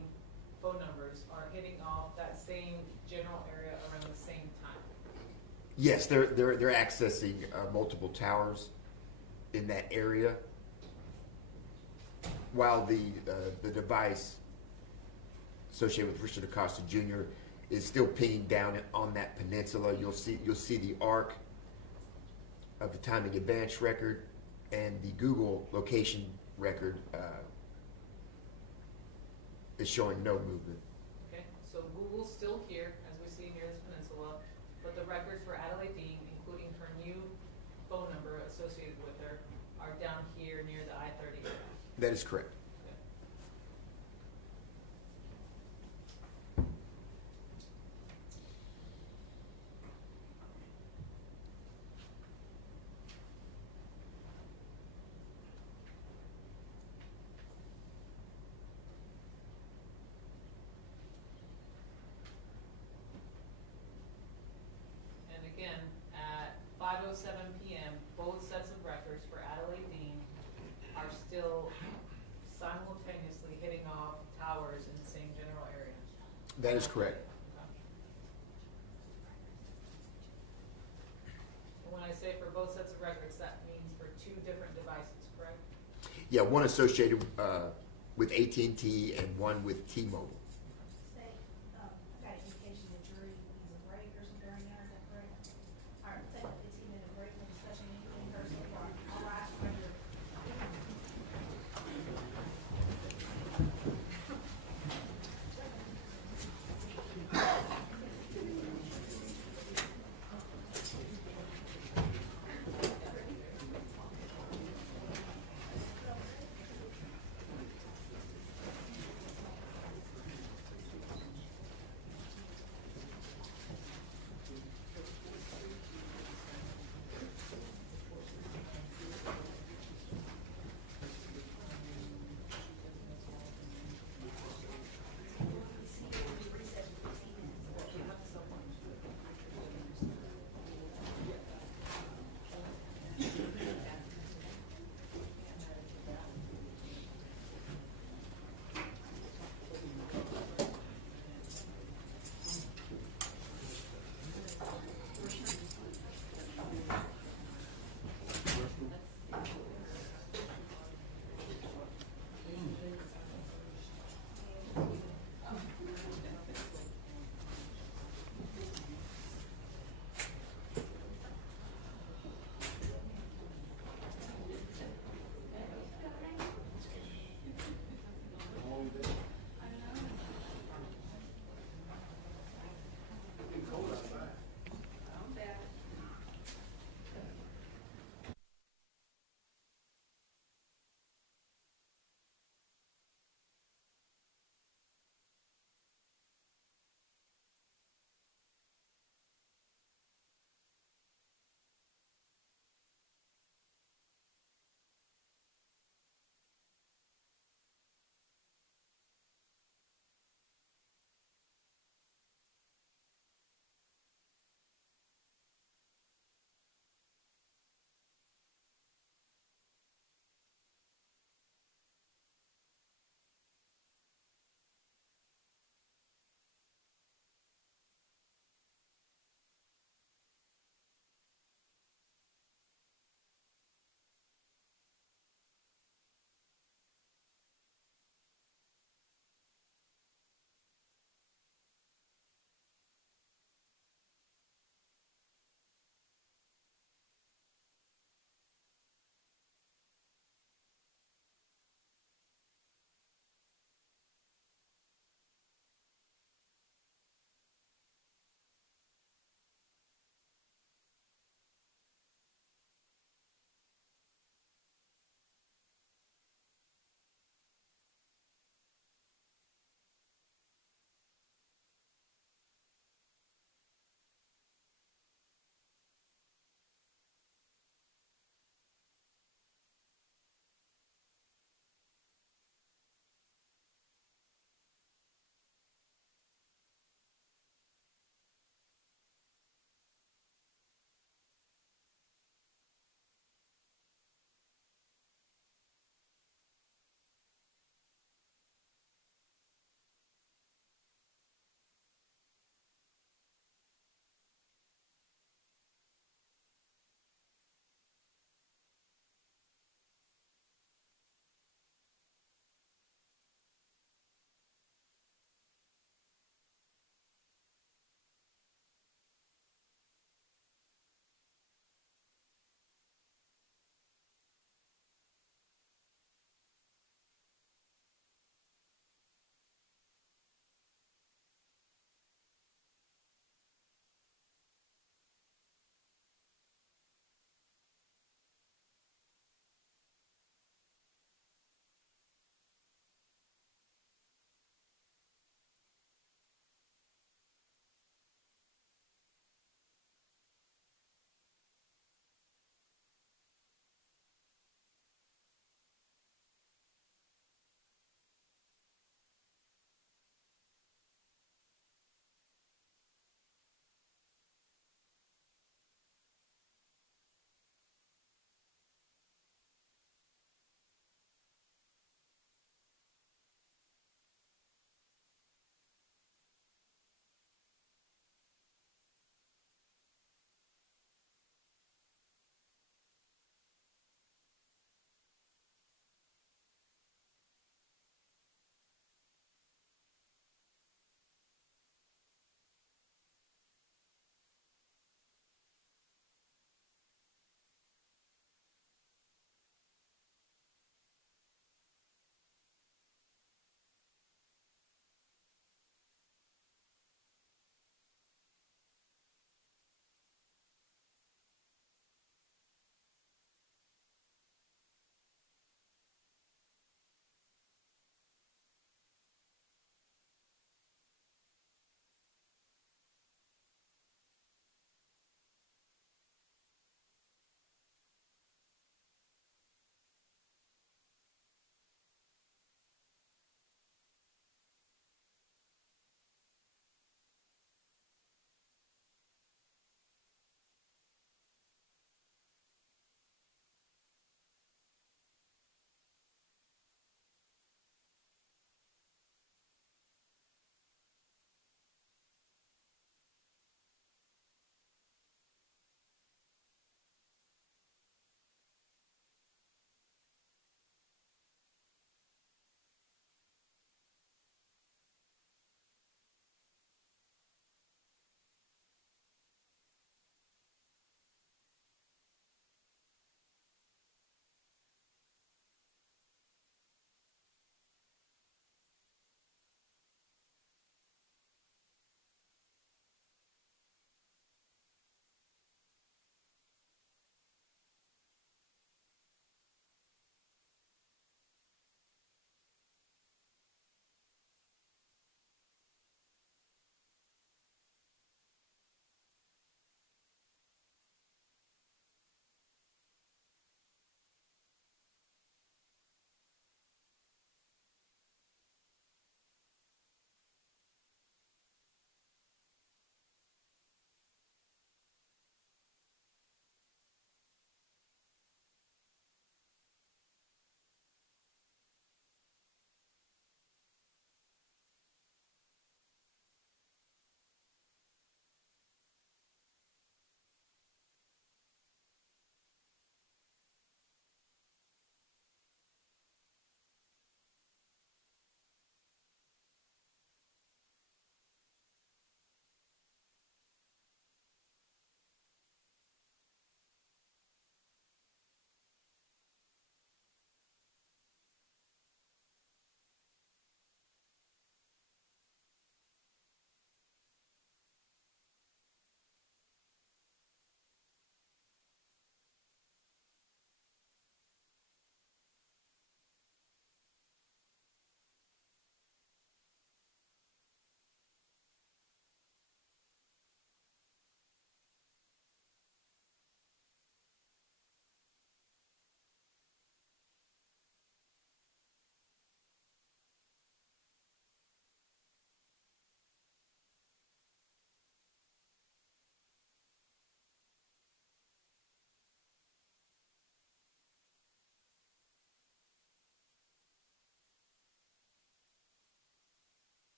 phone numbers are hitting off that same general area around the same time. Yes, they're accessing multiple towers in that area, while the device associated with Richard Acosta Jr. is still pinging down on that peninsula. You'll see the arc of the timing advance record and the Google location record is showing no movement. Okay, so Google's still here, as we see near this peninsula, but the records for Adelaide Dean, including her new phone number associated with her, are down here near the I-30 area. That is correct. again, at 5:07 PM, both sets of records for Adelaide Dean are still simultaneously hitting off towers in the same general area. That is correct. And when I say for both sets of records, that means for two different devices, correct? Yeah, one associated with AT&T and one with T-Mobile. Say, I got an indication the jury needs a break or something during that, is that correct? All right, take a 15-minute break, we'll discuss anything personal, all right, right here.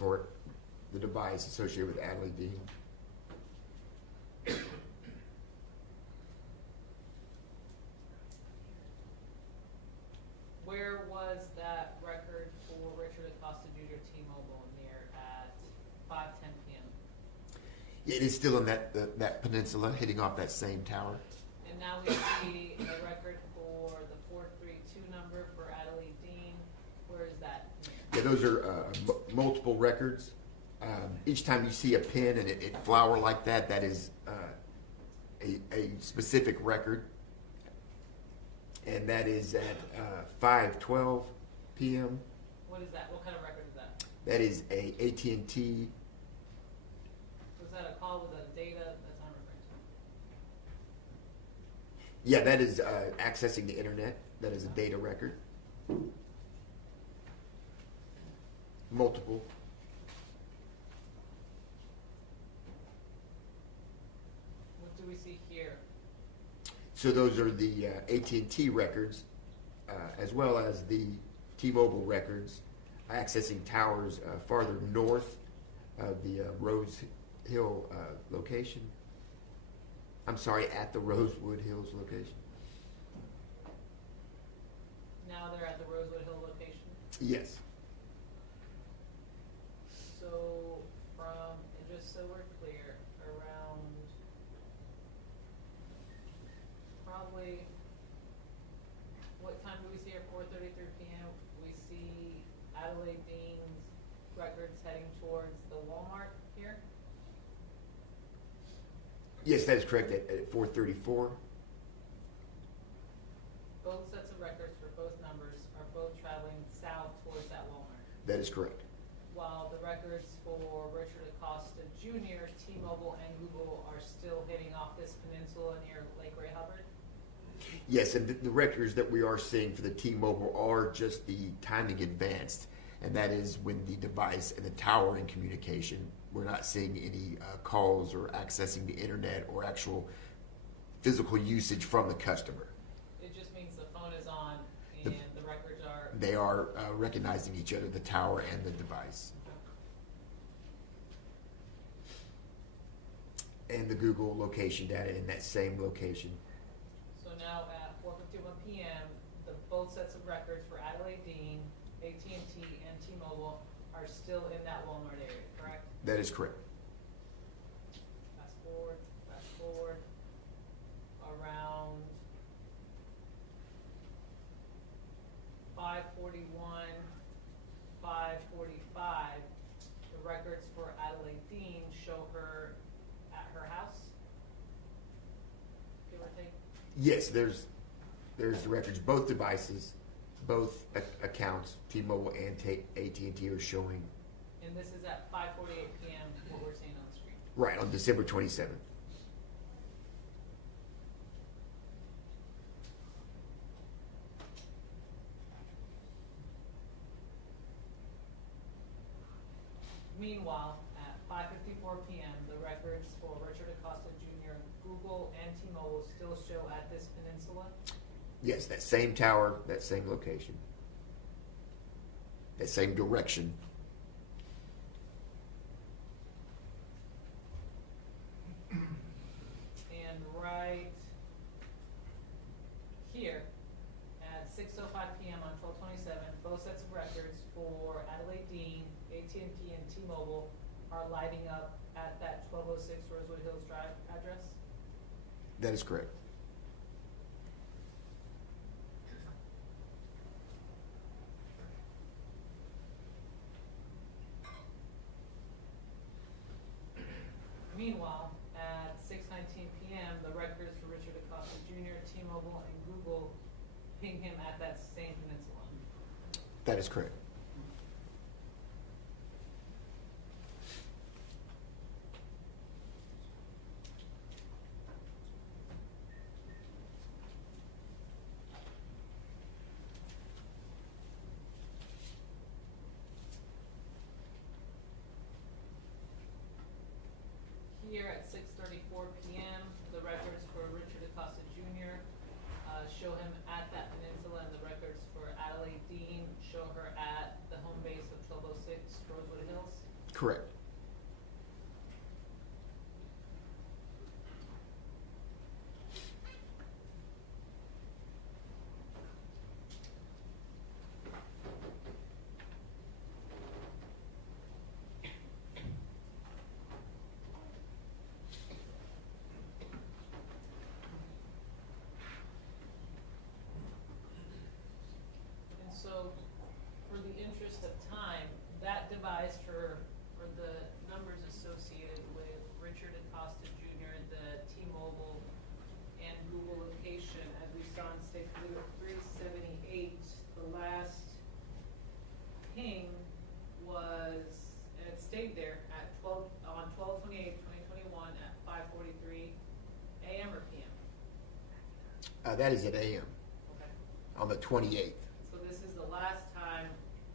for the device associated with Adelaide Dean. Where was that record for Richard Acosta Jr. T-Mobile near at 5:10 p.m.? It is still in that peninsula, hitting off that same tower. And now we see a record for the 432 number for Adelaide Dean. Where is that? Yeah, those are multiple records. Each time you see a pin and it flower like that, that is a specific record. And that is at 5:12 p.m. What is that? What kind of record is that? That is a AT&T. Was that a call with a data? That's what I'm referring to. Yeah, that is accessing the internet. That is a data record. Multiple. What do we see here? So those are the AT&T records, as well as the T-Mobile records, accessing towers farther north of the Rose Hill location. I'm sorry, at the Rosewood Hills location. Now they're at the Rosewood Hill location. Yes. So from, and just so we're clear, around probably, what time do we see at 4:33 p.m.? We see Adelaide Dean's records heading towards the Walmart here. Yes, that is correct, at 4:34. Both sets of records for both numbers are both traveling south towards that Walmart. That is correct. While the records for Richard Acosta Jr., T-Mobile, and Google are still hitting off this peninsula near Lake Ray Hubbard. Yes, and the records that we are seeing for the T-Mobile are just the timing advanced, and that is when the device and the tower in communication. We're not seeing any calls or accessing the internet or actual physical usage from the customer. It just means the phone is on and the records are... They are recognizing each other, the tower and the device. And the Google location data in that same location. So now at 4:51 p.m., both sets of records for Adelaide Dean, AT&T, and T-Mobile are still in that Walmart area, correct? That is correct. Fast forward, around 5:41, 5:45, the records for Adelaide Dean show her at her house, give or take? Yes, there's the records. Both devices, both accounts, T-Mobile and AT&T are showing. And this is at 5:48 p.m., what we're seeing on the screen. Right, on December 27th. Meanwhile, at 5:54 p.m., the records for Richard Acosta Jr., Google, and T-Mobile still show at this peninsula. Yes, that same tower, that same location, that same direction. And right here, at 6:05 p.m. on 12/27, both sets of records for Adelaide Dean, AT&T, and T-Mobile are lighting up at that 1206 Rosewood Hills Drive address. That is correct. Meanwhile, at 6:19 p.m., the records for Richard Acosta Jr., T-Mobile, and Google ping him at that same peninsula. That is correct. Here at 6:34 p.m., the records for Richard Acosta Jr. Show him at that peninsula, and the records for Adelaide Dean show her at the home base of 1206 Rosewood Hills. Correct. And so, for the interest of time, that device for the numbers associated with Richard Acosta Jr., the T-Mobile and Google location, as we saw in State 378, the last ping was, and it stayed there at 12/28/2021 at 5:43 a.m. or p.m. That is at AM Okay. on the 28th. So this is the last time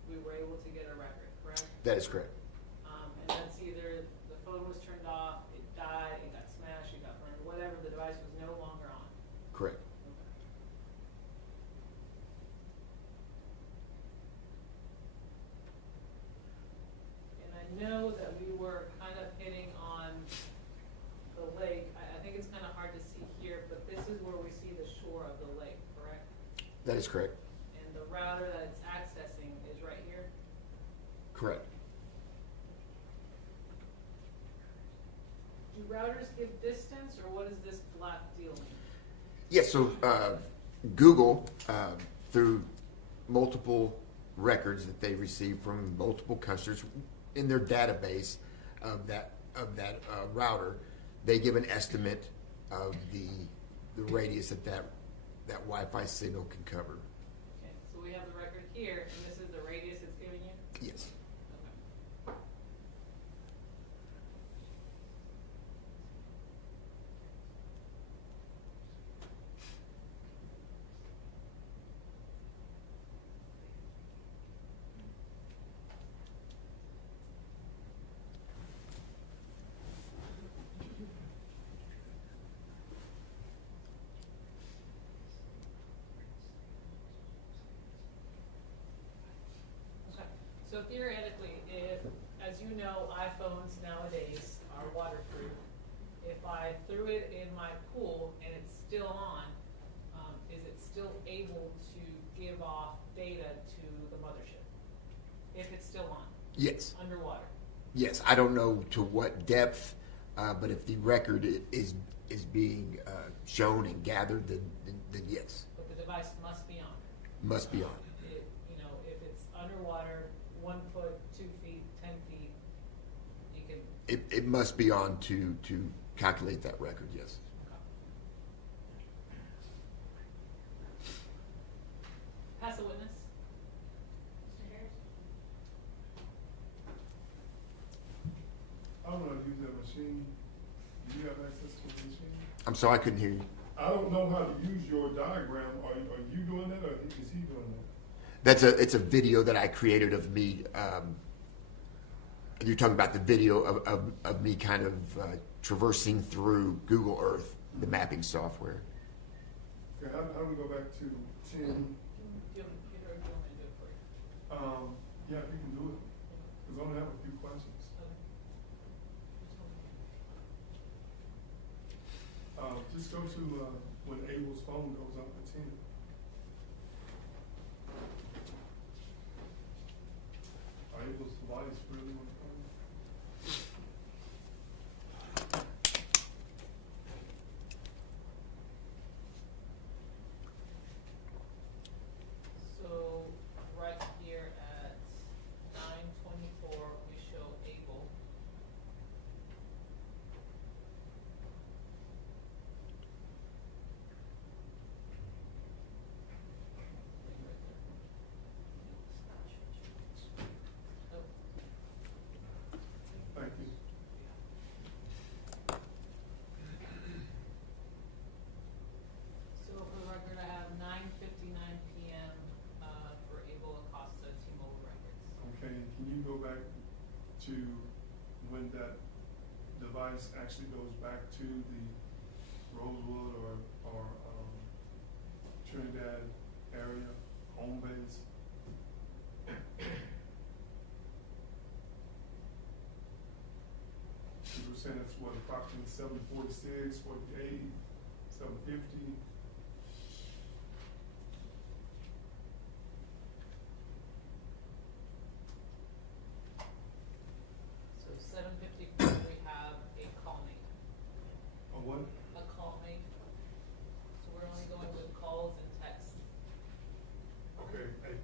we were able to get a record, correct? That is correct. And that's either the phone was turned off, it died, it got smashed, it got burned, whatever, the device was no longer on. Correct. And I know that we were kind of hitting on the lake. I think it's kind of hard to see here, but this is where we see the shore of the lake, correct? That is correct. And the router that it's accessing is right here? Correct. Do routers give distance, or what is this black deal mean? Yes, so Google, through multiple records that they receive from multiple customers in their database of that router, they give an estimate of the radius that Wi-Fi signal can cover. Okay, so we have the record here, and this is the radius it's giving you? Yes. Okay. Okay. So theoretically, if, as you know, iPhones nowadays are waterproof, if I threw it in my pool and it's still on, is it still able to give off data to the mothership? If it's still on? Yes. Underwater? Yes. I don't know to what depth, but if the record is being shown and gathered, then yes. But the device must be on? Must be on. You know, if it's underwater, 1 foot, 2 feet, 10 feet, you can. It must be on to calculate that record, yes. Pass a witness. Mr. Harris? I don't know how to use that machine. Do you have access to the machine? I'm sorry, I couldn't hear you. I don't know how to use your diagram. Are you doing that, or is he doing that? It's a video that I created of me. You're talking about the video of me kind of traversing through Google Earth, the mapping software. Okay, how do we go back to 10? Do you want me to do it for you? Yeah, if you can do it. Because I only have a few questions. Just go to when Abel's phone goes up at 10. Abel's device really on the phone. So, right here at 9:24, we show Abel. Thank you. So for the record, I have 9:59 p.m. For Abel Acosta T-Mobile records. Okay, can you go back to when that device actually goes back to the Rosewood or Trinidad area, home base? were saying it's what, approximately 746, 48, 750. So 754, we have a call made. A what? A call made. So we're only going with calls and texts. Okay, and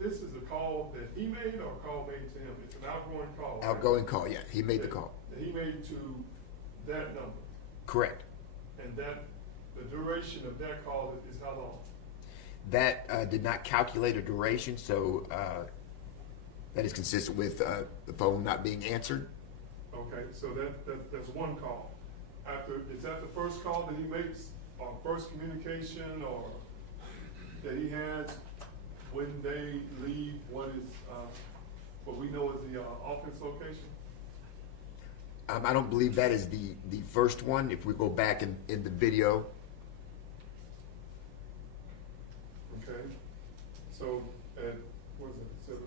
this is a call that he made or a call made to him? It's an outgoing call. Right? Outgoing call, yeah, he made the call. That he made to that number. Correct. And that, the duration of that call is how long? That did not calculate a duration, so that is consistent with the phone not being answered. Okay, so that's one call. Is that the first call that he makes, or first communication, or that he has when they leave what we know is the office location? I don't believe that is the first one. If we go back in the video. Okay, so at, what is it,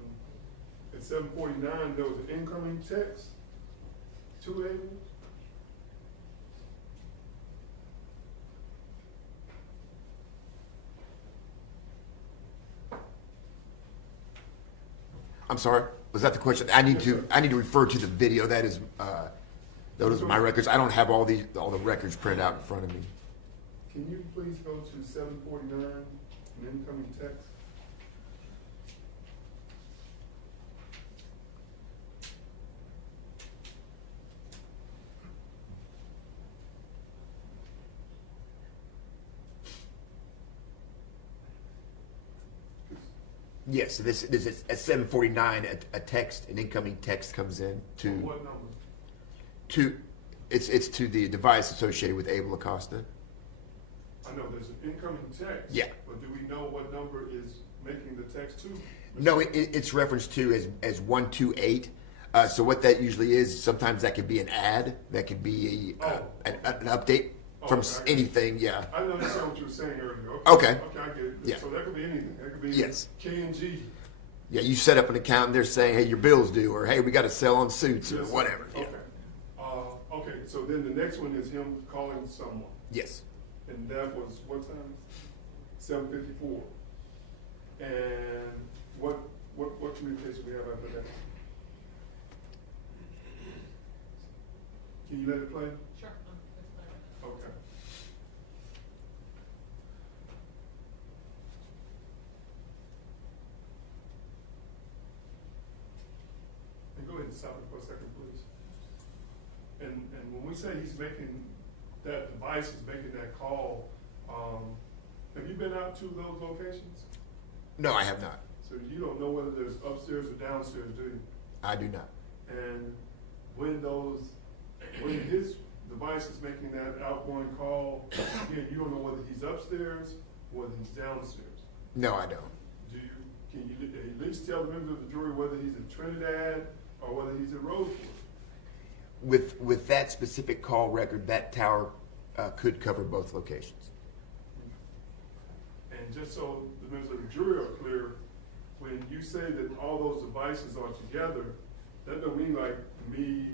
at 7:49, there was an incoming text to Abel? I'm sorry, was that the question? I need to refer to the video. That is, those are my records. I don't have all the records printed out in front of me. Can you please go to 7:49, an incoming text? Yes, so this is at 7:49. A text, an incoming text comes in to. What number? It's to the device associated with Abel Acosta. I know there's an incoming text. Yeah. But do we know what number is making the text to? No, it's referenced to as 128. So what that usually is, sometimes that could be an ad, that could be an update from anything. Yeah. I don't understand what you were saying earlier. Okay. Okay, I get it. Yeah. So that could be anything. That could be K&G. Yeah, you set up an account and they're saying, hey, your bill's due, or hey, we got to sell on suits, or Yes. whatever. Okay. Okay, so then the next one is him calling someone. Yes. And that was what time? 7:54. And what communication we have after that? Can you let it play? Sure. Okay. And go ahead and stop it for a second, please. And when we say he's making, that device is making that call, have you been out to those locations? No, I have not. So you don't know whether there's upstairs or downstairs, do you? I do not. And when his device is making that outgoing call, again, you don't know whether he's upstairs or whether he's downstairs. No, I don't. Can you at least tell the members of the jury whether he's in Trinidad or whether he's in Rosewood? With that specific call record, that tower could cover both locations. And just so the members of the jury are clear, when you say that all those devices are together, that don't mean like me,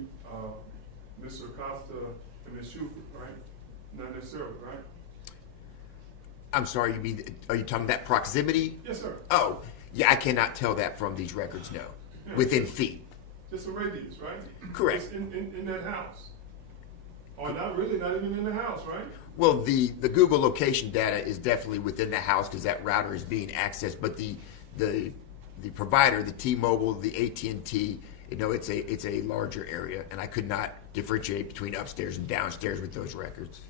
Mr. Acosta, and Ms. Shuford, right? Not necessarily, right? I'm sorry, are you talking that proximity? Yes, sir. Oh, yeah, I cannot tell that from these records, no. Yeah. Within feet. Just a radius, right? Correct. Just in that house. Or not even in the house, right? Well, the Google location data is definitely within the house because that router is being accessed, but the provider, the T-Mobile, the AT&T, it's a larger area, and I could not differentiate between upstairs and downstairs with those records.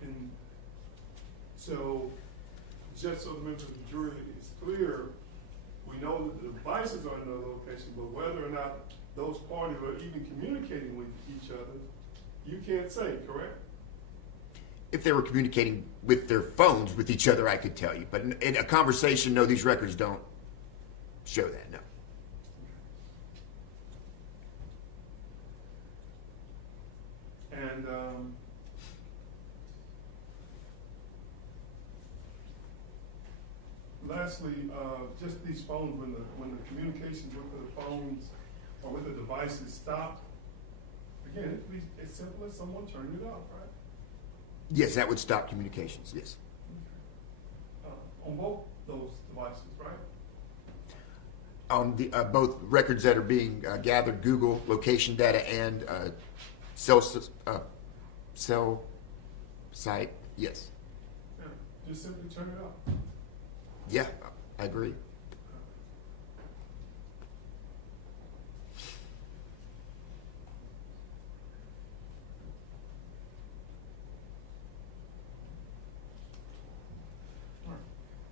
And so, just so the members of the jury is clear, we know that the devices are in the location, but whether or not those parties are even communicating with each other, you can't say, correct? If they were communicating with their phones with each other, I could tell you. But in a conversation, no, these records don't show that, no. And lastly, just these phones, when the communications with the phones or with the devices stopped, again, it'd be as simple as someone turning it off, right? Yes, that would stop communications, yes. On both those devices, right? On the, both records that are being gathered, Google location data and cell site, yes. Yeah, just simply turn it off. Yeah, I agree.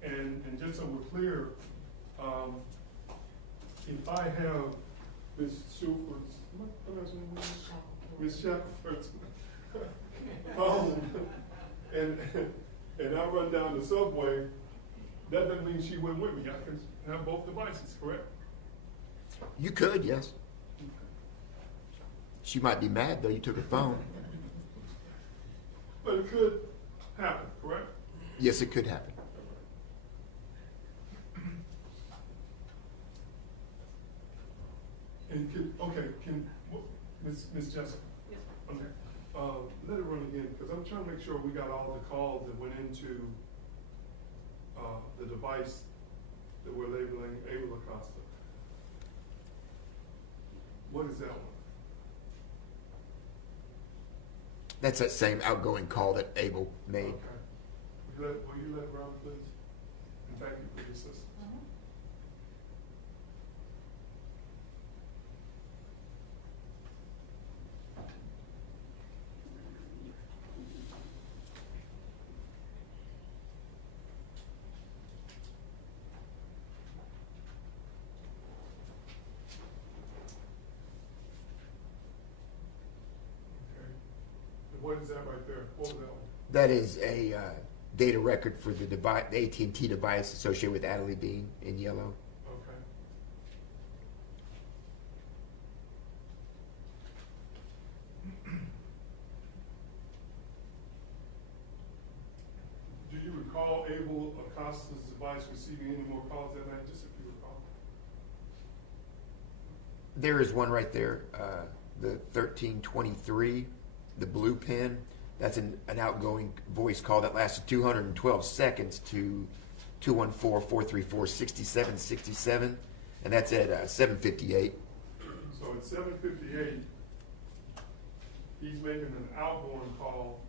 And just so we're clear, if I have Ms. Shuford's, Ms. Shepard's phone, and I run down the subway, that doesn't mean she went with me. I can have both devices, correct? You could, yes. She might be mad though, you took her phone. But it could happen, correct? Yes, it could happen. And can Ms. Jessica? Yes. Okay. Let it run again, because I'm trying to make sure we got all the calls that went into the device that we're labeling Abel Acosta. What is that one? That's that same outgoing call that Abel made. Okay. Will you let it run, please? And thank you for your assistance. What is that right there? What was that one? That is a data record for the device, the AT&T device associated with Adelaide Dean in yellow. Okay. Do you recall Abel Acosta's device receiving any more calls that night, just if you recall? There is one right there, the 1323, the blue pen. That's an outgoing voice call that lasted 212 seconds to 214-434-6767, and that's at 7:58. So at 7:58, he's making an outgoing call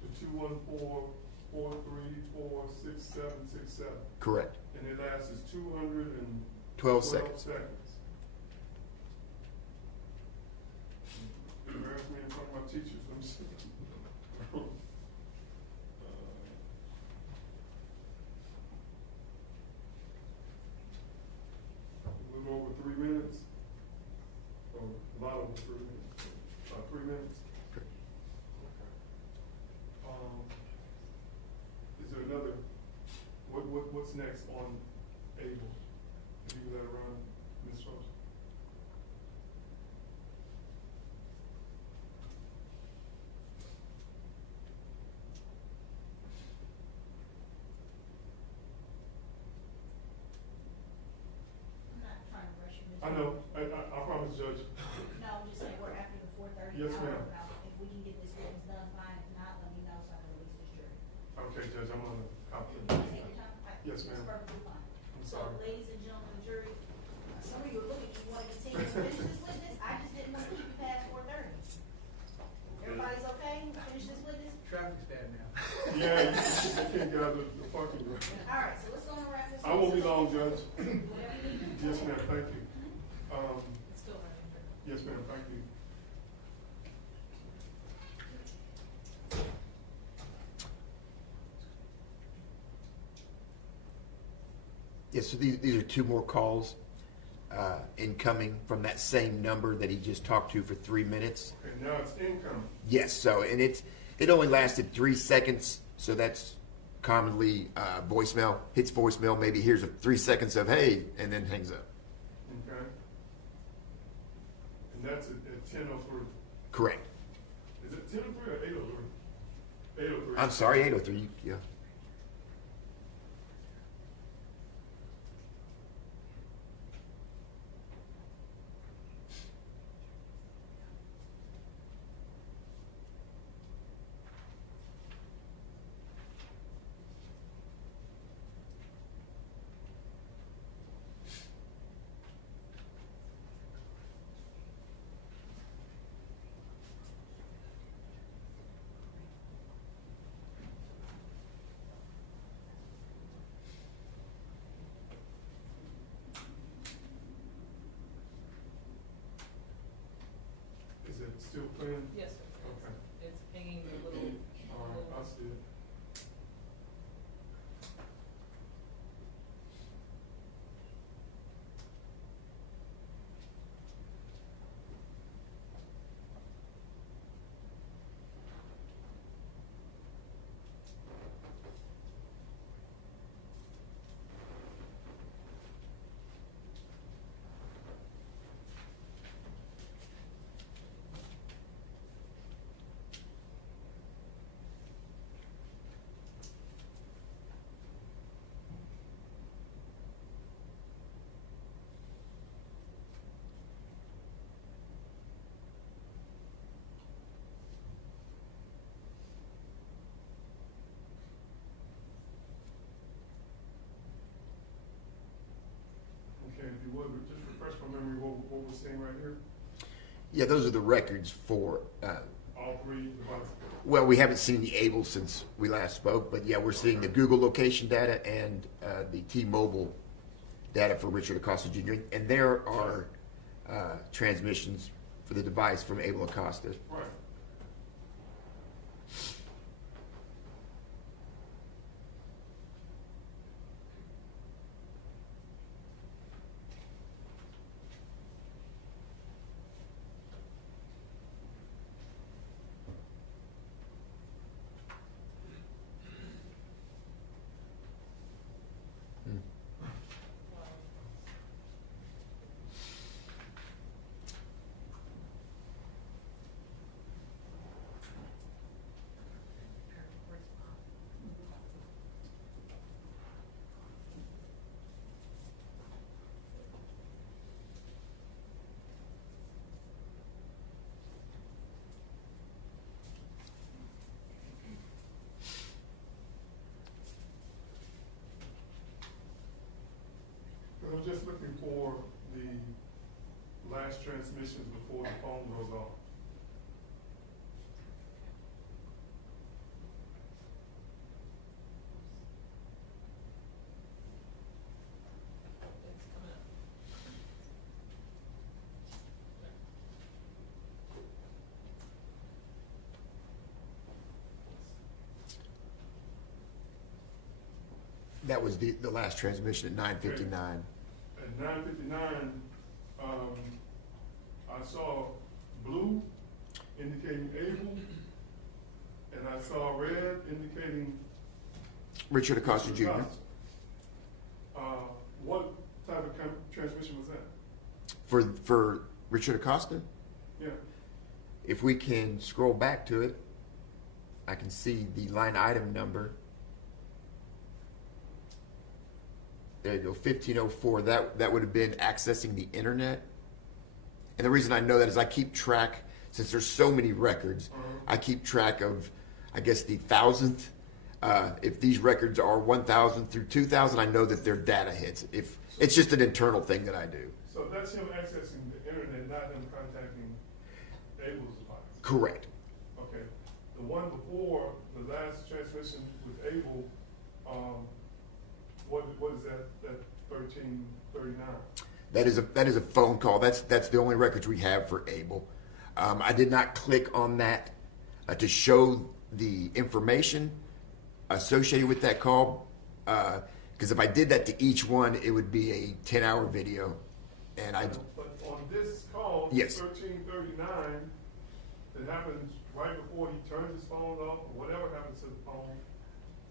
to 214-434-6767. Correct. And it lasts 212 12 seconds. Embarrass me in front of my teachers. Let me see. A little over 3 minutes. Or a lot over 3 minutes. About 3 minutes. Correct. Okay. Is there another? What's next on Abel? If you let it run, Ms. Rose. I'm not trying to rush you. Ms. I know. I promise, Judge. No, I'm just saying we're after the 4:30 Yes, hour. ma'am. Now, if we can get this witness done, fine. If not, let me know so I can release this jury. Okay, Judge, I'm on the copy. Take your time. Yes, It's ma'am. perfectly fine. I'm So, sorry. ladies and gentlemen of the jury, some of you are looking, you want to continue to finish this witness? I just didn't want to keep you past 4:30. Everybody's okay? Finish this witness? Traffic's bad now. Yeah, you can't get out of the parking lot. All right, so let's go and wrap this. I won't be long, Judge. Whatever you need to do. Yes, ma'am, thank you. It's still running. Yes, ma'am, thank you. Yes, so these are 2 more calls incoming from that same number that he just talked to for 3 minutes. Okay, now it's income. Yes, so, and it only lasted 3 seconds, so that's commonly voicemail, hits voicemail, maybe here's 3 seconds of hey, and then hangs up. Okay. And that's at 10:03. Correct. Is it 10:03 or 8:03? 8:03. I'm sorry, 803, yeah. It's still playing? Yes, sir. Okay. It's pinging the little. All right, I see it. Okay, if you would, just refresh my memory, what we're seeing right here? Yeah, those are the records for, All three devices? well, we haven't seen the Able since we last spoke, but yeah, we're seeing the Google location data and the T-Mobile data for Richard Acosta Jr. And there are transmissions for the device from Abel Acosta. Right. I'm just looking for the last transmissions before the phone goes off. It's coming up. That was the last transmission at 9:59. At 9:59, I saw blue indicating Abel, and I saw red indicating Richard Acosta Jr. What type of transmission was that? For Richard Acosta, Yeah. if we can scroll back to it, I can see the line item number. There you go, 1504. That would have been accessing the internet. And the reason I know that is I keep track, since there's so many records, I keep track of, I guess, the 1,000th. If these records are 1,000 through 2,000, I know that they're data hits. If it's just an internal thing that I do. So that's him accessing the internet, not him contacting Abel's device? Correct. Okay. The one before the last transmission with Abel, what is that 1339? That is a phone call. That's the only records we have for Abel. I did not click on that to show the information associated with that call, because if I did that to each one, it would be a 10-hour video. And But on this call, Yes. 1339, it happens right before he turns his phone off or whatever happens to the phone.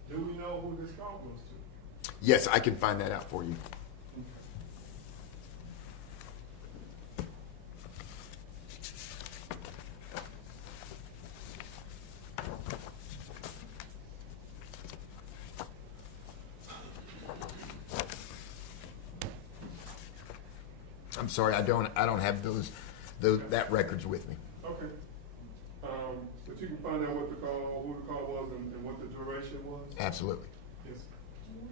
Do we know who this call goes to? yes, I can find that out for you. I'm sorry, I don't have that records with me. Okay. But you can find out what the call, who the call was, and what the duration was. Absolutely. Yes.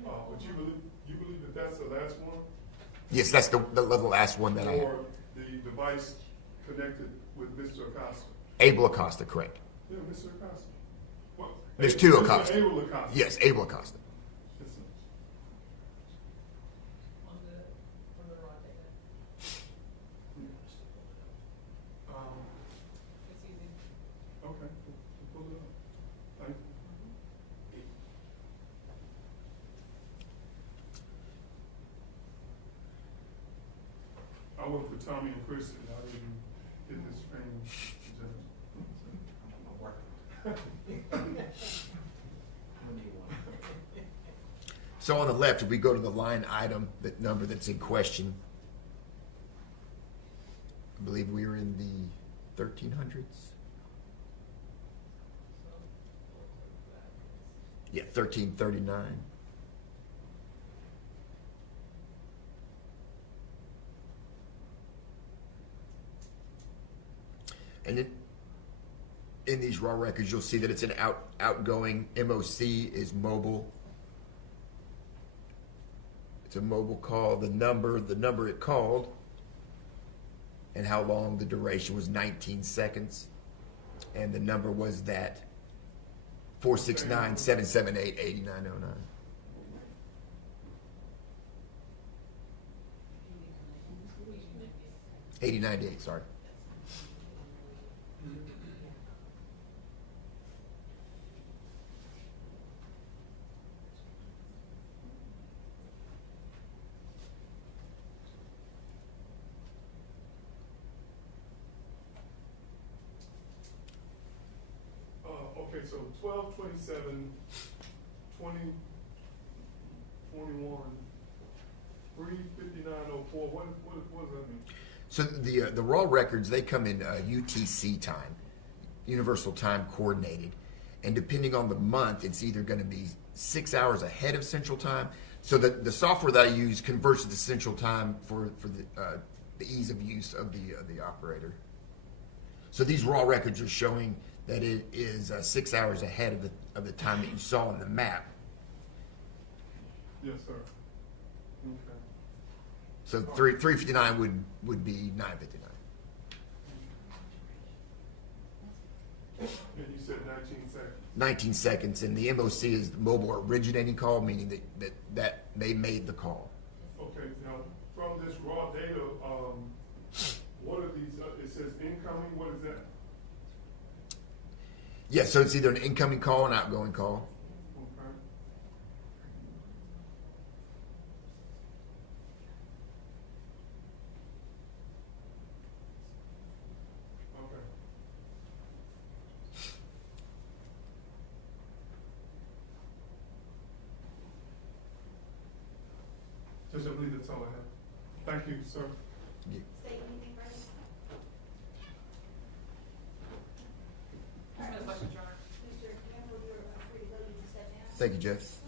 But you believe that that's the last one, Yes, that's the last one that I have. or the device connected with Mr. Acosta? Abel Acosta, correct. Yeah, Mr. Acosta. What? There's two Mr. Acosta. Abel Acosta. Yes, Abel Acosta. Yes, sir. On the raw data. Um, work for Tommy and Kristen, I didn't get this training. So on the left, if we go to the line item, that number that's in question, I believe we were in the 1300s. Yeah, 1339. And in these raw records, you'll see that it's an outgoing. MOC is mobile. It's a mobile call. The number it called, and how long the duration was 19 seconds. And the number was that 469-778-8909. 8098, sorry. Okay, so 12/27, 2021, 3:59:04. What does that mean? So the raw records, they come in UTC time, Universal Time Coordinated, and depending on the month, it's either going to be 6 hours ahead of Central Time. So the software that I use converts it to Central Time for the ease of use of the operator. So these raw records are showing that it is 6 hours ahead of the time that you saw on the map. Yes, sir. Okay. So 3:59 would be 9:59. And you said 19 seconds. 19 seconds, and the MOC is the mobile originating call, meaning that they made the call. Okay, now from this raw data, what are these? It says incoming. What is that? Yeah, so it's either an incoming call or an outgoing call. Okay. Okay. Judge, I believe that's all I have. Thank you, sir. State anything further? Any other questions, Your Honor? Mr. Campbell, you're free to go, you can step down. Thank you, Jeff.